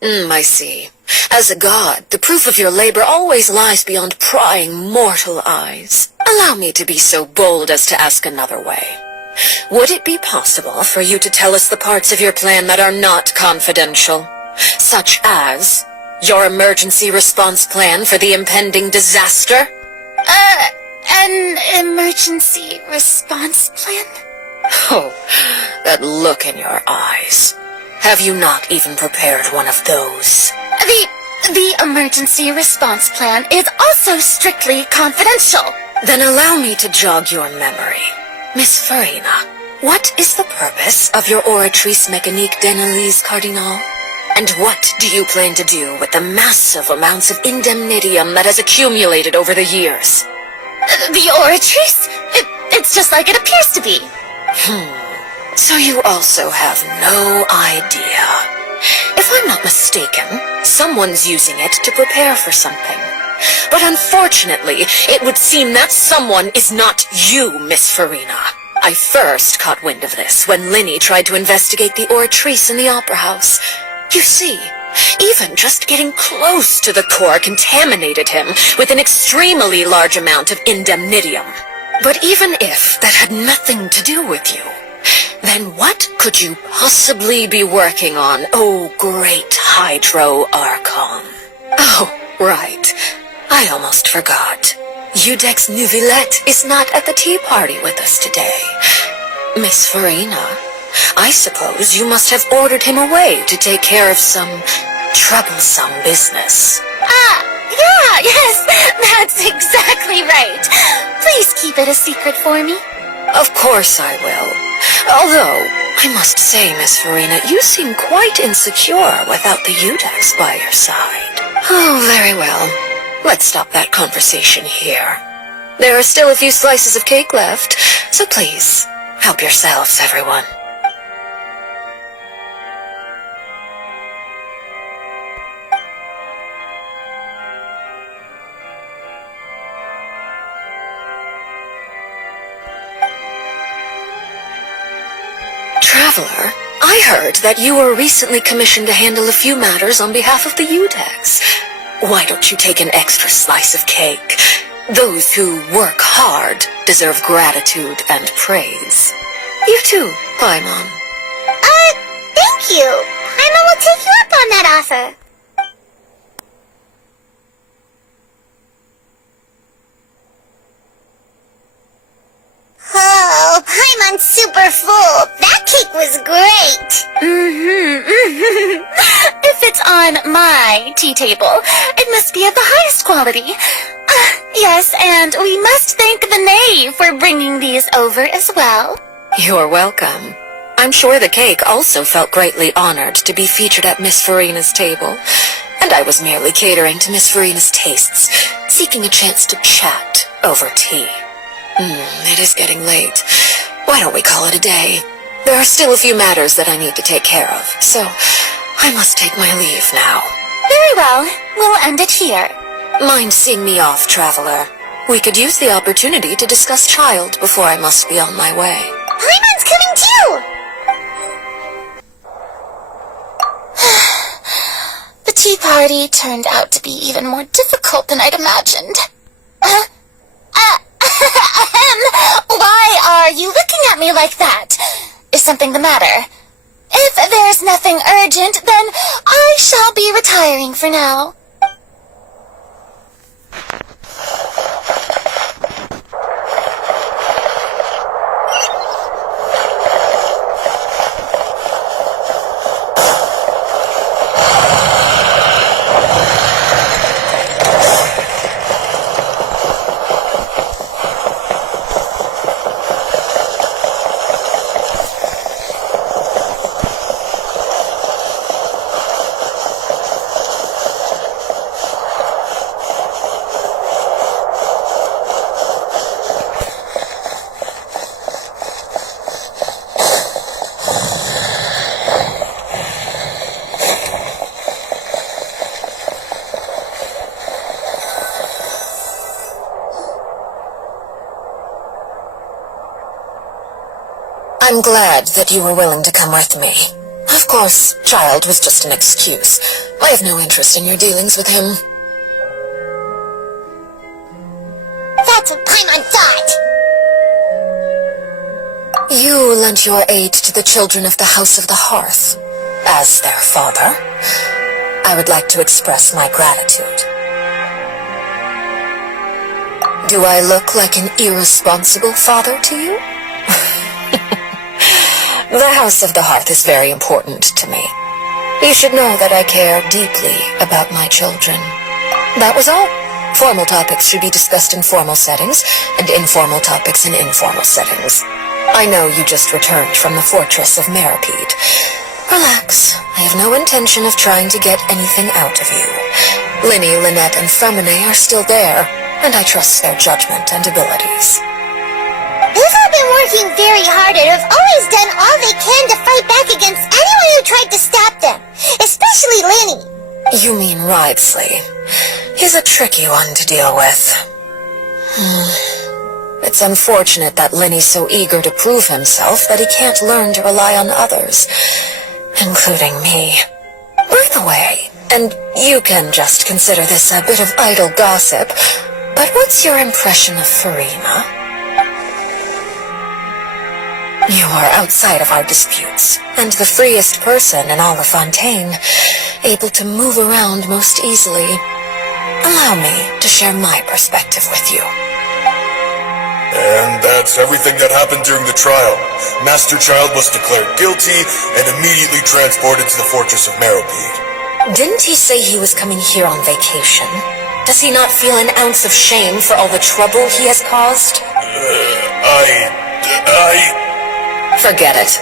I see. As a god, the proof of your labor always lies beyond prying mortal eyes. Allow me to be so bold as to ask another way. Would it be possible for you to tell us the parts of your plan that are not confidential? Such as your emergency response plan for the impending disaster? An emergency response plan? Oh, that look in your eyes. Have you not even prepared one of those? The emergency response plan is also strictly confidential. Then allow me to jog your memory. Miss Farina, what is the purpose of your Oratrice Mécanique d'Analyse Cardinal? And what do you plan to do with the massive amounts of indemnitium that has accumulated over the years? The Oratrice? It's just like it appears to be. So you also have no idea. If I'm not mistaken, someone's using it to prepare for something. But unfortunately, it would seem that someone is not you, Miss Farina. I first caught wind of this when Linny tried to investigate the Oratrice in the Opera House. You see, even just getting close to the core contaminated him with an extremely large amount of indemnitium. But even if that had nothing to do with you, then what could you possibly be working on, oh great Hydro Archon? Oh, right. I almost forgot. Udex Nouvillette is not at the tea party with us today. Miss Farina, I suppose you must have ordered him away to take care of some troublesome business. Yes, that's exactly right. Please keep it a secret for me. Of course I will. Although, I must say, Miss Farina, you seem quite insecure without the Udex by your side. Oh, very well. Let's stop that conversation here. There are still a few slices of cake left, so please, help yourselves, everyone. Traveler, I heard that you were recently commissioned to handle a few matters on behalf of the Udex. Why don't you take an extra slice of cake? Those who work hard deserve gratitude and praise. You too, Paimon. Thank you. Paimon will take you up on that offer. Oh, Paimon's super full. That cake was great. If it's on my tea table, it must be of the highest quality. Yes, and we must thank the knave for bringing these over as well. You're welcome. I'm sure the cake also felt greatly honored to be featured at Miss Farina's table, and I was merely catering to Miss Farina's tastes, seeking a chance to chat over tea. It is getting late. Why don't we call it a day? There are still a few matters that I need to take care of, so I must take my leave now. Very well. We'll end it here. Mind seeing me off, Traveler? We could use the opportunity to discuss Child before I must be on my way. Paimon's coming too! The tea party turned out to be even more difficult than I'd imagined. Why are you looking at me like that? Is something the matter? If there's nothing urgent, then I shall be retiring for now. I'm glad that you were willing to come with me. Of course, Child was just an excuse. I have no interest in your dealings with him. That's what Paimon thought. You lent your aid to the children of the House of the Hearth. As their father, I would like to express my gratitude. Do I look like an irresponsible father to you? The House of the Hearth is very important to me. You should know that I care deeply about my children. That was all. Formal topics should be discussed in formal settings, and informal topics in informal settings. I know you just returned from the fortress of Meripede. Relax. I have no intention of trying to get anything out of you. Linny, Lynette, and Femine are still there, and I trust their judgment and abilities. They've all been working very hard and have always done all they can to fight back against anyone who tried to stop them, especially Linny. You mean Wriothesley. He's a tricky one to deal with. It's unfortunate that Linny's so eager to prove himself that he can't learn to rely on others, including me. By the way, and you can just consider this a bit of idle gossip, but what's your impression of Farina? You are outside of our disputes, and the freest person in all of Fontaine, able to move around most easily. Allow me to share my perspective with you. And that's everything that happened during the trial. Master Child was declared guilty and immediately transported to the fortress of Meripede. Didn't he say he was coming here on vacation? Does he not feel an ounce of shame for all the trouble he has caused? I Forget it.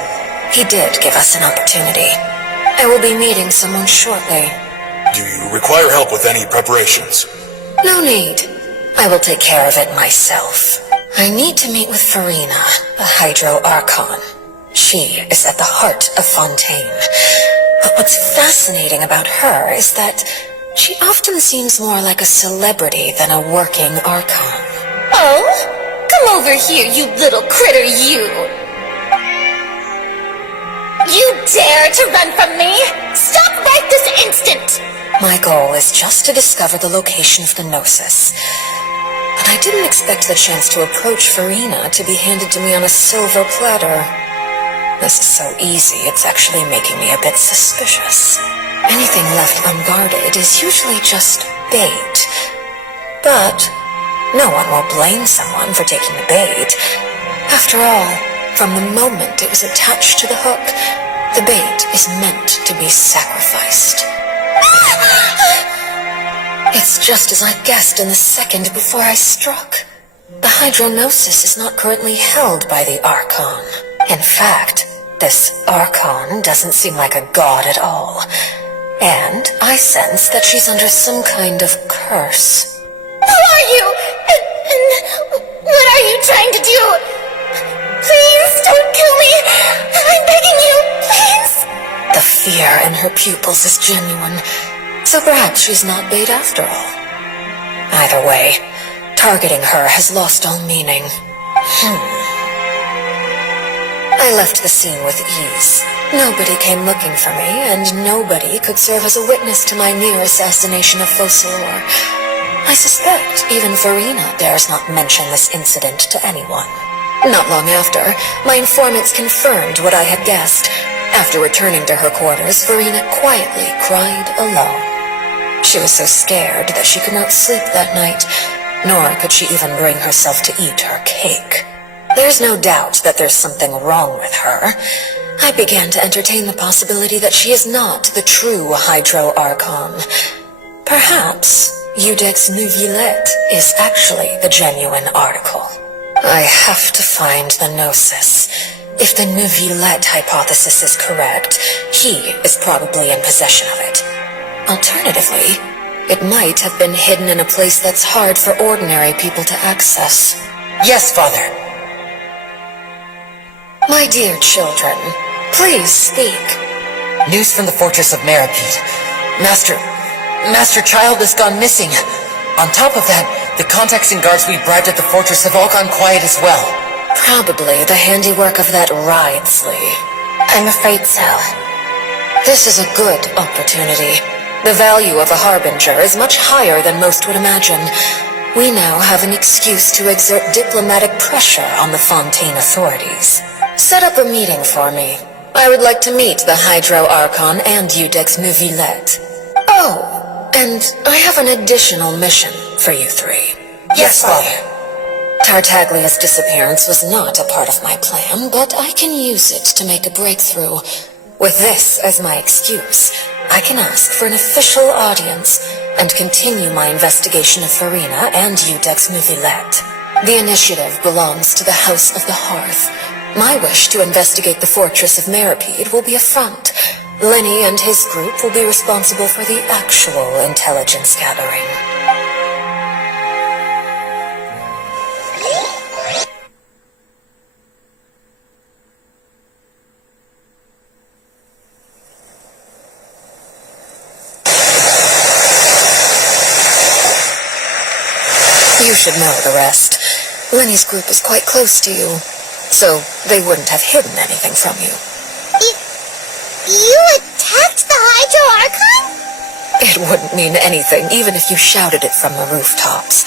He did give us an opportunity. I will be meeting someone shortly. Do you require help with any preparations? No need. I will take care of it myself. I need to meet with Farina, the Hydro Archon. She is at the heart of Fontaine. But what's fascinating about her is that she often seems more like a celebrity than a working Archon. Oh? Come over here, you little critter, you! You dare to run from me? Stop right this instant! My goal is just to discover the location of the Gnosis. But I didn't expect the chance to approach Farina to be handed to me on a silver platter. This is so easy, it's actually making me a bit suspicious. Anything left unguarded is usually just bait. But no one will blame someone for taking the bait. After all, from the moment it was attached to the hook, the bait is meant to be sacrificed. It's just as I guessed in the second before I struck. The Hydronosis is not currently held by the Archon. In fact, this Archon doesn't seem like a god at all. And I sense that she's under some kind of curse. Who are you? And what are you trying to do? Please don't kill me. I'm begging you, please. The fear in her pupils is genuine. So perhaps she's not bait after all. Either way, targeting her has lost all meaning. I left the scene with ease. Nobody came looking for me, and nobody could serve as a witness to my near assassination of Fossilor. I suspect even Farina dares not mention this incident to anyone. Not long after, my informants confirmed what I had guessed. After returning to her quarters, Farina quietly cried alone. She was so scared that she could not sleep that night, nor could she even bring herself to eat her cake. There's no doubt that there's something wrong with her. I began to entertain the possibility that she is not the true Hydro Archon. Perhaps Iudex Neuvillette is actually the genuine article. I have to find the Gnosis. If the Neuvillette hypothesis is correct, he is probably in possession of it. Alternatively, it might have been hidden in a place that's hard for ordinary people to access. Yes, Father. My dear children, please speak. News from the fortress of Meripede. Master Child has gone missing. On top of that, the contacts and guards we bribed at the fortress have all gone quiet as well. Probably the handiwork of that Ridesley. I'm afraid so. This is a good opportunity. The value of a Harbinger is much higher than most would imagine. We now have an excuse to exert diplomatic pressure on the Fontaine authorities. Set up a meeting for me. I would like to meet the Hydro Archon and Iudex Neuvillette. Oh, and I have an additional mission for you three. Yes, Father. Tartaglia's disappearance was not a part of my plan, but I can use it to make a breakthrough. With this as my excuse, I can ask for an official audience and continue my investigation of Farina and Iudex Neuvillette. The initiative belongs to the House of the Hearth. My wish to investigate the fortress of Meripede will be a front. Lenny and his group will be responsible for the actual intelligence gathering. You should know the rest. Lenny's group is quite close to you, so they wouldn't have hidden anything from you. You attacked the Hydro Archon? It wouldn't mean anything, even if you shouted it from the rooftops.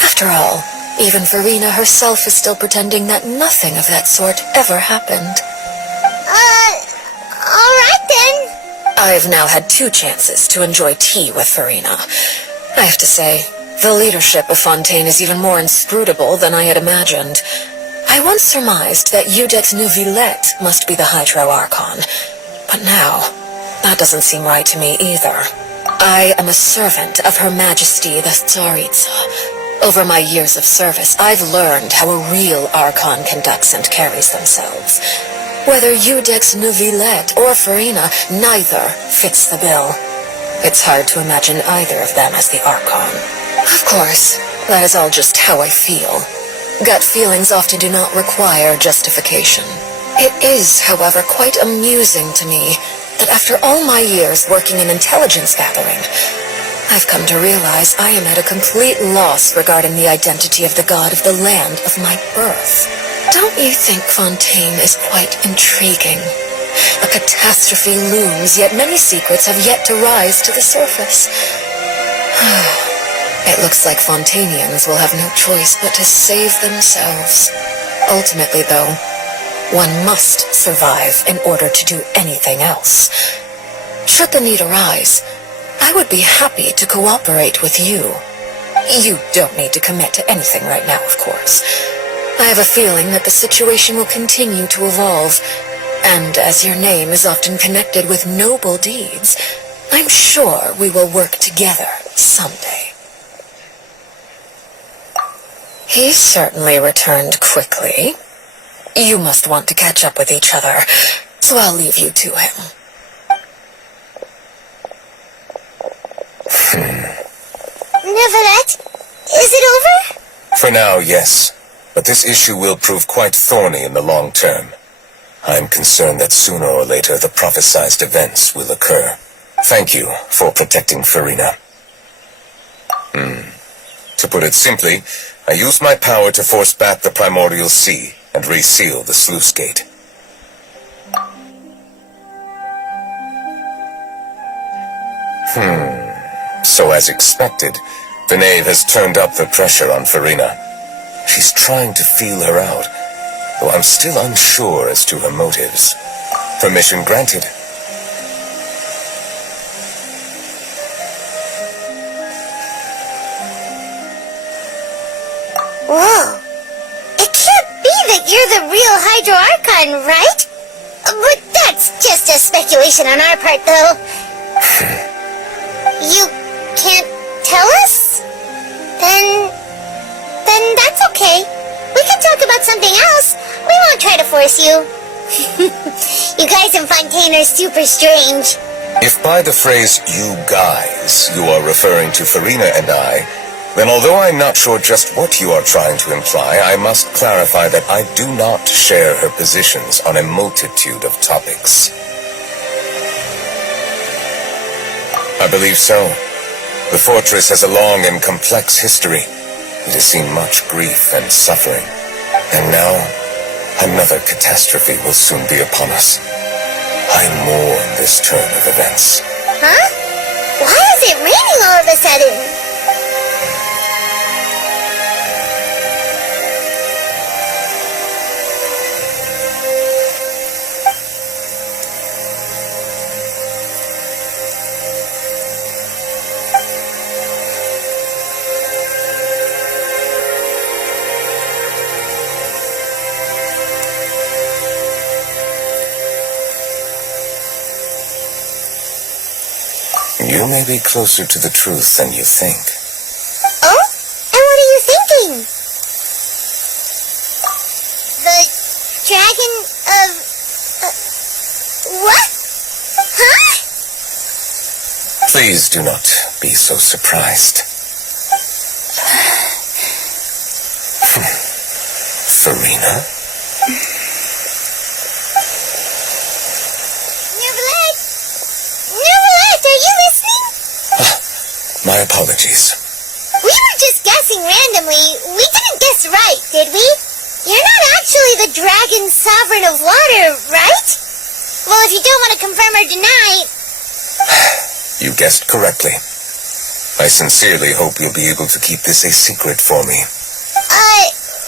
After all, even Farina herself is still pretending that nothing of that sort ever happened. Alright then. I've now had 2 chances to enjoy tea with Farina. I have to say, the leadership of Fontaine is even more inscrutable than I had imagined. I once surmised that Iudex Neuvillette must be the Hydro Archon, but now, that doesn't seem right to me either. I am a servant of Her Majesty the Tsaritsa. Over my years of service, I've learned how a real Archon conducts and carries themselves. Whether Eudex Neuvillette or Farina, neither fits the bill. It's hard to imagine either of them as the Archon. Of course, that is all just how I feel. Gut feelings often do not require justification. It is, however, quite amusing to me that after all my years working in intelligence gathering, I've come to realize I am at a complete loss regarding the identity of the god of the land of my birth. Don't you think Fontaine is quite intriguing? A catastrophe looms, yet many secrets have yet to rise to the surface. It looks like Fontainians will have no choice but to save themselves. Ultimately, though, one must survive in order to do anything else. Should the need arise, I would be happy to cooperate with you. You don't need to commit to anything right now, of course. I have a feeling that the situation will continue to evolve, and as your name is often connected with noble deeds, I'm sure we will work together someday. He certainly returned quickly. You must want to catch up with each other, so I'll leave you to him. Neuvillette, is it over? For now, yes. But this issue will prove quite thorny in the long term. I'm concerned that sooner or later the prophesized events will occur. Thank you for protecting Farina. To put it simply, I used my power to force back the primordial sea and reseal the sluice gate. So as expected, the knave has turned up the pressure on Farina. She's trying to feel her out, though I'm still unsure as to her motives. Permission granted. Whoa. It can't be that you're the real Hydro Archon, right? But that's just a speculation on our part, though. You can't tell us? Then that's okay. We can talk about something else. We won't try to force you. You guys in Fontaine are super strange. If by the phrase, you guys, you are referring to Farina and I, then although I'm not sure just what you are trying to imply, I must clarify that I do not share her positions on a multitude of topics. I believe so. The fortress has a long and complex history. It has seen much grief and suffering. And now, another catastrophe will soon be upon us. I mourn this turn of events. Huh? Why is it raining all of a sudden? You may be closer to the truth than you think. Oh? And what are you thinking? The dragon of... what? Huh? Please do not be so surprised. Farina? My apologies. We were just guessing randomly. We didn't guess right, did we? You're not actually the dragon sovereign of water, right? Well, if you don't want to confirm or deny... You guessed correctly. I sincerely hope you'll be able to keep this a secret for me.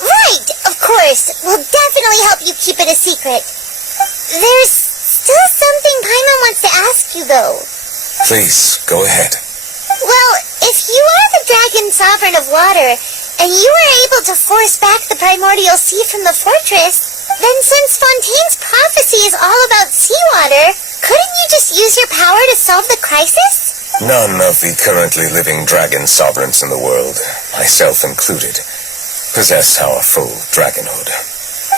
Right, of course. We'll definitely help you keep it a secret. There's still something Paimon wants to ask you, though. Please, go ahead. Well, if you are the dragon sovereign of water, and you were able to force back the primordial sea from the fortress, then since Fontaine's prophecy is all about seawater, couldn't you just use your power to solve the crisis? None of the currently living dragon sovereigns in the world, myself included, possess our full dragonhood.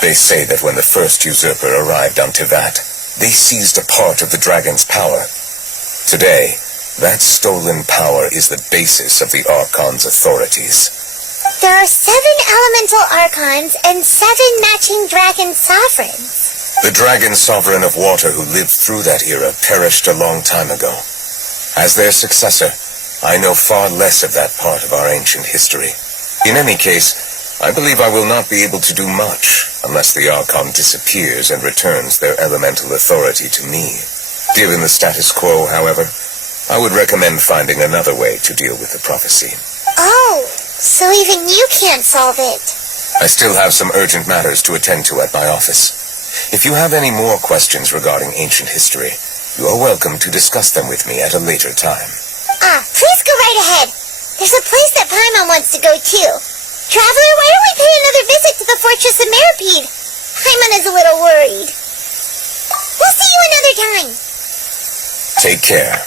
They say that when the first usurper arrived on Tivat, they seized a part of the dragon's power. Today, that stolen power is the basis of the Archon's authorities. There are 7 elemental Archons and 7 matching dragon sovereigns. The dragon sovereign of water who lived through that era perished a long time ago. As their successor, I know far less of that part of our ancient history. In any case, I believe I will not be able to do much unless the Archon disappears and returns their elemental authority to me. Given the status quo, however, I would recommend finding another way to deal with the prophecy. Oh, so even you can't solve it. I still have some urgent matters to attend to at my office. If you have any more questions regarding ancient history, you are welcome to discuss them with me at a later time. Please go right ahead. There's a place that Paimon wants to go too. Traveler, why don't we pay another visit to the Fortress of Meripede? Paimon is a little worried. We'll see you another time. Take care.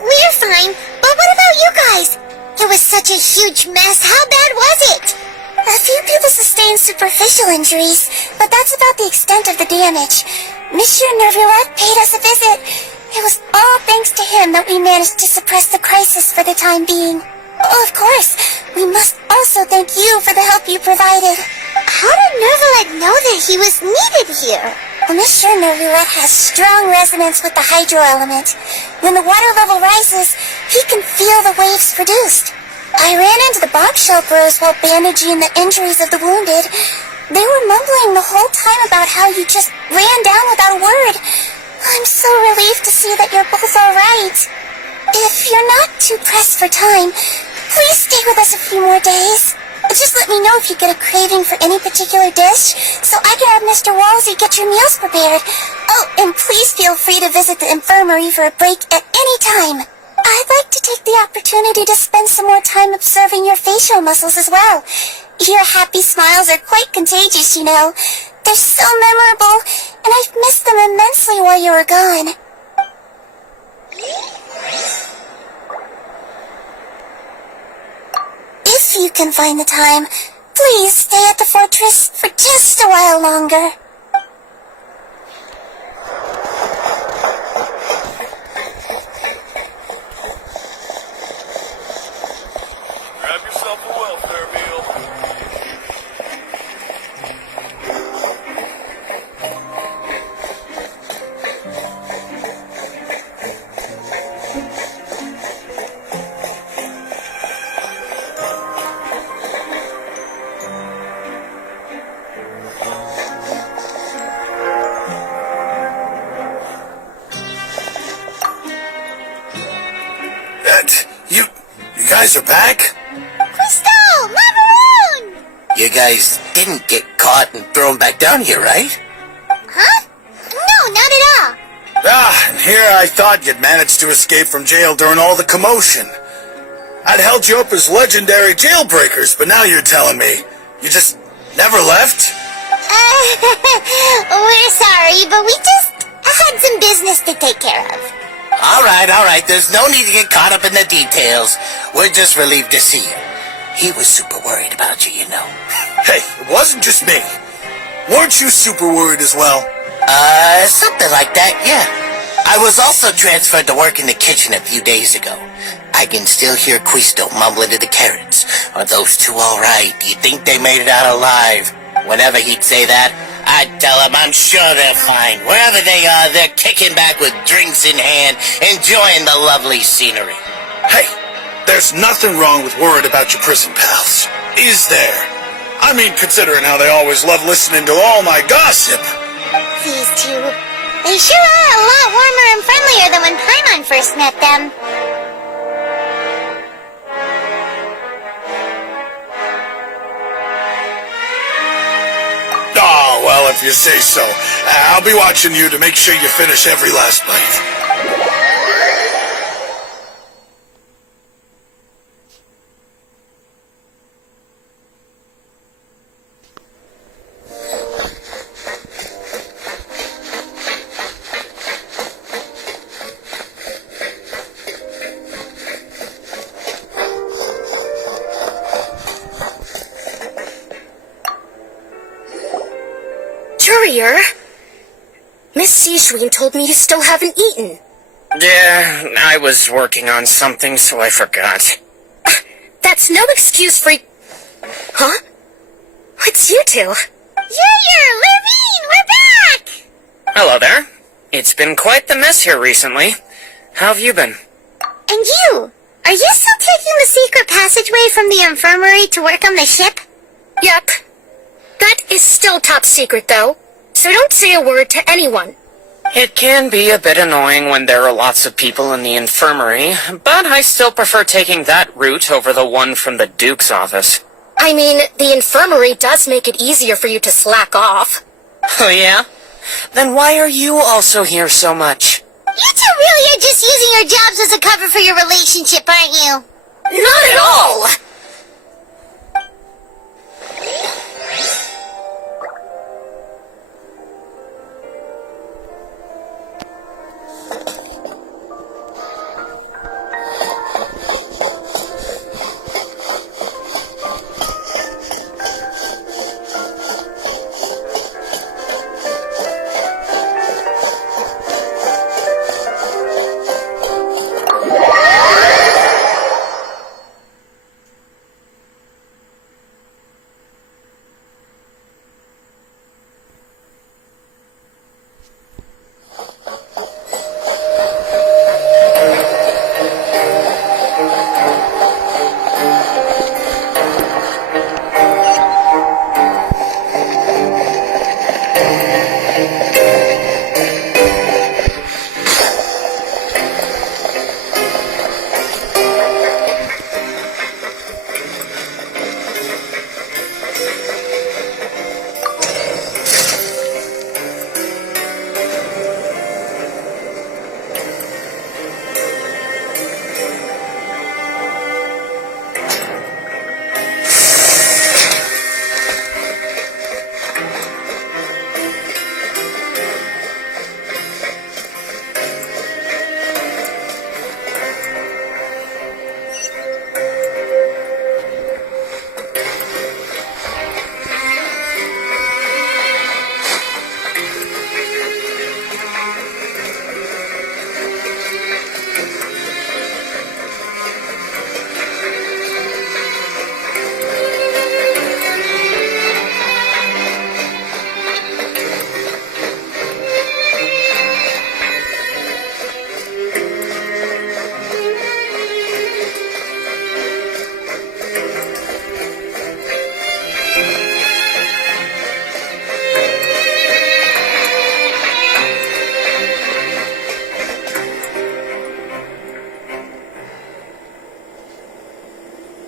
We're fine, but what about you guys? It was such a huge mess. How bad was it? A few people sustained superficial injuries, but that's about the extent of the damage. Monsieur Nervulet paid us a visit. It was all thanks to him that we managed to suppress the crisis for the time being. Oh, of course, we must also thank you for the help you provided. How did Nervulet know that he was needed here? Well, Monsieur Nervulet has strong resonance with the hydro element. When the water level rises, he can feel the waves produced. I ran into the bombshell bros while bandaging the injuries of the wounded. They were mumbling the whole time about how you just ran down without a word. I'm so relieved to see that you're both all right. If you're not too pressed for time, please stay with us a few more days. Just let me know if you get a craving for any particular dish, so I can have Mr. Walsey get your meals prepared. Oh, and please feel free to visit the infirmary for a break at any time. I'd like to take the opportunity to spend some more time observing your facial muscles as well. Your happy smiles are quite contagious, you know. They're so memorable, and I've missed them immensely while you were gone. If you can find the time, please stay at the fortress for just a while longer. Grab yourself a welfare meal. You guys are back? Crystal! Macaroon! You guys didn't get caught and thrown back down here, right? Huh? No, not at all. And here I thought you'd managed to escape from jail during all the commotion. I'd held you up as legendary jailbreakers, but now you're telling me you just never left? We're sorry, but we just had some business to take care of. All right. There's no need to get caught up in the details. We're just relieved to see you. He was super worried about you, you know. Hey, it wasn't just me. Weren't you super worried as well? Something like that, yeah. I was also transferred to work in the kitchen a few days ago. I can still hear Quisto mumbling to the carrots. Are those two all right? Do you think they made it out alive? Whenever he'd say that, I'd tell him I'm sure they're fine. Wherever they are, they're kicking back with drinks in hand, enjoying the lovely scenery. Hey, there's nothing wrong with worried about your prison pals. Is there? I mean, considering how they always love listening to all my gossip. These two. They sure are a lot warmer and friendlier than when Paimon first met them. Oh, well, if you say so. I'll be watching you to make sure you finish every last bite. Courier? Miss Sishween told me you still haven't eaten. Yeah, I was working on something, so I forgot. That's no excuse for... Huh? What's you two? Junior! Levine! We're back! Hello there. It's been quite the mess here recently. How have you been? And you? Are you still taking the secret passageway from the infirmary to work on the ship? Yep. That is still top secret, though. So don't say a word to anyone. It can be a bit annoying when there are lots of people in the infirmary, but I still prefer taking that route over the one from the Duke's office. I mean, the infirmary does make it easier for you to slack off. Oh yeah? Then why are you also here so much? You two really are just using your jobs as a cover for your relationship, aren't you? Not at all!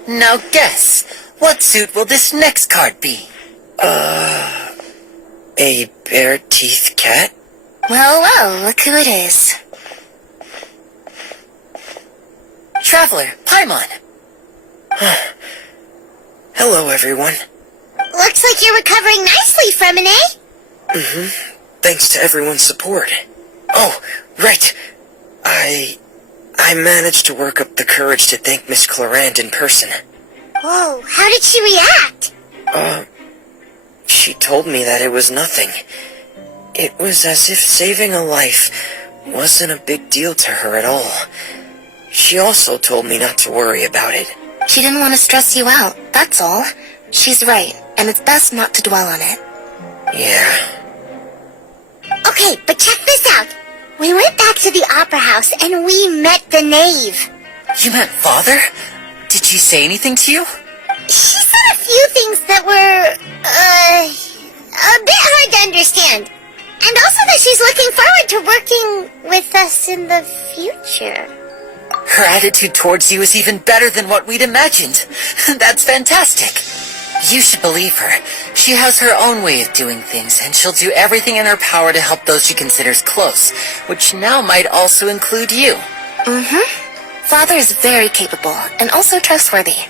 Now guess, what suit will this next card be? A bare-teeth cat? Well, look who it is. Traveler, Paimon. Hello, everyone. Looks like you're recovering nicely from it, eh? Mm-hmm. Thanks to everyone's support. Oh, right. I managed to work up the courage to thank Miss Clarant in person. Whoa, how did she react? She told me that it was nothing. It was as if saving a life wasn't a big deal to her at all. She also told me not to worry about it. She didn't want to stress you out, that's all. She's right, and it's best not to dwell on it. Yeah. Okay, but check this out. We went back to the opera house and we met the knave. You met Father? Did she say anything to you? She said a few things that were, a bit hard to understand. And also that she's looking forward to working with us in the future. Her attitude towards you is even better than what we'd imagined. That's fantastic. You should believe her. She has her own way of doing things, and she'll do everything in her power to help those she considers close, which now might also include you. Father is very capable, and also trustworthy.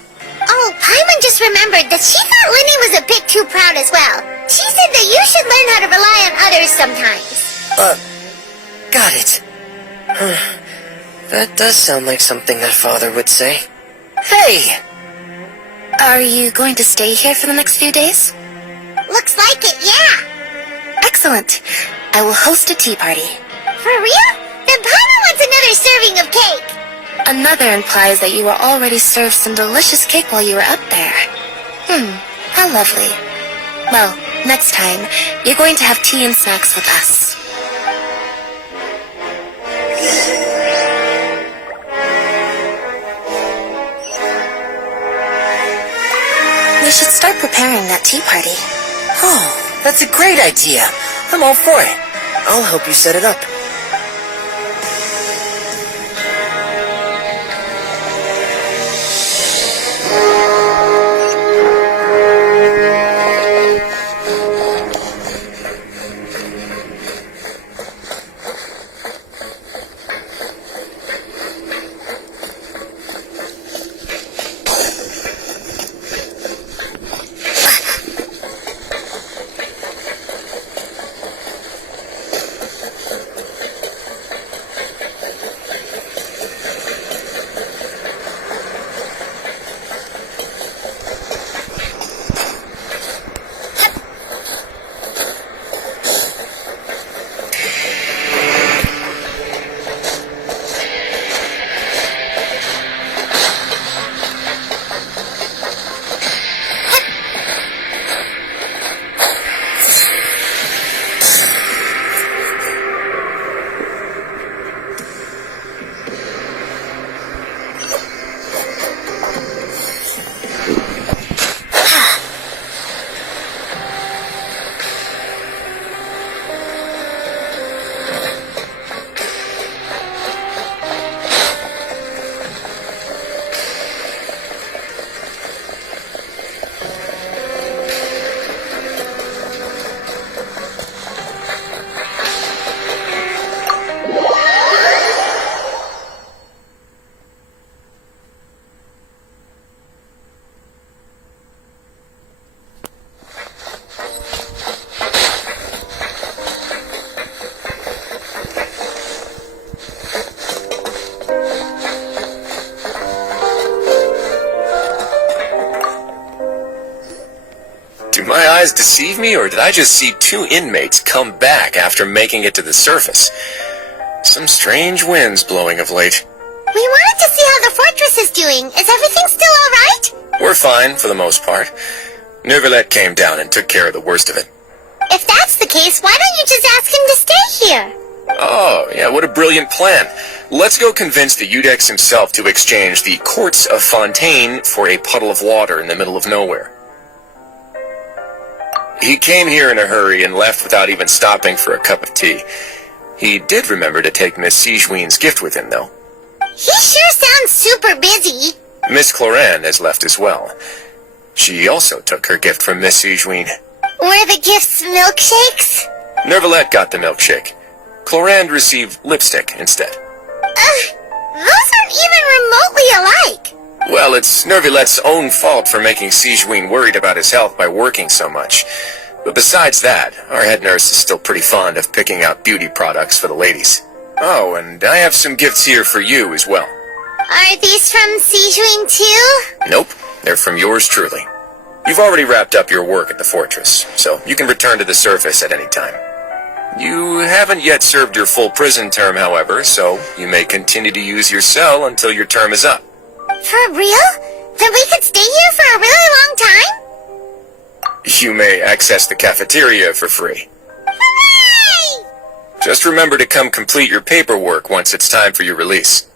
Oh, Paimon just remembered that she thought Winnie was a bit too proud as well. She said that you should learn how to rely on others sometimes. Got it. That does sound like something that Father would say. Hey! Are you going to stay here for the next few days? Looks like it, yeah. Excellent. I will host a tea party. For real? Then Paimon wants another serving of cake. Another implies that you were already served some delicious cake while you were up there. How lovely. Well, next time, you're going to have tea and snacks with us. We should start preparing that tea party. Oh, that's a great idea. I'm all for it. I'll help you set it up. Do my eyes deceive me, or did I just see two inmates come back after making it to the surface? Some strange winds blowing of late. We wanted to see how the fortress is doing. Is everything still alright? We're fine, for the most part. Neuvillette came down and took care of the worst of it. If that's the case, why don't you just ask him to stay here? Oh, yeah, what a brilliant plan. Let's go convince the Eudex himself to exchange the courts of Fontaine for a puddle of water in the middle of nowhere. He came here in a hurry and left without even stopping for a cup of tea. He did remember to take Miss Sigewinne's gift with him, though. He sure sounds super busy. Miss Clorinde has left as well. She also took her gift from Miss Sigewinne. Were the gifts milkshakes? Neuvillette got the milkshake. Clorinde received lipstick instead. Those aren't even remotely alike. Well, it's Neuvillette's own fault for making Sigewinne worried about his health by working so much. But besides that, our head nurse is still pretty fond of picking out beauty products for the ladies. Oh, and I have some gifts here for you as well. Are these from Sigewinne too? Nope, they're from yours truly. You've already wrapped up your work at the fortress, so you can return to the surface at any time. You haven't yet served your full prison term, however, so you may continue to use your cell until your term is up. For real? Then we could stay here for a really long time? You may access the cafeteria for free. Hooray! Just remember to come complete your paperwork once it's time for your release.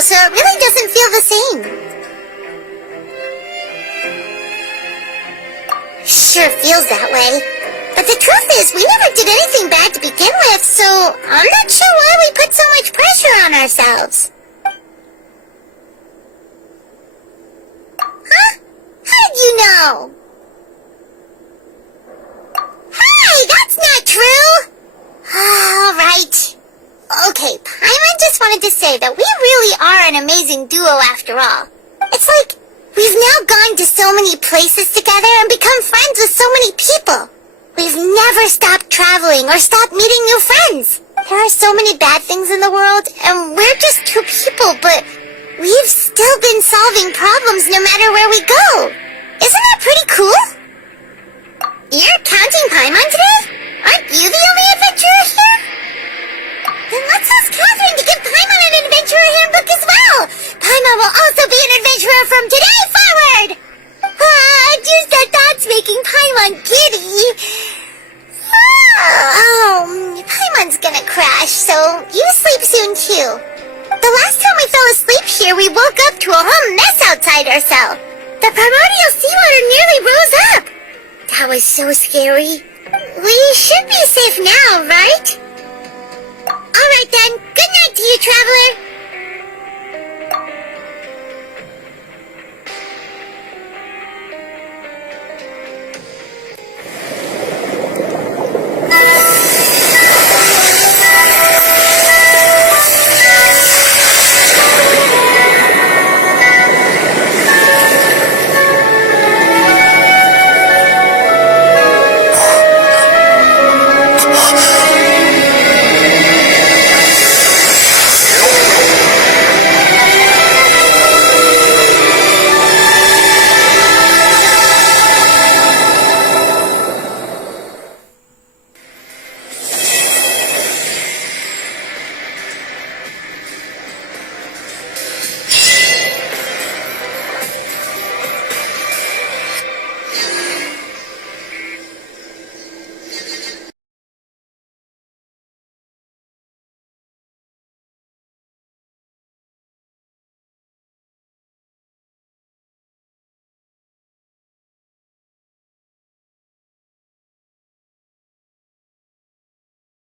so it really doesn't feel the same. Sure feels that way. But the truth is, we never did anything bad to begin with, so I'm not sure why we put so much pressure on ourselves. Huh? How did you know? Hey, that's not true! Alright. Okay, Paimon just wanted to say that we really are an amazing duo after all. It's like, we've now gone to so many places together and become friends with so many people. We've never stopped traveling or stopped meeting new friends. There are so many bad things in the world, and we're just two people, but we've still been solving problems no matter where we go. Isn't that pretty cool? You're counting Paimon today? Aren't you the only adventurer here? Then let's ask Catherine to give Paimon an adventurer handbook as well. Paimon will also be an adventurer from today forward. Just the thoughts making Paimon giddy. Paimon's gonna crash, so you sleep soon too. The last time we fell asleep here, we woke up to a whole mess outside our cell. The primordial seawater nearly rose up. That was so scary. We should be safe now, right? Alright then, good night to you, traveler.